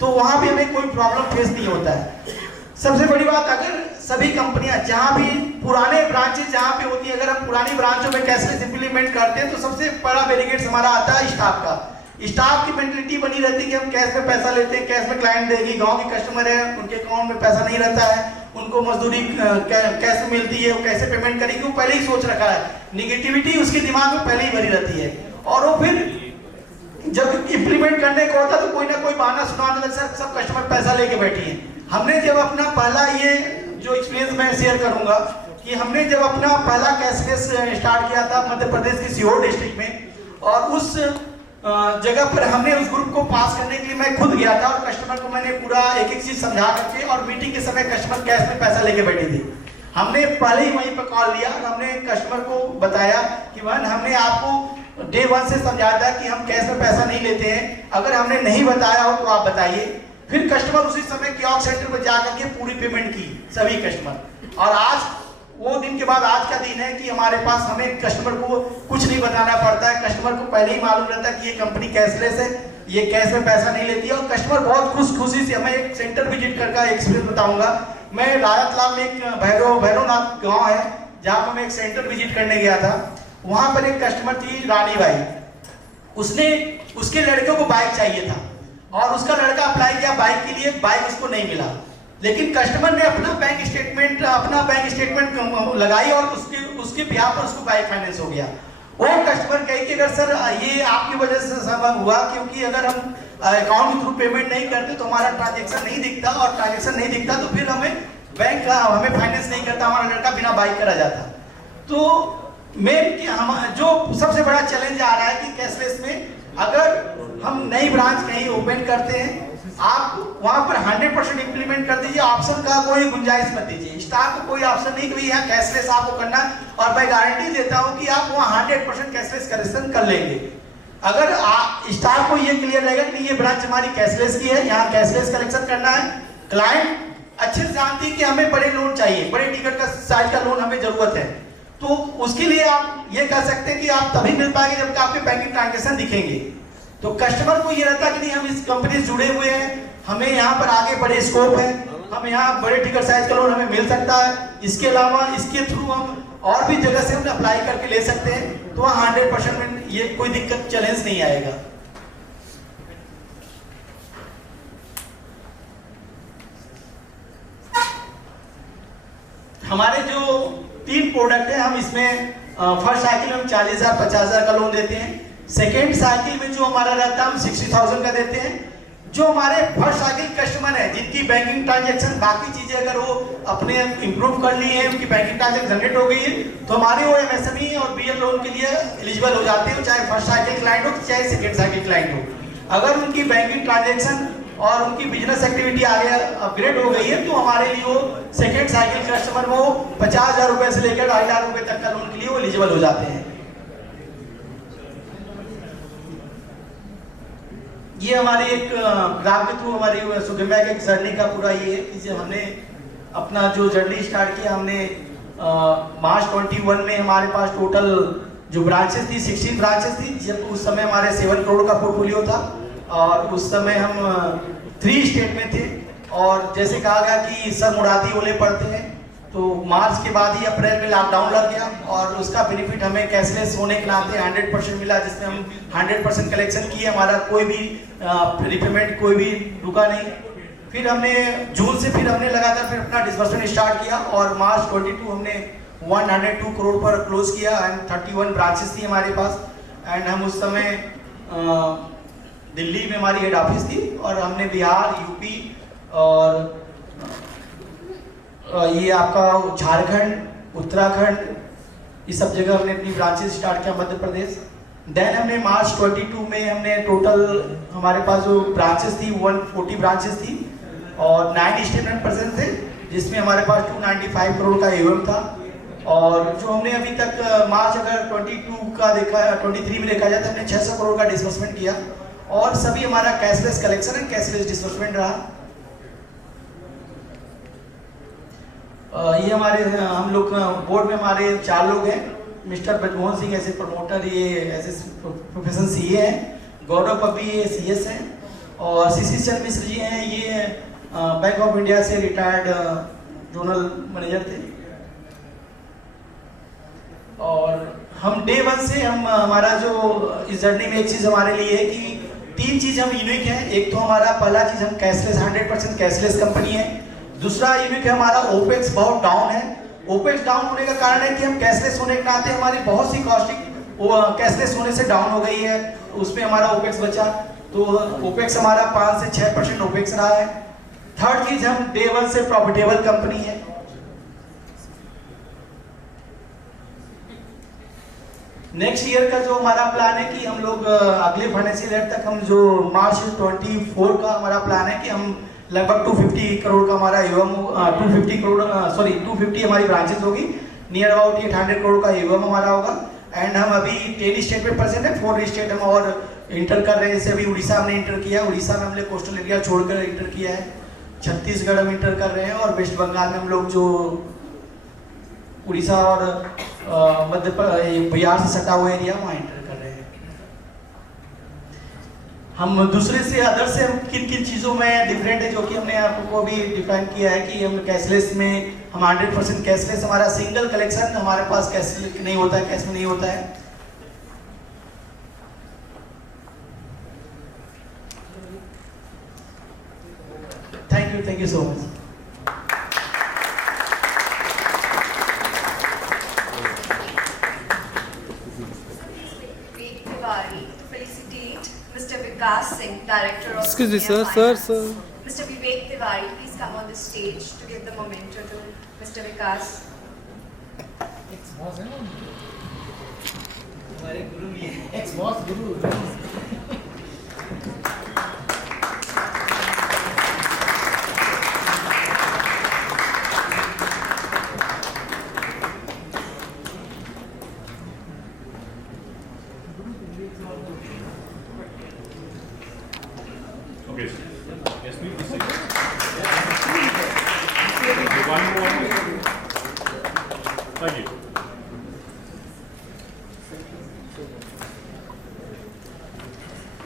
तो वहां भी हमें कोई प्रॉब्लम फेस नहीं होता है। सबसे बड़ी बात, अगर सभी कंपनियां जहां भी पुराने ब्रांचेस जहां पे होती है, अगर हम पुरानी ब्रांचों में कैशलेस इंप्लीमेंट करते हैं तो सबसे बड़ा बेनिफिट हमारा आता है स्टाफ का। स्टाफ की मेंटलिटी बनी रहती है कि हम कैश में पैसा लेते हैं, कैश में क्लाइंट देगी, गांव के कस्टमर है, उनके अकाउंट में पैसा नहीं रहता है, उनको मजदूरी कैसे मिलती है, वो कैसे पेमेंट करेगी, वो पहले ही सोच रखा है। निगेटिविटी उसके दिमाग में पहले ही भरी रहती है और वो फिर जब इम्प्लीमेंट करने को होता तो कोई ना कोई बहाना सुनाने लगता है, सब कस्टमर पैसा लेके बैठी हैं। हमने जब अपना पहला ये जो एक्सपीरियंस मैं शेयर करूंगा कि हमने जब अपना पहला कैशलेस स्टार्ट किया था मध्य प्रदेश के सीहोर डिस्ट्रिक्ट में, और उस जगह पर हमने उस ग्रुप को पास करने के लिए मैं खुद गया था और कस्टमर को मैंने पूरा एक एक चीज समझा करके, और मीटिंग के समय कस्टमर कैश में पैसा लेके बैठी थी। हमने पहले ही वहीं पर कॉल लिया और हमने कस्टमर को बताया कि वन हमने आपको डे 1 से समझाया था कि हम कैश में पैसा नहीं लेते हैं, अगर हमने नहीं बताया हो तो आप बताइए। फिर कस्टमर उसी समय कियोस्क सेंटर पर जाकर के पूरी पेमेंट की सभी कस्टमर। और आज वो दिन के बाद आज का दिन है कि हमारे पास हमें कस्टमर को कुछ नहीं बताना पड़ता है, कस्टमर को पहले ही मालूम रहता है कि ये कंपनी कैशलेस है, ये कैश में पैसा नहीं लेती है, और कस्टमर बहुत खुशी से। मैं एक सेंटर विजिट करके एक्सपीरियंस बताऊंगा। मैं राजतलाब में एक भैरवनाथ गांव है जहां पर मैं एक सेंटर विजिट करने गया था। वहां पर एक कस्टमर थी रानी बाई, उसने उसके लड़के को बाइक चाहिए था और उसका लड़का अप्लाई किया बाइक के लिए, बाइक उसको नहीं मिला, लेकिन कस्टमर ने अपना बैंक स्टेटमेंट लगाई और उसके बिहार पर उसको बाइक फाइनेंस हो गया। वो कस्टमर कहे कि अगर सर ये आपकी वजह से संभव हुआ, क्योंकि अगर हम अकाउंट के थ्रू पेमेंट नहीं करते तो हमारा ट्रांजैक्शन नहीं दिखता, और ट्रांजैक्शन नहीं दिखता तो फिर बैंक हमें फाइनेंस नहीं करता, हमारा लड़का बिना बाइक करा जाता। तो जो सबसे बड़ा चैलेंज आ रहा है कि कैशलेस में अगर हम नई ब्रांच कहीं ओपन करते हैं, आप वहां पर 100% इंप्लीमेंट कर दीजिए, ऑप्शन का कोई गुंजाइश मत दीजिए। स्टाफ को कोई ऑप्शन नहीं कि यहाँ कैशलेस आपको करना, और मैं गारंटी देता हूँ कि आप वहाँ 100% कैशलेस कलेक्शन कर लेंगे। अगर स्टाफ को ये क्लियर रहेगा कि ये ब्रांच हमारी कैशलेस की है, यहाँ कैशलेस कलेक्शन करना है। क्लाइंट अच्छे से जानती है कि हमें बड़े लोन चाहिए, बड़े टिकट का साइज का लोन हमें जरूरत है, तो उसके लिए आप ये कह सकते हैं कि आप तभी मिल पाएंगे जब आपके बैंकिंग ट्रांजेक्शन दिखेंगे। तो कस्टमर को ये रहता है कि नहीं हम इस कंपनी से जुड़े हुए हैं, हमें यहाँ पर आगे बड़े स्कोप है, हम यहाँ बड़े टिकट साइज का लोन हमें मिल सकता है, इसके अलावा इसके थ्रू हम और भी जगह से हम अप्लाई करके ले सकते हैं। तो वहाँ 100% में ये कोई दिक्कत चैलेंज नहीं आएगा। हमारे जो 3 प्रोडक्ट है, हम इसमें फर्स्ट साइकिल में हम 40,000 50,000 का लोन देते हैं। सेकेंड साइकिल में जो हमारा रहता है हम 60,000 का देते हैं। जो हमारे फर्स्ट साइकिल कस्टमर है जिनकी बैंकिंग ट्रांजैक्शन बाकी चीजें अगर वो अपने इंप्रूव कर ली है, उनकी बैंकिंग ट्रांजैक्शन जनरेट हो गई है, तो हमारे वो एमएसएमई और बीएल लोन के लिए एलिजिबल हो जाते हैं, चाहे फर्स्ट साइकिल क्लाइंट हो चाहे सेकेंड साइकिल क्लाइंट हो। अगर उनकी बैंकिंग ट्रांजैक्शन और उनकी बिजनेस एक्टिविटी आगे अपग्रेड हो गई है तो हमारे लिए वो सेकेंड साइकिल कस्टमर वो 50,000 रुपए से लेकर 2.5 लाख रुपए तक का लोन के लिए वो एलिजिबल हो जाते हैं। ये हमारी एक ग्राफ के थ्रू हमारी सुगम्या के जर्नी का पूरा ये है कि हमने अपना जो जर्नी स्टार्ट किया, हमने मार्च 21 में हमारे पास टोटल जो ब्रांचेस थी 16 ब्रांचेस थी, जब उस समय हमारे 7 करोड़ का पोर्टफोलियो था और उस समय हम 3 स्टेट में थे। और जैसे कहा गया कि सर मुरादी ओले पड़ते हैं, तो मार्च के बाद ही अप्रैल में लॉकडाउन लग गया और उसका बेनिफिट हमें कैशलेस होने के नाते 100% मिला, जिसमें हम 100% कलेक्शन किए, हमारा कोई भी रिपेमेंट कोई भी रुका नहीं। फिर हमने जून से फिर हमने लगातार फिर अपना डिस्बर्समेंट स्टार्ट किया और मार्च 22 हमने 102 करोड़ पर क्लोज किया एंड 31 ब्रांचेस थी हमारे पास। एंड हम उस समय दिल्ली में हमारी हेड ऑफिस थी और हमने बिहार, यूपी और ये आपका झारखंड, उत्तराखंड, ये सब जगह हमने अपनी ब्रांचेस स्टार्ट किया, मध्य प्रदेश। देन हमने मार्च 22 में हमने टोटल हमारे पास जो ब्रांचेस थी 140 ब्रांचेस थी और 9 स्टेटमेंट प्रेजेंट थे, जिसमें हमारे पास 295 करोड़ का एवम था। और जो हमने अभी तक मार्च अगर 22 का देखा 23 में देखा जाए तो हमने 600 करोड़ का डिस्बर्समेंट किया और सभी हमारा कैशलेस कलेक्शन है, कैशलेस डिस्बर्समेंट रहा। ये हमारे हम लोग बोर्ड में हमारे 4 लोग हैं। मिस्टर ब्रजमोहन सिंह ऐसे प्रमोटर, ये ऐसे प्रोफेशन सीए हैं, गौरव पप्पी ये सीएस हैं और सीसी चंद मिश्र जी हैं, ये बैंक ऑफ इंडिया से रिटायर्ड जोनल मैनेजर थे। और हम डे 1 से हम हमारा जो इस जर्नी में एक चीज़ हमारे लिए है कि 3 चीज़ हम यूनिक हैं। एक तो हमारा पहला चीज़ हम कैशलेस 100% कैशलेस कंपनी है। दूसरा यूनिक है हमारा ओपेक्स बहुत डाउन है। ओपेक्स डाउन होने का कारण है कि हम कैशलेस होने के नाते हमारी बहुत सी कॉस्टिंग वो कैशलेस होने से डाउन हो गई है, उसमें हमारा ओपेक्स बचा, तो ओपेक्स हमारा 5 से 6% ओपेक्स रहा है। थर्ड चीज, हम डे 1 से प्रॉफिटेबल कंपनी है। नेक्स्ट ईयर का जो हमारा प्लान है कि हम लोग अगले फाइनेंशियल ईयर तक, हम जो मार्च 24 का हमारा प्लान है कि हम लगभग 250 करोड़ का हमारा एवं 250 हमारी ब्रांचेस होगी, नियर अबाउट 800 करोड़ का एवं हमारा होगा। एंड हम अभी 10 स्टेट में प्रेजेंट है, 4 स्टेट हम और इंटर कर रहे हैं। जैसे अभी उड़ीसा हमने इंटर किया, उड़ीसा में हमने कोस्टल एरिया छोड़कर इंटर किया है। छत्तीसगढ़ हम इंटर कर रहे हैं, और वेस्ट बंगाल में हम लोग जो उड़ीसा और मध्य बिहार से सटा हुआ एरिया, वहाँ इंटर कर रहे हैं। हम दूसरे से, अदर से हम किन किन चीज़ों में डिफरेंट है, जो कि हमने आपको भी डिफाइन किया है कि हम कैशलेस में, हम 100% कैशलेस, हमारा सिंगल कलेक्शन हमारे पास कैश नहीं होता है, कैश में नहीं होता है। Thank you so much. Mr. Vikas Singh, Director of Excuse me, Senior sir. Finance. Mr. Vivek Tiwari, please come on the stage to give the memento to Mr. Vikas. Ex-boss है ना? हमारे गुरु भी है। Ex-boss Guru. Okay, yes, please proceed. One more. Thank you.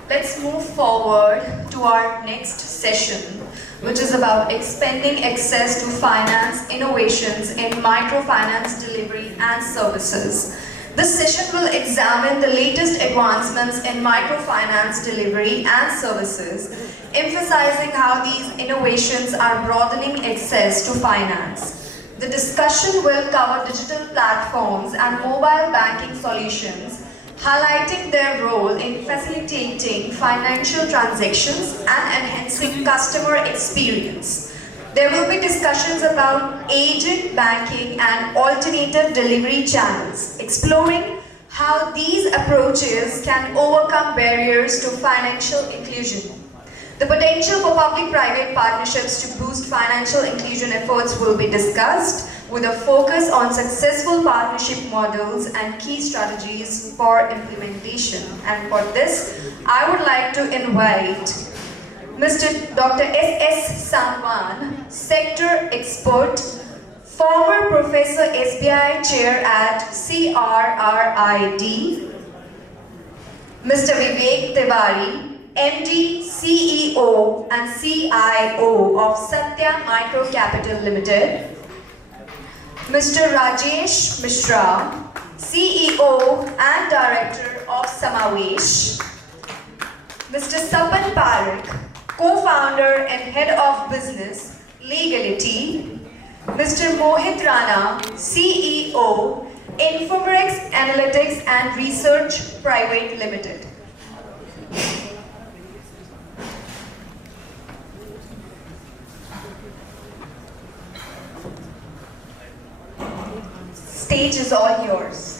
Let's move forward to our next session, which is about expanding access to finance innovations in microfinance delivery and services. This session will examine the latest advancements in microfinance delivery and services, emphasizing how these innovations are broadening access to finance. The discussion will cover digital platforms and mobile banking solutions, highlighting their role in facilitating financial transactions and enhancing customer experience. There will be discussions about agent banking and alternative delivery channels, exploring how these approaches can overcome barriers to financial inclusion. The potential for public-private partnerships to boost financial inclusion efforts will be discussed, with a focus on successful partnership models and key strategies for implementation. And for this, I would like to invite Mr. Dr. S.S. Sangwan, Sector Expert, former Professor SBI Chair at CRRID, Mr. Vivek Tiwari, MD, CEO and CIO of Satya Micro Capital Limited, Mr. Rajesh Mishra, CEO and Director of Samavesh, Mr. Sapan Parekh, Co-founder and Head of Business, Legality, Mr. Mohit Rana, CEO, Infomex Analytics and Research Private Limited. Stage is all yours.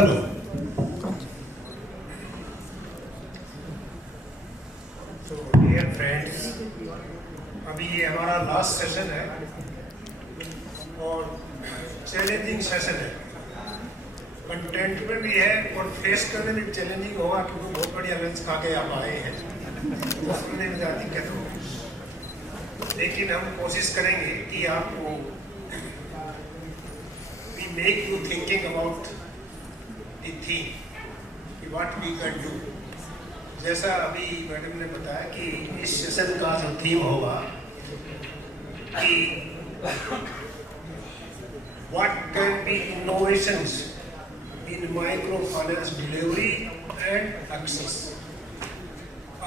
Hello, तो dear friends, अभी ये हमारा last session है और challenging session है। Containment भी है और फेस करने में चैलेंजिंग होगा क्योंकि बहुत बढ़िया लंच खा के आप आए हैं, तो सुनने में ज़्यादा दिक्कत होगी, लेकिन हम कोशिश करेंगे कि आपको we make you thinking about the theme, कि what we can do। जैसा अभी मैडम ने बताया कि इस सेशन का जो थीम होगा कि what can be innovations in microfinance delivery and access।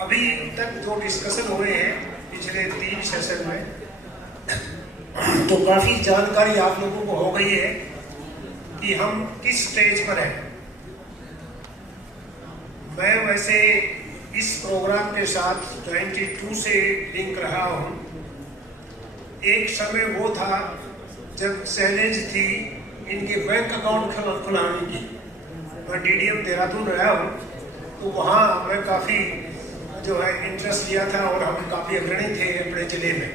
अभी तक जो डिस्कशन हुए हैं पिछले 3 सेशन में, तो काफ़ी जानकारी आप लोगों को हो गई है कि हम किस स्टेज पर हैं। मैं वैसे इस प्रोग्राम के साथ 92 से लिंक रहा हूँ। एक समय वो था जब चैलेंज थी इनके बैंक अकाउंट खुलाने की। मैं DDM देहरादून रहा हूँ, तो वहाँ मैं काफ़ी जो है इंटरेस्ट लिया था और हम काफ़ी अग्रणी थे अपने ज़िले में।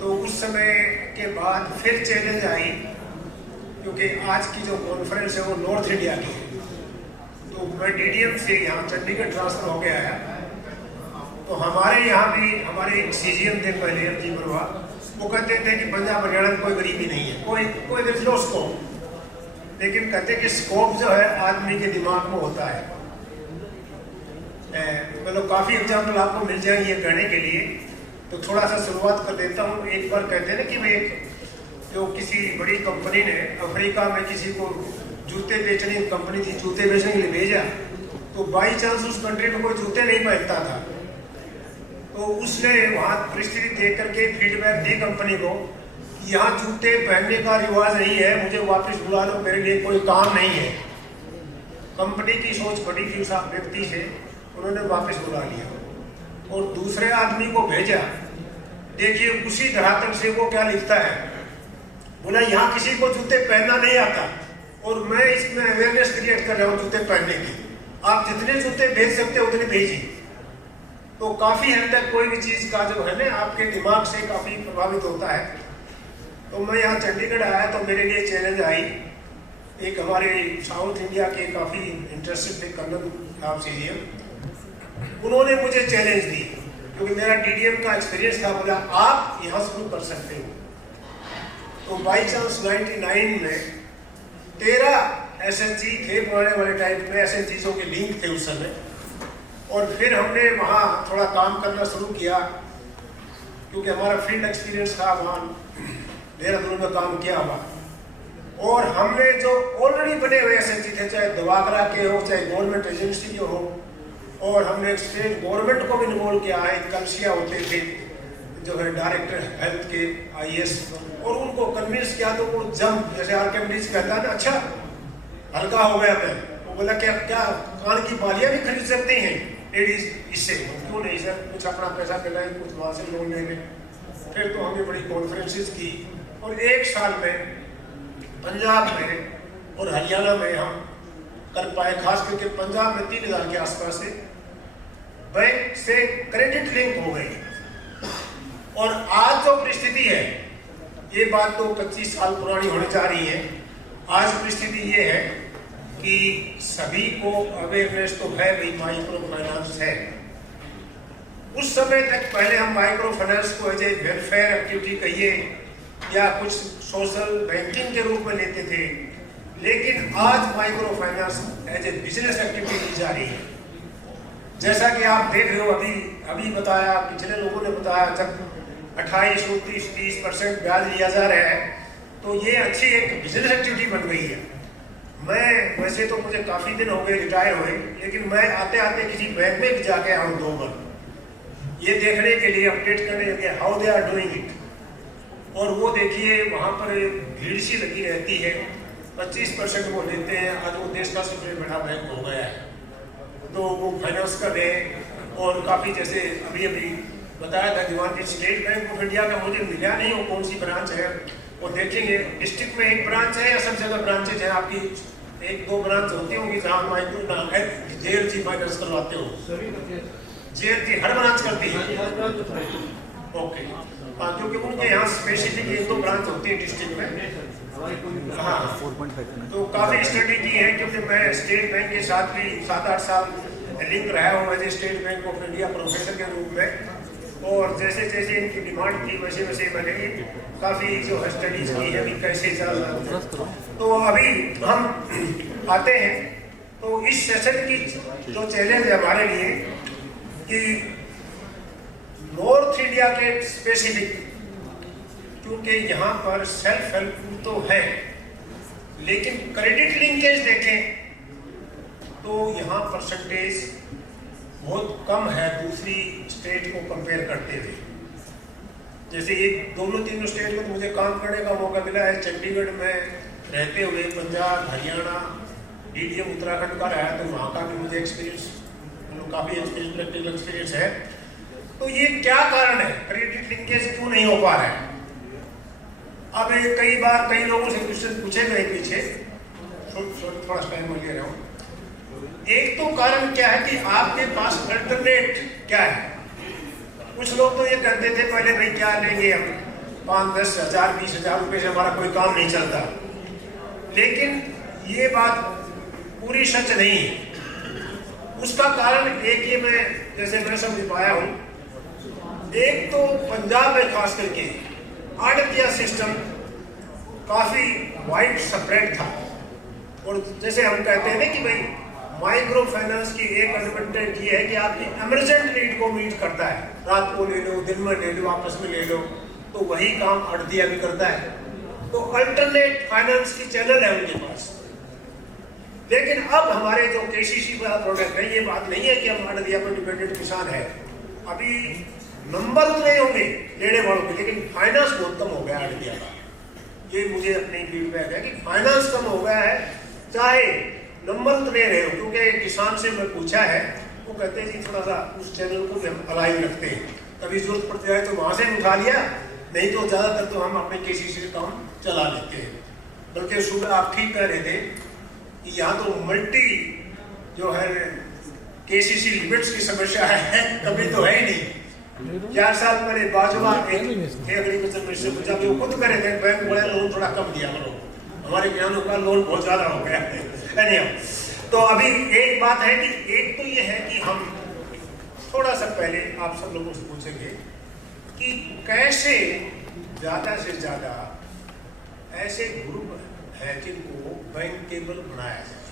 तो उस समय के बाद फिर चैलेंज आई, क्योंकि आज की जो कॉन्फ्रेंस है वो नॉर्थ इंडिया की है, तो मैं DDM से यहाँ चंडीगढ़ ट्रांसफर होके आया। तो हमारे यहाँ भी हमारे एक CGM थे पहले जी बरुआ, वो कहते थे कि पंजाब हरियाणा में कोई गरीबी नहीं है, कोई देयर इज नो स्कोप। लेकिन कहते कि स्कोप जो है आदमी के दिमाग में होता है। मतलब काफ़ी एग्जाम्पल आपको मिल जाएंगे ये कहने के लिए, तो थोड़ा सा शुरुआत कर देता हूँ। एक बार कहते हैं ना कि भाई जो किसी बड़ी कंपनी ने अफ्रीका में किसी को जूते बेचने की कंपनी थी, जूते बेचने के लिए भेजा, तो बाई चांस उस कंट्री में कोई जूते नहीं पहनता था, तो उसने वहाँ परिस्थिति देख करके फीडबैक दी कंपनी को, यहाँ जूते पहनने का रिवाज नहीं है, मुझे वापस बुला लो, मेरे लिए कोई काम नहीं है। कंपनी की सोच बड़ी थी उस व्यक्ति से, उन्होंने वापस बुला लिया और दूसरे आदमी को भेजा। देखिए उसी धरातल से वो क्या लिखता है, बोला यहाँ किसी को जूते पहनना नहीं आता और मैं इसमें अवेयरनेस क्रिएट कर रहा हूँ जूते पहनने की, आप जितने जूते भेज सकते हो उतने भेजिए। तो काफ़ी हद तक कोई भी चीज़ का जो है ना आपके दिमाग से काफ़ी प्रभावित होता है। तो मैं यहाँ चंडीगढ़ आया तो मेरे लिए चैलेंज आई, एक हमारे साउथ इंडिया के काफ़ी इंटरेस्टेड थे कर्नल साहब CGM, उन्होंने मुझे चैलेंज दी क्योंकि मेरा DDM का एक्सपीरियंस था, बोला आप यहाँ शुरू कर सकते हो। तो बाई चांस 99 में 13 SHG थे पुराने वाले टाइप में, ऐसे चीज़ों के लिंक थे उस समय, और फिर हमने वहाँ थोड़ा काम करना शुरू किया क्योंकि हमारा फील्ड एक्सपीरियंस था, वहाँ देहरादून में काम किया हुआ। और हमने जो ऑलरेडी बने हुए SHG थे, चाहे दवाकरा के हो चाहे गवर्नमेंट एजेंसी के हो, और हमने स्टेट गवर्नमेंट को भी इन्वॉल्व किया है। कलसिया होते थे जो है डायरेक्टर हेल्थ के IAS, और उनको कन्विंस किया तो वो जंप, जैसे आर्किमिडीज कहता है ना, अच्छा हल्का हो गया था। वो बोला क्या कान की बालियाँ भी खरीद सकते हैं लेडीज इससे, क्यों नहीं सर, कुछ अपना पैसा मिलाए, कुछ वहाँ से लोन ले लें। फिर तो हमने बड़ी कॉन्फ्रेंसेस की और एक साल में पंजाब में और हरियाणा में हम कर पाए, खास करके पंजाब में 3000 के आसपास से बैंक से क्रेडिट लिंक हो गई। और आज जो परिस्थिति है, ये बात तो 25 साल पुरानी होने जा रही है, आज परिस्थिति ये है कि सभी को अवेयरनेस तो है भाई माइक्रो फाइनेंस है। उस समय तक पहले हम माइक्रो फाइनेंस को एज ए वेलफेयर एक्टिविटी कहिए या कुछ सोशल बैंकिंग के रूप में लेते थे, लेकिन आज micro finance as a business activity ली जा रही है। जैसा कि आप देख रहे हो, अभी बताया, पिछले लोगों ने बताया, जब 28, 29, 30% ब्याज लिया जा रहा है, तो ये अच्छी एक बिजनेस एक्टिविटी बन गई है। मैं वैसे तो मुझे काफ़ी दिन हो गए रिटायर हुए, लेकिन मैं आते आते किसी बैंक में जाके आऊँ 2 बार, ये देखने के लिए, अपडेट करने के लिए how they are doing it. और वो देखिए वहाँ पर भीड़ सी लगी रहती है, 25% वो लेते हैं। आज वो देश का सबसे बड़ा बैंक हो गया है, तो वो फाइनेंस कर रहे हैं। और काफ़ी जैसे अभी बताया था दीवान जी, स्टेट बैंक ऑफ इंडिया का मुझे मिला नहीं वो कौन सी ब्रांच है, वो देखेंगे। डिस्ट्रिक्ट में एक ब्रांच है या सब जगह ब्रांचेज है आपकी? 1-2 ब्रांच होती होंगी जहाँ माइक्रो JLG फाइनेंस करवाते हो। JLG हर ब्रांच करती है? ओके, हाँ, क्योंकि उनके यहाँ स्पेसिफिक 1-2 ब्रांच होती है डिस्ट्रिक्ट में। हाँ, तो काफ़ी स्टडी की है क्योंकि मैं स्टेट बैंक के साथ भी 7-8 साल लिंक रहा हूँ as a State Bank of India professor के रूप में, और जैसे जैसे इनकी डिमांड थी वैसे वैसे मैंने काफ़ी जो है स्टडीज की है कि कैसे चल रहा है। तो अभी हम आते हैं, तो इस सेशन की जो चैलेंज है हमारे लिए कि नॉर्थ इंडिया के स्पेसिफिक, क्योंकि यहाँ पर सेल्फ हेल्प ग्रुप तो है लेकिन क्रेडिट लिंकेज देखें तो यहाँ परसेंटेज बहुत कम है दूसरी स्टेट को कंपेयर करते हुए। जैसे एक दोनों तीनों स्टेट में तो मुझे काम करने का मौका मिला है, चंडीगढ़ में रहते हुए पंजाब, हरियाणा, डीडीएम उत्तराखंड का रहा तो वहाँ का भी मुझे एक्सपीरियंस, काफ़ी प्रैक्टिकल एक्सपीरियंस है। तो ये क्या कारण है, क्रेडिट लिंकेज क्यों नहीं हो पा रहा है? अब कई बार कई लोगों से क्वेश्चन पूछे गए पीछे, थोड़ा टाइम ले रहा हूँ। एक तो कारण क्या है कि आपके पास अल्टरनेट क्या है। कुछ लोग तो ये कहते थे पहले भाई क्या लेंगे हम, 5-10 हज़ार 20 हज़ार रुपये से हमारा कोई काम नहीं चलता, लेकिन ये बात पूरी सच नहीं है। उसका कारण एक ये मैं जैसे मैं समझ पाया हूँ, एक तो पंजाब में खास करके आड़तिया सिस्टम काफ़ी वाइड स्प्रेड था, और जैसे हम कहते हैं कि भाई माइक्रो फाइनेंस की एक एडवांटेज ये है कि आपकी इमरजेंट नीड को मीट करता है, रात को ले लो, दिन में ले लो, आपस में ले लो, तो वही काम आड़तिया भी करता है। तो अल्टरनेट फाइनेंस की चैनल है उनके पास। लेकिन अब हमारे जो केसीसी वाला प्रोडक्ट है, ये बात नहीं है कि हम आड़तिया पर डिपेंडेंट किसान है, अभी नंबर उतने होंगे लेने वालों के, लेकिन फाइनेंस बहुत कम हो गया आड़तिया का। ये मुझे अपनी फीडबैक है कि फाइनेंस कम हो गया है, चाहे नंबर उतने रहे हो। क्योंकि किसान से मैं पूछा है, वो कहते हैं जी थोड़ा सा उस चैनल को भी हम अलाइव रखते हैं, कभी जरूरत पड़ जाए तो वहाँ से उठा लिया, नहीं तो ज़्यादातर तो हम अपने केसीसी से काम चला लेते हैं। बल्कि सुबह आप ठीक कह रहे थे कि यहाँ तो मल्टी जो है केसीसी लिमिट्स की समस्या है, कभी तो है ही नहीं। 4 साल पहले बाजवा एग्रीकल्चर मिनिस्टर पूछा, वो खुद करे थे बैंक बड़े लोन थोड़ा कम दिया करो, हमारे किसानों का लोन बहुत ज़्यादा हो गया है। तो अभी एक बात है कि एक तो ये है कि हम थोड़ा सा पहले आप सब लोगों से पूछेंगे कि कैसे ज़्यादा से ज़्यादा ऐसे ग्रुप है जिनको बैंकेबल बनाया जाए।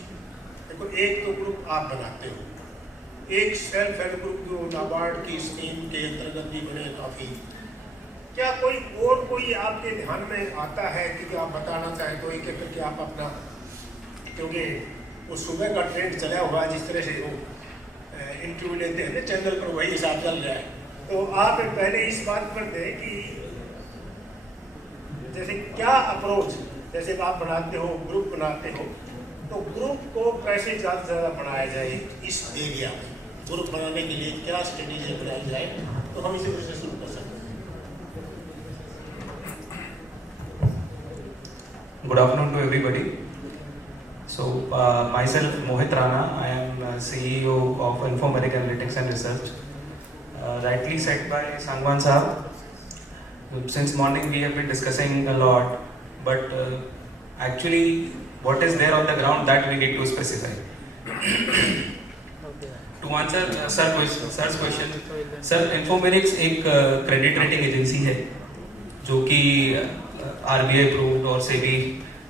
देखो, एक तो ग्रुप आप बनाते हो, एक सेल्फ हेल्प ग्रुप जो नाबार्ड की स्कीम के अंतर्गत भी बने काफ़ी, क्या कोई आपके ध्यान में आता है कि आप बताना चाहें तो एक एक करके आप अपना, क्योंकि वो सुबह का ट्रेंड चला हुआ है, जिस तरह से वो इंटरव्यू लेते हैं ना चैनल पर, वही हिसाब चल रहा है। तो आप पहले इस बात पर दें कि जैसे क्या अप्रोच, जैसे आप बनाते हो ग्रुप बनाते हो, तो ग्रुप को कैसे ज़्यादा से ज़्यादा बढ़ाया जाए इस एरिया में, ग्रुप बनाने के लिए क्या स्ट्रेटेजी बनाई जाए, तो हम इसी तरह से शुरू कर सकते हैं। Good afternoon to everybody. So myself Mohit Rana, I am CEO of Informatic Analytics and Research. Rightly said by Sangwan Sahab, since morning we have been discussing a lot, but actually what is there on the ground that we need to specify. To answer sir's question, sir, Informatics एक credit rating agency है जो कि RBI approved और SEBI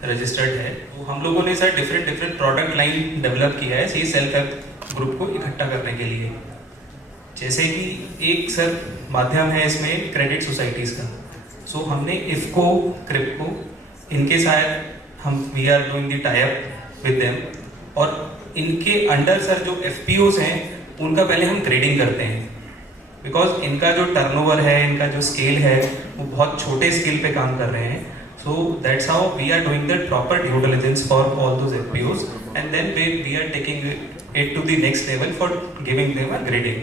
registered है। तो हम लोगों ने sir different product line develop किया है सही सेल्फ हेल्प ग्रुप को इकट्ठा करने के लिए। जैसे कि एक सर माध्यम है इसमें क्रेडिट सोसाइटीज़ का, सो हमने इफ़को, क्रिप्को, इनके साथ हम we are doing the tie up with them, और इनके अंडर सर जो FPOs हैं उनका पहले हम ग्रेडिंग करते हैं, बिकॉज इनका जो टर्नओवर है, इनका जो स्केल है वो बहुत छोटे स्केल पे काम कर रहे हैं। So that's how we are doing the proper due diligence for all those FPOs, and then we are taking it to the next level for giving them a grading.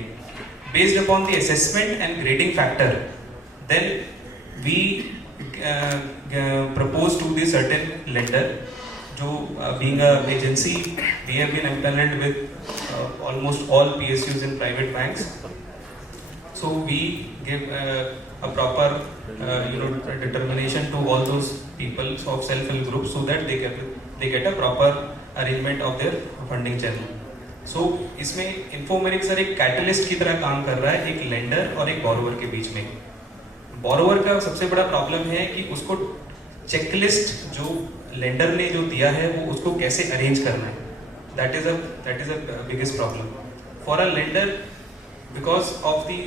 Based upon the assessment and grading factor, then we propose to the certain lender. जो being a agency, we have been empaneled with almost all PSUs in private banks. So we give a proper determination to all those people of self-help groups so that they get a proper arrangement of their funding channel. So इसमें इन्फोमेरिक sir एक catalyst की तरह काम कर रहा है एक lender और एक बोरोवर के बीच में. बोरोवर का सबसे बड़ा प्रॉब्लम है कि उसको चेकलिस्ट जो लेंडर ने जो दिया है वो उसको कैसे अरेंज करना है. That is a biggest problem for a lender because of the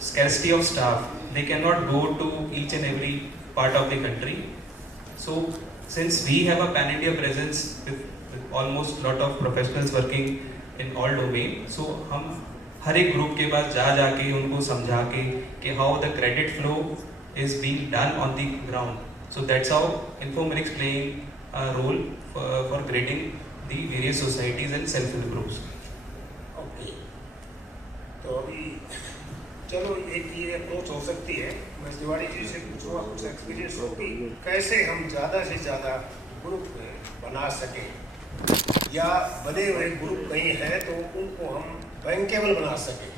scarcity of staff. They cannot go to each and every part of the country. So since we have a pan-India presence with almost lot of professionals working in all domains, so हम हर एक group के पास जाके उनको समझा के कि how the credit flow is being done on the ground. So that's how Infomerics playing a role for grading the various societies and self-help groups. Okay. तो अभी चलो एक ये अप्रोच हो सकती है. मैं तिवारी जी से पूछूंगा कुछ एक्सपीरियंस हो कि कैसे हम ज़्यादा से ज़्यादा ग्रुप बना सकें या बने हुए ग्रुप कहीं हैं तो उनको हम बैंकेबल बना सकें.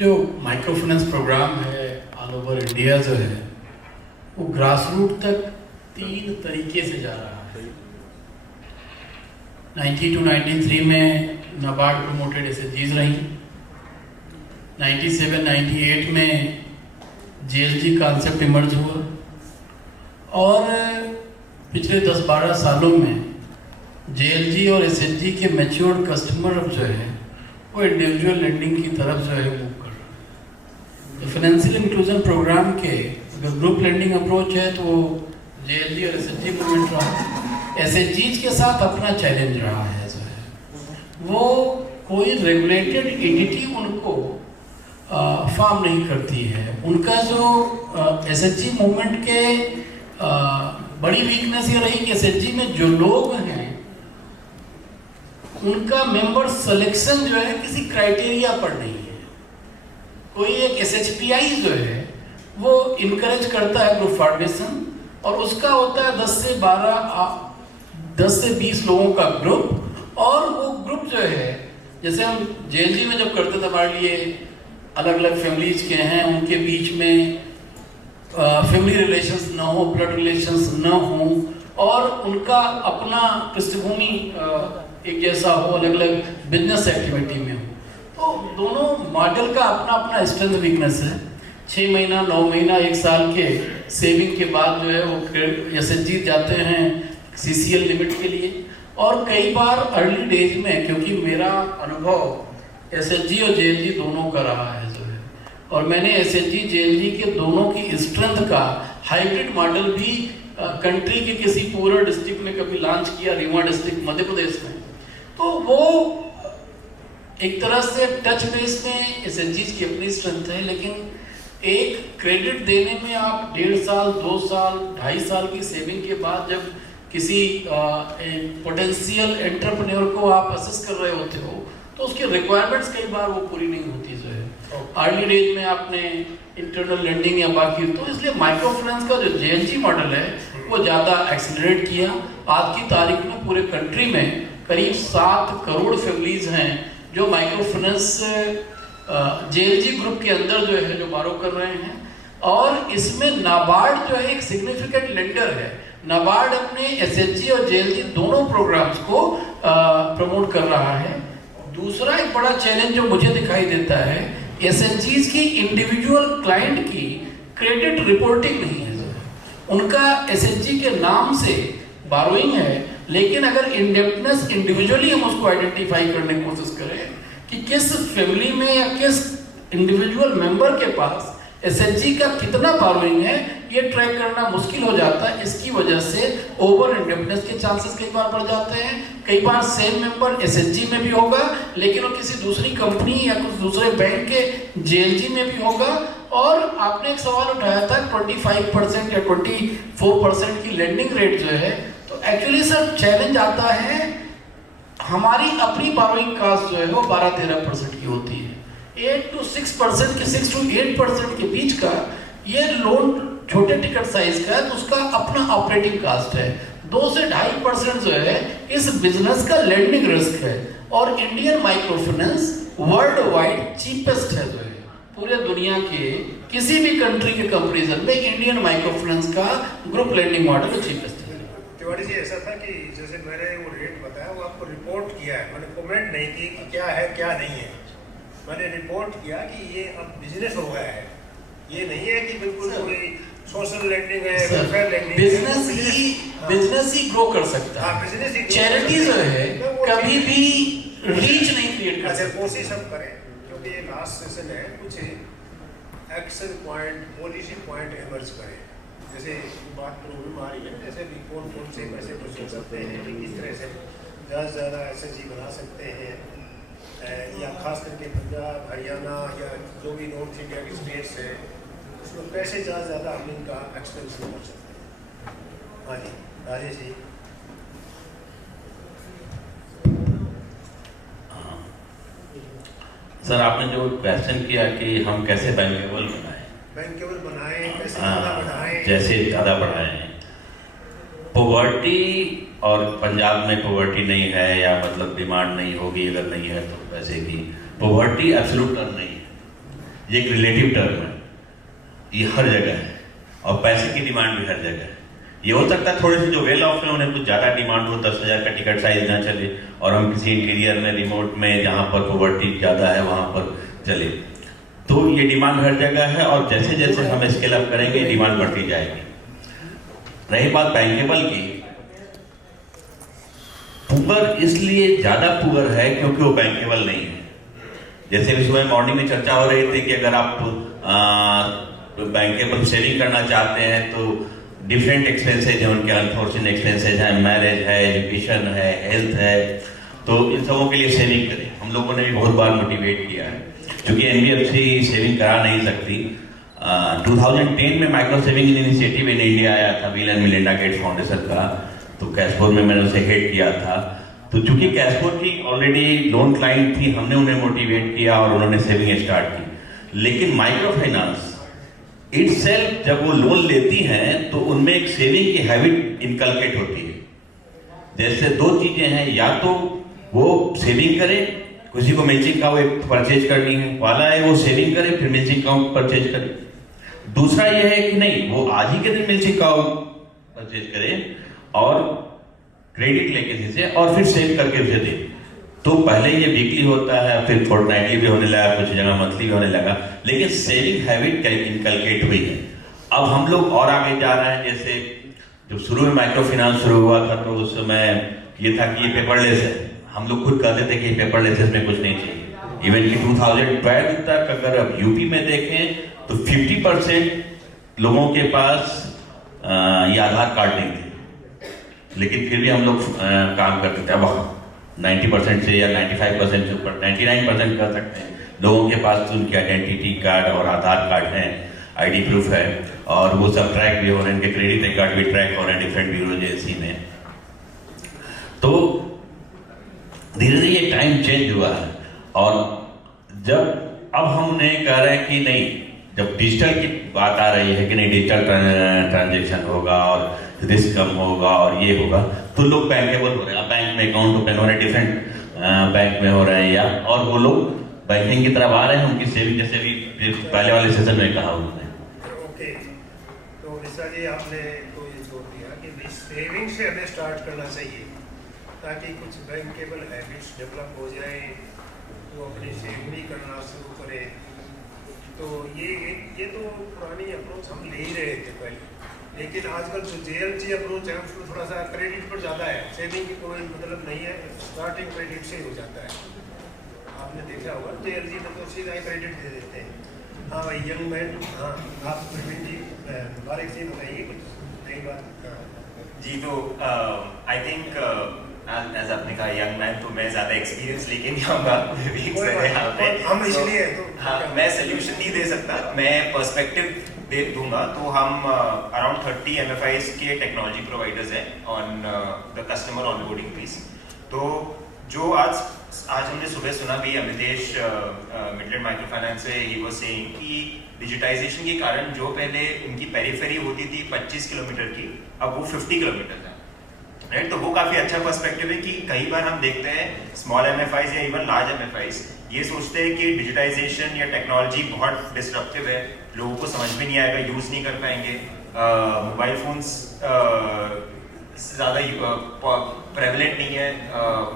जो माइक्रो फाइनेंस प्रोग्राम है ऑल ओवर इंडिया जो है वो ग्रास रूट तक 3 तरीके से जा रहा है. 92-93 में नाबार्ड प्रमोटेड SHGs रही. 97-98 में JLG कॉन्सेप्ट इमर्ज हुआ और पिछले 10-12 सालों में JLG और SHG के मैच्योर्ड कस्टमर अब जो है वो इंडिविजुअल लेंडिंग की तरफ जो है मूव कर रहा है. तो फाइनेंशियल इंक्लूजन प्रोग्राम के अगर ग्रुप लेंडिंग अप्रोच है तो JLG और SHG मूवमेंट रहा. SHGs के साथ अपना चैलेंज रहा है जो है वो कोई रेगुलेटेड एंटिटी उनको फार्म नहीं करती है. उनका जो SHG मूवमेंट के बड़ी वीकनेस ये रही कि SHG में जो लोग हैं उनका मेंबर सिलेक्शन जो है किसी क्राइटेरिया पर नहीं है. कोई एक SHPI जो है वो इनकरेज करता है ग्रुप फॉर्मेशन और उसका होता है 10 से 20 लोगों का ग्रुप और वो ग्रुप जो है जैसे हम JLG में जब करते थे हमारे लिए अलग अलग फैमिलीज के हैं उनके बीच में फैमिली रिलेशंस ना हो ब्लड रिलेशंस ना हो और उनका अपना पृष्ठभूमि एक जैसा हो अलग अलग बिजनेस एक्टिविटी में हो. तो दोनों मॉडल का अपना अपना स्ट्रेंथ वीकनेस है. 6 महीना 9 महीना 1 साल के सेविंग के बाद जो है वो SHG जाते हैं CCL लिमिट के लिए और कई बार अर्ली डेज में क्योंकि मेरा अनुभव SHG और JLG दोनों का रहा है जो है और मैंने SHG JLG के दोनों की स्ट्रेंथ का हाइब्रिड मॉडल भी कंट्री के किसी पूरा डिस्ट्रिक्ट में कभी लॉन्च किया. रीवा डिस्ट्रिक्ट मध्य प्रदेश में तो वो एक तरह से टच बेस में SHGs की अपनी स्ट्रेंथ है लेकिन एक क्रेडिट देने में आप 1.5 साल 2 साल 2.5 साल की सेविंग के बाद जब किसी पोटेंशियल एंटरप्रेन्योर को आप असेस कर रहे होते हो तो उसकी रिक्वायरमेंट्स कई बार वो पूरी नहीं होती जो है. अर्ली डेज में आपने इंटरनल लेंडिंग या बाकी तो इसलिए माइक्रो फाइनेंस का जो JLG मॉडल है वो ज़्यादा एक्सेलरेट किया. आज की तारीख में पूरे कंट्री में करीब 7 करोड़ फैमिलीज हैं जो माइक्रो फाइनेंस JLG ग्रुप के अंदर जो है जो बारो कर रहे हैं और इसमें नाबार्ड जो है एक सिग्निफिकेंट लेंडर है. नाबार्ड अपने SHG और JLG दोनों प्रोग्राम्स को प्रमोट कर रहा है. दूसरा एक बड़ा चैलेंज जो मुझे दिखाई देता है SHGs की इंडिविजुअल क्लाइंट की क्रेडिट रिपोर्टिंग नहीं है. उनका SHG के नाम से बारोइंग है लेकिन अगर इंडेप्टनेस इंडिविजुअली हम उसको आइडेंटिफाई करने की कोशिश करें कि किस फैमिली में या किस इंडिविजुअल मेंबर के पास SHG का कितना बारोइंग है ये ट्रैक करना मुश्किल हो जाता है. इसकी वजह से ओवर इंडेप्टनेस के चांसेस कई बार बढ़ जाते हैं. कई बार सेम मेंबर SHG में भी होगा लेकिन वो किसी दूसरी कंपनी या कुछ दूसरे बैंक के JLG में भी होगा. और आपने एक सवाल उठाया था 25% या 24% की लेंडिंग रेट जो है तो एक्चुअली सर चैलेंज आता है हमारी अपनी बारोइंग कास्ट जो है वो 12-13% की होती है. 8 to 6% के 6 to 8% के बीच का ये लोन छोटे टिकट साइज का है तो उसका अपना ऑपरेटिंग कास्ट है. 2 से 2.5% जो है इस बिजनेस का लेंडिंग रिस्क है. और Indian micro finance world wide cheapest है जो है पूरे दुनिया के किसी भी कंट्री के कंपैरिजन में इंडियन माइक्रो फाइनेंस का ग्रुप लेंडिंग मॉडल चीपेस्ट है। तिवारी जी ऐसा था कि जैसे मैंने वो रेट बताया वो आपको रिपोर्ट किया है, मैंने कमेंट नहीं की कि क्या है क्या नहीं है, मैंने रिपोर्ट किया कि ये अब बिजनेस हो गया है, ये नहीं है कि बिल्कुल कोई सोशल लेंडिंग है, वेलफेयर लेंडिंग है। बिजनेस ही ग्रो कर सकता है, चैरिटी जो है कभी भी रीच नहीं क्रिएट कर सकती। कोशिश हम करें क्योंकि ये लास्ट सेशन है, कुछ action point policy point emerge करें, जैसे बात प्रॉब्लम आ रही है जैसे भी कौन कौन से पैसे वसूल सकते हैं, किस तरह से ज़्यादा से ज़्यादा SHG बना सकते हैं, या खास करके पंजाब हरियाणा या जो भी नॉर्थ इंडिया के स्टेट्स हैं उसमें कैसे ज़्यादा से ज़्यादा हम इनका एक्सपेंशन कर सकते हैं। हाँ जी राजेश जी। सर आपने जो क्वेश्चन किया कि हम कैसे बैंकेबल बनाएं कैसे ज़्यादा बढ़ाएं, जैसे ज़्यादा बढ़ाएं। पॉवर्टी और पंजाब में पॉवर्टी नहीं है या मतलब डिमांड नहीं होगी, अगर नहीं है तो वैसे भी पॉवर्टी एब्सोल्यूट टर्म नहीं है, ये एक रिलेटिव टर्म है, ये हर जगह है और पैसे की डिमांड भी हर जगह है। ये हो सकता है थोड़े से जो वेल ऑफ है उन्हें कुछ ज़्यादा डिमांड हो, 10,000 का टिकट साइज ना चले और हम किसी इंटीरियर में रिमोट में जहाँ पर पॉवर्टी ज़्यादा है वहाँ पर चले, तो ये डिमांड हर जगह है और जैसे जैसे हम स्केल अप करेंगे डिमांड बढ़ती जाएगी। रही बात बैंकेबल की, पुअर इसलिए ज़्यादा पुअर है क्योंकि वो बैंकेबल नहीं है। जैसे भी सुबह मॉर्निंग में चर्चा हो रही थी कि अगर आप बैंकेबल सेविंग करना चाहते हैं तो डिफरेंट एक्सपेंसेज हैं, उनके अनफॉर्चुनेट एक्सपेंसेज हैं, मैरिज है, एजुकेशन है, हेल्थ है, तो इन सबों के लिए सेविंग करें। हम लोगों ने भी बहुत बार मोटिवेट किया है, क्योंकि NBFC सेविंग करा नहीं सकती। 2010 में micro saving initiative in India आया था bill and Melinda Gates foundation का, तो कैशपोर में मैंने उसे हेड किया था। तो चूंकि कैशपोर की ऑलरेडी लोन क्लाइंट थी, हमने उन्हें मोटिवेट किया और उन्होंने सेविंग स्टार्ट की। लेकिन माइक्रो फाइनेंस इटसेल्फ जब वो लोन लेती हैं तो उनमें एक सेविंग की हैबिट इनकलकेट होती है। जैसे दो चीजें हैं, या तो वो सेविंग करे, किसी को मिल्चिंग काउ एक परचेज करनी है वाला है, वो सेविंग करे फिर मिल्चिंग काउ परचेज करे। दूसरा ये है कि नहीं, वो आज ही के दिन मिल्चिंग काउ परचेज करे और क्रेडिट लेके जिसे और फिर सेव करके उसे दे। तो पहले ये वीकली होता है, फिर फोर्टनाइटली भी होने लगा, कुछ जगह मंथली भी होने लगा, लेकिन सेविंग हैबिट इनकलकेट हुई है। अब हम लोग और आगे जा रहे हैं। जैसे जब शुरू में माइक्रो फाइनेंस शुरू हुआ था तो उस समय ये था कि ये पेपरलेस है, हम लोग खुद कहते थे कि पेपरलेस में कुछ नहीं चाहिए। इवन कि 2012 तक अगर अब यूपी में देखें तो 50% लोगों के पास ये आधार कार्ड नहीं थे, लेकिन फिर भी हम लोग काम करते थे। अब 90% से या 95% से ऊपर 99% कर सकते हैं लोगों के पास तो उनके आइडेंटिटी कार्ड और आधार कार्ड है, ID प्रूफ है, और वो सब ट्रैक भी हो रहे हैं, उनके क्रेडिट रिकॉर्ड भी ट्रैक हो रहे हैं डिफरेंट ब्यूरो एजेंसी में। तो धीरे धीरे ये टाइम चेंज हुआ है और जब अब हम उन्हें कह रहे हैं कि नहीं, जब डिजिटल की बात आ रही है कि नहीं डिजिटल ट्रांजेक्शन होगा और रिस्क कम होगा और ये होगा, तो लोग बैंकेबल हो रहे हैं। अब बैंक में अकाउंट ओपन हो रहे हैं, डिफरेंट बैंक में हो रहे हैं, या और वो लोग बैंकिंग की तरफ आ रहे हैं, उनकी सेविंग जैसे भी पहले वाले सेशन में कहा उन्होंने। ओके, तो निशा जी आपने तो ये जोर दिया कि सेविंग से हमें स्टार्ट करना चाहिए ताकि कुछ बैंकेबल हैबिट्स डेवलप हो जाए, वो अपनी सेविंग भी करना शुरू करे। तो ये तो पुरानी अप्रोच हम ले ही रहे थे पहले, लेकिन आजकल जो JLG अप्रोच है उसमें थोड़ा सा क्रेडिट पर ज़्यादा है, सेविंग की कोई मतलब नहीं है, स्टार्टिंग क्रेडिट से ही हो जाता है। आपने देखा होगा JLG में तो सीधा क्रेडिट दे देते हैं। हाँ भाई यंग मैन, हाँ आप प्रवीण जी बारीक से बताइए कुछ नई बात। जी तो आई थिंक एज आपने कहा यंग मैन, तो मैं ज़्यादा एक्सपीरियंस लेके नहीं आऊँगा, हम इसलिए तो हाँ मैं सोल्यूशन नहीं दे सकता, मैं पर्सपेक्टिव दे दूंगा। तो हम अराउंड 30 MFIs के टेक्नोलॉजी प्रोवाइडर्स हैं on the customer onboarding piece. तो जो आज हमने सुबह सुना भी अमितेश मिडलैंड माइक्रो फाइनेंस से, ही वाज सेइंग कि डिजिटाइजेशन के कारण जो पहले उनकी पेरिफेरी होती थी 25 किलोमीटर की, अब वो 50 किलोमीटर है। राइट। तो वो काफी अच्छा पर्सपेक्टिव है कि कई बार हम देखते हैं स्मॉल एमएफआईज या इवन लार्ज एमएफआईज ये सोचते हैं कि डिजिटाइजेशन या टेक्नोलॉजी बहुत डिस्ट्रप्टिव है, लोगों को समझ में नहीं आएगा, यूज नहीं कर पाएंगे, मोबाइल फोन्स ज़्यादा प्रेवलेंट नहीं है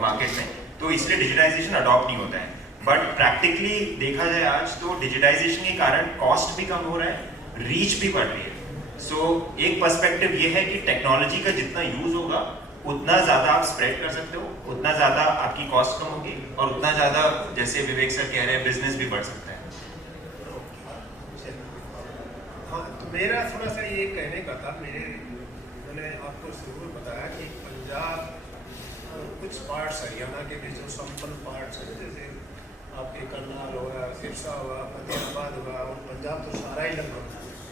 मार्केट में, तो इसलिए डिजिटाइजेशन अडॉप्ट नहीं होता है। बट प्रैक्टिकली देखा जाए आज तो डिजिटाइजेशन के कारण कॉस्ट भी कम हो रहा है, रीच भी बढ़ रही है। सो एक पर्सपेक्टिव ये है कि टेक्नोलॉजी का जितना यूज होगा उतना ज़्यादा आप स्प्रेड कर सकते हो, उतना ज़्यादा आपकी कॉस्ट कम होगी और उतना ज़्यादा, जैसे विवेक सर कह रहे हैं, बिजनेस भी बढ़ सकता है। हाँ, तो मेरा थोड़ा सा ये कहने का था, मैंने आपको शुरू में बताया कि पंजाब कुछ पार्ट्स हरियाणा के भी जो संपन्न पार्ट्स हैं, जैसे आपके करनाल हुआ, सिरसा हुआ, फतेहाबाद हुआ, और पंजाब तो सारा ही लगभग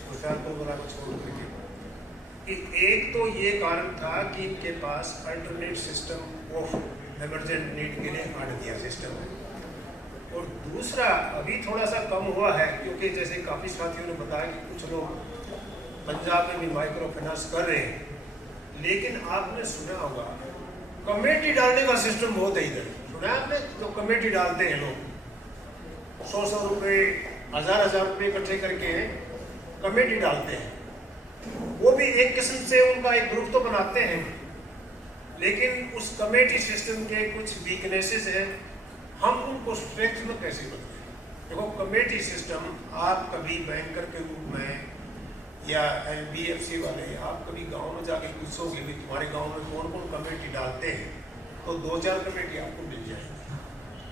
होशियारपुर वाला को छोड़ करके, एक तो ये कारण था कि इनके पास alternate system of emergent need के लिए हट दिया सिस्टम है, और दूसरा अभी थोड़ा सा कम हुआ है क्योंकि जैसे काफ़ी साथियों ने बताया कि कुछ लोग पंजाब में भी माइक्रो फाइनेंस कर रहे हैं, लेकिन आपने सुना होगा कमेटी डालने का सिस्टम बहुत है इधर, सुना है आपने? जो कमेटी डालते हैं लोग 100 रुपये, 1000 रुपये इकट्ठे करके कमेटी डालते हैं, वो भी एक किस्म से उनका एक ग्रुप तो बनाते हैं, लेकिन उस कमेटी सिस्टम के कुछ वीकनेसेस हैं, हम उनको स्ट्रेंथ में कैसे बदलें? देखो कमेटी सिस्टम आप कभी बैंकर के रूप में या NBFC वाले आप कभी गांव में जाके पूछोगे भी तुम्हारे गांव में कौन कौन कमेटी डालते हैं, तो 2-4 कमेटी आपको मिल जाएगी,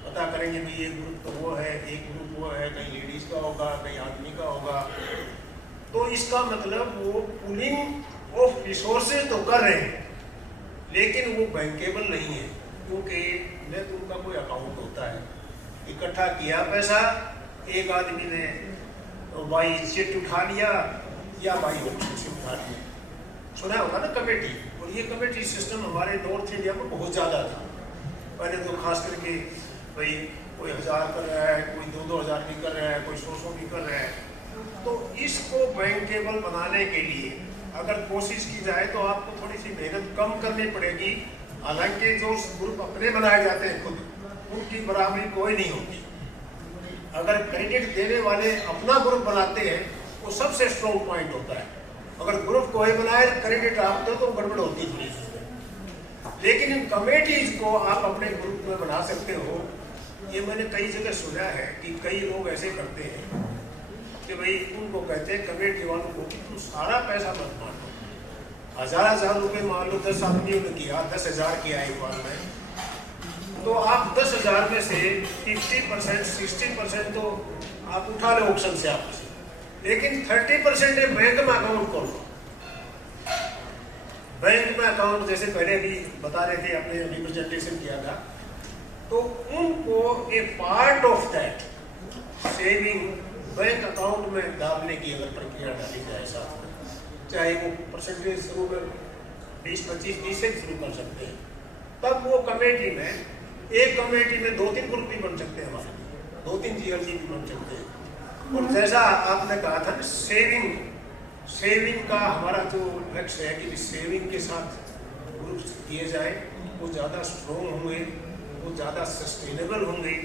पता करेंगे भी एक ग्रुप तो वो है, एक ग्रुप वो है, कहीं लेडीज़ का होगा, कहीं आदमी का होगा, तो इसका मतलब वो पूलिंग ऑफ रिसोर्सेज तो कर रहे हैं, लेकिन वो बैंकेबल नहीं है, क्योंकि नेट उनका कोई अकाउंट होता है, इकट्ठा किया पैसा, एक आदमी ने बाई सेट उठा लिया या बाई ऑप्शन से उठा लिया, सुना होगा ना कमेटी। और ये कमेटी सिस्टम हमारे नॉर्थ इंडिया में बहुत ज़्यादा था, पहले तो खास करके भाई कोई 1000 कर रहा है, कोई 2-2 हज़ार भी कर रहा है, कोई 100 भी कर रहा है, तो इसको बैंकेबल बनाने के लिए अगर कोशिश की जाए तो आपको थोड़ी सी मेहनत कम करनी पड़ेगी, हालांकि जो ग्रुप अपने बनाए जाते हैं खुद, उनकी बराबरी कोई नहीं होती। अगर क्रेडिट देने वाले अपना ग्रुप बनाते हैं वो सबसे स्ट्रॉन्ग पॉइंट होता है, अगर ग्रुप कोई बनाए क्रेडिट आप दो तो गड़बड़ होती थोड़ी सी, लेकिन इन कमेटीज को आप अपने ग्रुप में बना सकते हो। ये मैंने कई जगह सुना है कि कई लोग ऐसे करते हैं कि भाई उनको कहते हैं कमेटी वालों को कि तुम सारा पैसा मत मानो, 1000 रुपये मान लो, 10 आदमियों ने किया, 10,000 किया एक बार में, तो आप 10,000 में से 50%, 60% तो आप उठा लो ऑप्शन से आपसे, लेकिन 30% है बैंक में अकाउंट खोलो। बैंक में अकाउंट जैसे पहले भी बता रहे थे, आपने रिप्रेजेंटेशन किया था, तो उनको a part of that saving bank account में डालने की अगर प्रक्रिया डाली जाए साथ में, चाहे वो परसेंटेज शुरू में 20-25 से शुरू कर सकते हैं, तब वो कमेटी में, एक कमेटी में 2-3 ग्रुप भी बन सकते हैं, हमारे 2-3 GLG भी बन सकते हैं। और जैसा आपने कहा था ना सेविंग का हमारा जो लक्ष्य है कि सेविंग के साथ ग्रुप किए जाए, वो ज़्यादा स्ट्रॉन्ग होंगे, वो ज़्यादा सस्टेनेबल होंगे।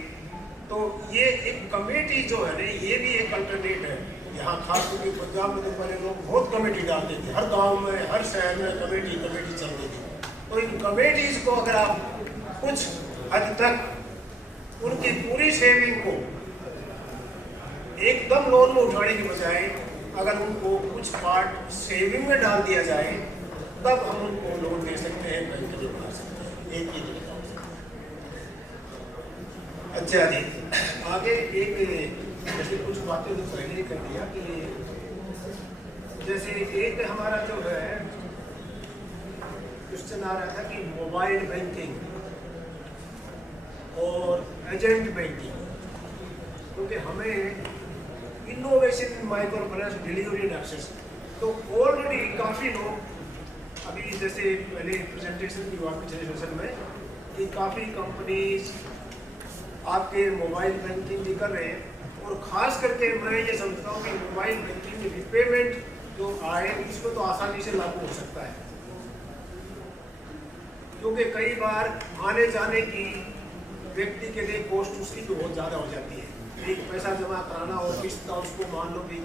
तो ये एक कमेटी जो है ना, ये भी एक अल्टरनेट है। यहाँ खास करके पंजाब में तो पहले लोग बहुत कमेटी डालते थे, हर गांव में, हर शहर में कमेटी चल रही थी। तो इन कमेटीज को अगर आप कुछ हद तक उनकी पूरी सेविंग को एकदम लोन में उठाने की बजाय अगर उनको कुछ पार्ट सेविंग में डाल दिया जाए, तब हम उनको लोन दे सकते हैं, बैंक में बना सकते हैं। एक चीज बताओ। अच्छा जी, आगे एक जैसे कुछ बातें तो पहले कर दिया कि जैसे एक हमारा जो है क्वेश्चन आ रहा था कि मोबाइल बैंकिंग और एजेंट बैंकिंग, क्योंकि हमें innovation in micro finance delivery and access, तो ऑलरेडी काफ़ी लोग अभी जैसे पहले प्रेजेंटेशन की हुआ पिछले सेशन में कि काफ़ी कंपनीज आपके मोबाइल बैंकिंग भी कर रहे हैं, और ख़ास करके मैं ये समझता हूँ कि मोबाइल बैंकिंग में रिपेमेंट जो आए उसमें तो आसानी से लागू हो सकता है। क्योंकि कई बार आने जाने की व्यक्ति के लिए कॉस्ट उसकी भी बहुत ज़्यादा हो जाती है। एक पैसा जमा कराना और किस्त का उसको मान लो कि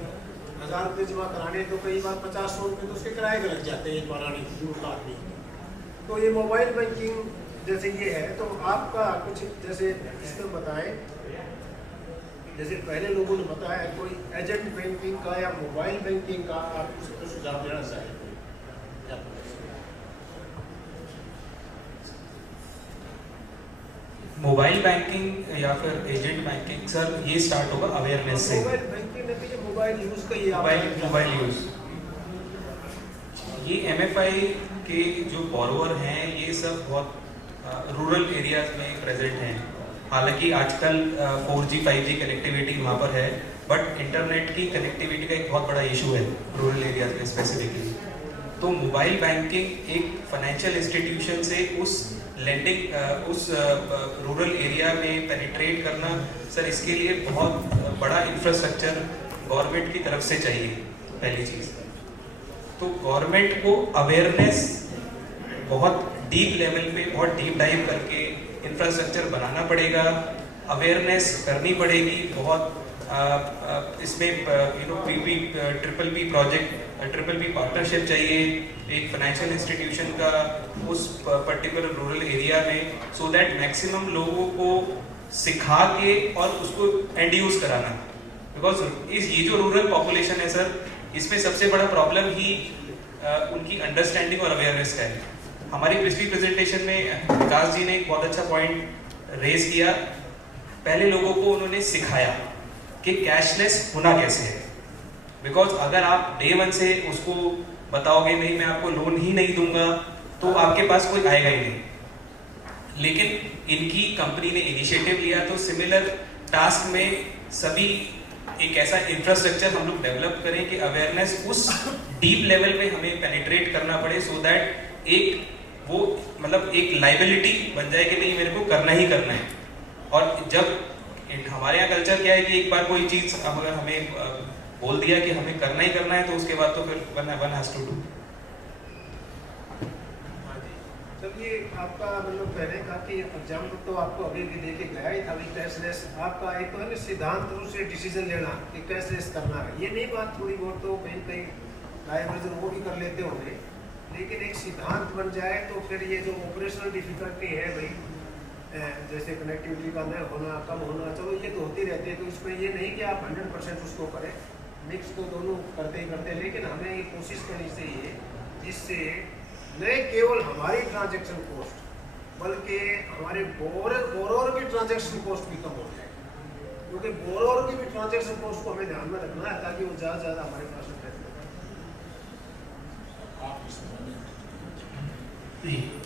1000 रुपये जमा कराने तो कई बार 50-100 रुपये तो उसके किराए के लग जाते हैं एक बार आने दूर का आदमी। तो ये मोबाइल बैंकिंग जैसे ये है, तो आपका कुछ जैसे इसमें बताएं, जैसे पहले लोगों ने बताया कोई एजेंट बैंकिंग का या मोबाइल बैंकिंग का आप कुछ सुझाव देना चाहिए। मोबाइल बैंकिंग या फिर एजेंट बैंकिंग सर, ये स्टार्ट होगा अवेयरनेस से। मोबाइल बैंकिंग में भी मोबाइल यूज का ये मोबाइल यूज, ये एमएफआई के जो बॉरोवर हैं ये सब बहुत रूरल एरियाज में प्रेजेंट हैं। हालांकि आजकल 4G 5G कनेक्टिविटी वहाँ पर है, बट इंटरनेट की कनेक्टिविटी का एक बहुत बड़ा इशू है रूरल एरियाज में स्पेसिफिकली। तो मोबाइल बैंकिंग एक फाइनेंशियल इंस्टीट्यूशन से उस लेंडिंग उस रूरल एरिया में पेनिट्रेट करना सर, इसके लिए बहुत बड़ा इंफ्रास्ट्रक्चर गवर्नमेंट की तरफ से चाहिए पहली चीज़। तो गवर्नमेंट को अवेयरनेस बहुत डीप लेवल पे बहुत डीप डाइव करके इंफ्रास्ट्रक्चर बनाना पड़ेगा, अवेयरनेस करनी पड़ेगी बहुत। इसमें triple P project, triple P partnership चाहिए एक फाइनेंशियल इंस्टीट्यूशन का उस पर्टिकुलर रूरल एरिया में, सो दैट मैक्सिमम लोगों को सिखा के और उसको एंड यूज कराना। बिकॉज ये जो रूरल पॉपुलेशन है सर, इसमें सबसे बड़ा प्रॉब्लम ही उनकी अंडरस्टैंडिंग और अवेयरनेस का है। हमारी पिछली प्रेजेंटेशन में विकास जी ने एक बहुत अच्छा पॉइंट रेज किया। पहले लोगों को उन्होंने सिखाया कि कैशलेस होना कैसे है। बिकॉज अगर आप डे 1 से उसको बताओगे नहीं मैं आपको लोन ही नहीं दूंगा, तो आपके पास कोई आएगा ही नहीं। लेकिन इनकी कंपनी ने इनिशिएटिव लिया, तो सिमिलर टास्क में सभी एक ऐसा इंफ्रास्ट्रक्चर हम लोग डेवलप करें कि अवेयरनेस उस डीप लेवल पे हमें पेनिट्रेट करना पड़े, सो दैट एक वो मतलब एक लाइबिलिटी बन जाए कि नहीं मेरे को करना ही करना है। और जब हमारे यहाँ कल्चर क्या है कि एक बार कोई चीज अगर हमें बोल दिया कि हमें करना ही करना है, तो उसके बाद तो फिर वन हैज टू डू। चलिए, आपका मतलब पहले का कि एग्जाम्पल तो आपको अभी भी देके गया ही था, कैशलेस आपका एक तो है सिद्धांत रूप से डिसीजन लेना कि कैशलेस करना है, ये नहीं बात थोड़ी बहुत तो कहीं कहीं डाइवर्जन वो भी कर लेते होंगे, लेकिन एक सिद्धांत बन जाए तो फिर ये जो ऑपरेशनल डिफिकल्टी है भाई, जैसे कनेक्टिविटी का न होना कम होना, चलो ये तो होती रहती है। तो इसमें ये नहीं कि आप 100% उसको करें, मिक्स तो दोनों करते ही करते हैं, लेकिन हमें ये कोशिश करनी चाहिए जिससे न केवल हमारी ट्रांजैक्शन कॉस्ट बल्कि हमारे बोरोर की ट्रांजैक्शन कॉस्ट भी कम हो जाए, क्योंकि बोरोर की भी ट्रांजैक्शन कॉस्ट को हमें ध्यान में रखना है ताकि वो ज़्यादा ज़्यादा हमारे पास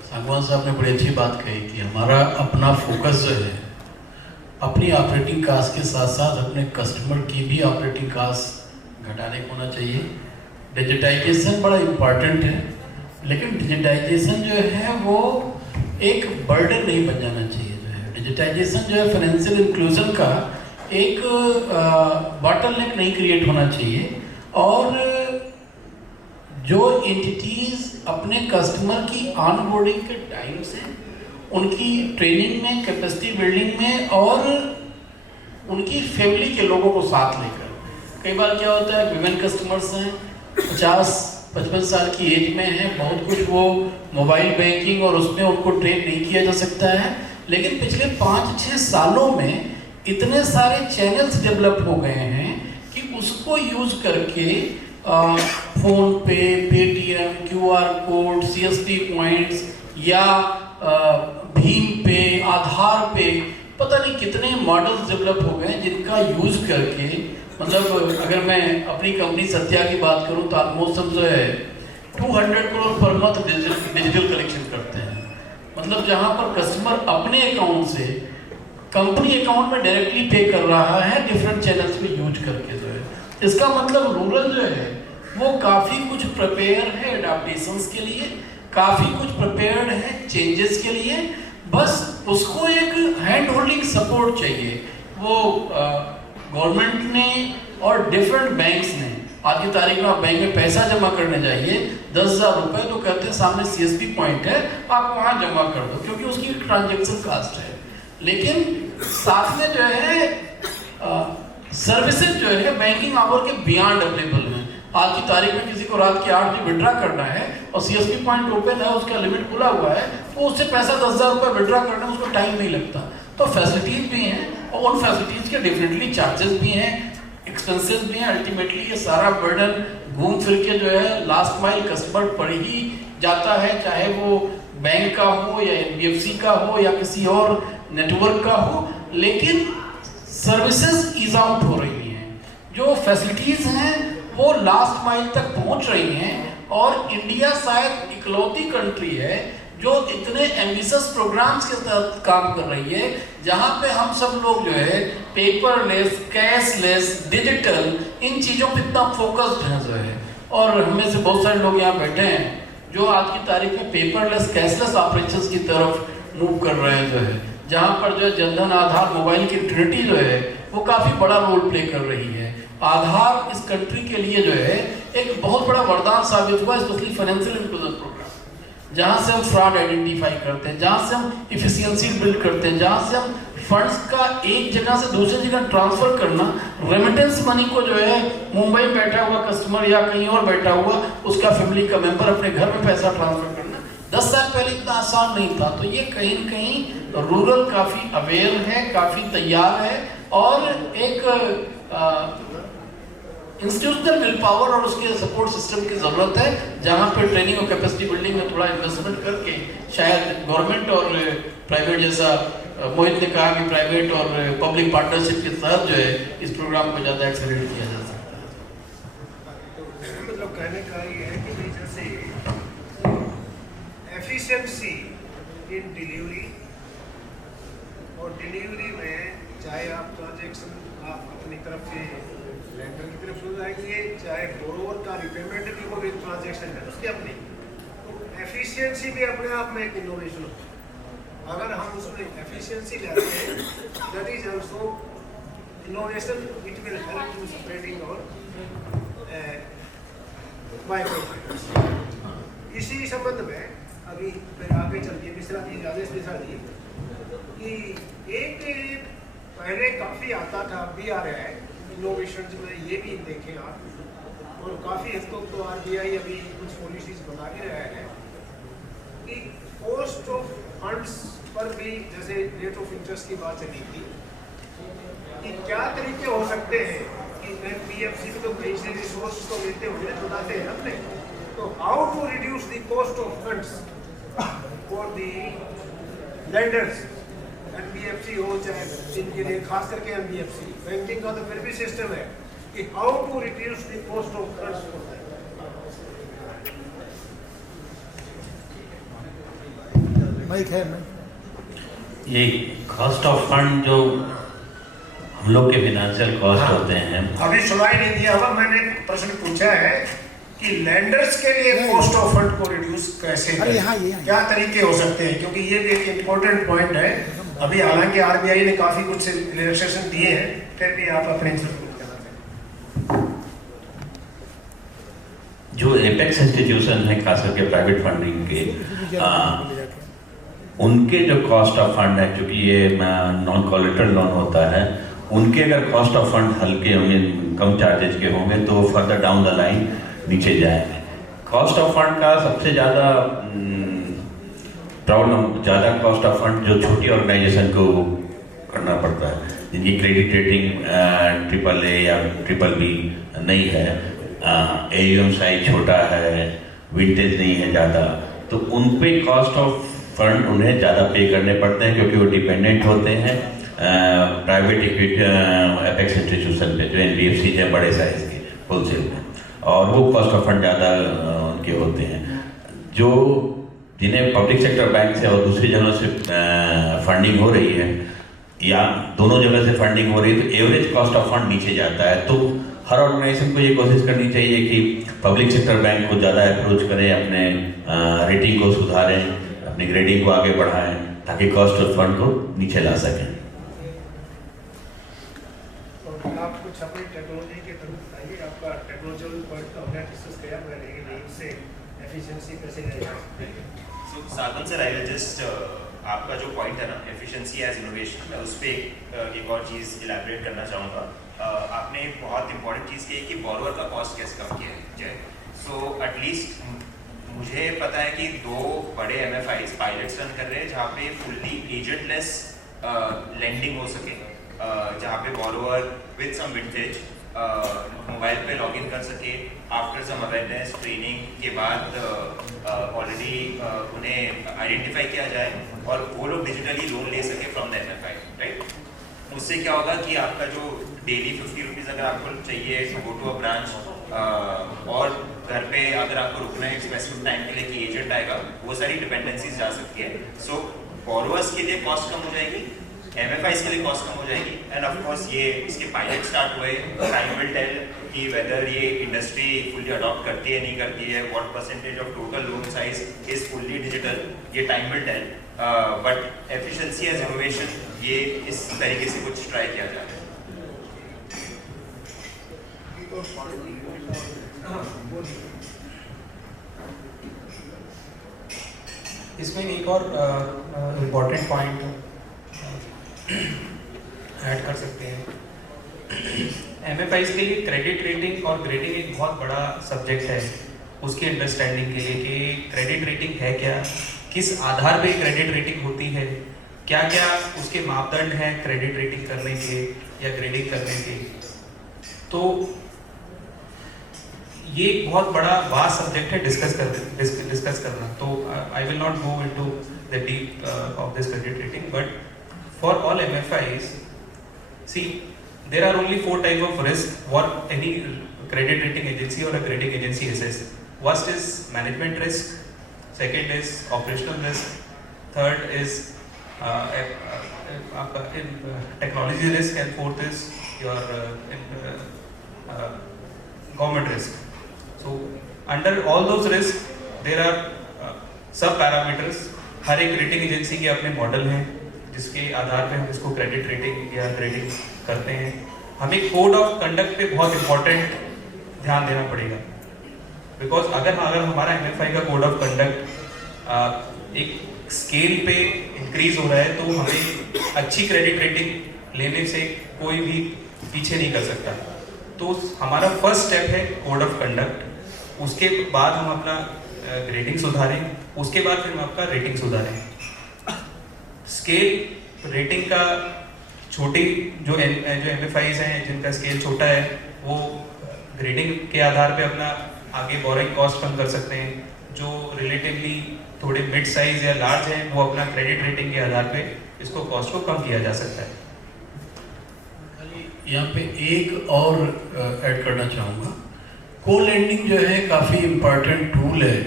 सागवान साहब ने बड़ी अच्छी बात कही कि हमारा अपना फोकस जो है अपनी ऑपरेटिंग कास्ट के साथ साथ अपने कस्टमर की भी ऑपरेटिंग कास्ट घटाने को होना चाहिए। डिजिटाइजेशन बड़ा इम्पॉर्टेंट है, लेकिन डिजिटाइजेशन जो है वो एक बर्डन नहीं बन जाना चाहिए। जो है डिजिटाइजेशन जो है फाइनेंशियल इंक्लूजन का एक बॉटलनेक नहीं क्रिएट होना चाहिए। और जो एंटिटीज अपने कस्टमर की ऑनबोर्डिंग के टाइम से उनकी ट्रेनिंग में, कैपेसिटी बिल्डिंग में और उनकी फैमिली के लोगों को साथ लेकर, कई बार क्या होता है विमेन कस्टमर्स हैं 50-55 साल की एज में हैं, बहुत कुछ वो मोबाइल बैंकिंग और उसमें उनको ट्रेन नहीं किया जा सकता है, लेकिन पिछले 5-6 सालों में इतने सारे चैनल्स डेवलप हो गए हैं कि उसको यूज करके फोन पे, Paytm, QR code, CSP points या भीम पे, आधार पे, पता नहीं कितने मॉडल्स डेवलप हो गए जिनका यूज करके, मतलब अगर मैं अपनी कंपनी सत्या की बात करूं तो ऑलमोस्ट हम जो है 200 crore per month digital collection करते हैं। मतलब जहां पर कस्टमर अपने अकाउंट से कंपनी अकाउंट में डायरेक्टली पे कर रहा है डिफरेंट चैनल्स में यूज करके। जो है इसका मतलब रूरल जो है वो काफ़ी कुछ प्रिपेयर है एडाप्टेशंस के लिए, काफ़ी कुछ प्रिपेयर्ड है चेंजेस के लिए, बस उसको एक हैंड होल्डिंग सपोर्ट चाहिए। वो गवर्नमेंट ने और डिफरेंट बैंक्स ने आज की तारीख में आप बैंक में पैसा जमा करने जाइए 10,000 रुपए, तो कहते हैं सामने CSP पॉइंट है, आप वहाँ जमा कर दो, क्योंकि उसकी ट्रांजेक्शन कास्ट है। लेकिन साथ में जो है सर्विसेज जो है बैंकिंग आवर के बियॉन्ड अवेलेबल है। आज की तारीख में किसी को रात के 8 बजे विड्रा करना है और CSP पॉइंट ओपन है, उसका लिमिट खुला हुआ है, तो उससे पैसा 10,000 रुपये विड्रा करना उसको टाइम नहीं लगता। तो फैसिलिटीज भी हैं और उन फैसिलिटीज के डिफरेंटली चार्जेस भी हैं, एक्सपेंसेस भी हैं। अल्टीमेटली ये सारा बर्डन घूम फिर के जो है लास्ट माइल कस्टमर पर ही जाता है, चाहे वो बैंक का हो या NBFC का हो या किसी और नेटवर्क का हो। लेकिन सर्विसेज ईज आउट हो रही हैं, जो फैसिलिटीज हैं वो लास्ट माइल तक पहुंच रही हैं। और इंडिया शायद इकलौती कंट्री है जो इतने एम्बिशियस प्रोग्राम्स के साथ काम कर रही है, जहां पे हम सब लोग जो है पेपरलेस, कैशलेस, डिजिटल, इन चीज़ों पे इतना फोकस्ड हैं जो है। और हमें से बहुत सारे लोग यहाँ बैठे हैं जो आज की तारीख में पेपरलेस, कैशलेस ऑपरेशंस की तरफ मूव कर रहे हैं जो है, जहाँ पर जो है जनधन, आधार, मोबाइल की ट्रिनिटी जो है वो काफ़ी बड़ा रोल प्ले कर रही है। आधार इस कंट्री के लिए जो है एक बहुत बड़ा वरदान साबित हुआ, स्पेशली फाइनेंशियल इंक्लूजन प्रोग्राम, जहाँ से हम फ्रॉड आइडेंटिफाई करते हैं, जहाँ से हम इफिशियंसी बिल्ड करते हैं, जहाँ से हम फंड्स का एक जगह से दूसरी जगह ट्रांसफर करना, रेमिटेंस मनी को जो है मुंबई में बैठा हुआ कस्टमर या कहीं और बैठा हुआ उसका फैमिली का मेंबर अपने घर में पैसा ट्रांसफर करना 10 साल पहले इतना आसान नहीं था। तो ये कहीं न कहीं रूरल काफ़ी अवेयर है, काफ़ी तैयार है और एक इंस्टीट्यूशनल विल पावर और उसके सपोर्ट सिस्टम की ज़रूरत है, जहाँ पे ट्रेनिंग और कैपेसिटी बिल्डिंग में थोड़ा इन्वेस्टमेंट करके शायद गवर्नमेंट और प्राइवेट, जैसा मोहित ने कहा कि प्राइवेट और पब्लिक पार्टनरशिप के साथ जो है इस प्रोग्राम को ज़्यादा एक्सेलरेट किया जा सकता है। मतलब कहने का ये है कि जैसे एफिशिएंसी इन डिलीवरी, और डिलीवरी में चाहे आप ट्रांजेक्शन आप अपनी तरफ से लेंडर की तरफ से जाएंगे, चाहे बोरोवर का रिपेमेंट भी हो एक ट्रांजेक्शन है उसकी अपनी, तो एफिशिएंसी भी अपने आप में एक इनोवेशन होता है। अगर हम उसमें एफिशिएंसी लाते हैं, that is also innovation, it will help in spreading और माइक्रो फाइनेंस। इसी संबंध में अभी फिर आगे चलिए मिश्रा जी, राजेश मिश्रा जी, कि एक पहले काफ़ी आता था, अभी आ रहा है इनोवेशन में, ये भी देखें आप, और काफ़ी हद तक तो RBI अभी कुछ पॉलिसीज बना भी रहा है कि कॉस्ट ऑफ फंड्स पर भी, जैसे रेट ऑफ इंटरेस्ट की बात चली थी, कि क्या तरीके हो सकते हैं कि NBFC में तो कहीं से रिसोर्स तो लेते हुए बताते हैं अपने, तो how to reduce the cost of funds for the lenders, NBFC हो चाहे इनके लिए, खास करके NBFC, बैंकिंग का तो फिर भी सिस्टम है कि how to reduce the cost of funds for that. Mic है मैं ये कॉस्ट ऑफ फंड जो हम लोग के फाइनेंशियल कॉस्ट होते हैं, अभी सुनाई नहीं दिया होगा, मैंने प्रश्न पूछा है कि लेंडर्स के लिए कॉस्ट ऑफ फंड को रिड्यूस कैसे करें, क्या तरीके हो सकते हैं, क्योंकि ये भी एक इम्पोर्टेंट पॉइंट है। अभी हालांकि RBI ने काफी कुछ रिलैक्सेशन दिए हैं, फिर भी आप अपने जो एपेक्स इंस्टीट्यूशन है खास करके प्राइवेट फंडिंग के, उनके जो कॉस्ट ऑफ फंड है, क्योंकि ये नॉन कोलेटरल लोन होता है, उनके अगर कॉस्ट ऑफ फंड हल्के होंगे, कम चार्जेज के होंगे, तो फर्दर डाउन द लाइन नीचे जाएंगे। कॉस्ट ऑफ फंड का सबसे ज़्यादा प्रॉब्लम, ज़्यादा कॉस्ट ऑफ फंड जो छोटी ऑर्गेनाइजेशन को करना पड़ता है, जिनकी क्रेडिट रेटिंग AAA या BBB नहीं है, AUM साइज छोटा है, विंटेज नहीं है ज़्यादा, तो उन पे कॉस्ट ऑफ फंड उन्हें ज़्यादा पे करने पड़ते हैं, क्योंकि वो डिपेंडेंट होते हैं प्राइवेट इक्विटी एपेक्स इंस्टीट्यूशन पे, जो NBFC है बड़े साइज के होलसेल में, और वो कॉस्ट ऑफ फंड ज़्यादा उनके होते हैं। जो जिन्हें पब्लिक सेक्टर बैंक से और दूसरी जगहों से फंडिंग हो रही है, या दोनों जगह से फंडिंग हो रही है, तो एवरेज कॉस्ट ऑफ फंड नीचे जाता है। तो हर ऑर्गेनाइजेशन को ये कोशिश करनी चाहिए कि पब्लिक सेक्टर बैंक को ज़्यादा अप्रोच करें, अपने रेटिंग को सुधारें, अपनी ग्रेडिंग को आगे बढ़ाएं, ताकि कॉस्ट ऑफ फंड को नीचे ला सकें। आप कुछ अपनी टेक्नोलॉजी के तरफ बताइए, आपका टेक्नोलॉजी उससे एफिशिएंसी कैसे रहेगा? So Sa-Dhan sir, I will just आपका जो पॉइंट है ना एफिशिएंसी एज इनोवेशन, मैं उस पर एक और चीज़ इलैबोरेट करना चाहूँगा। आपने एक बहुत इंपॉर्टेंट चीज़ कही कि बोरोवर का कॉस्ट कैसे कम किया जाए। सो एटलीस्ट मुझे पता है कि 2 बड़े MFIs पायलट्स रन कर रहे हैं जहाँ पे फुल्ली एजेंटलेस लेंडिंग हो सके, जहाँ पे borrower with some vintage mobile पे लॉगिन कर सके, आफ्टर सम अवेयरनेस ट्रेनिंग के बाद ऑलरेडी उन्हें आइडेंटिफाई किया जाए और वो लोग डिजिटली लोन ले सके फ्रॉम द MFI, राइट। उससे क्या होगा कि आपका जो डेली 50 रुपीज़ अगर आपको चाहिए to go to a branch, और घर पे अगर आपको रुकना है स्पेसिफिक टाइम के लिए कि एजेंट आएगा, वो सारी डिपेंडेंसीज जा सकती है। सो बोरोवर्स के लिए कॉस्ट कम हो जाएगी, MFIs के लिए कॉस्ट कम हो जाएगी, एंड ऑफ कोर्स ये इसके पायलट स्टार्ट हुए, टाइम विल टेल कि वेदर ये इंडस्ट्री फुल्ली अडॉप्ट करती है नहीं करती है, what percentage of total loan size is fully digital, ये time will tell. But efficiency as innovation, ये इस तरीके से कुछ ट्राई किया जा रहा है। इसमें एक और इम्पॉर्टेंट पॉइंट ऐड कर सकते हैं। MFIs के लिए क्रेडिट रेटिंग और ग्रेडिंग एक बहुत बड़ा सब्जेक्ट है, उसकी अंडरस्टैंडिंग के लिए कि क्रेडिट रेटिंग है क्या, किस आधार पे क्रेडिट रेटिंग होती है, क्या क्या उसके मापदंड हैं क्रेडिट रेटिंग करने के या ग्रेडिंग करने के। तो ये एक बहुत बड़ा वास्ट सब्जेक्ट है डिस्कस करना। तो I will not go into the deep of this credit rating, but for all MFIs, see, there are only 4 types of risk what any credit rating agency or a grading agency assess. First is management risk, second is operational risk, third is technology risk, and fourth is your government risk. So under all those risks there are sub parameters. हर एक rating agency के अपने model हैं जिसके आधार पे हम इसको credit rating या grading करते हैं। हमें कोड ऑफ कंडक्ट पे बहुत इंपॉर्टेंट ध्यान देना पड़ेगा, बिकॉज अगर हमारा MFI का कोड ऑफ कंडक्ट एक स्केल पे इंक्रीज हो रहा है तो हमें अच्छी क्रेडिट रेटिंग लेने से कोई भी पीछे नहीं कर सकता। तो हमारा फर्स्ट स्टेप है कोड ऑफ कंडक्ट, उसके बाद हम अपना ग्रेडिंग सुधारें, उसके बाद फिर हम आपका रेटिंग सुधारें। स्केल रेटिंग का छोटी जो MFIs हैं जिनका स्केल छोटा है वो ग्रेडिंग के आधार पे अपना आगे बोरिंग कॉस्ट कम कर सकते हैं। जो रिलेटिवली थोड़े मिड साइज या लार्ज हैं वो अपना क्रेडिट रेटिंग के आधार पे इसको कॉस्ट को कम किया जा सकता है। यहाँ पे एक और ऐड करना चाहूँगा, को लेंडिंग जो है काफ़ी इम्पोर्टेंट टूल है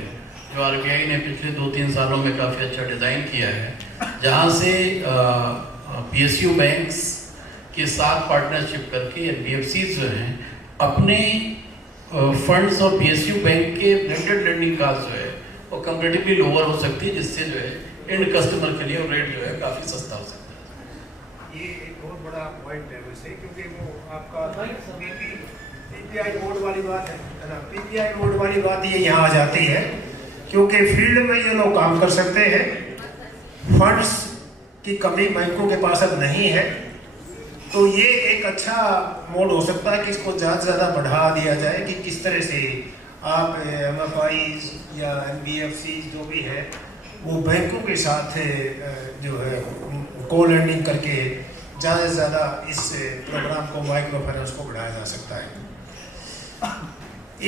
जो RBI ने पिछले 2-3 सालों में काफ़ी अच्छा डिज़ाइन किया है, जहाँ से PSU बैंक्स के साथ पार्टनरशिप करके NBFCs जो हैं अपने फंड्स और PSU बैंक के ब्लेंडेड लेंडिंग कास्ट जो है वो कंपेरेटिवली लोअर हो सकती है, जिससे जो है एंड कस्टमर के लिए रेट जो है काफ़ी सस्ता हो सकता है। ये एक बहुत बड़ा पॉइंट है वैसे, क्योंकि वो आपका PPI मोड वाली बात है ना, PPI मोड वाली बात ये यहाँ आ जाती है क्योंकि फील्ड में ये लोग काम कर सकते हैं, फंड्स की कमी बैंकों के पास अब नहीं है, तो ये एक अच्छा मोड हो सकता है कि इसको ज़्यादा से ज़्यादा बढ़ा दिया जाए कि किस तरह से आप MFIs या NBFCs जो भी है वो बैंकों के साथ जो है को लेंडिंग करके ज़्यादा से ज़्यादा इस प्रोग्राम को माइक्रो फाइनेंस को बढ़ाया जा सकता है।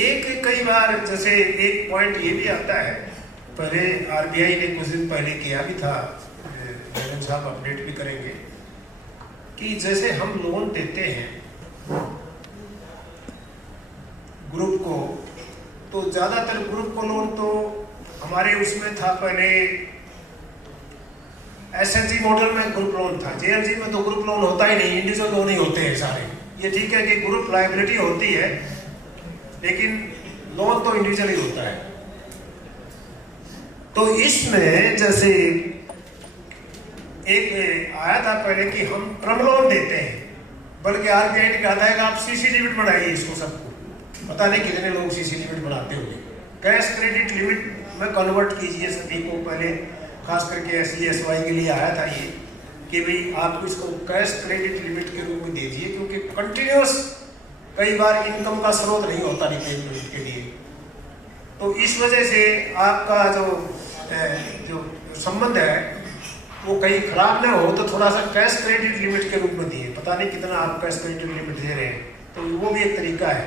एक कई बार जैसे एक पॉइंट ये भी आता है, पहले RBI ने कुछ दिन पहले किया भी था, मैडम साहब अपडेट भी करेंगे, कि जैसे हम लोन देते हैं ग्रुप को, तो ज़्यादातर ग्रुप को लोन तो हमारे उसमें था पहले SHG मॉडल में ग्रुप लोन था, JLG में तो ग्रुप लोन होता ही नहीं, इंडिविजुअल लोन ही होते हैं सारे। ये ठीक है कि ग्रुप लायबिलिटी होती है लेकिन लोन तो इंडिविजुअल ही होता है। तो इसमें जैसे एक आया था पहले कि हम टर्म लोन देते हैं, बल्कि RBI ने कहा था कि आप CC लिमिट बढ़ाइए इसको, सबको पता नहीं कितने लोग CC लिमिट बनाते होंगे, कैश क्रेडिट लिमिट में कन्वर्ट कीजिए सभी को। पहले खास करके SESY के लिए आया था ये कि भाई आपको इसको कैश क्रेडिट लिमिट के रूप में दीजिए, क्योंकि कंटिन्यूस कई बार इनकम का स्रोत नहीं होता रिपेमेंट के लिए। तो इस वजह से आपका जो संबंध है वो कहीं खराब ना हो, तो थोड़ा सा कैश क्रेडिट लिमिट के रूप में दिए। पता नहीं कितना आप कैश क्रेडिट लिमिट दे रहे हैं, तो वो भी एक तरीका है।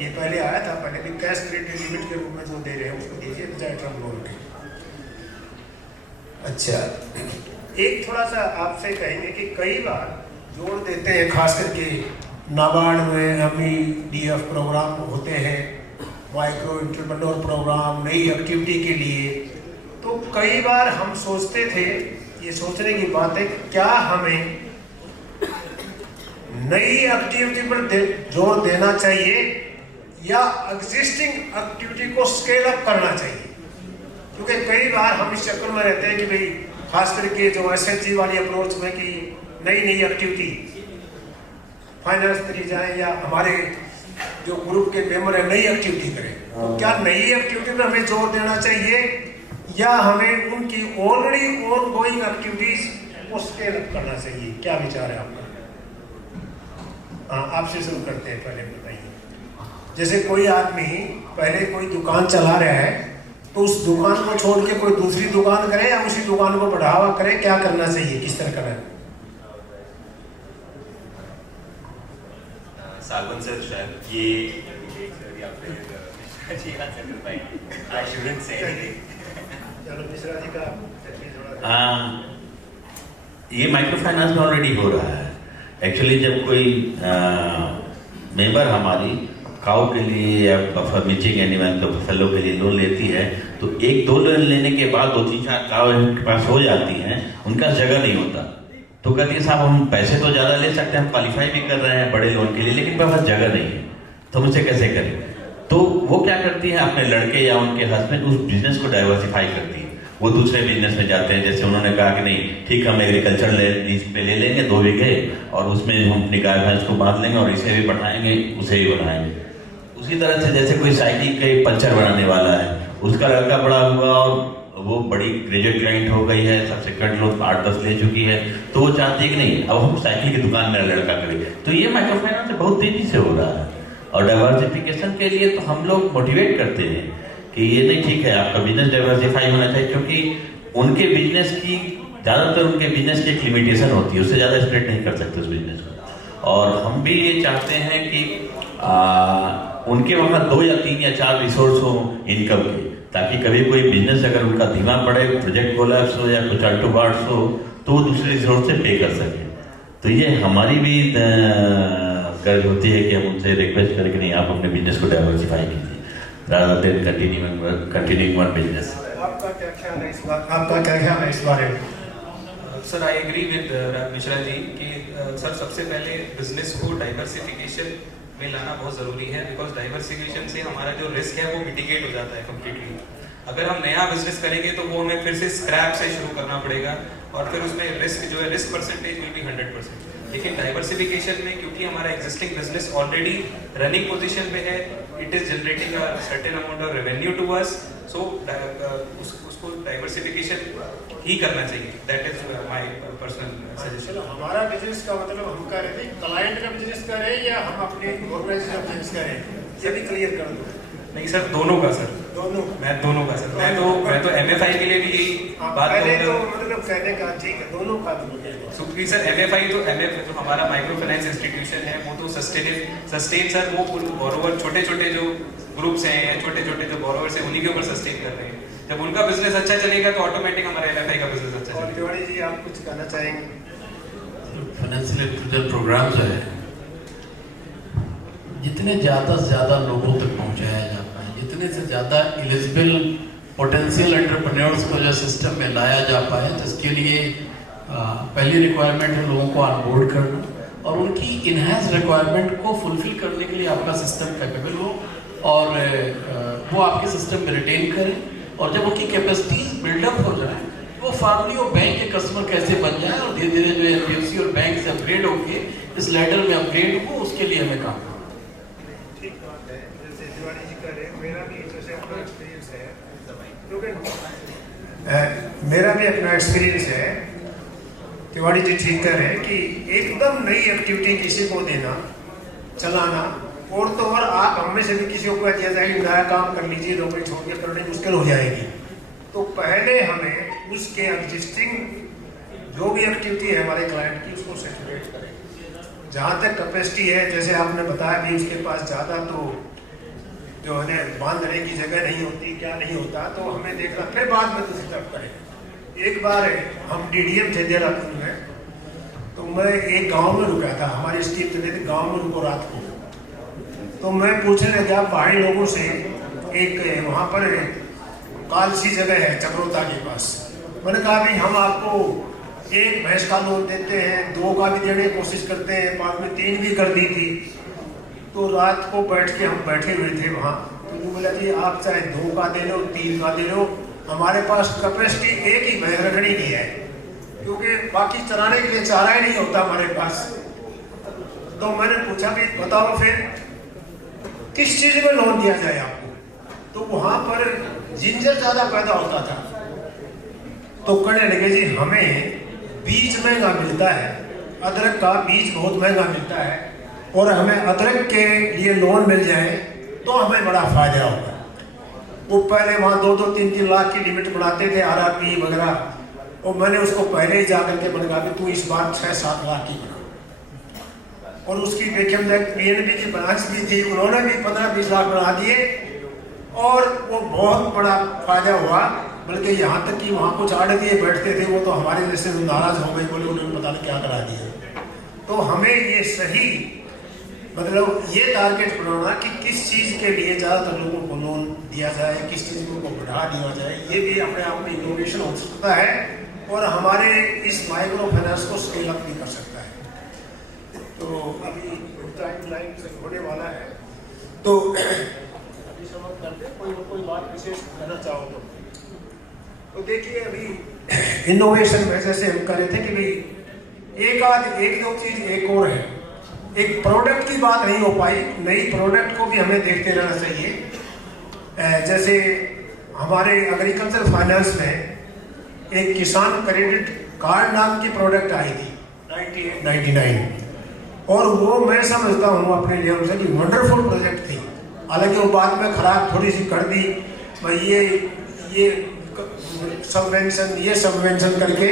ये पहले आया था, पहले भी कैश क्रेडिट लिमिट के रूप में जो दे रहे हैं उसको दीजिए बजाय टर्म लोन के। अच्छा, एक थोड़ा सा आपसे कहेंगे कि कई बार जोड़ देते हैं, खास करके नाबार्ड में MEDF प्रोग्राम होते हैं, माइक्रो एंटरप्रेन्योर प्रोग्राम, नई एक्टिविटी के लिए। तो कई बार हम सोचते थे, ये सोचने की बात है, क्या हमें नई एक्टिविटी पर जोर देना चाहिए या एग्जिस्टिंग एक्टिविटी को स्केल अप करना चाहिए? क्योंकि कई बार हम इस चक्कर में रहते हैं कि भाई खास करके जो SHG वाली अप्रोच में कि नई एक्टिविटी फाइनेंस करी जाए या हमारे जो ग्रुप के मेंबर है नई एक्टिविटी करें, तो क्या नई एक्टिविटी पर हमें जोर देना चाहिए या हमें उनकी ऑलरेडी ऑन गोइंग एक्टिविटीज को स्केल अप करना चाहिए? क्या विचार है आपका? हाँ, आपसे शुरू करते हैं, पहले बताइए। जैसे कोई आदमी पहले कोई दुकान चला रहा है, तो उस दुकान को छोड़ के कोई दूसरी दुकान करे या उसी दुकान को बढ़ावा करे, क्या करना चाहिए, किस तरह करना है? सालवन सर शायद ये या फिर जी आंसर कर पाएंगे। I shouldn't say anything. चलो मिश्रा जी का ये माइक्रो फाइनेंस में ऑलरेडी हो रहा है। एक्चुअली जब कोई मेंबर हमारी काऊ के लिए या फर्निचिंग एनिमल तो फसलों के लिए लोन लेती है, तो 1-2 लोन लेने के बाद 2-3-4 काऊ इनके पास हो जाती हैं, उनका जगह नहीं होता, तो कहती है साहब हम पैसे तो ज़्यादा ले सकते हैं, हम क्वालिफाई भी कर रहे हैं बड़े लोन के लिए, लेकिन मेरे पास जगह नहीं है, तो मुझसे कैसे करें? तो वो क्या करती है, अपने लड़के या उनके हस्बैंड उस बिजनेस को डाइवर्सिफाई करती है, वो दूसरे बिजनेस में जाते हैं। जैसे उन्होंने कहा कि नहीं ठीक हम एग्रीकल्चर लीज पे ले लेंगे 2 बीघे और उसमें हम अपनी गाय भैंस को बांध लेंगे और इसे भी बढ़ाएंगे उसे भी बढ़ाएंगे। उसी तरह से जैसे कोई साइकिल के पंचर बनाने वाला है, उसका लड़का बड़ा हुआ और वो बड़ी ग्रेजुएट क्लाइंट हो गई है, सब्सिक्वेंट लोग 8-10 ले चुकी है, तो वो चाहती है कि नहीं अब हम साइकिल की दुकान मेरा लड़का करे। तो ये माइक्रो फाइनेंस बहुत तेजी से हो रहा है। और डाइवर्सिफिकेशन के लिए तो हम लोग मोटिवेट करते हैं कि ये नहीं ठीक है आपका बिजनेस डाइवर्सिफाई होना चाहिए, क्योंकि उनके बिजनेस की ज़्यादातर उनके बिजनेस की एक लिमिटेशन होती है, उससे ज़्यादा स्प्रेड नहीं कर सकते उस बिजनेस को। और हम भी ये चाहते हैं कि उनके वहाँ 2 या 3 या 4 रिसोर्स हो इनकम के, ताकि कभी कोई बिजनेस अगर उनका धीमा पड़े, प्रोजेक्ट कोलैप्स हो या कुछ अल्टू बार्ट्स हो, तो वो दूसरे रिसोर्स से पे कर सके। तो ये हमारी भी गर्ज होती है कि हम उनसे रिक्वेस्ट करें कि नहीं आप अपने बिजनेस को डाइवर्सिफाई कीजिए rather than continuing one business. आपका क्या ख्याल है इस बात? आपका क्या ख्याल है इस बारे में? Sir I agree with Mishra ji कि सर सबसे पहले बिजनेस को डाइवर्सिफिकेशन में लाना बहुत ज़रूरी है, बिकॉज डाइवर्सिफिकेशन से हमारा जो रिस्क है वो मिटिगेट हो जाता है कम्प्लीटली। अगर हम नया बिजनेस करेंगे तो वो हमें फिर से स्क्रैप से शुरू करना पड़ेगा और फिर उसमें रिस्क जो है रिस्क परसेंटेज विल बी 100%। लेकिन डाइवर्सिफिकेशन में क्योंकि हमारा existing business already running position पे है, it is generating a certain amount of revenue to us, so उसको डाइवर्सिफिकेशन ही करना चाहिए। That is my personal suggestion. हमारा बिजनेस का मतलब हम कह रहे थे क्लाइंट का बिजनेस करें या हम अपने ऑर्गेनाइजेशन का बिजनेस करें, ये भी क्लियर कर दो। नहीं सर, दोनों का सर, दोनों मैं दोनों का सर, मैं तो MFI के लिए भी यही बात करूंगा। मतलब कहने का ठीक है, दोनों का क्योंकि सर MFI तो जो हमारा माइक्रो फाइनेंस इंस्टीट्यूशन है वो तो सस्टेन सर वो बोरोवर छोटे छोटे जो ग्रुप्स हैं या छोटे छोटे जो बोरोवर्स हैं उन्हीं के ऊपर सस्टेन कर रहे हैं। जब उनका बिजनेस अच्छा चलेगा तो ऑटोमेटिक हमारा MFI का बिजनेस अच्छा चलेगा। तिवारी जी आप कुछ कहना चाहेंगे? फाइनेंशियल इंक्लूजन प्रोग्राम जो है जितने ज़्यादा से ज़्यादा लोगों तक पहुंचाया जाता है, जितने से ज़्यादा एलिजिबल पोटेंशियल एंटरप्रेन्योर्स को जो सिस्टम में लाया जा पाए, तो इसके लिए पहली रिक्वायरमेंट है लोगों को ऑनबोर्ड करना और उनकी इनहेंस रिक्वायरमेंट को फुलफिल करने के लिए आपका सिस्टम कैपेबल हो और वो आपके सिस्टम में रिटेन करें, और जब उनकी कैपेसिटीज बिल्डअप हो जाए वो फैमिली और बैंक के कस्टमर कैसे बन जाए और धीरे धीरे जो NBFC और बैंक से अपग्रेड होके इस लेडर में अपग्रेड हो, उसके लिए हमें काम करना। ठीक बात है, जैसे तिवारी जी कह रहे हैं, मेरा भी जैसे से है, क्योंकि मेरा भी अपना एक्सपीरियंस है, तिवारी जी ठीक कह रहे हैं कि एकदम नई एक्टिविटी किसी को देना, चलाना, और तो और आप हमें से भी किसी को कह दिया जाए कि नया काम कर लीजिए, नौकरी छोड़ के करनी मुश्किल हो जाएगी। तो पहले हमें उसके एग्जिस्टिंग जो भी एक्टिविटी है हमारे क्लाइंट की, उसको सेचुरेट करें। जहाँ तक कैपेसिटी है, जैसे आपने बताया भी उसके पास ज़्यादा तो जो है बांधने की जगह नहीं होती, क्या नहीं होता, तो हमें देखना, फिर बाद में दूसरी तरफ करें। एक बार हम DDM थे देहरादून में, तो मैं एक गांव में रुका था, हमारी स्कीम चली थी गांव में रुको रात को। तो मैं पूछने लगा पहाड़ी लोगों से, एक वहाँ पर कालसी जगह है चक्रोता के पास, मैंने कहा भाई हम आपको 1 भैंस का लोन देते हैं, 2 का भी देने की कोशिश करते हैं, बाद में 3 भी कर दी थी। तो रात को बैठ के हम बैठे हुए थे वहाँ, तो वो बोला कि आप चाहे 2 का दे लो, 3 का दे लो, हमारे पास कैपेसिटी 1 ही भैंस रखने की है, क्योंकि बाकी चलाने के लिए चारा ही नहीं होता हमारे पास। तो मैंने पूछा कि बताओ फिर किस चीज़ में लोन दिया जाए आपको, तो वहाँ पर जिंजर ज़्यादा पैदा होता था। तो कहने लगे जी हमें बीज महंगा मिलता है, अदरक का बीज बहुत महंगा मिलता है, और हमें अदरक के लिए लोन मिल जाए तो हमें बड़ा फायदा होगा। वो पहले वहाँ 2-2, 3-3 लाख की लिमिट बढ़ाते थे RRP वगैरह, और मैंने उसको पहले ही जाकर के मैंने कहा कि तू इस बार 6-7 लाख की बना, और उसकी देखिए PNB की ब्रांच भी थी, उन्होंने भी 15-20 लाख बना दिए, और वो बहुत बड़ा फायदा हुआ। बल्कि यहाँ तक कि वहाँ कुछ आड़े दिए बैठते थे, वो तो हमारे जैसे नाराज हो गए, बोले उन्होंने पता नहीं क्या करा दिया। तो हमें ये सही मतलब ये टारगेट बनाना कि किस चीज़ के लिए ज़्यादातर लोगों को लोन दिया जाए, किस चीज़ को बढ़ा दिया जाए, ये भी अपने आप में इनोवेशन हो सकता है, और हमारे इस माइक्रो फाइनेंस को स्केल अप भी कर सकता है। तो अभी टाइम लाइन से होने वाला है, तो अभी समाप्त करते, कोई बात विशेष कहना चाहो तो देखिए अभी इनोवेशन में जैसे हम कह रहे थे कि भाई एक दो चीज़ एक और है, एक प्रोडक्ट की बात नहीं हो पाई, नई प्रोडक्ट को भी हमें देखते रहना चाहिए। जैसे हमारे एग्रीकल्चर फाइनेंस में एक किसान क्रेडिट कार्ड नाम की प्रोडक्ट आई थी 98-99, और वो मैं समझता हूँ अपने लेवल से कि वंडरफुल प्रोजेक्ट थी। हालांकि वो बाद में खराब थोड़ी सी कर दी, ये सबवेंशन करके,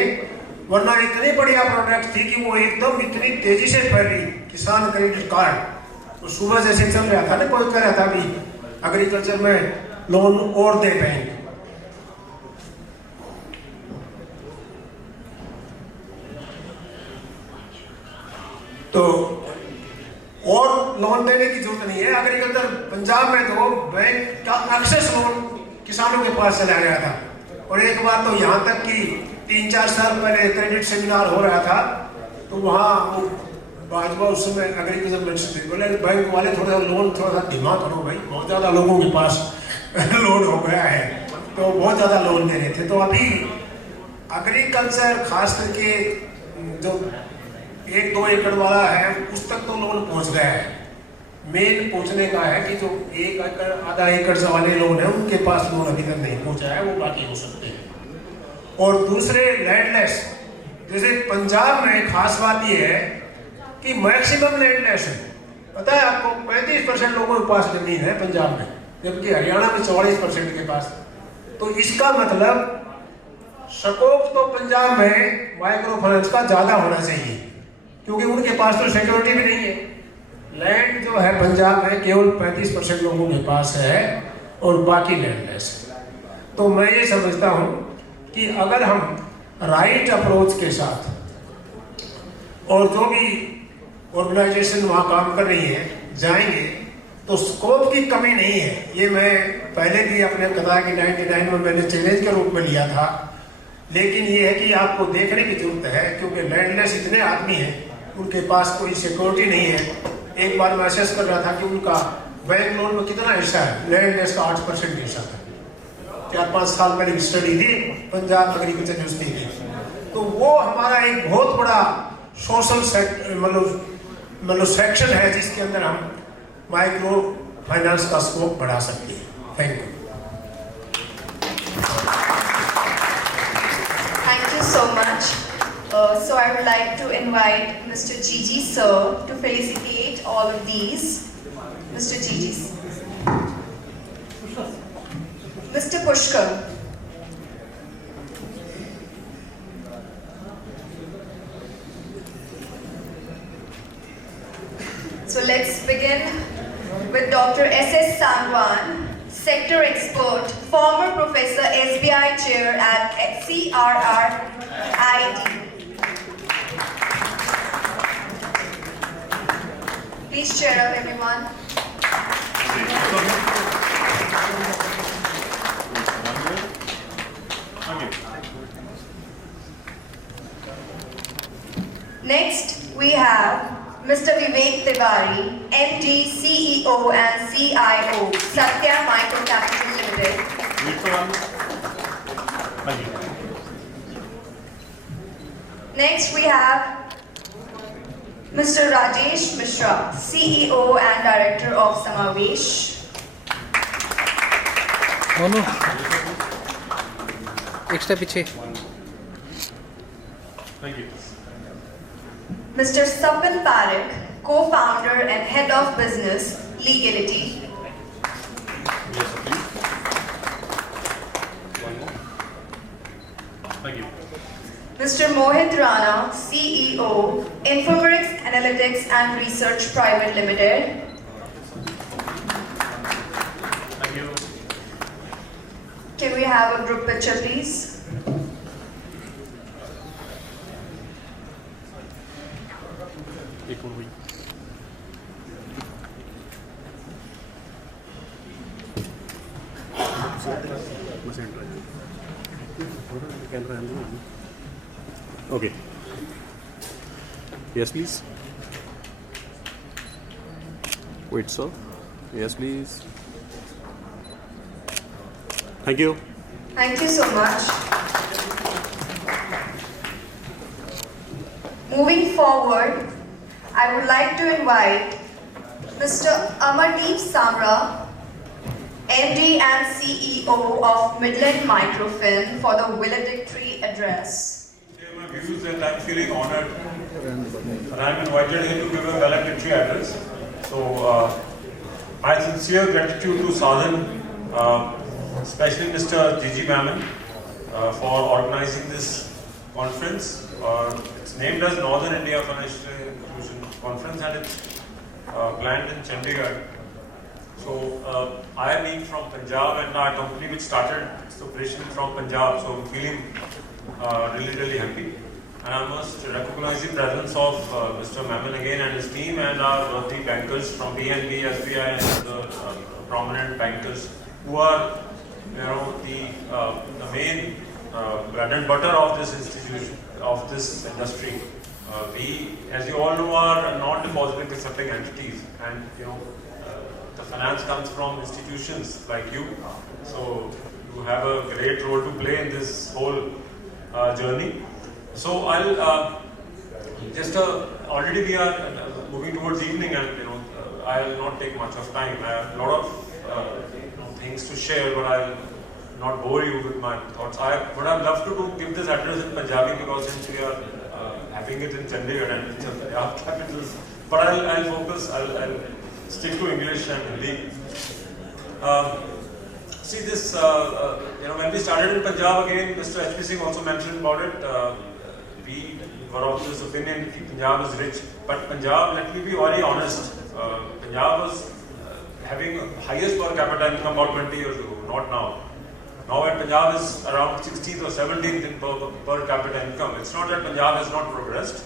वरना इतनी बढ़िया प्रोडक्ट थी कि वो एकदम इतनी तेजी से फैली किसान क्रेडिट कार्ड। तो सुबह जैसे चल रहा था ना, कोई कह रहा था भी एग्रीकल्चर में लोन और दे बैंक, तो और लोन देने की जरूरत नहीं है। एग्रीकल्चर पंजाब में तो बैंक का एक्सेस लोन किसानों के पास चला गया था, और एक बार तो यहाँ तक कि 3-4 साल पहले क्रेडिट सेमिनार हो रहा था, तो वहाँ वो भाजपा उस समय एग्रीकल्चर मिनिस्टर थे, बोले बैंक वाले थोड़ा सा धीमा करो भाई, बहुत ज़्यादा लोगों के पास लोन हो गया है, तो बहुत ज़्यादा लोन दे रहे थे। तो अभी एग्रीकल्चर खास करके जो 1-2 एकड़ वाला है उस तक तो लोन पहुँच गया है। मेन पूछने का है कि जो 1 एकड़ आधा एकड़ से वाले लोन है उनके पास लोन अभी तक नहीं पहुँचा है, वो बाकी हो सकते हैं। और दूसरे लैंडलेस, जैसे पंजाब में खास बात ये है कि मैक्सिमम लैंडलेस है, पता है आपको 35% लोगों के पास जमीन है पंजाब में, जबकि हरियाणा में 44% के पास। तो इसका मतलब स्कोप तो पंजाब में माइक्रो फाइनेंस का ज़्यादा होना चाहिए, क्योंकि उनके पास तो सिक्योरिटी भी नहीं है। लैंड जो है पंजाब में केवल 35% लोगों के पास है और बाकी लैंडलेस है। तो मैं ये समझता हूँ कि अगर हम राइट अप्रोच के साथ, और जो भी ऑर्गेनाइजेशन वहाँ काम कर रही है जाएंगे, तो स्कोप की कमी नहीं है। ये मैं पहले भी अपने कथा की 99 में मैंने चैलेंज के रूप में लिया था, लेकिन ये है कि आपको देखने की जरूरत है, क्योंकि लैंडलेस इतने आदमी हैं, उनके पास कोई सिक्योरिटी नहीं है। एक बार मैं असेस कर रहा था कि उनका बैंक लोन में कितना हिस्सा है, लैंडलेस का 8% हिस्सा था। 4-5 साल पहले की स्टडी थी पंजाब एग्रीकल्चर यूनिवर्सिटी की। तो वो हमारा एक बहुत बड़ा सोशल मतलब सेक्शन है जिसके अंदर हम माइक्रो फाइनेंस का स्कोप बढ़ा सकते हैं। Thank you. I would like to invite Mr. Gigi Sir to felicitate all of these. Mr. Gigi. Mr. Pushkar. So let's begin with Dr. S.S. Sangwan, sector expert, former professor, SBI chair at CRRID. Please cheer up, everyone. Next, we have Mr. Vivek Tiwari, MD, CEO and CIO, Satya Micro Capital Limited. Next, we have Mr. Rajesh Mishra, CEO and Director of Samavesh. Extra piche. Thank you. Mr. Sapil Parekh, co-founder and head of business, Legality. Yes, please. One more. Thank you. Mr. Mohit Rana, CEO, Informatics Analytics and Research Private Limited. Thank you. Can we have a group picture, please? Okay. Yes, please. Wait, sir. Yes, please. Thank you. Thank you so much. Moving forward, I would like to invite Mr. Amardeep Samra, MD and CEO of Midland Microfinance for the valedictory address. My views, and I'm feeling honored, and I'm invited here to give a valedictory address. So, my sincere gratitude to Sa-Dhan, especially Mr. Gigi Mammon, for organizing this conference. It's named as Northern India Financial Inclusion Conference, and it's planned in Chandigarh. So, I being from Punjab, and our company which started its operation from Punjab, so I'm feeling really happy. And I must recognize the presence of Mr. Mammon again and his team, and our worthy bankers from BNB, SBI, and other prominent bankers who are, the main bread and butter of this institution, of this industry. We, as you all know, are non-deposit accepting entities, and the finance comes from institutions like you. So you have a great role to play in this whole journey. So I'll already we are moving towards evening, and I'll not take much of time. I have a lot of things to share, but I'll not bore you with my thoughts. What I'd love to do, give this address in Punjabi, because since we are having it in Chandigarh and it's a Punjab capital, but I'll focus. I'll stick to English and Hindi. See this, when we started in Punjab, again, Mr. H.P. Singh also mentioned about it. We were of this opinion that Punjab is rich, but Punjab, let me be very honest, Punjab was having highest per capita income about 20 years ago, not now. Now at Punjab is around 16th or 17th in per capita income. It's not that Punjab has not progressed,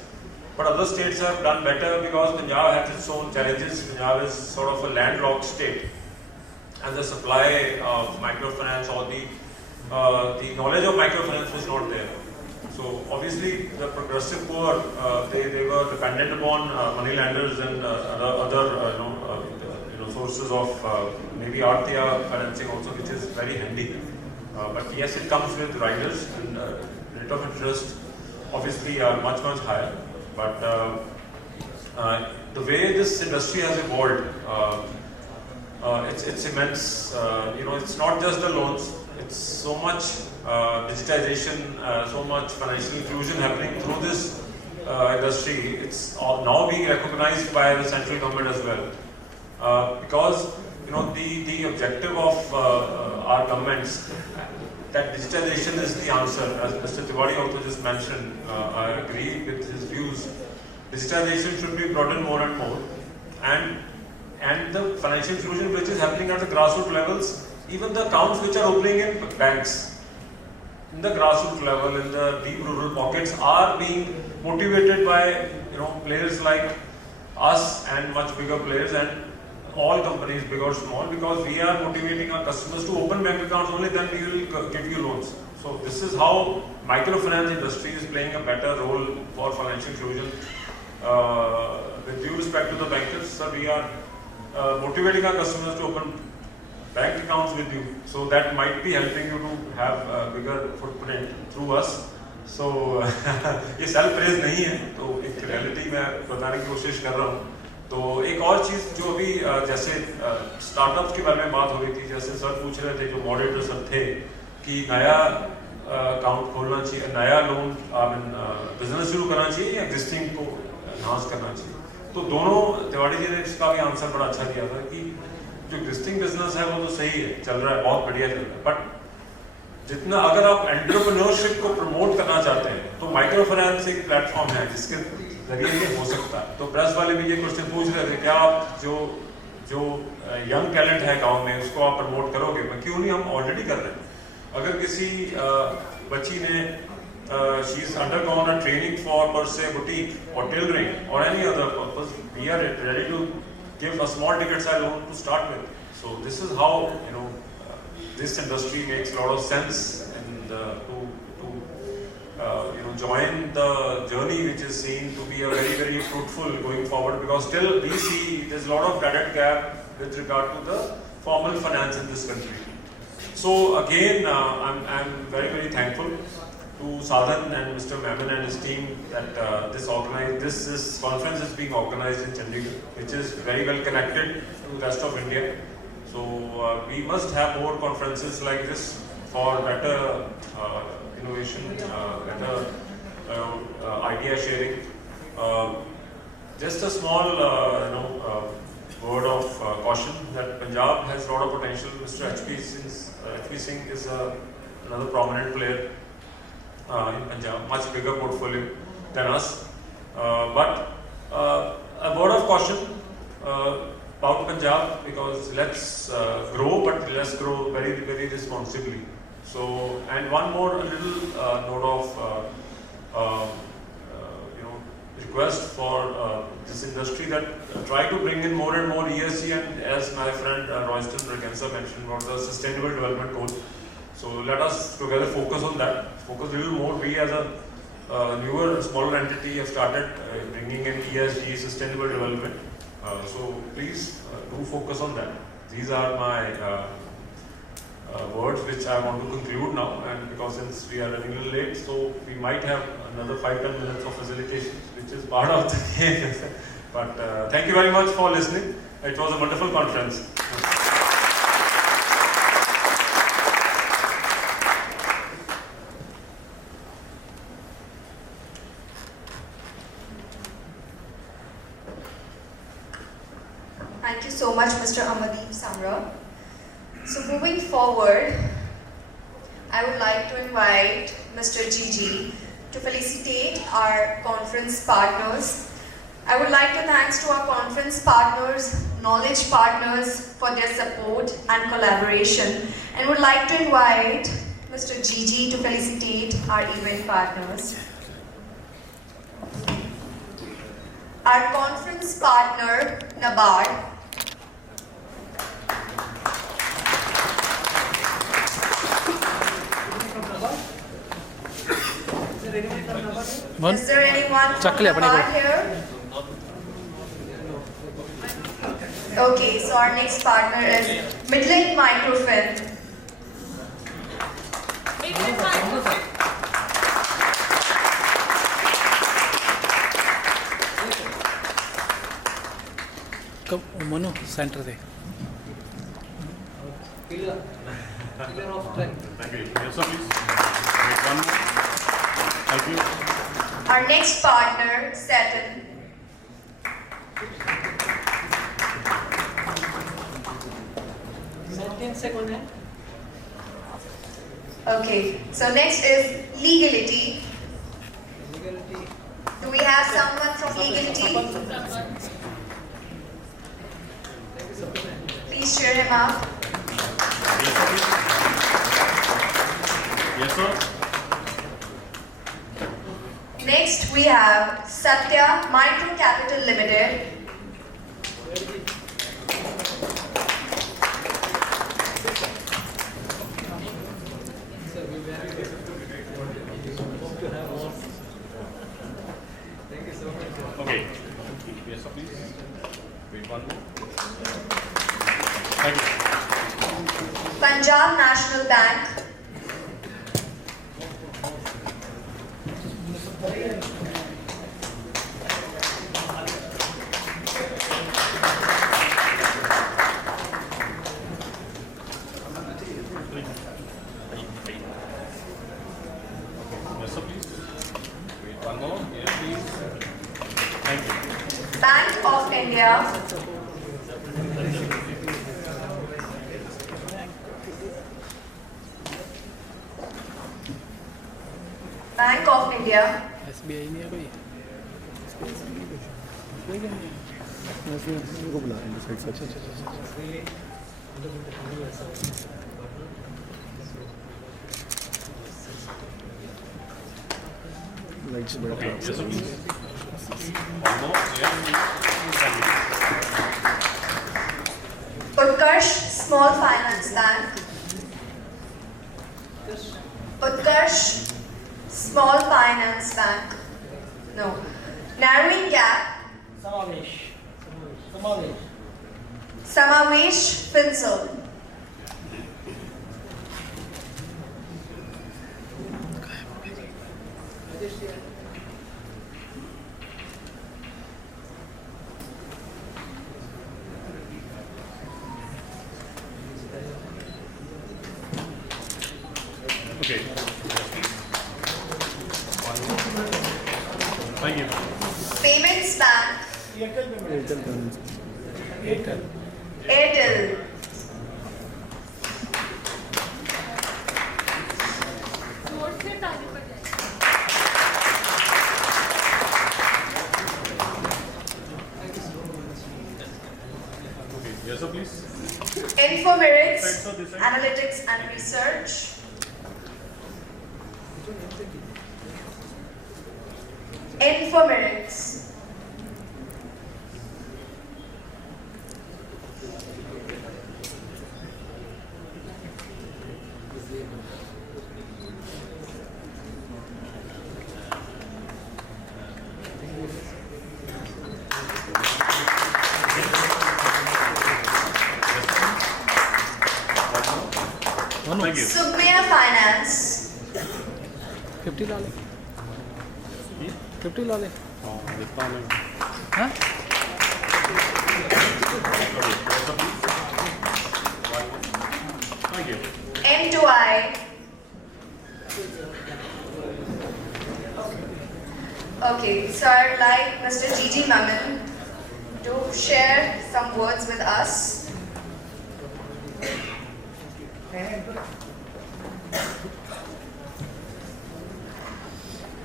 but other states have done better because Punjab has its own challenges. Punjab is sort of a landlocked state, and the supply of microfinance or the knowledge of microfinance was not there. So obviously the progressive poor, they were dependent upon money lenders and other sources of maybe Arthya financing also, which is very handy. But yes, it comes with riders, and rate of interest obviously are much higher. But the way this industry has evolved, it's immense. It's not just the loans. It's so much digitization, so much financial inclusion happening through this industry, it's now being recognized by the central government as well. Because the objective of our governments, that digitization is the answer. As Mr. Tiwari also just mentioned, I agree with his views. Digitization should be broadened more and more, and the financial inclusion which is happening at the grassroots levels, even the accounts which are opening in banks, in the grassroots level, in the deep rural pockets, are being motivated by players like us and much bigger players and all companies, big or small, because we are motivating our customers to open bank accounts, only then we will give you loans. So this is how microfinance industry is playing a better role for financial inclusion. With due respect to the bankers, sir, we are motivating our customers to open bank accounts with you. So that might be helping you to have a bigger footprint through us. So ये self praise नहीं है, तो एक reality में बताने की कोशिश कर रहा हूँ. तो एक और चीज़ जो अभी जैसे स्टार्टअप्स के बारे में बात हो रही थी, जैसे सर पूछ रहे थे, जो मॉडरेटर सर थे, कि नया अकाउंट खोलना चाहिए, नया लोन बिजनेस शुरू करना चाहिए या एग्जिस्टिंग को एनहांस करना चाहिए. तो दोनों तिवारी जी ने इसका भी आंसर बड़ा अच्छा दिया था कि जो एग्जिस्टिंग बिजनेस है वो तो सही है, चल रहा है, बहुत बढ़िया चल रहा है, बट जितना अगर आप एंटरप्रेन्योरशिप को प्रमोट करना चाहते हैं तो माइक्रो फाइनेंस एक प्लेटफॉर्म है जिसके जरिए ये हो सकता है. तो प्रेस वाले भी ये क्वेश्चन पूछ रहे थे, क्या आप जो यंग टैलेंट है गांव में उसको आप प्रमोट करोगे? क्यों नहीं, हम ऑलरेडी कर रहे हैं. अगर किसी बच्ची ने she is undergone a training for purpose boutique और टेलरिंग और any other purpose, we are ready to give a small ticket size loan to start with. So this is how this industry makes a lot of sense, and to join the journey which is seen to be a very, very fruitful going forward, because still we see there's a lot of credit gap with regard to the formal finance in this country. So again, I'm very, very thankful to Sa-Dhan and Mr. Mammon and his team that this conference is being organized in Chandigarh, which is very well connected to the rest of India. So we must have more conferences like this for better innovation, better idea sharing. Just a small word of caution that Punjab has a lot of potential. Mr. HP Singh is another prominent player in Punjab, much bigger portfolio than us. But a word of caution about Punjab, because let's grow, but let's grow very, very responsibly. So, and one more little note of request for this industry, that try to bring in more and more ESG, and as my friend Royston Regensa mentioned about the Sustainable Development Goal. So let us together focus on that, focus a little more. We as a newer, smaller entity have started bringing in ESG, sustainable development. So please do focus on that. These are my words which I want to conclude now, and because since we are running a little late, so we might have another 5-10 minutes of facilitation, which is part of the game. But thank you very much for listening. It was a wonderful conference. Thank you so much, Mr. Amadeep Samra. So moving forward, I would like to invite Mr. Gigi to felicitate our conference partners. I would like to thank to our conference partners, knowledge partners for their support and collaboration, and would like to invite Mr. Gigi to felicitate our event partners. Our conference partner, NABARD. Is there anyone from NABARD here? Okay, so our next partner is Midland Microfinance. Manu centre से Thank you. Yes, sir, please. Wait, one more. Thank you. Our next partner, Sa-Dhan. Okay, so next is legality. Do we have someone from legality? Please cheer him up. Yes, sir. Next we have Satya Micro Capital Limited. Okay. Yes, sir, please. Wait one more. Thank you. Punjab National Bank. Yes, sir, please. Wait one more. Yes, please. Thank you. Bank of India. Bank of India. SBI नहीं है कोई को बुला रहे हैं side से lights बढ़ा Okay. Yes, sir, please. One more. Yes, please. Thank you. Utkarsh Small Finance Bank. Utkarsh Small Finance Bank. No. Narrowing Gap. Samavesh Finsel. Okay. One more. Thank you. Payments Bank. Airtel. Okay. Yes, sir, please. Infomerics Analytics and Research. Infomerics. Thank you. Sugmia Finance. 50 ला ले 50 ला ले इतना नहीं. हाँ Thank you. M2I. Okay, so I'd like Mr. Gigi Maman to share some words with us.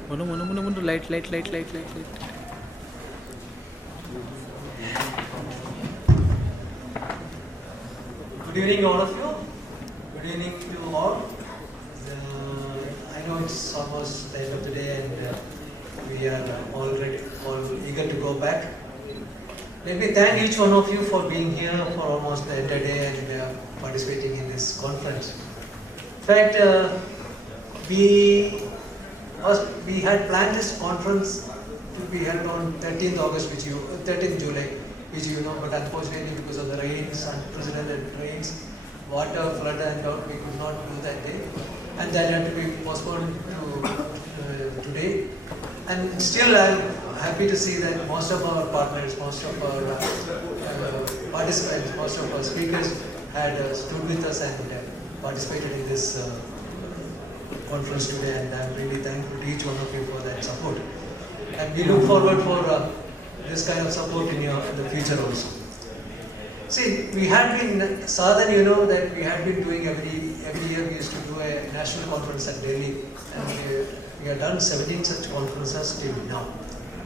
मनो light Good evening, all of you. Good evening to all. I know it's almost the end of the day and we are all eager to go back. Let me thank each one of you for being here for almost the entire day and participating in this conference. In fact, we had planned this conference to be held on 13th August, 13th July, which you know, but unfortunately because of the rains, unprecedented rains, water, flood and all, we could not do that day. And that had to be postponed to today. And still I'm happy to see that most of our partners, most of our participants, most of our speakers had stood with us and participated in this conference today, and I'm really thankful to each one of you for that support. And we look forward for this kind of support in the future also. See, we had been, Sa-Dhan, you know that we had been doing every year we used to do a national conference at Delhi. And we have done 17 such conferences till now.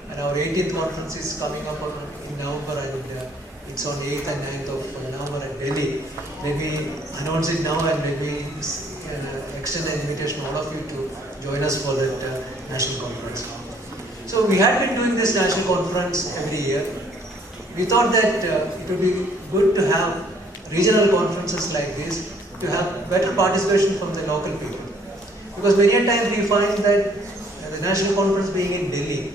And our 18th conference is coming up in November, and it's on 8th and 9th of November at Delhi. Let me announce it now, and let me extend an invitation to all of you to join us for that national conference. So we had been doing this national conference every year. We thought that it would be good to have regional conferences like this, to have better participation from the local people. Because many a times we find that the national conference being in Delhi,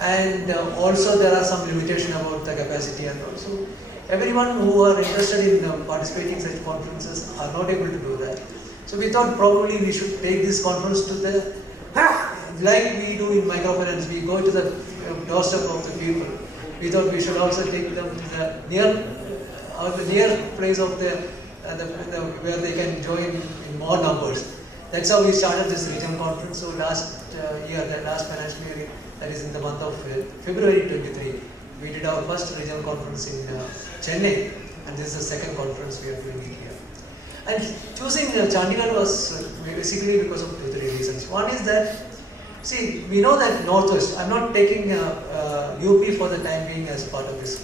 and also there are some limitation about the capacity, and also everyone who are interested in participating in such conferences are not able to do that. So we thought probably we should take this conference to the, like we do in microfinance, we go to the doorstep of the people. We thought we should also take them to the near place of where they can join in more numbers. That's how we started this regional conference. So last financial year, that is in the month of February 23, we did our first regional conference in Chennai, and this is the second conference we are doing it here. And choosing Chandigarh was basically because of 2-3 reasons. One is that, see, we know that Northwest, I'm not taking UP for the time being as part of this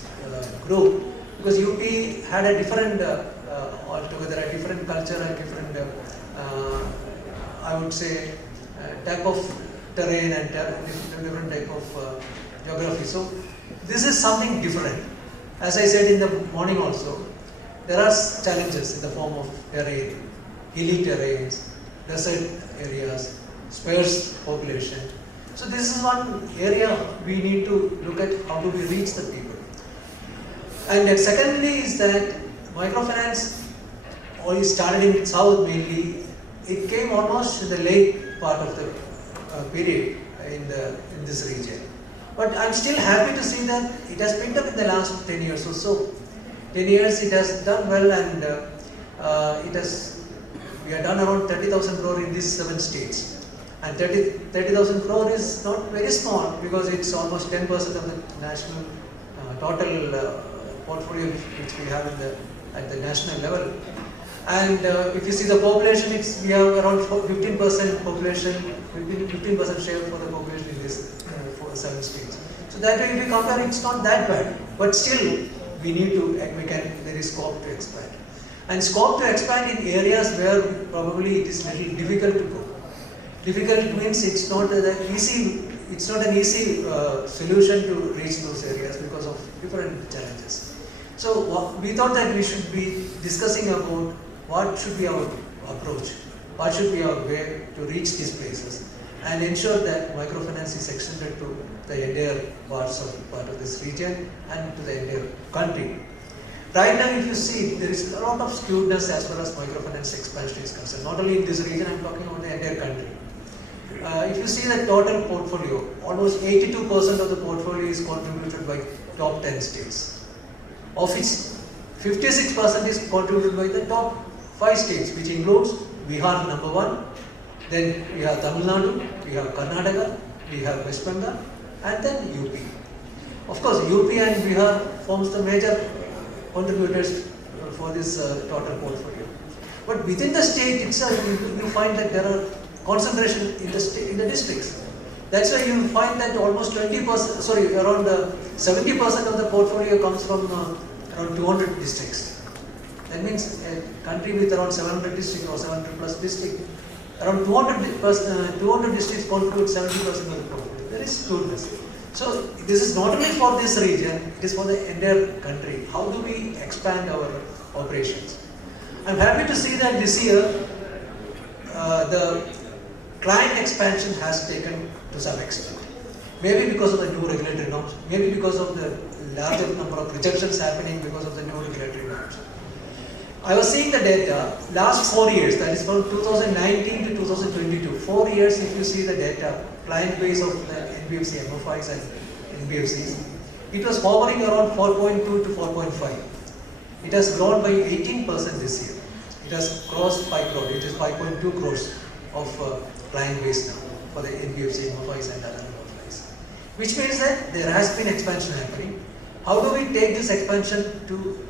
group, because UP had a different, altogether a different culture and different, I would say, type of terrain and different type of geography. So this is something different. As I said in the morning also, there are challenges in the form of terrain, hilly terrains, desert areas, sparse population. So this is one area we need to look at how do we reach the people. And then secondly is that microfinance only started in South mainly. It came almost in the late part of the period in this region. But I'm still happy to see that it has picked up in the last 10 years or so. 10 years it has done well, and we have done around 30,000 crore in these 7 states. And 30,000 crore is not very small, because it's almost 10% of the national total portfolio which we have at the national level. And if you see the population, we have around 15% population, 15% share for the population in these 7 states. So that way, if you compare, it's not that bad. But still, we need to, there is scope to expand. And scope to expand in areas where probably it is little difficult to go. Difficult means it's not an easy solution to reach those areas because of different challenges. So we thought that we should be discussing about what should be our approach, what should be our way to reach these places, and ensure that microfinance is extended to the entire part of this region and to the entire country. Right now, if you see, there is a lot of skewness as far as microfinance expansion is concerned. Not only in this region, I'm talking about the entire country. If you see the total portfolio, almost 82% of the portfolio is contributed by top 10 states, of which 56% is contributed by the top 5 states, which includes Bihar #1, then we have Tamil Nadu, we have Karnataka, we have West Bengal, and then UP. Of course, UP and Bihar forms the major contributors for this total portfolio. But within the state itself, you find that there are concentration in the districts. That's why you find that almost around 70% of the portfolio comes from around 200 districts. That means a country with around 700 districts or 700 plus districts, around 200 districts contribute 70% of the portfolio. There is skewness. So this is not only for this region, it is for the entire country. How do we expand our operations? I'm happy to see that this year the client expansion has taken to some extent. Maybe because of the new regulatory norms, maybe because of the larger number of rejections happening because of the new regulatory norms. I was seeing the data, last 4 years, that is from 2019 to 2022, 4 years if you see the data, client base of the NBFC, MFIs and NBFCs, it was hovering around 4.2 to 4.5. It has grown by 18% this year. It has crossed 5 crore, it is 5.2 crores of client base now for the NBFC, MFIs and other MFIs. which means that there has been expansion happening. How do we take this expansion to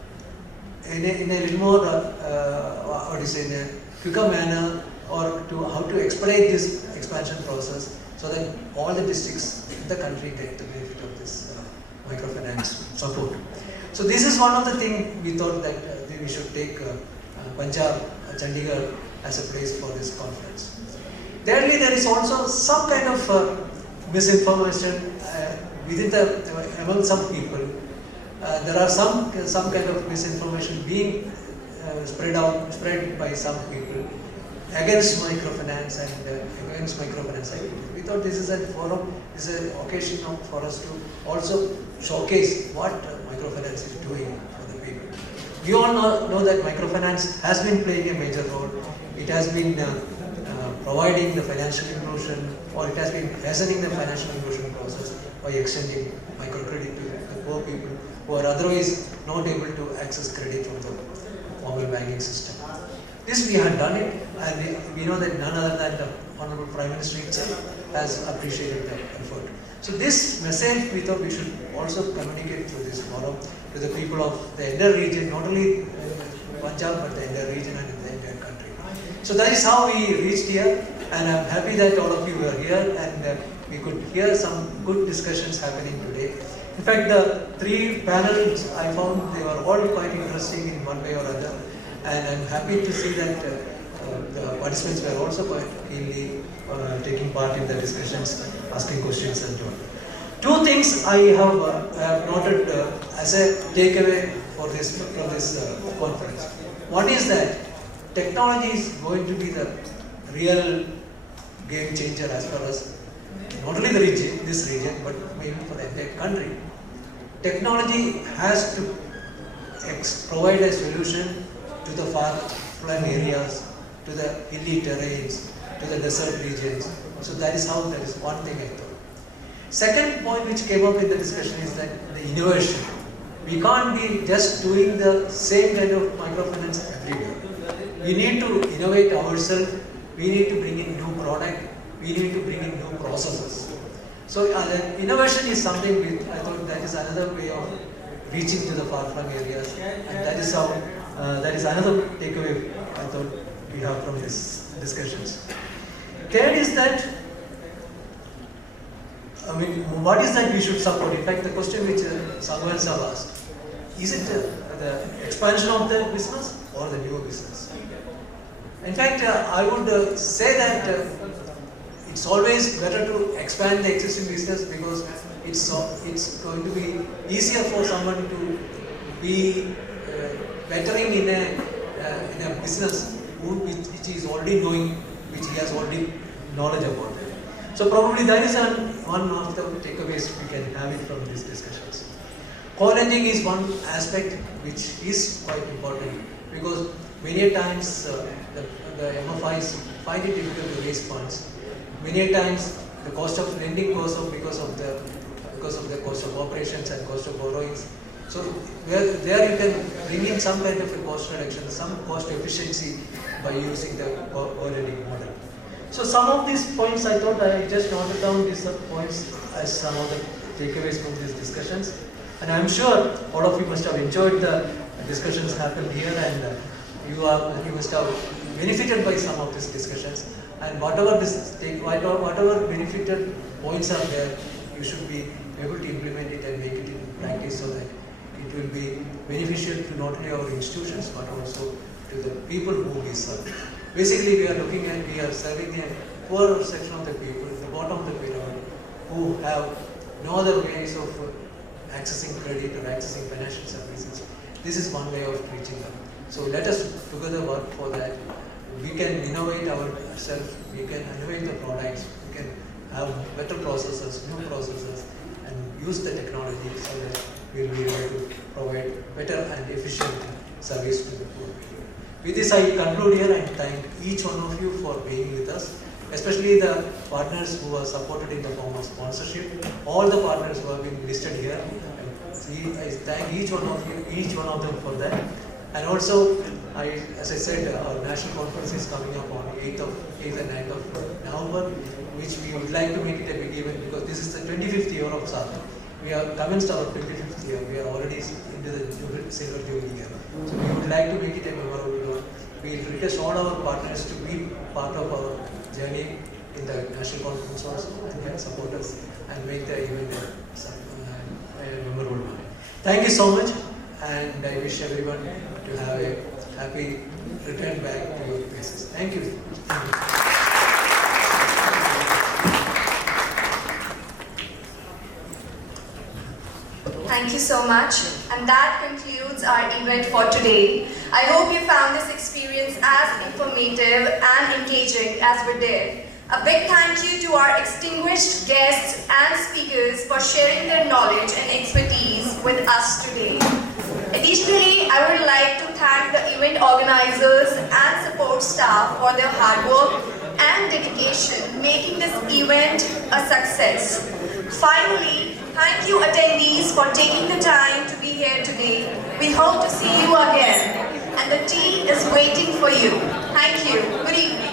in a little more in a quicker manner, or to how to expedite this expansion process so that all the districts in the country get the benefit of this microfinance support. So this is one of the things we thought that we should take Punjab, Chandigarh as a place for this conference. Thirdly, there is also some kind of misinformation among some people. There are some kind of misinformation being spread by some people against microfinance and against microfinance activity. We thought this is a forum, this is an occasion for us to also showcase what microfinance is doing for the people. We all know that microfinance has been playing a major role. It has been providing the financial inclusion, or it has been hastening the financial inclusion process by extending microcredit to the poor people who are otherwise not able to access credit from the formal banking system. This we had done it, and we know that none other than the Honorable Prime Minister himself has appreciated the effort. So this message we thought we should also communicate through this forum to the people of the entire region, not only Punjab but the entire region and the entire country. So that is how we reached here, and I'm happy that all of you were here and we could hear some good discussions happening today. In fact, the three panels I found they were all quite interesting in one way or other, and I'm happy to see that the participants were also quite keenly taking part in the discussions, asking questions and so on. Two things I have noted as a takeaway from this conference. One is that technology is going to be the real game changer as far as not only this region, but maybe for the entire country. Technology has to provide a solution to the far-flung areas, to the hilly terrains, to the desert regions. So that is one thing I thought. Second point which came up in the discussion is that the innovation. We can't be just doing the same kind of microfinance everywhere. We need to innovate ourselves. We need to bring in new product. We need to bring in new processes. So innovation is something I thought that is another way of reaching to the far-flung areas, and that is how that is another takeaway I thought we have from these discussions. Third is that, what is that we should support? In fact, the question which Sangwans have asked, is it the expansion of the business or the new business? In fact, I would say that it's always better to expand the existing business, because it's going to be easier for someone to be bettering in a business which he is already knowing, which he has already knowledge about. So probably that is one of the takeaways we can have it from these discussions. Co-lending is one aspect which is quite important, because many times the MFIs find it difficult to raise funds. Many times the cost of lending goes up because of the cost of operations and cost of borrowings. So there you can bring in some kind of a cost reduction, some cost efficiency by using the co-lending model. So some of these points I thought I just noted down these points as some of the takeaways from these discussions. And I'm sure all of you must have enjoyed the discussions happened here, and you must have benefited by some of these discussions. And whatever benefited points are there, you should be able to implement it and make it in practice, so that it will be beneficial to not only our institutions but also to the people who we serve. Basically, we are serving a poorer section of the people, the bottom of the pyramid, who have no other ways of accessing credit or accessing financial services. This is one way of reaching them. So let us together work for that. We can innovate ourselves, we can innovate the products, we can have better processes, new processes, and use the technology so that we will be able to provide better and efficient service to the poor people. With this, I conclude here and thank each one of you for being with us, especially the partners who are supported in the form of sponsorship, all the partners who have been listed here. I thank each one of them for that. And also, as I said, our national conference is coming up on 8th and 9th of November, which we would like to make it a big event because this is the 25th year of Sa-Dhan. We have commenced our 25th year. We are already into the silver jubilee year. So we would like to make it a memorable one. We request all our partners to be part of our journey in the national conference also and support us and make the event a memorable one. Thank you so much, and I wish everyone to have a happy return back to your places. Thank you. Thank you so much. And that concludes our event for today. I hope you found this experience as informative and engaging as we did. A big thank you to our distinguished guests and speakers for sharing their knowledge and expertise with us today. Additionally, I would like to thank the event organizers and support staff for their hard work and dedication making this event a success. Finally, thank you attendees for taking the time to be here today. We hope to see you again, and the tea is waiting for you. Thank you. Good evening.